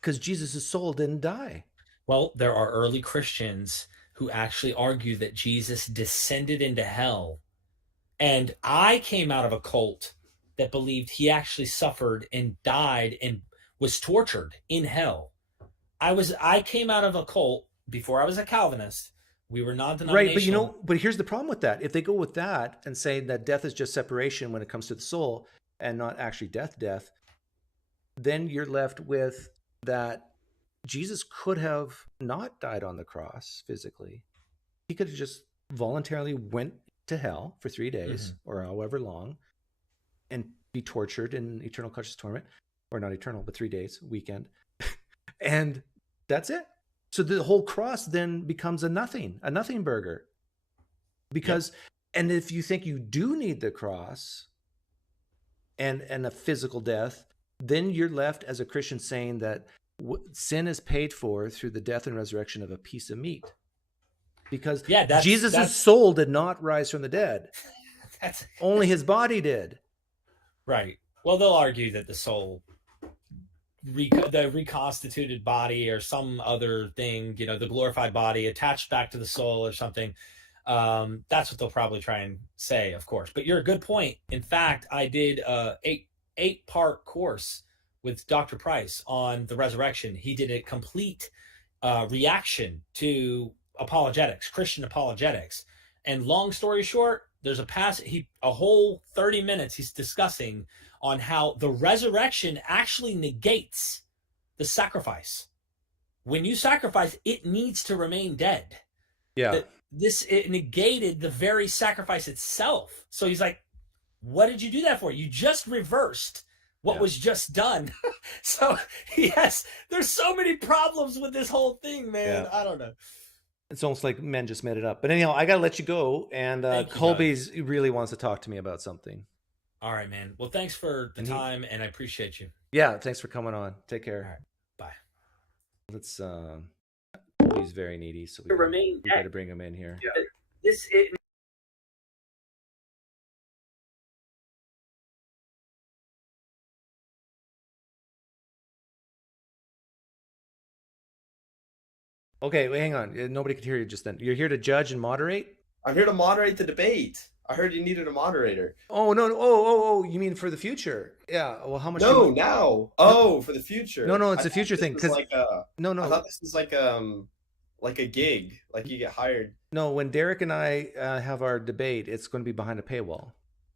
because Jesus' soul didn't die. Well, there are early Christians who actually argue that Jesus descended into hell. And I came out of a cult that believed he actually suffered and died and was tortured in hell. I came out of a cult before I was a Calvinist. We were non-denominational. Right, but here's the problem with that. If they go with that and say that death is just separation when it comes to the soul and not actually death, then you're left with that Jesus could have not died on the cross physically. He could have just voluntarily went to hell for 3 days or however long and be tortured in eternal conscious torment, or not eternal, but 3 days, weekend. And that's it. So the whole cross then becomes a nothing burger. Because, and if you think you do need the cross and a physical death, then you're left as a Christian saying that sin is paid for through the death and resurrection of a piece of meat. Because Jesus' soul did not rise from the dead. Only his body did. Right. Well, they'll argue that the soul, the reconstituted body or some other thing, the glorified body attached back to the soul or something. That's what they'll probably try and say, of course. But you're a good point. In fact, I did a eight-part course with Dr. Price on the resurrection. He did a complete reaction to apologetics, Christian apologetics. And long story short, there's a whole 30 minutes he's discussing on how the resurrection actually negates the sacrifice. When you sacrifice, it needs to remain dead. Yeah. It negated the very sacrifice itself. So he's like, what did you do that for? You just reversed what was just done. So yes, there's so many problems with this whole thing, man. I don't know. It's almost like men just made it up. But anyhow, I got to let you go. And Colby's really wants to talk to me about something. All right, man. Well, thanks for the time, and I appreciate you. Yeah, thanks for coming on. Take care. All right. Bye. Let's, Colby's very needy, so we got to bring him in here. Yeah. Okay, wait, hang on. Nobody could hear you just then. You're here to judge and moderate? I'm here to moderate the debate. I heard you needed a moderator. Oh, no. Oh, you mean for the future? Yeah. Well, how much? No, now. Oh, for the future. No, it's a future thing. No. No. I thought this was like a gig, like you get hired. No, when Derek and I have our debate, it's going to be behind a paywall.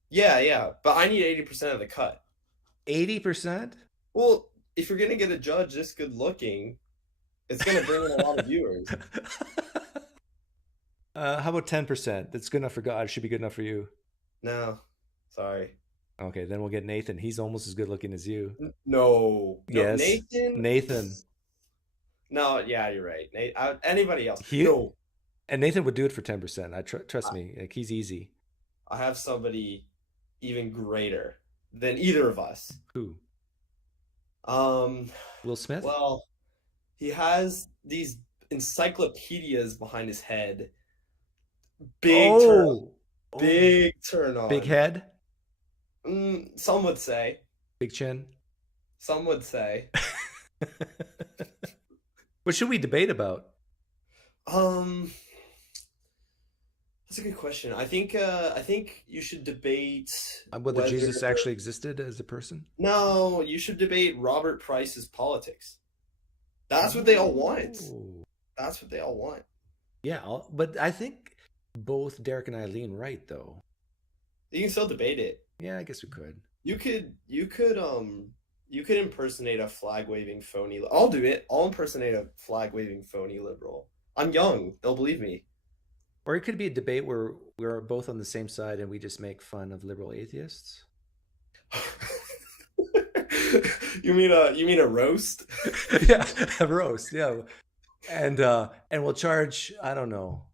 Yeah. But I need 80% of the cut. 80%? Well, if you're going to get a judge this good looking, it's going to bring in a lot of viewers. How about 10%? That's good enough for God. It should be good enough for you. No, sorry. Okay, then we'll get Nathan. He's almost as good looking as you. No. Yes. Nathan? Nathan. No, yeah, you're right. Anybody else? No. And Nathan would do it for 10%. Trust me, like he's easy. I have somebody even greater than either of us. Who? Will Smith? Well, he has these encyclopedias behind his head. Big turn on. Big head? Some would say. Big chin? Some would say. What should we debate about? That's a good question. I think you should debate whether Jesus actually existed as a person. No, you should debate Robert Price's politics. That's what they all want. That's what they all want. Yeah, but I think both Derek and I lean right, though. You can still debate it. Yeah, I guess we could. You could impersonate a flag-waving phony. I'll do it. I'll impersonate a flag-waving phony liberal. I'm young. They'll believe me. Or it could be a debate where we're both on the same side and we just make fun of liberal atheists. You mean a roast? Yeah, a roast. Yeah, and we'll charge. I don't know.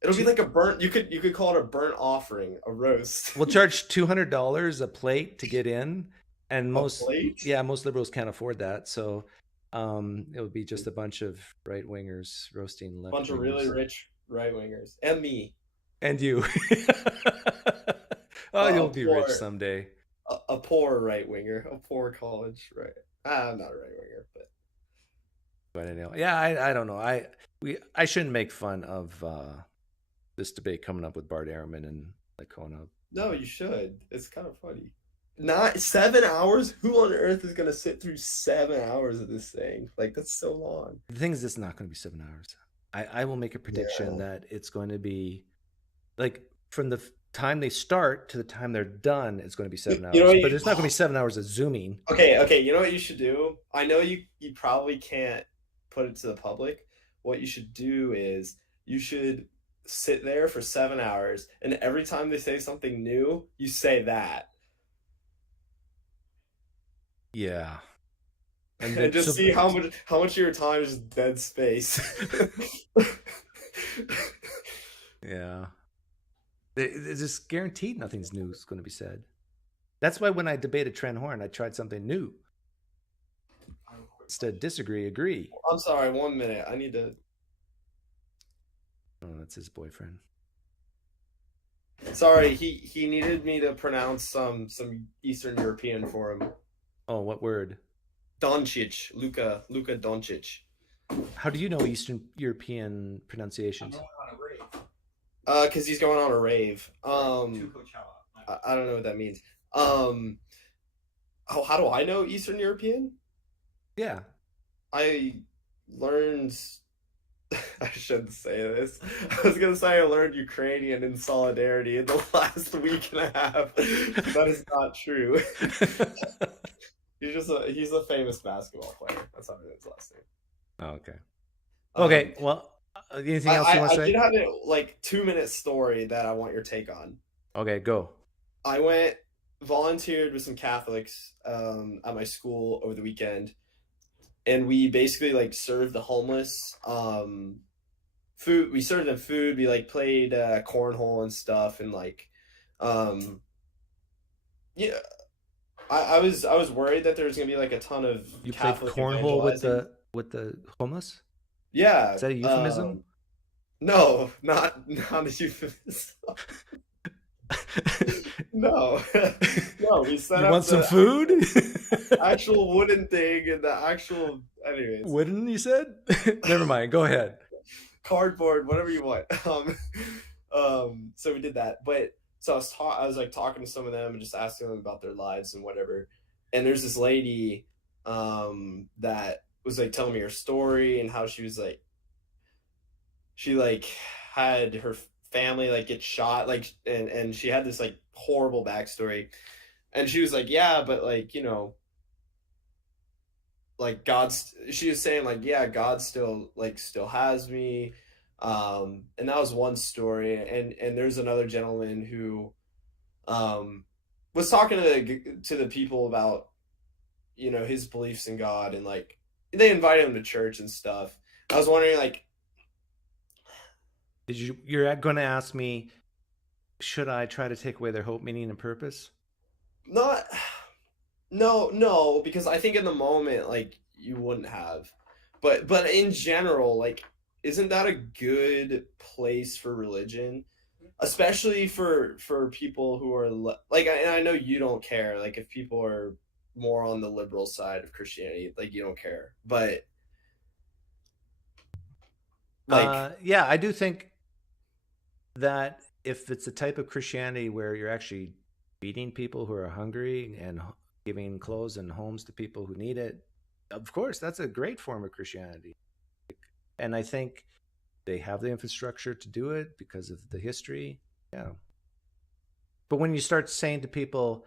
It'll be like a burnt. You could call it a burnt offering, a roast. We'll charge $200 a plate to get in, and most liberals can't afford that. So, it would be just a bunch of right wingers roasting left. A bunch of really rich right wingers, and me, and you. You'll be rich someday. A poor right winger, a poor college right. I'm not a right winger, but I know. Yeah, I don't know. I shouldn't make fun of this debate coming up with Bart Ehrman and Lycona. No, you should. It's kind of funny. Not 7 hours? Who on earth is gonna sit through 7 hours of this thing? Like, that's so long. The thing is, it's not going to be 7 hours. I will make a prediction that it's going to be like from the time they start to the time they're done, it's going to be 7 hours. But it's not going to be 7 hours of zooming. Okay. You know what you should do? I know you probably can't put it to the public. What you should do is you should sit there for 7 hours, and every time they say something new, you say that. Yeah. And just see how much of your time is dead space. Yeah. It's just guaranteed nothing's new is going to be said. That's why when I debated Trent Horn, I tried something new. Instead of disagree, agree. I'm sorry, 1 minute. I need to... Oh, that's his boyfriend. Sorry, he needed me to pronounce some Eastern European for him. Oh, what word? Doncic. Luka Doncic. How do you know Eastern European pronunciations? I'm going on a rave. Because he's going on a rave. To Coachella. I don't know what that means. How do I know Eastern European? Yeah. I learned... I shouldn't say this. I was going to say I learned Ukrainian in solidarity in the last week and a half. That is not true. He's a famous basketball player. That's how I know his last name. Oh, okay. Okay, well, anything else you want to say? I did have a 2-minute story that I want your take on. Okay, go. I volunteered with some Catholics at my school over the weekend, and we basically served the homeless food. We served them food. We played cornhole and stuff, and yeah. I was worried that there was gonna be a ton of you Catholic played cornhole with the homeless. Yeah. Is that a euphemism? No, not a euphemism. No, we set up. You want some food? Actual wooden thing and the actual. Anyways. Wooden, you said? Never mind. Go ahead. Cardboard, whatever you want. So we did that, but. So I was talking to some of them and just asking them about their lives and whatever. And there's this lady that was telling me her story and how she was she had her family get shot and she had this horrible backstory. And she was yeah, but she was saying yeah, God still has me. And that was one story, and there's another gentleman who was talking to the people about his beliefs in God, and they invited him to church and stuff. I was wondering You're going to ask me, should I try to take away their hope, meaning, and purpose? No, because I think in the moment, like, you wouldn't have. But in general, like, isn't that a good place for religion? Especially for people who are like, and I know you don't care, like, if people are more on the liberal side of Christianity, like, you don't care. But like, yeah, I do think that if it's a type of Christianity where you're actually feeding people who are hungry and giving clothes and homes to people who need it, of course, that's a great form of Christianity. And I think they have the infrastructure to do it because of the history. Yeah. But when you start saying to people,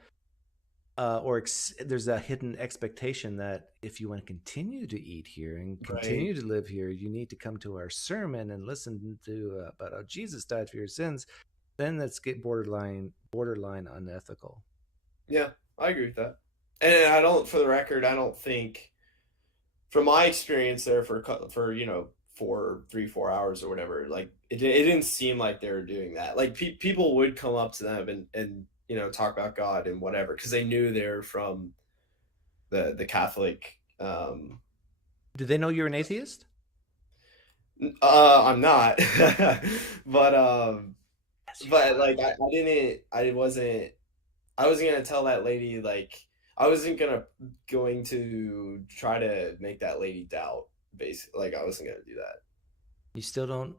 there's a hidden expectation that if you want to continue to eat here and continue to live here, you need to come to our sermon and listen to about how Jesus died for your sins, then that's borderline unethical. Yeah, I agree with that. And for the record, I don't think, from my experience there for 4 hours or whatever, like, it didn't seem like they were doing that. Like, people would come up to them and talk about God and whatever, because they knew they were from the Catholic. Do they know you're an atheist? I'm not, but like, I wasn't gonna tell that lady, like, I wasn't going to try to make that lady doubt. Basically, like, I wasn't gonna do that. You still don't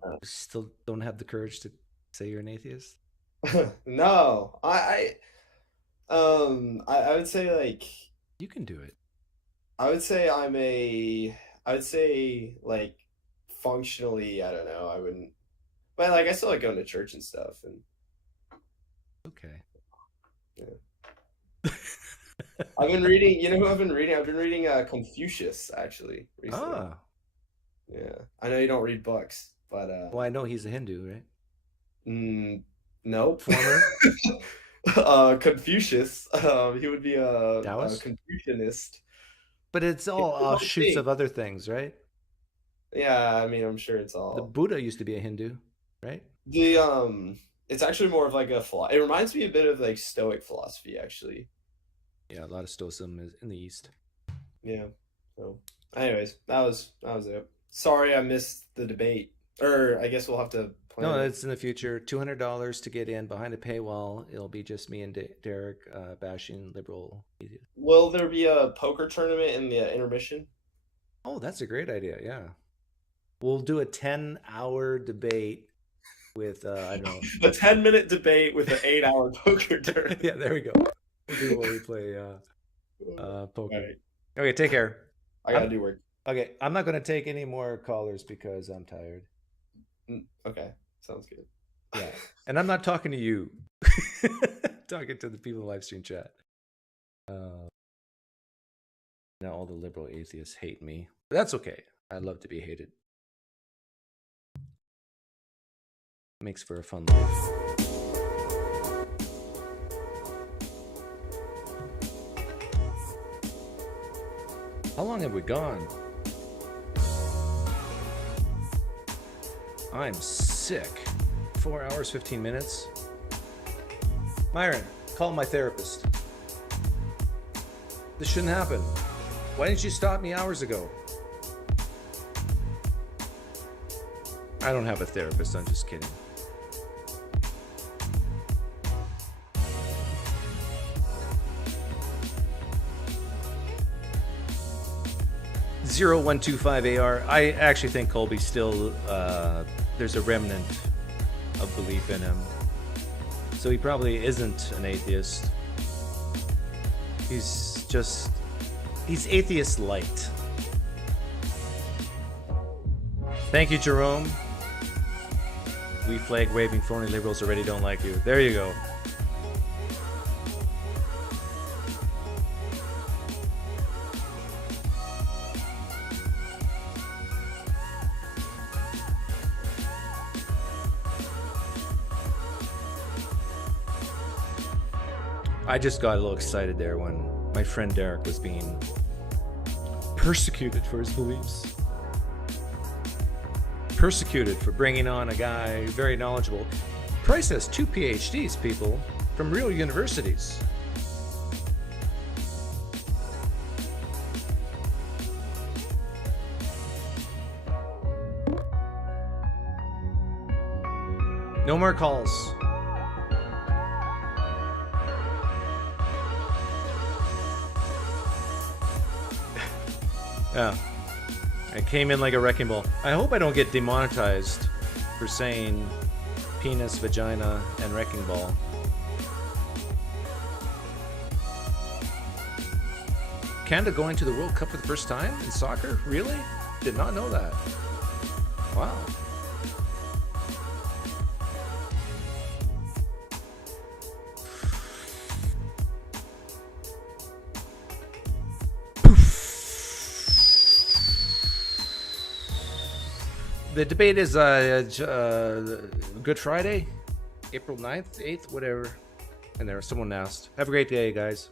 have the courage to say you're an atheist? No, I would say, like, you can do it. I would say like, functionally, I don't know, I wouldn't, but, like, I still like going to church and stuff. And okay. Yeah. I've been reading, you know who I've been reading? I've been reading Confucius, actually, recently. Ah. Yeah. I know you don't read books, but well, I know he's a Hindu, right? Nope. Former? Confucius. He would be a Confucianist. But it's all offshoots of other things, right? Yeah, I mean, I'm sure it's all. The Buddha used to be a Hindu, right? It's actually more of like it reminds me a bit of, like, Stoic philosophy, actually. Yeah, a lot of Stoicism is in the East. Yeah. So, anyways, that was it. Sorry, I missed the debate. Or I guess we'll have to plan. No, it's in the future. $200 to get in behind a paywall. It'll be just me and Derek bashing liberal media. Will there be a poker tournament in the intermission? Oh, that's a great idea. Yeah. We'll do a 10-hour debate with, I don't know. A 10-minute debate with an 8-hour poker tournament. Yeah, there we go. We'll do while we play poker. Right. Okay, take care. I gotta do work. Okay, I'm not going to take any more callers because I'm tired. Okay, sounds good. Yeah, and I'm not talking to you. Talking to the people in the live stream chat. Now all the liberal atheists hate me. But that's okay. I love to be hated. Makes for a fun life. How long have we gone? I'm sick. 4 hours, 15 minutes. Myron, call my therapist. This shouldn't happen. Why didn't you stop me hours ago? I don't have a therapist, I'm just kidding. (0125AR). I actually think Colby's still, there's a remnant of belief in him. So he probably isn't an atheist. He's atheist light. Thank you, Jerome. We flag waving phony liberals already don't like you. There you go. I just got a little excited there when my friend Derek was being persecuted for his beliefs. persecuted for bringing on a guy very knowledgeable. Price has 2 PhDs, people, from real universities. No more calls. Yeah. I came in like a wrecking ball. I hope I don't get demonetized for saying penis, vagina, and wrecking ball. Canada going to the World Cup for the first time in soccer? Really? Did not know that. Wow. The debate is Good Friday, April 9th, 8th, whatever. And there, someone asked. Have a great day, guys.